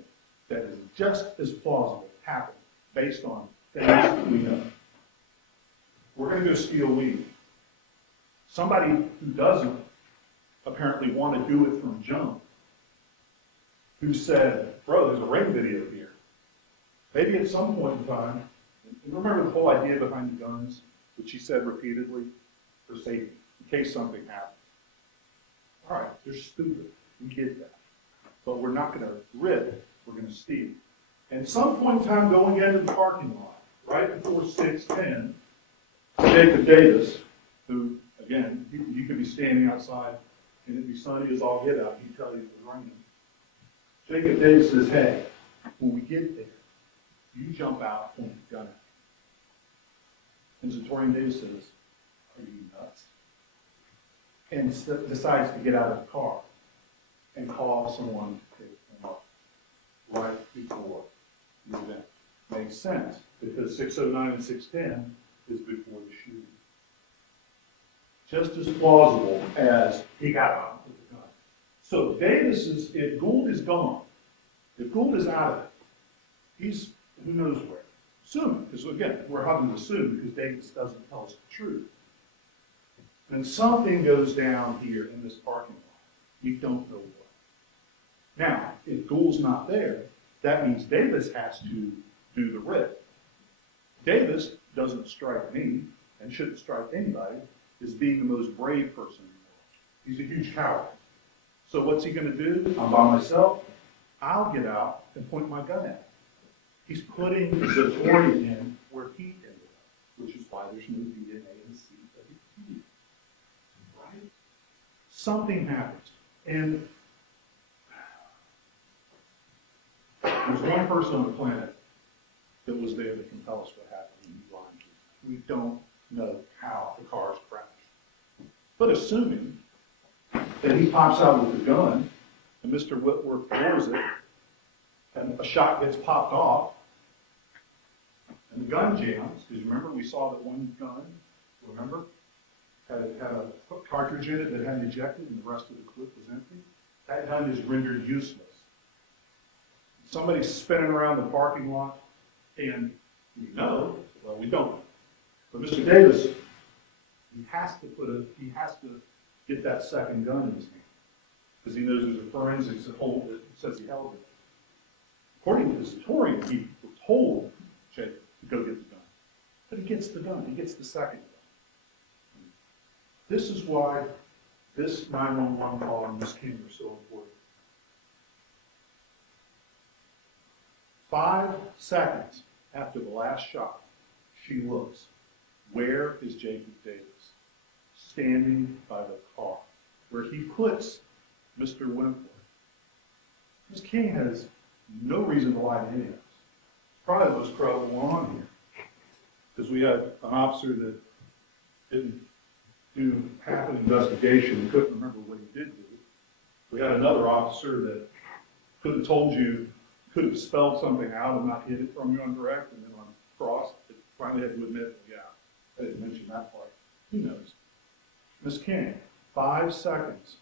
that is just as plausible happened based on things that we know. We're going to go steal weed. Somebody who doesn't apparently want to do it from jump, who said, bro, there's a ring video here. Maybe at some point in time, and remember the whole idea behind the guns, which he said repeatedly, for safety, in case something happens. All right, they're stupid. We get that. But we're not going to rip, we're going to steal. And at some point in time, going into the parking lot, right before 6:10, Jacob Davis, who, again, you could be standing outside and it'd be sunny as all get out, he'd tell you it was raining. Jacob Davis says, hey, when we get there, you jump out, point the gun at me. And Zatoriyan Davis says, are you nuts? And decides to get out of the car and call someone to pick him up right before the event. Makes sense, because 6:09 and 6:10 is before the shooting. Just as plausible as he got out with the gun. So if Gould is gone, if Gould is out of it, he's who knows where. Assuming, because again, we're having to assume because Davis doesn't tell us the truth. And something goes down here in this parking lot. You don't know what. Now, if Gould's not there, that means Davis has to do the rip. Davis doesn't strike me, and shouldn't strike anybody, as being the most brave person in the world. He's a huge coward. So what's he going to do? I'm by myself. I'll get out and point my gun at him. He's putting Zatoriyan in where he ended up, which is why there's no DNA in the seat of the key. Right? Something happens. And There's one person on the planet that was there that can tell us what happened in the line. We don't know how the cars crashed. But assuming that he pops out with a gun and Mr. Whitworth orders it, and a shot gets popped off, and the gun jams, because remember we saw that one gun, remember, had a cartridge in it that hadn't ejected and the rest of the clip was empty. That gun is rendered useless. Somebody's spinning around the parking lot, and we know, well, we don't. But Mr. Davis, he has to get that second gun in his hand, because he knows there's a forensics that says he held it. According to the Zatoriyan, he told Jacob to go get the gun. But he gets the gun, he gets the second gun. This is why this 911 call and this camera is so important. 5 seconds after the last shot, she looks. Where is Jacob Davis? Standing by the car, where he puts Mr. Whitworth. Ms. King has no reason to lie to any of us. Probably the most credible one on here. Because we had an officer that didn't do half an investigation and couldn't remember what he did do. We had another officer that could have told you, could have spelled something out and not hid it from you on direct, and then on cross, it finally had to admit, yeah, I didn't mention that part. Who knows? Ms. King, 5 seconds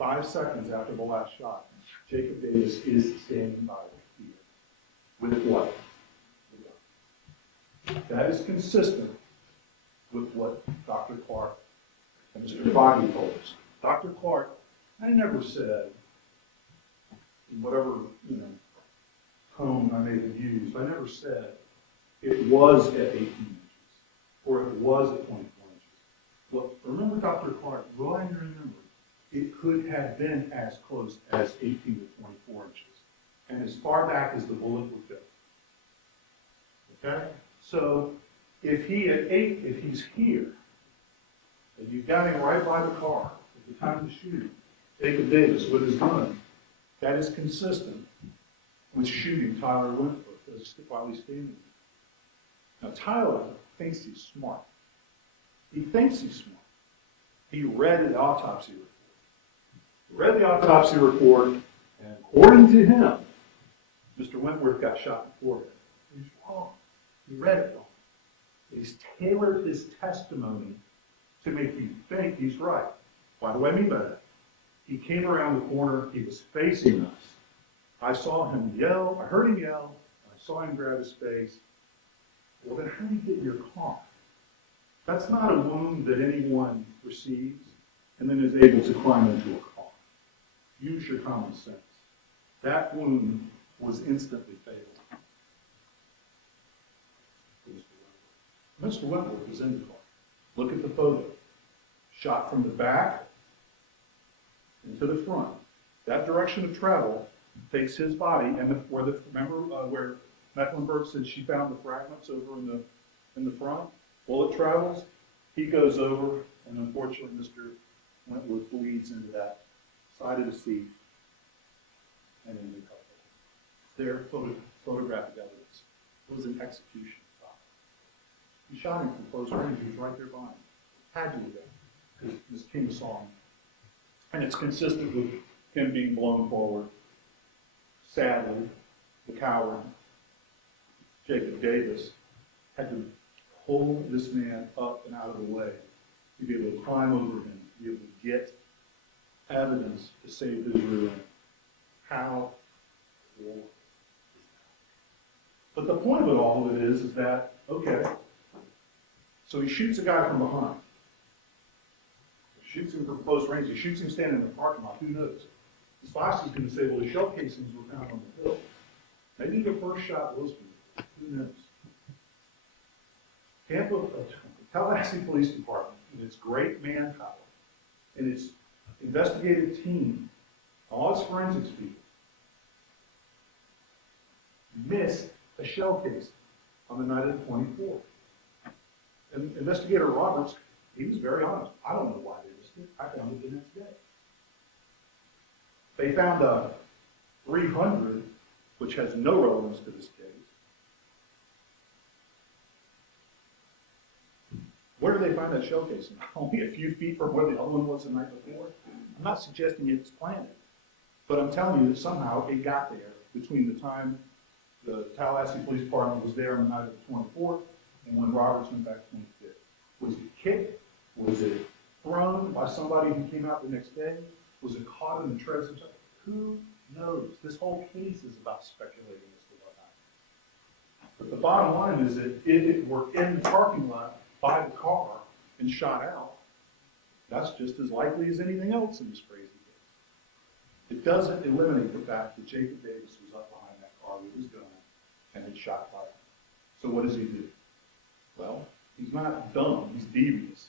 after the last shot, Jacob Davis is standing by here. With what? That is consistent with what Dr. Clark and Mr. Foggy told us. Dr. Clark, I never said, in whatever, tone I may have used, I never said it was at 18 inches or it was at 24 inches. Well, remember Dr. Clark, Ryan, remember, it could have been as close as 18 to 24 inches and as far back as the bullet would go. Okay? So if he's here, and you've got him right by the car at the time of the shooting, Jacob Davis with his gun, that is consistent with shooting Tyler Whitworth while he's standing there. Now, Tyler thinks he's smart. He thinks he's smart. He read the autopsy report. And according to him, Mr. Whitworth got shot in the forehead. He's wrong. He read it wrong. He's tailored his testimony to make you think he's right. What do I mean by that? He came around the corner. He was facing us. I saw him yell. I heard him yell. I saw him grab his face. Well, then how do you get in your car? That's not a wound that anyone receives and then is able to climb into a car. Use your common sense. That wound was instantly fatal. Mr. Whitworth was in the car. Look at the photo. Shot from the back into the front. That direction of travel takes his body, and where Mecklenburg said she found the fragments over in the front? Bullet travels. He goes over, and unfortunately, Mr. Whitworth bleeds into that side of the seat and in the car. Their photographic evidence. It was an execution. He shot him from close range. He was right there behind him. Had to be there because Ms. King saw him. And it's consistent with him being blown forward. Sadly, the coward, Jacob Davis, had to pull this man up and out of the way to be able to climb over him, to be able to get evidence to save his rear end. How cool is that? But the point of it all is that, okay, so he shoots a guy from behind. He shoots him from close range. He shoots him standing in the parking lot. Who knows? The spouse is going to say, well, the shell casings were found on the hill. Maybe the first shot was from him. Who knows? Tallahassee Police Department, and its great manpower, and its investigative team, all its forensics people, missed a shell casing on the night of the 24th. And Investigator Roberts, he was very honest. I don't know why they missed it. I found it the next day. They found a .300 which has no relevance to this case. Where do they find that shell casing? Only a few feet from where the other one was the night before? I'm not suggesting it's planted, but I'm telling you that somehow it got there between the time the Tallahassee Police Department was there on the night of the 24th and when Roberts went back 25th. Was it kicked? Was it thrown by somebody who came out the next day? Was it caught in the treads of time? Who knows? This whole case is about speculating as to what happened. But the bottom line is that if it were in the parking lot by the car and shot out, that's just as likely as anything else in this crazy case. It doesn't eliminate the fact that Jacob Davis was up behind that car with his gun and had shot fire. So what does he do? Well, he's not dumb, he's devious.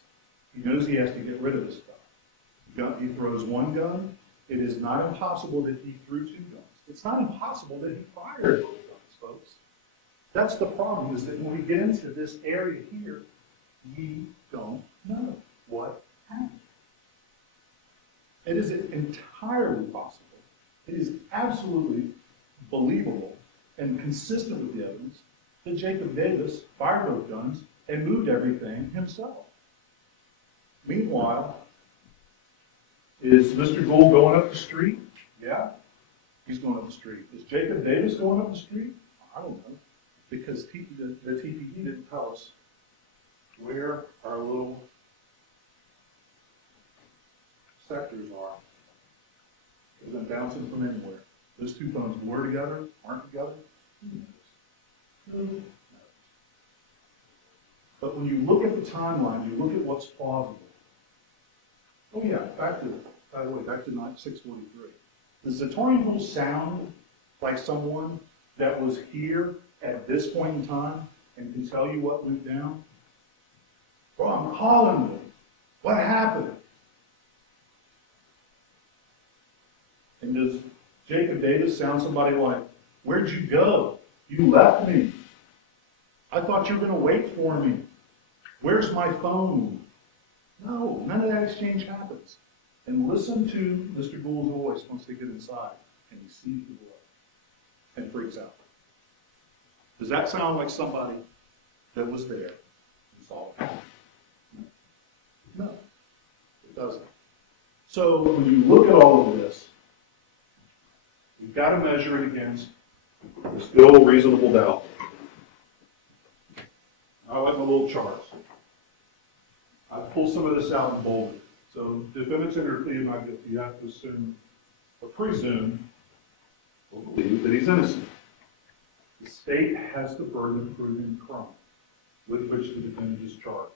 He knows he has to get rid of this stuff. He throws one gun. It is not impossible that he threw two guns. It's not impossible that he fired both guns, folks. That's the problem, is that when we get into this area here, we don't know what happened. It is entirely possible. It is absolutely believable and consistent with the evidence that Jacob Davis fired both guns and moved everything himself. Meanwhile, is Mr. Gould going up the street? Yeah, he's going up the street. Is Jacob Davis going up the street? I don't know, because the TPD didn't tell us where our little sectors are. They've been bouncing from anywhere. Those two phones were together, aren't together. Who knows? Who knows? But when you look at the timeline, you look at what's plausible. Oh yeah, by the way, back to 643. Does Zatoriyan Gould sound like someone that was here at this point in time and can tell you what went down? Well, I'm calling them. What happened? And does Jacob Davis sound somebody like, where'd you go? You left me. I thought you were going to wait for me. Where's my phone? No, none of that exchange happens. And listen to Mr. Gould's voice once they get inside and he sees the blood and freaks out. Does that sound like somebody that was there and saw it happen? No, it doesn't. So when you look at all of this, you've got to measure it against still reasonable doubt. I like my little charts. I pulled some of this out and bolded. So defendants enter a plea of not guilty. You have to assume or presume or believe that he's innocent. The state has the burden of proving the crime with which the defendant is charged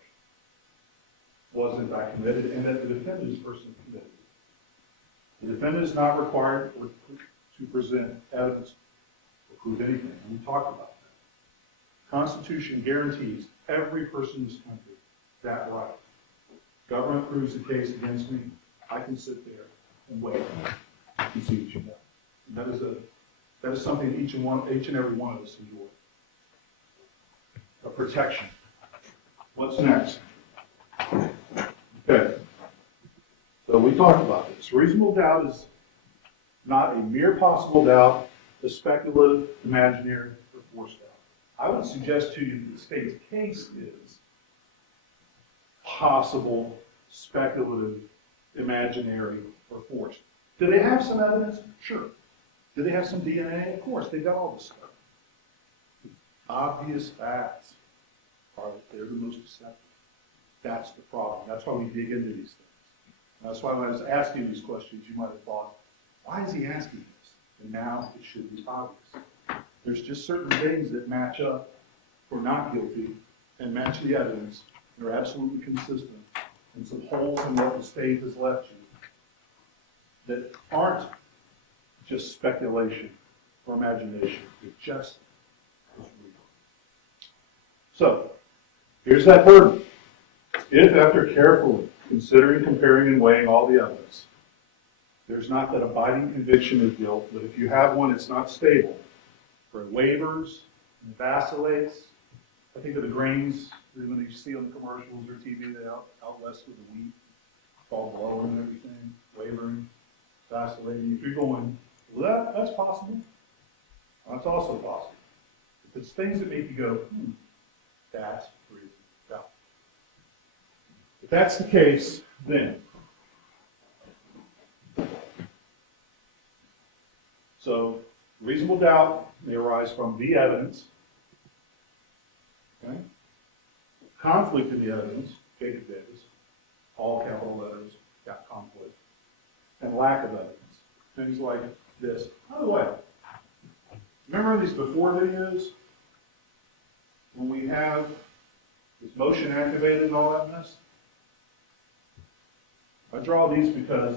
was in fact committed and that the defendant is personally committed. The defendant is not required to present evidence or prove anything, and we talked about that. Constitution guarantees every person in this country that right. Government proves the case against me, I can sit there and wait and see what you got. And that is something each and every one of us enjoy. A protection. What's next? Okay. So we talked about this. Reasonable doubt is not a mere possible doubt, a speculative, imaginary, or forced doubt. I would suggest to you that the state's case is possible, speculative, imaginary, or forced. Do they have some evidence? Sure. Do they have some DNA? Of course, they've got all this stuff. Obvious facts are that they're the most deceptive. That's the problem. That's why we dig into these things. And that's why when I was asking these questions, you might have thought, why is he asking this? And now it should be obvious. There's just certain things that match up for not guilty and match the evidence. They're absolutely consistent. And some holes in what the state has left you that aren't just speculation or imagination. They're just as real. So, here's that burden. If after carefully considering, comparing, and weighing all the evidence, there's not that abiding conviction of guilt, but if you have one, it's not stable. For it wavers and vacillates. I think of the grains when you see on the commercials or TV that out west with the wheat, it's all blowing and everything, wavering, vacillating. If you're going, well, that's possible. That's also possible. If it's things that make you go, that's reasonable doubt. If that's the case, then. So, reasonable doubt may arise from the evidence. Okay? Conflict in the evidence, Jacob Davis, all capital letters, got conflict, and lack of evidence. Things like this. By the way, remember these before videos? When we have this motion activated and all that mess? I draw these because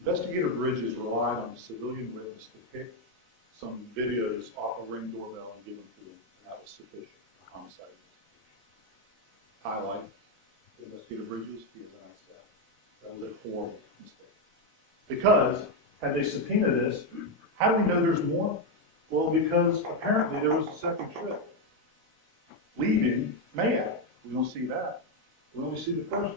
investigator Bridges relied on a civilian witness to pick some videos off a Ring doorbell and give them to him, and that was sufficient for homicide investigation. Highlight investigator Bridges, he is an staff. That was a horrible mistake. Because had they subpoenaed this, how do we know there's more? Well, because apparently there was a second trip. Leaving Mayab. We don't see that. We only see the first one.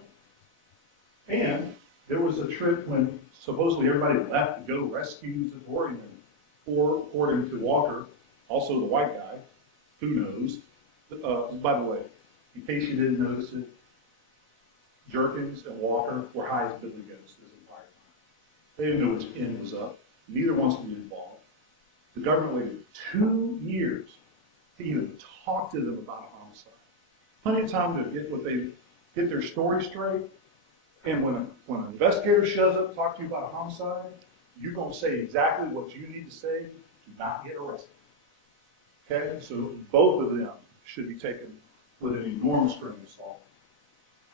And there was a trip when supposedly everybody left to go rescue Zatoriyan, or according to Walker, also the white guy, who knows. By the way, in case you didn't notice it, Jerkins and Walker were high as Billy Goats this entire time. They didn't know which end was up. Neither wants to be involved. The government waited 2 years to even talk to them about a homicide. Plenty of time to get their story straight. And when an investigator shows up to talk to you about a homicide, you're going to say exactly what you need to say to not get arrested. Okay? So both of them should be taken with an enormous grain of salt.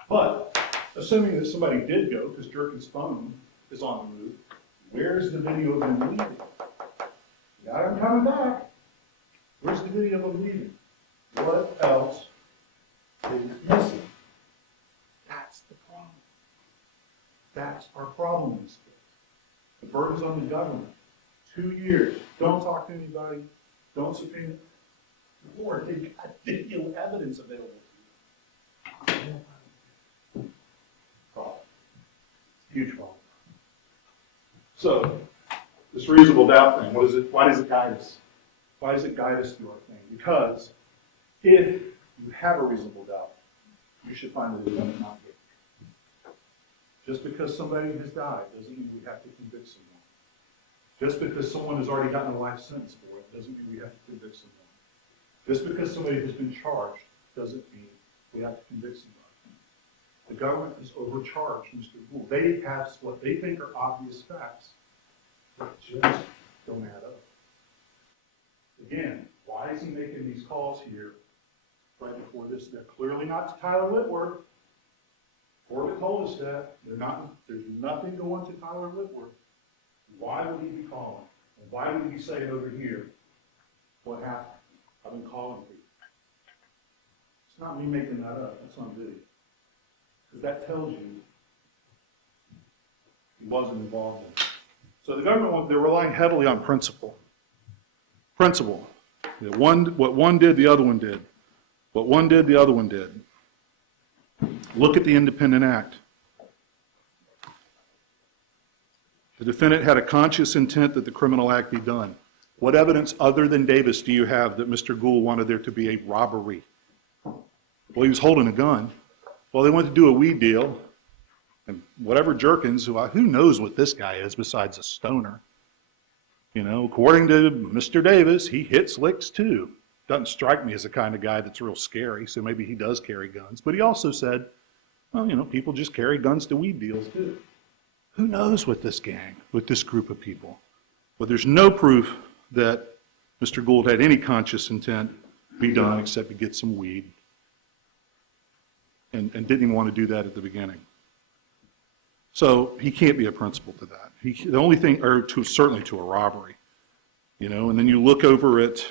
But assuming that somebody did go, because Jerkin's phone is on the roof, where's the video of them leaving? Got him coming back. Where's the video of them leaving? What else is missing? That's the problem. That's our problem in this case. The burden's on the government. 2 years. Don't talk to anybody. Don't subpoena. Lord, they've got video evidence available to you. Problem. Huge problem. So, this reasonable doubt thing, what is it? Why does it guide us? Why does it guide us through our thing? Because if you have a reasonable doubt, you should find the defendant not guilty. Just because somebody has died doesn't mean we have to convict someone. Just because someone has already gotten a life sentence for it doesn't mean we have to convict someone. Just because somebody has been charged doesn't mean we have to convict somebody. The government has overcharged Mr. Gould. They have what they think are obvious facts that just don't add up. Again, why is he making these calls here right before this? They're clearly not to Tyler Whitworth. Corbitt told us that. There's nothing going to Tyler Whitworth. Why would he be calling? And why would he be saying over here, what happened? I've been calling people. It's not me making that up. That's on video. Because that tells you he wasn't involved in it. So the government, they're relying heavily on principle. Principle. What one did, the other one did. What one did, the other one did. Look at the independent act. The defendant had a conscious intent that the criminal act be done. What evidence other than Davis do you have that Mr. Gould wanted there to be a robbery? Well, he was holding a gun. Well, they went to do a weed deal, and whatever Jerkins, who knows what this guy is besides a stoner? You know, according to Mr. Davis, he hits licks too. Doesn't strike me as the kind of guy that's real scary, so maybe he does carry guns. But he also said, well, you know, people just carry guns to weed deals too. Who knows what this gang, with this group of people? But there's no proof that Mr. Gould had any conscious intent be done except to get some weed. And didn't even want to do that at the beginning. So he can't be a principal to that. The only thing, or certainly to a robbery, you know. And then you look over at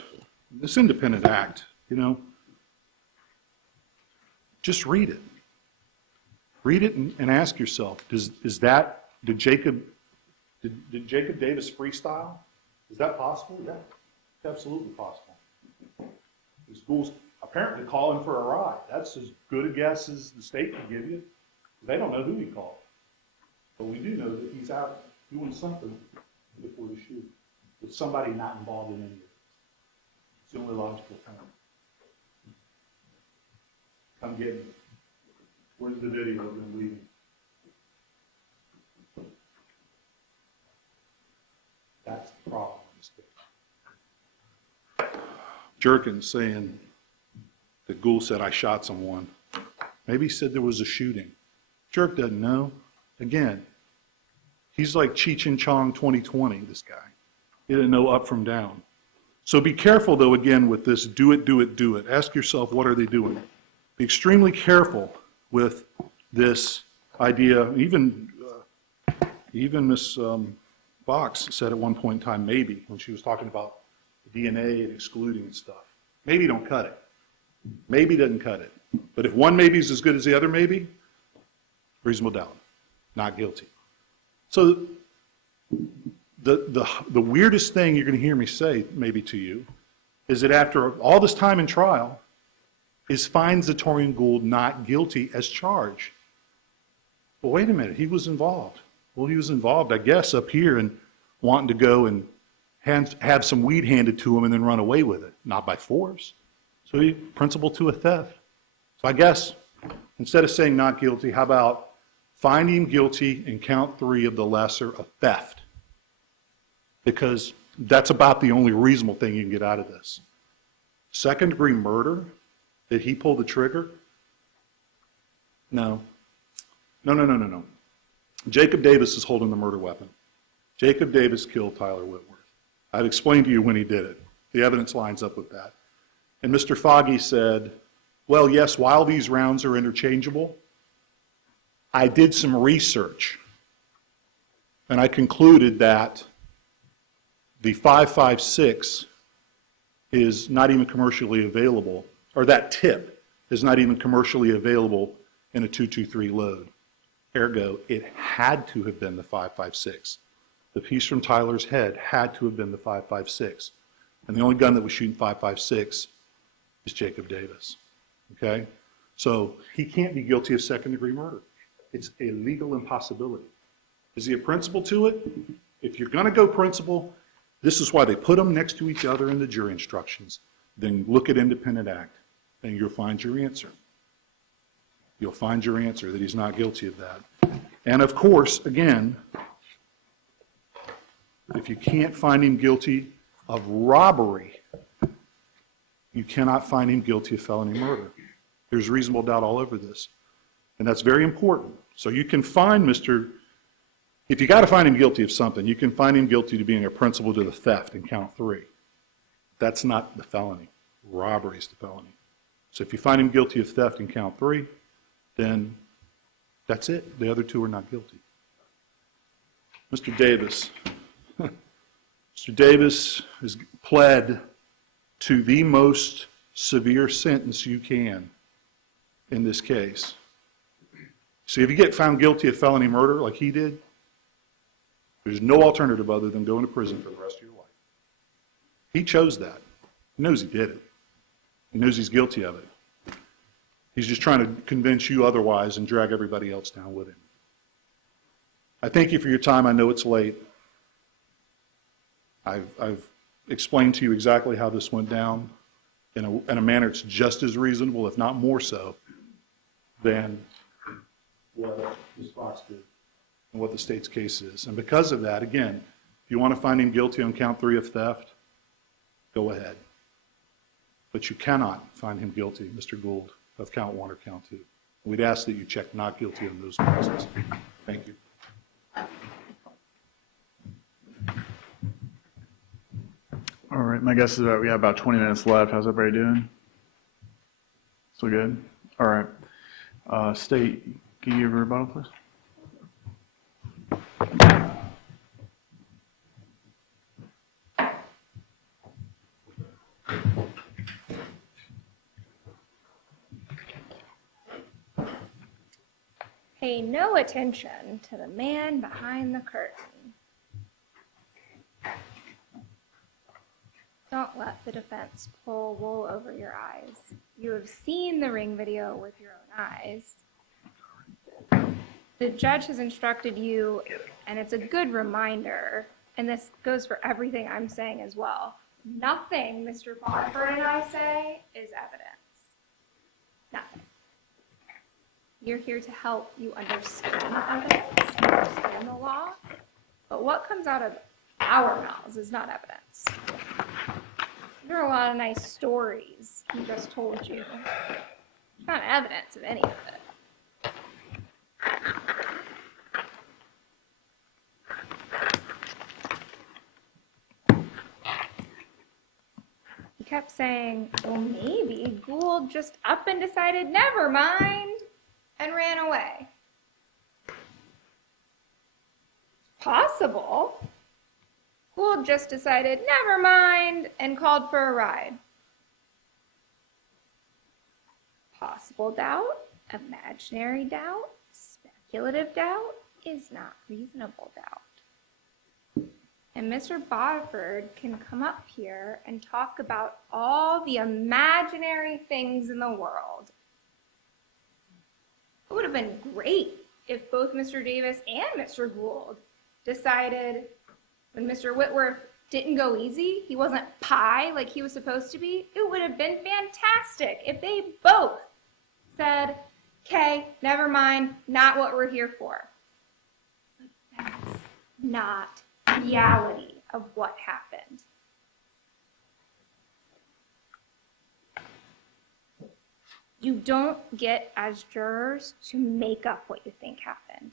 this independent act, you know. Just read it. Read it and ask yourself: Did Jacob Davis freestyle? Is that possible? Yeah, it's absolutely possible. The school's apparently calling for a ride. That's as good a guess as the state can give you. They don't know who he called. But we do know that he's out doing something before the shooting, with somebody not involved in any of it. It's the only logical thing. Come get me. Where's the video of them leaving? That's the problem in this case. Jerkins saying that Gould said I shot someone. Maybe he said there was a shooting. Jerk doesn't know. Again, he's like Cheech and Chong 2020, this guy. He didn't know up from down. So be careful, though, again, with this do it, do it, do it. Ask yourself, what are they doing? Be extremely careful with this idea. Even Miss Fox said at one point in time, maybe, when she was talking about DNA and excluding and stuff. Maybe don't cut it. Maybe doesn't cut it. But if one maybe is as good as the other maybe, reasonable doubt, not guilty. So the weirdest thing you're going to hear me say maybe to you is that after all this time in trial, is find Zatoriyan Gould not guilty as charged. Well, wait a minute, he was involved. Well, he was involved, I guess, up here in wanting to go and have some weed handed to him and then run away with it, not by force. So he principal to a theft. So I guess instead of saying not guilty, how about find him guilty in count 3 of the lesser of theft? Because that's about the only reasonable thing you can get out of this. Second-degree murder, did he pull the trigger? No. No. Jacob Davis is holding the murder weapon. Jacob Davis killed Tyler Whitworth. I've explained to you when he did it. The evidence lines up with that. And Mr. Foggy said, well, yes, while these rounds are interchangeable, I did some research, and I concluded that the 5.56 is not even commercially available, or that tip is not even commercially available in a 223 load. Ergo, it had to have been the 5.56. The piece from Tyler's head had to have been the 5.56. And the only gun that was shooting 5.56 is Jacob Davis. Okay? So he can't be guilty of second-degree murder. It's a legal impossibility. Is he a principal to it? If you're going to go principal, this is why they put them next to each other in the jury instructions. Then look at independent act, and you'll find your answer. You'll find your answer that he's not guilty of that. And of course, again, if you can't find him guilty of robbery, you cannot find him guilty of felony murder. There's reasonable doubt all over this. And that's very important. So you can find if you got to find him guilty of something, you can find him guilty to being a principal to the theft in count 3. That's not the felony. Robbery is the felony. So if you find him guilty of theft in count 3, then that's it. The other two are not guilty. Mr. Davis. Mr. Davis has pled to the most severe sentence you can in this case. See, if you get found guilty of felony murder like he did, there's no alternative other than going to prison for the rest of your life. He chose that. He knows he did it. He knows he's guilty of it. He's just trying to convince you otherwise and drag everybody else down with him. I thank you for your time. I know it's late. I've explained to you exactly how this went down in a manner that's just as reasonable, if not more so, than what Ms. Fox did and what the state's case is. And because of that, again, if you want to find him guilty on count 3 of theft, go ahead. But you cannot find him guilty, Mr. Gould, of count 1 or count 2. We'd ask that you check not guilty on those cases. Thank you. All right, my guess is that we have about 20 minutes left. How's everybody doing? Still good? All right. State, can you give a rebuttal, please? Pay no attention to the man behind the curtain. Don't let the defense pull wool over your eyes. You have seen the ring video with your own eyes. The judge has instructed you, and it's a good reminder, and this goes for everything I'm saying as well, nothing Mr. Bodford and I say is evidence. Nothing. You're here to help you understand the evidence, understand the law, but what comes out of our mouths is not evidence. There are a lot of nice stories he just told you. There's not evidence of any of it. He kept saying, well, maybe Gould just up and decided, never mind, and ran away. Possible. Gould just decided, never mind, and called for a ride. Possible doubt, imaginary doubt, speculative doubt is not reasonable doubt. And Mr. Bodford can come up here and talk about all the imaginary things in the world. It would have been great if both Mr. Davis and Mr. Gould decided when Mr. Whitworth didn't go easy, he wasn't pie like he was supposed to be, it would have been fantastic if they both said, okay, never mind, not what we're here for. But that's not reality of what happened. You don't get, as jurors, to make up what you think happened.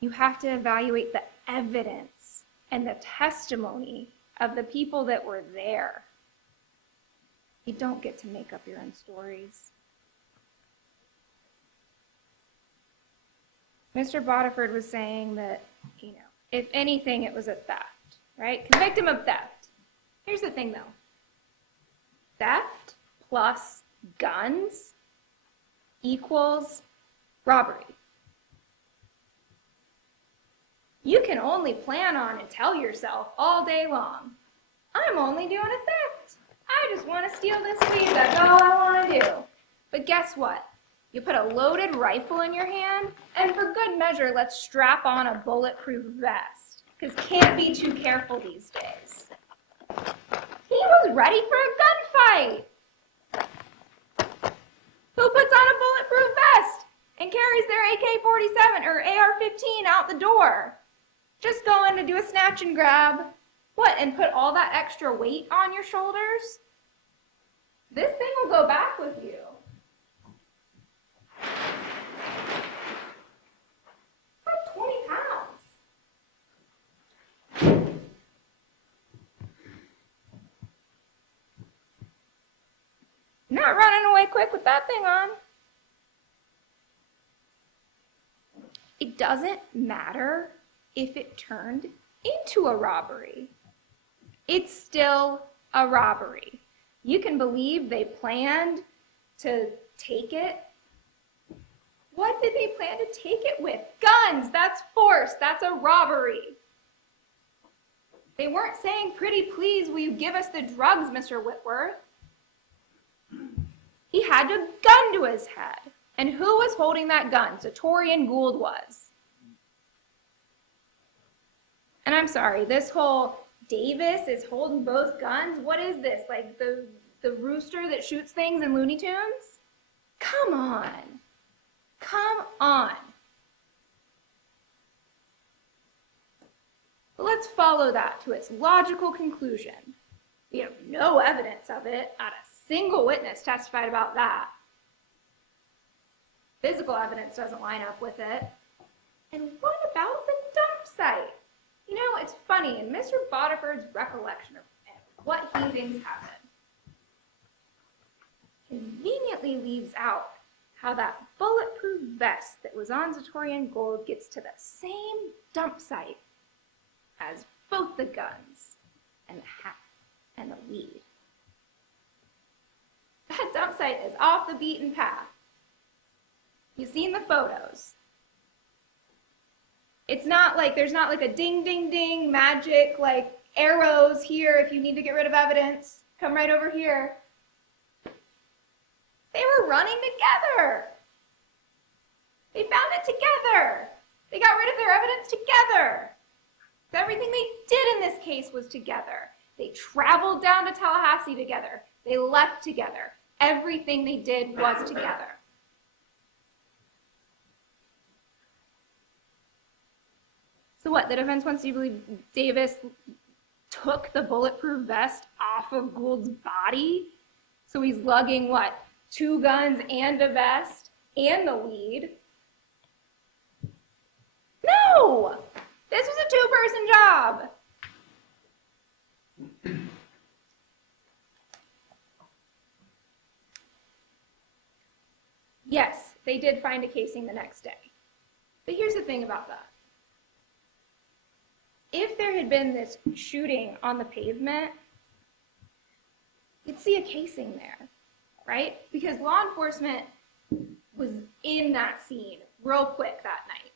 You have to evaluate the evidence and the testimony of the people that were there. You don't get to make up your own stories. Mr. Bodford was saying that, if anything, it was a theft, right? Convict him of theft. Here's the thing, though. Theft plus guns equals robbery. You can only plan on and tell yourself all day long, I'm only doing a theft. I just want to steal this weed. That's all I want to do. But guess what? You put a loaded rifle in your hand, and for good measure, let's strap on a bulletproof vest, because can't be too careful these days. He was ready for a gunfight. Who puts on a bulletproof vest and carries their AK-47 or AR-15 out the door? Just going to do a snatch and grab. What, and put all that extra weight on your shoulders? This thing will go back with you. Like 20 pounds. Not running away quick with that thing on. It doesn't matter if it turned into a robbery. It's still a robbery. You can believe they planned to take it. What did they plan to take it with? Guns, that's force, that's a robbery. They weren't saying, pretty please, will you give us the drugs, Mr. Whitworth? He had a gun to his head. And who was holding that gun? Zatoriyan Gould was. And I'm sorry, this whole Davis is holding both guns? What is this, like the rooster that shoots things in Looney Tunes? Come on. Come on. But let's follow that to its logical conclusion. We have no evidence of it. Not a single witness testified about that. Physical evidence doesn't line up with it. And what about the dump site? It's funny, in Mr. Bodford's recollection of what he thinks happened, conveniently leaves out how that bulletproof vest that was on Zatoriyan Gould gets to the same dump site as both the guns and the hat and the weed. That dump site is off the beaten path. You've seen the photos. It's not like, there's not like a ding, ding, ding, magic, like arrows here if you need to get rid of evidence. Come right over here. They were running together. They found it together. They got rid of their evidence together. So everything they did in this case was together. They traveled down to Tallahassee together. They left together. Everything they did was together. So what, the defense wants you to believe Davis took the bulletproof vest off of Gould's body? So he's lugging what, 2 guns and a vest and the weed? No! This was a 2-person job. Yes, they did find a casing the next day. But here's the thing about that. If there had been this shooting on the pavement, you'd see a casing there, right? Because law enforcement was in that scene real quick that night.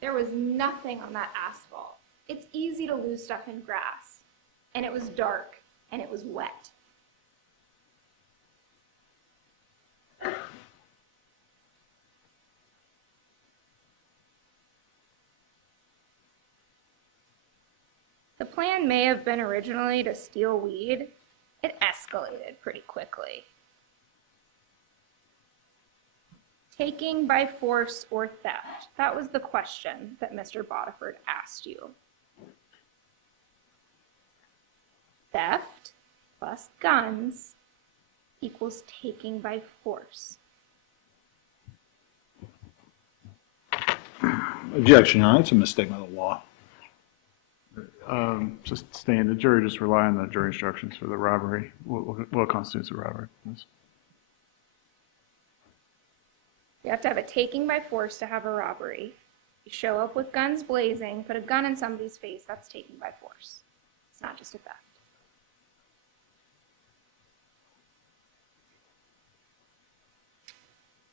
There was nothing on that asphalt. It's easy to lose stuff in grass, and it was dark, and it was wet. The plan may have been originally to steal weed. It escalated pretty quickly. Taking by force or theft? That was the question that Mr. Bodiford asked you. Theft plus guns equals taking by force. Objection, Your Honor. It's a misstatement of the law. Just staying, the jury just rely on the jury instructions for the robbery. What constitutes a robbery? You have to have a taking by force to have a robbery. You show up with guns blazing, put a gun in somebody's face, that's taking by force. It's not just a theft.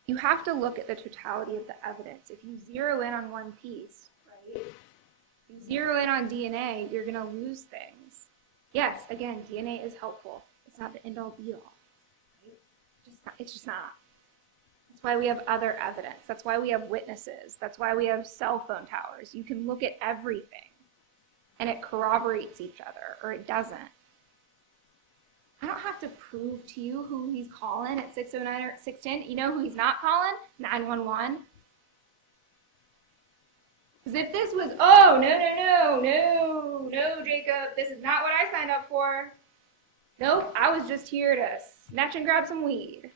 You have to look at the totality of the evidence. If you zero in on one piece, right? If you zero in on DNA, you're going to lose things. Yes, again, DNA is helpful. It's not the end-all be-all. Right? It's just not. That's why we have other evidence. That's why we have witnesses. That's why we have cell phone towers. You can look at everything, and it corroborates each other, or it doesn't. I don't have to prove to you who he's calling at 609 or 610. You know who he's not calling? 911. Because if this was, oh, no, Jacob, this is not what I signed up for. Nope, I was just here to snatch and grab some weed.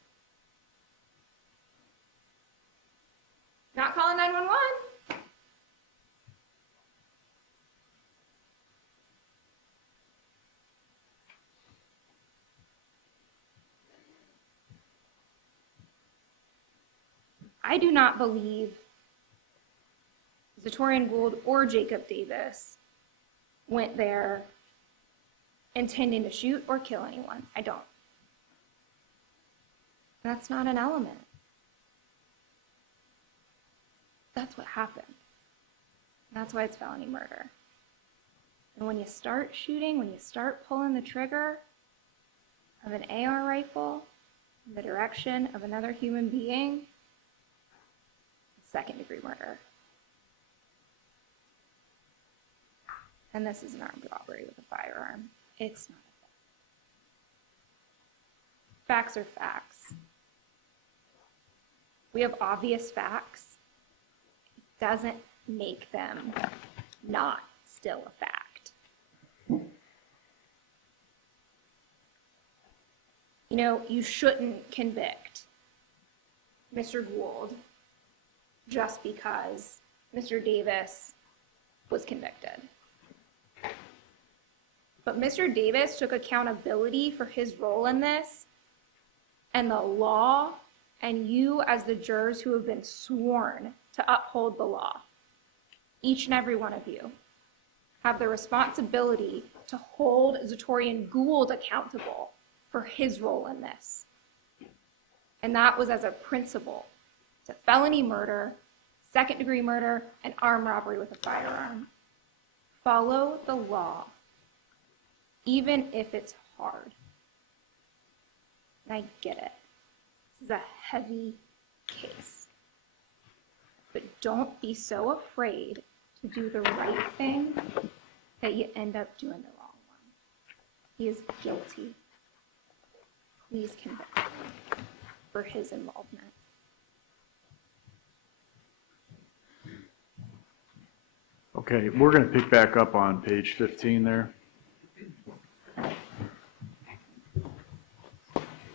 Not calling 911. I do not believe Zatoriyan Gould or Jacob Davis went there intending to shoot or kill anyone. I don't. That's not an element. That's what happened. That's why it's felony murder. And when you start shooting, when you start pulling the trigger of an AR rifle in the direction of another human being, it's second-degree murder. And this is an armed robbery with a firearm. It's not a theft. Facts are facts. We have obvious facts. It doesn't make them not still a fact. You know, you shouldn't convict Mr. Gould just because Mr. Davis was convicted. But Mr. Davis took accountability for his role in this, and the law, and you as the jurors who have been sworn to uphold the law, each and every one of you, have the responsibility to hold Zatoriyan Gould accountable for his role in this. And that was as a principle. It's a felony murder, second-degree murder, and armed robbery with a firearm. Follow the law, even if it's hard. And I get it. This is a heavy case. But don't be so afraid to do the right thing, that you end up doing the wrong one. He is guilty. Please convict him for his involvement. Okay, we're going to pick back up on page 15 there,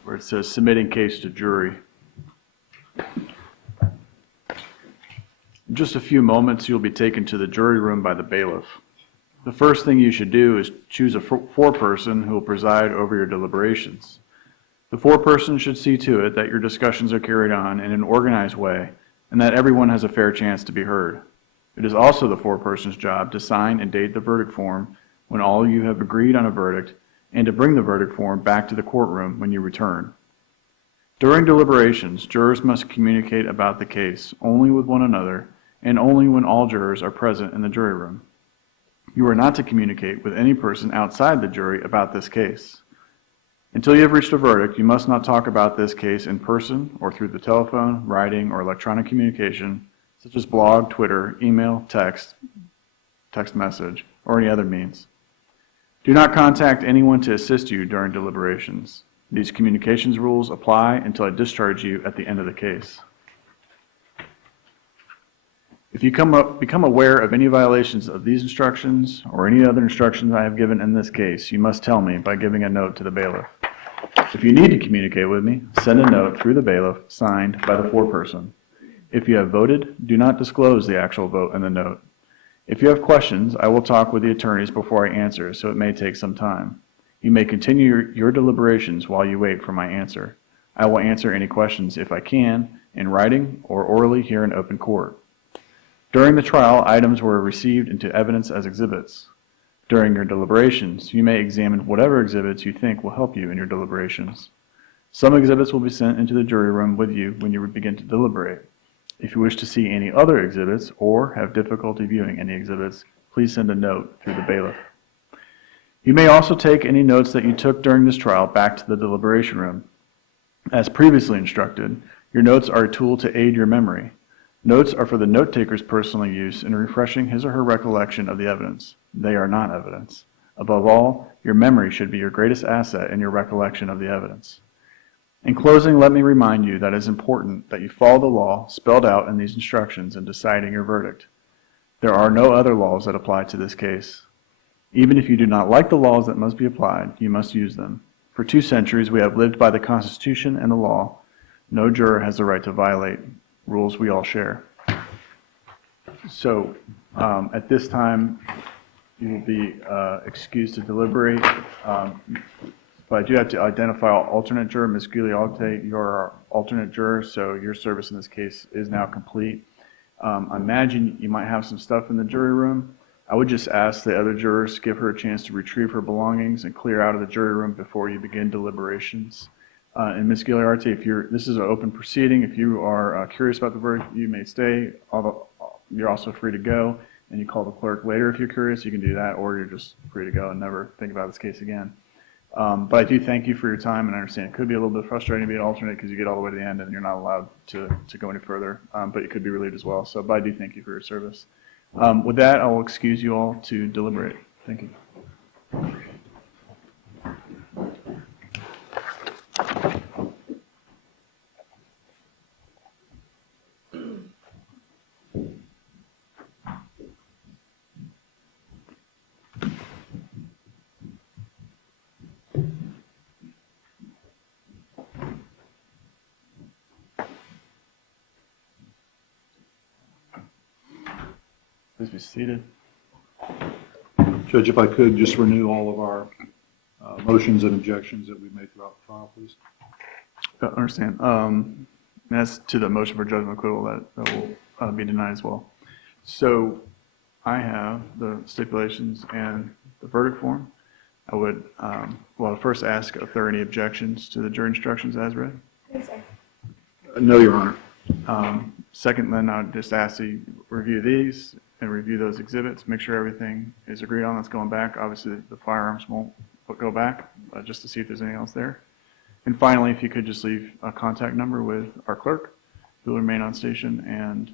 where it says submitting case to jury. In just a few moments, you'll be taken to the jury room by the bailiff. The first thing you should do is choose a foreperson who will preside over your deliberations. The foreperson should see to it that your discussions are carried on in an organized way and that everyone has a fair chance to be heard. It is also the foreperson's job to sign and date the verdict form when all you have agreed on a verdict and to bring the verdict form back to the courtroom when you return. During deliberations, jurors must communicate about the case only with one another and only when all jurors are present in the jury room. You are not to communicate with any person outside the jury about this case. Until you have reached a verdict, you must not talk about this case in person or through the telephone, writing, or electronic communication, such as blog, Twitter, email, text message, or any other means. Do not contact anyone to assist you during deliberations. These communications rules apply until I discharge you at the end of the case. If you become aware of any violations of these instructions or any other instructions I have given in this case, you must tell me by giving a note to the bailiff. If you need to communicate with me, send a note through the bailiff signed by the foreperson. If you have voted, do not disclose the actual vote in the note. If you have questions, I will talk with the attorneys before I answer, so it may take some time. You may continue your deliberations while you wait for my answer. I will answer any questions, if I can, in writing or orally here in open court. During the trial, items were received into evidence as exhibits. During your deliberations, you may examine whatever exhibits you think will help you in your deliberations. Some exhibits will be sent into the jury room with you when you begin to deliberate. If you wish to see any other exhibits or have difficulty viewing any exhibits, please send a note through the bailiff. You may also take any notes that you took during this trial back to the deliberation room. As previously instructed, your notes are a tool to aid your memory. Notes are for the note-taker's personal use in refreshing his or her recollection of the evidence. They are not evidence. Above all, your memory should be your greatest asset in your recollection of the evidence. In closing, let me remind you that it is important that you follow the law spelled out in these instructions in deciding your verdict. There are no other laws that apply to this case. Even if you do not like the laws that must be applied, you must use them. For 2 centuries, we have lived by the Constitution and the law. No juror has the right to violate rules we all share. So at this time, you will be excused to deliberate. But I do have to identify our alternate juror, Ms. Giuliante. You're our alternate juror, so your service in this case is now complete. I imagine you might have some stuff in the jury room. I would just ask the other jurors give her a chance to retrieve her belongings and clear out of the jury room before you begin deliberations. And Ms. Giuliante, this is an open proceeding. If you are curious about the verdict, you may stay. You're also free to go, and you call the clerk later if you're curious. You can do that, or you're just free to go and never think about this case again. But I do thank you for your time, and I understand it could be a little bit frustrating to be an alternate because you get all the way to the end and you're not allowed to go any further, but you could be relieved as well. But I do thank you for your service. With that, I will excuse you all to deliberate. Thank you. Please be seated. Judge, if I could just renew all of our motions and objections that we've made throughout the trial, please. I understand. As to the motion for judgment acquittal, that will be denied as well. So I have the stipulations and the verdict form. I would first ask if there are any objections to the jury instructions as read. Yes, sir. No, Your Honor. Second, then I would just ask you review these and review those exhibits, make sure everything is agreed on that's going back. Obviously, the firearms won't go back, just to see if there's anything else there. And finally, if you could just leave a contact number with our clerk, He'll remain on station and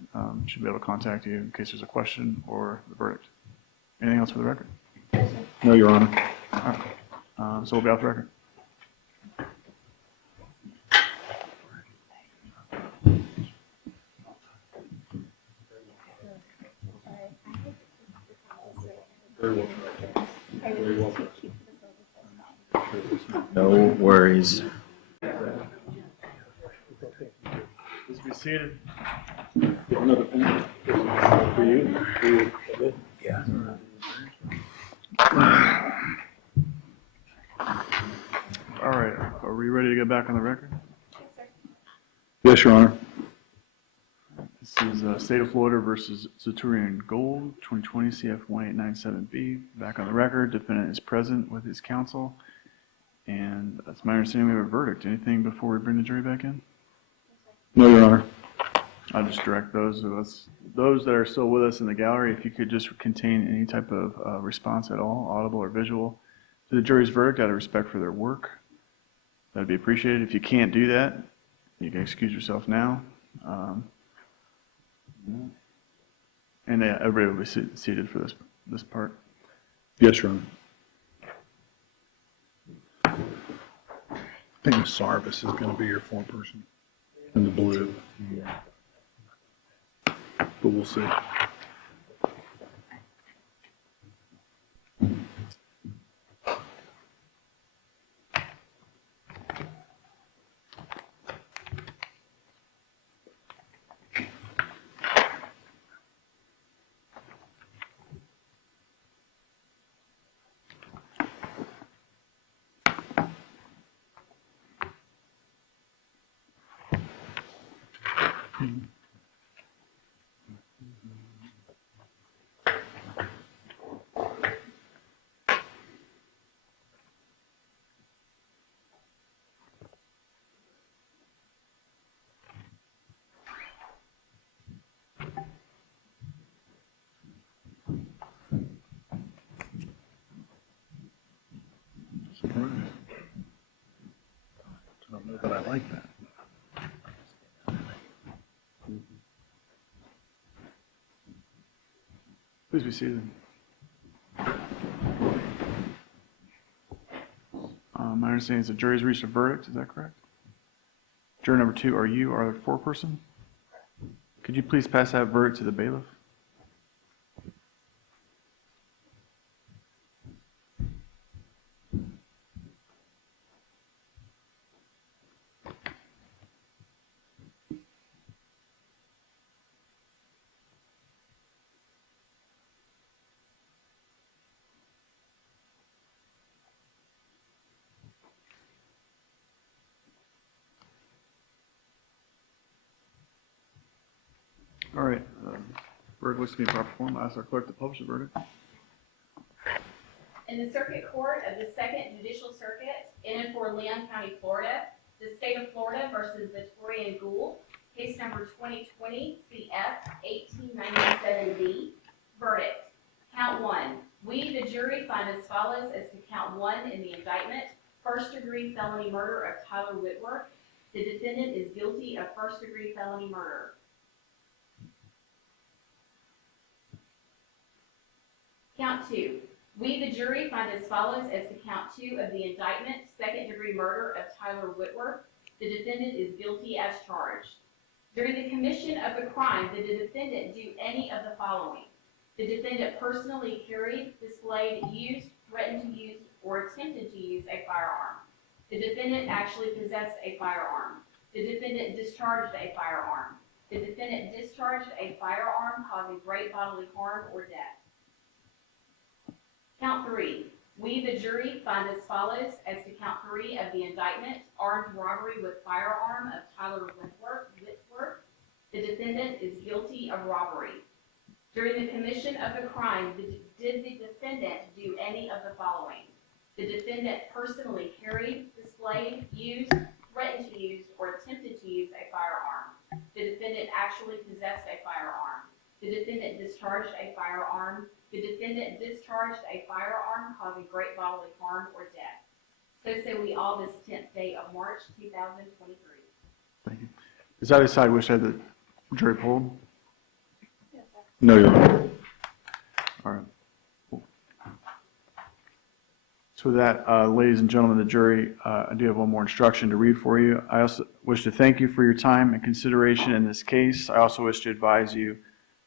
should be able to contact you in case there's a question or the verdict. Anything else for the record? No, Your Honor. All right. So we'll be off the record. No worries. Please be seated. Another pen? For you? Yeah. All right. Are we ready to get back on the record? Yes, Your Honor. This is State of Florida versus Zatoriyan Gould, 2020 CF 1897B. Back on the record. Defendant is present with his counsel. And that's my understanding we have a verdict. Anything before we bring the jury back in? No, Your Honor. I'll just direct those that are still with us in the gallery, if you could just contain any type of response at all, audible or visual, to the jury's verdict out of respect for their work. That'd be appreciated. If you can't do that, you can excuse yourself now. And everybody will be seated for this part. Yes, Your Honor. I think Ms. Sarvis is going to be your foreperson in the blue. Yeah. But we'll see. Surprise. I don't know that I like that. Please be seated. My understanding is the jury's reached a verdict. Is that correct? Juror number 2, are you our foreperson? Could you please pass that verdict to the bailiff? All right. Verdict looks to be in proper form. I'll ask our clerk to publish the verdict. In the Circuit Court of the Second Judicial Circuit in and for Leon County, Florida, the State of Florida versus Zatoriyan Gould, case number 2020 CF 1897B. Verdict. Count 1. We, the jury, find as follows as to count 1 in the indictment: first-degree felony murder of Tyler Whitworth. The defendant is guilty of first-degree felony murder. Count 2. We, the jury, find as follows as to count 2 of the indictment: second-degree murder of Tyler Whitworth. The defendant is guilty as charged. During the commission of the crime, did the defendant do any of the following? The defendant personally carried, displayed, used, threatened to use, or attempted to use a firearm. The defendant actually possessed a firearm. The defendant discharged a firearm. The defendant discharged a firearm causing great bodily harm or death. Count 3. We, the jury, find as follows as to count 3 of the indictment: armed robbery with firearm of Tyler Whitworth. The defendant is guilty of robbery. During the commission of the crime, did the defendant do any of the following? The defendant personally carried, displayed, used, threatened to use, or attempted to use a firearm. The defendant actually possessed a firearm. The defendant discharged a firearm. The defendant discharged a firearm causing great bodily harm or death. So say we all this 10th day of March 2023. Thank you. Does either side wish to have the jury polled? No, Your Honor. All right. So with that, ladies and gentlemen of the jury, I do have one more instruction to read for you. I also wish to thank you for your time and consideration in this case. I also wish to advise you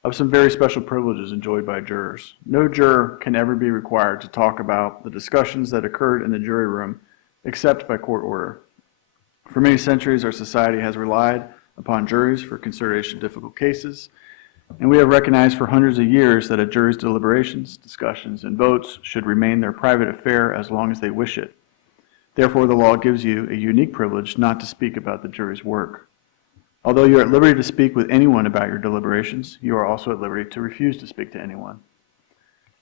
of some very special privileges enjoyed by jurors. No juror can ever be required to talk about the discussions that occurred in the jury room except by court order. For many centuries, our society has relied upon juries for consideration of difficult cases, and we have recognized for hundreds of years that a jury's deliberations, discussions, and votes should remain their private affair as long as they wish it. Therefore, the law gives you a unique privilege not to speak about the jury's work. Although you are at liberty to speak with anyone about your deliberations, you are also at liberty to refuse to speak to anyone.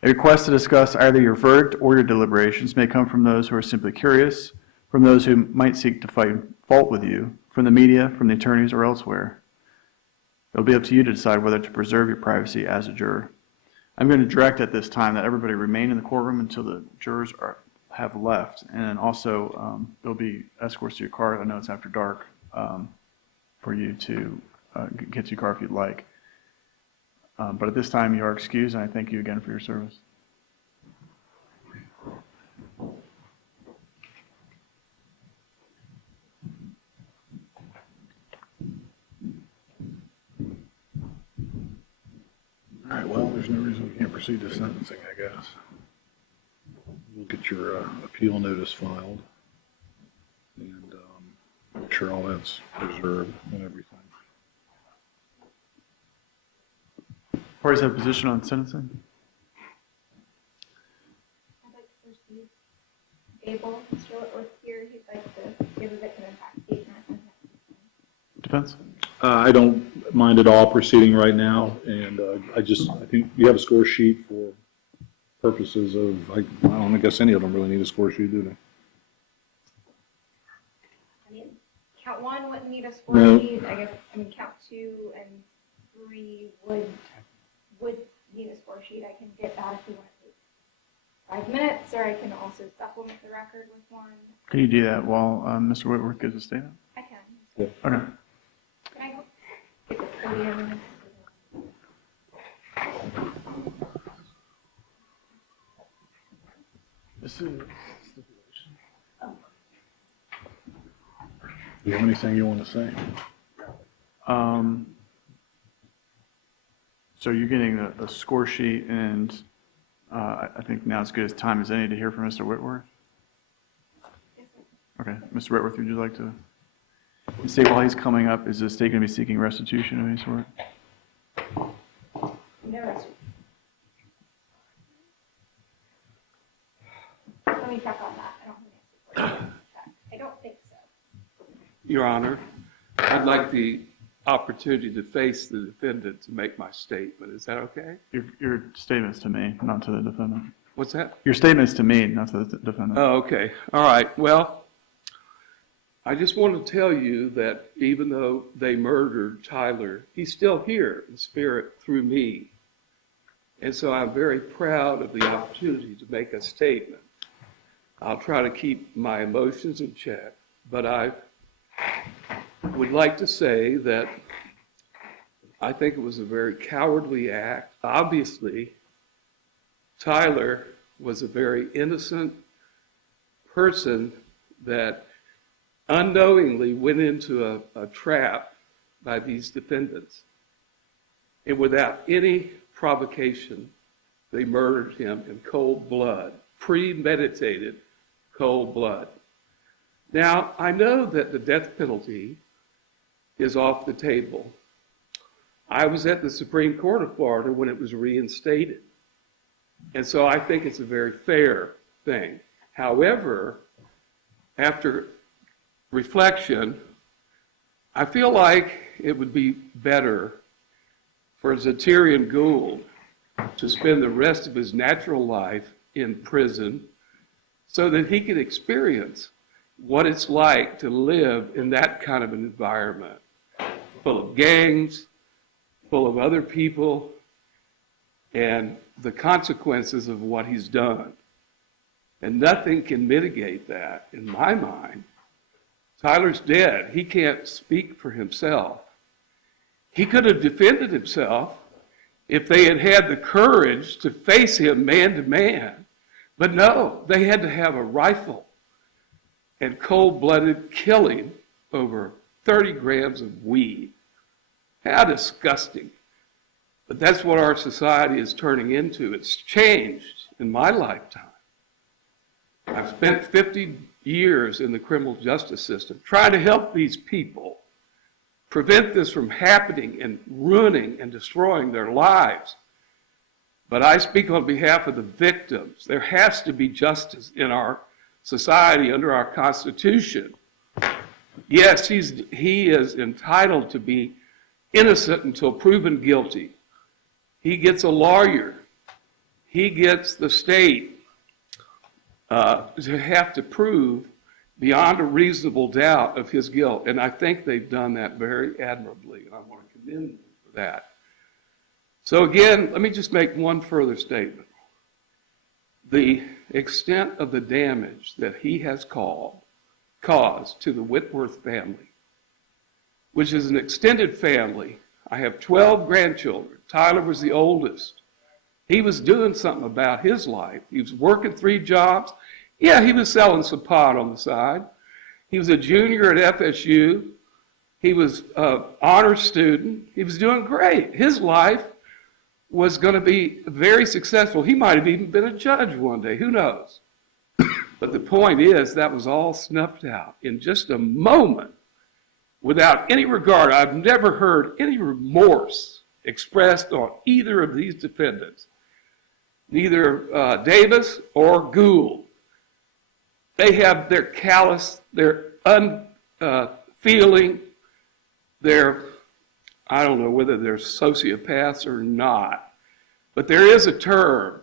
A request to discuss either your verdict or your deliberations may come from those who are simply curious, from those who might seek to find fault with you, from the media, from the attorneys, or elsewhere. It'll be up to you to decide whether to preserve your privacy as a juror. I'm going to direct at this time that everybody remain in the courtroom until the jurors have left, and also there'll be escorts to your car. I know it's after dark for you to get to your car if you'd like. But at this time, you are excused, and I thank you again for your service. All right, well, there's no reason we can't proceed to sentencing, I guess. We'll get your appeal notice filed and make sure all that's preserved and everything. Parties have a position on sentencing? I'd like to proceed. Abel, Mr. Whitworth here, he'd like to give a victim impact statement. Defense? I don't mind at all proceeding right now, and I think you have a score sheet for purposes of, I guess any of them really need a score sheet, do they? I mean, count one wouldn't need a score No. sheet. Count 2 and 3 would need a score sheet. I can get that if you want to take 5 minutes, or I can also supplement the record with one. Can you do that while Mr. Whitworth gives a statement? I can. Okay. Can I go get the podium? This is Do you have anything you want to say? So you're getting a score sheet, and I think now as good as time as any to hear from Mr. Whitworth. Okay, Mr. Whitworth, would you like to state while he's coming up, is the state going to be seeking restitution of any sort? No restitution. Let me check on that. I don't have an answer for you. I don't think so. Your Honor, I'd like the opportunity to face the defendant to make my statement. Is that okay? Your statement's to me, not to the defendant. What's that? Your statement's to me, not to the defendant. Oh, okay. All right. Well, I just want to tell you that even though they murdered Tyler, he's still here in spirit through me. And so I'm very proud of the opportunity to make a statement. I'll try to keep my emotions in check, but I would like to say that I think it was a very cowardly act. Obviously, Tyler was a very innocent person that unknowingly went into a trap by these defendants. And without any provocation, they murdered him in cold blood, premeditated cold blood. Now, I know that the death penalty is off the table. I was at the Supreme Court of Florida when it was reinstated. And so I think it's a very fair thing. However, after reflection, I feel like it would be better for Zatoriyan Gould to spend the rest of his natural life in prison so that he can experience what it's like to live in that kind of an environment, full of gangs, full of other people, and the consequences of what he's done. And nothing can mitigate that, in my mind, Tyler's dead. He can't speak for himself. He could have defended himself if they had had the courage to face him man to man. But no, they had to have a rifle and cold-blooded killing over 30 grams of weed. How disgusting. But that's what our society is turning into. It's changed in my lifetime. I've spent 50 years in the criminal justice system trying to help these people prevent this from happening and ruining and destroying their lives. But I speak on behalf of the victims. There has to be justice in our society under our Constitution. Yes, he is entitled to be innocent until proven guilty. He gets a lawyer. He gets the state to have to prove beyond a reasonable doubt of his guilt. And I think they've done that very admirably, and I want to commend them for that. So again, let me just make one further statement. The extent of the damage that he has caused to the Whitworth family, which is an extended family. I have 12 grandchildren. Tyler was the oldest. He was doing something about his life. He was working 3 jobs. Yeah, he was selling some pot on the side. He was a junior at FSU. He was an honor student. He was doing great. His life was going to be very successful. He might have even been a judge one day. Who knows? But the point is, that was all snuffed out in just a moment without any regard. I've never heard any remorse expressed on either of these defendants, neither Davis or Gould. They have their callous, their unfeeling, their, I don't know whether they're sociopaths or not, but there is a term,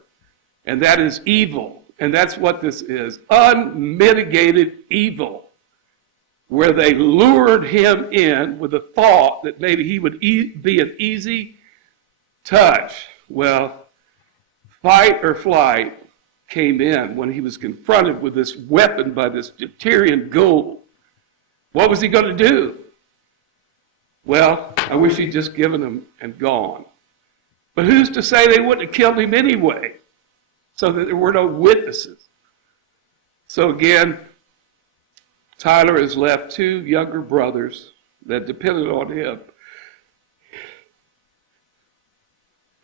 and that is evil. And that's what this is, unmitigated evil, where they lured him in with the thought that maybe he would be an easy touch. Well, fight or flight came in when he was confronted with this weapon by this Zatoriyan Gould. What was he going to do? Well, I wish he'd just given him and gone. But who's to say they wouldn't have killed him anyway, so that there were no witnesses? So again, Tyler has left 2 younger brothers that depended on him.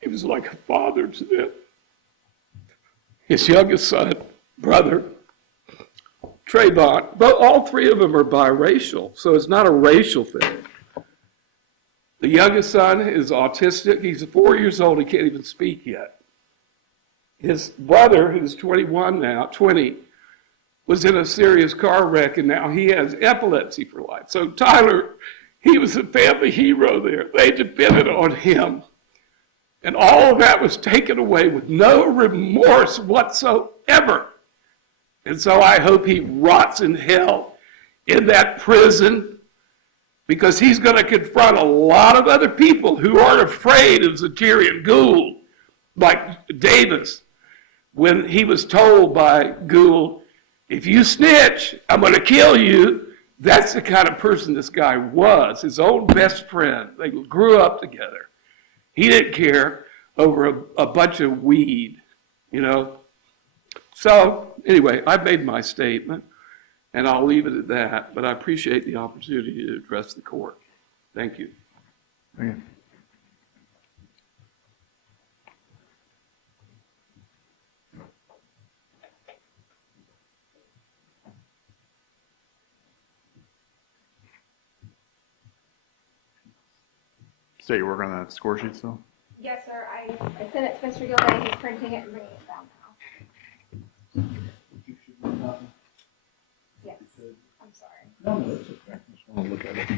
He was like a father to them. His youngest son, brother, Trayvon, but all 3 of them are biracial, so it's not a racial thing. The youngest son is autistic. He's 4 years old. He can't even speak yet. His brother, who's 21 now, 20, was in a serious car wreck, and now he has epilepsy for life. So Tyler, he was a family hero there. They depended on him. And all of that was taken away with no remorse whatsoever. And so I hope he rots in hell in that prison, because he's going to confront a lot of other people who aren't afraid of Zatoriyan Gould, like Davis, when he was told by Gould, if you snitch, I'm going to kill you. That's the kind of person this guy was, his own best friend. They grew up together. He didn't care over a bunch of weed, you know. So anyway, I've made my statement, and I'll leave it at that, but I appreciate the opportunity to address the court. Thank you. Thank you. So you're working on that score sheet still? Yes, sir. I sent it to Mr. Gilday. He's printing it and bringing it down now. Yes. I'm sorry. No, it's okay. I just want to look at it.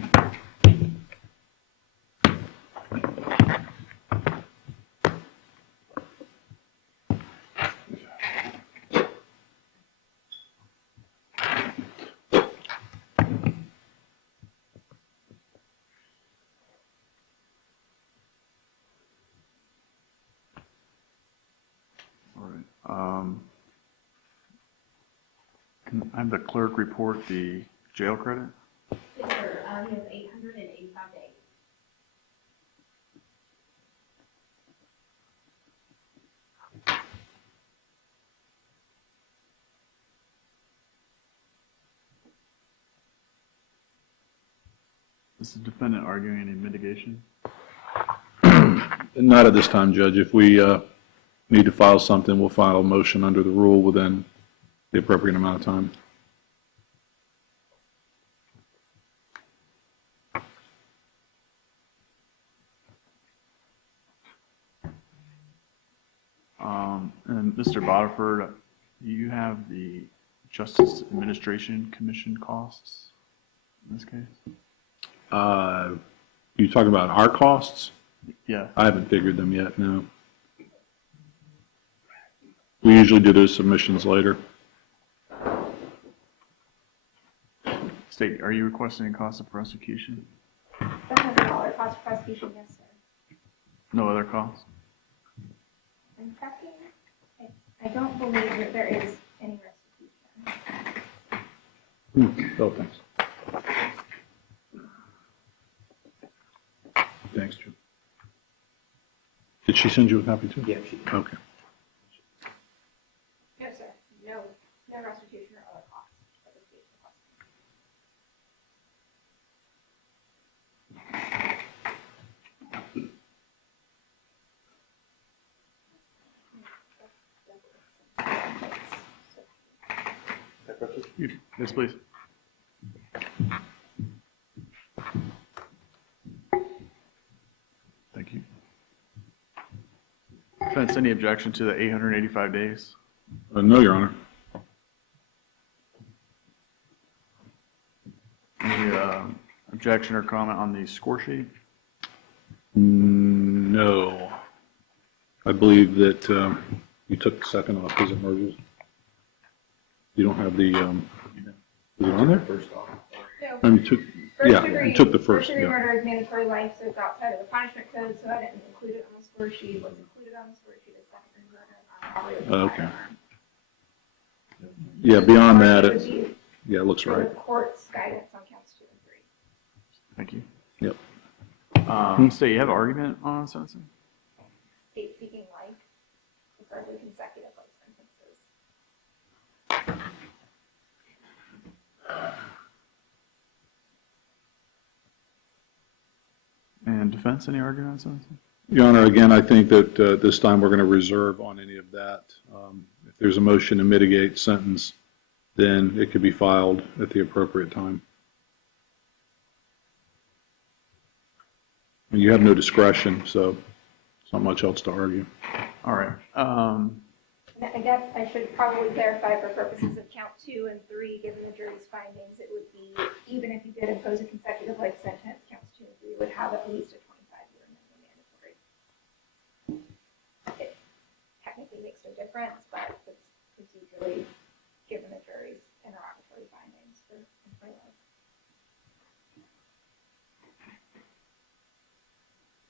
All right. Can I have the clerk report the jail credit? Yes, sir. He has 885 days. Is the defendant arguing any mitigation? Not at this time, Judge. If we need to file something, we'll file a motion under the rule within the appropriate amount of time. And Mr. Bodiford, do you have the Justice Administration Commission costs in this case? You talking about our costs? Yeah. I haven't figured them yet, no. We usually do those submissions later. State, are you requesting cost of prosecution? $700 cost of prosecution, yes, sir. No other costs? I'm checking. I don't believe that there is any restitution. Oh, thanks. Thanks, Jim. Did she send you a copy too? Yeah, she did. Okay. No, sir. No restitution or other costs. Yes, please. Thank you. Defense, any objection to the 885 days? No, Your Honor. Any objection or comment on the score sheet? No. I believe that you took the second off because it merges. You don't have the, is it on there? First off. So, You took, yeah, you took the first, First degree yeah. murder is mandatory life, so it's outside of the punishment code, so I didn't include it on the score sheet. What's included on the score sheet is second degree murder and armed robbery with a Okay. firearm. Yeah, beyond that, It would it's, be yeah, it looks for right. the court's guidance on counts 2 and 3. Thank you. Yep. State, you have an argument on sentencing? State seeking life, preferably consecutive life sentences. And defense, any argument on sentencing? Your Honor, again, I think that this time we're going to reserve on any of that. If there's a motion to mitigate sentence, then it could be filed at the appropriate time. And you have no discretion, so it's not much else to argue. All right. I guess I should probably clarify for purposes of count 2 and 3, given the jury's findings, it would be, even if you did impose a consecutive life sentence, counts 2 and 3 would have at least a 25-year minimum mandatory. It technically makes no difference, but it's procedurally, given the jury's interrogatory findings for life.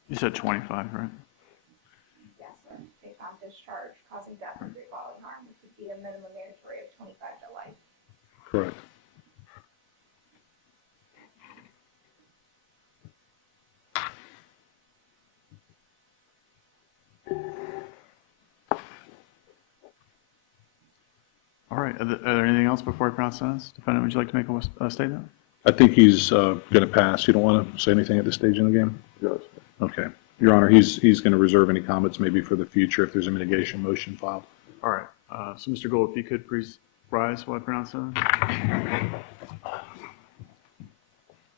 You said 25, right? Yes, sir. They found discharge causing death or great bodily harm, which would be a minimum mandatory of 25 to life. Correct. All right. Are there anything else before I pronounce sentence? Defendant, would you like to make a statement? I think he's going to pass. You don't want to say anything at this stage in the game? No, sir. Okay. Your Honor, he's going to reserve any comments maybe for the future if there's a mitigation motion filed. All right. So, Mr. Gould, if you could please rise while I pronounce sentence.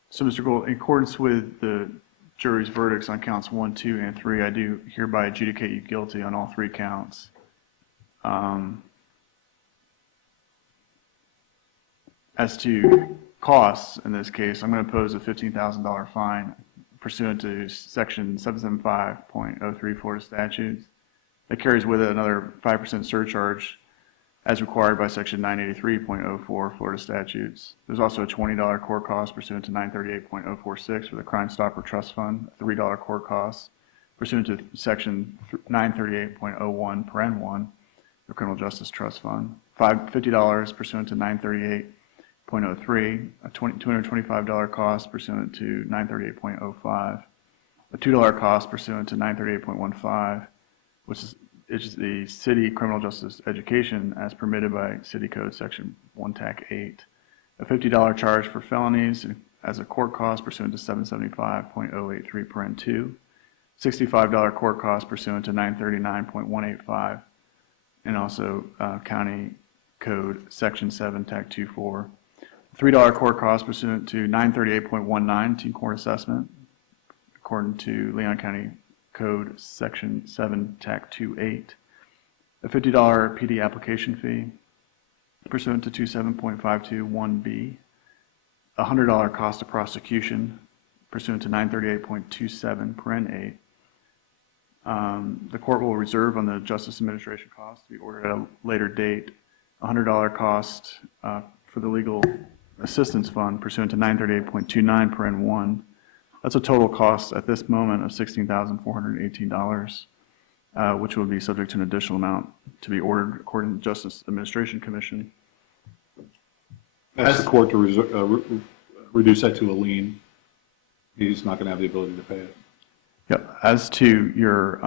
So, Mr. Gould, in accordance with the jury's verdicts on counts 1, 2, and 3, I do hereby adjudicate you guilty on all 3 counts. As to costs, in this case, I'm going to impose a $15,000 fine pursuant to Section 775.03 Florida statutes. That carries with it another 5% surcharge as required by Section 983.04 Florida statutes. There's also a $20 court cost pursuant to 938.046 for the Crime Stopper Trust Fund, a $3 court cost pursuant to Section 938.01 Paren 1, the Criminal Justice Trust Fund, $50 pursuant to 938 $238.03, a $225 cost pursuant to 938.05, a $2 cost pursuant to 938.15, which is the city criminal justice education as permitted by City Code Section 1 TAC 8, a $50 charge for felonies as a court cost pursuant to 775.083 paren 2, $65 court cost pursuant to 939.185, and also County Code Section 7 TAC 24, $3 court cost pursuant to 938.19 teen court assessment, according to Leon County Code Section 7 TAC 28, a $50 PD application fee pursuant to 27.521B, a $100 cost of prosecution pursuant to 938.27 paren 8. The court will reserve on the Justice Administration cost to be ordered at a later date, a $100 cost for the legal assistance fund pursuant to 938.29 paren 1. That's a total cost at this moment of $16,418, which will be subject to an additional amount to be ordered according to the Justice Administration Commission. Ask the court to reduce that to a lien. He's not going to have the ability to pay it. Yep. As to your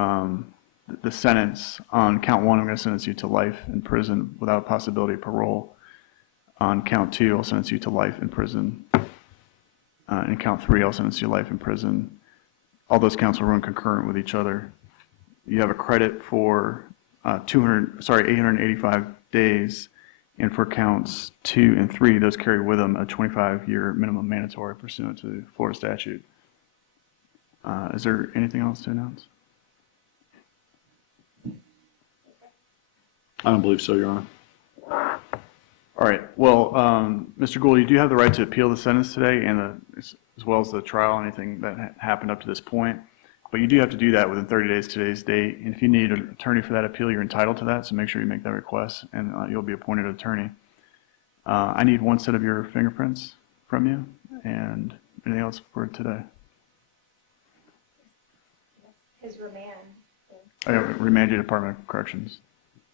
the sentence on count 1, I'm going to sentence you to life in prison without possibility of parole. On count 2, I'll sentence you to life in prison. And count 3, I'll sentence you to life in prison. All those counts will run concurrent with each other. You have a credit for 885 days, and for counts 2 and 3, those carry with them a 25-year minimum mandatory pursuant to Florida statute. Is there anything else to announce? I don't believe so, Your Honor. All right. Well, Mr. Gould, you do have the right to appeal the sentence today, and as well as the trial, anything that happened up to this point. But you do have to do that within 30 days today's date. And if you need an attorney for that appeal, you're entitled to that. So make sure you make that request, and you'll be appointed attorney. I need one set of your fingerprints from you, and anything else for today? His remand. I remand you to Department of Corrections.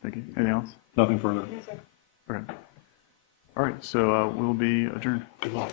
Thank you. Anything else? Nothing further. No, sir. Okay. All right. So we'll be adjourned. Good luck.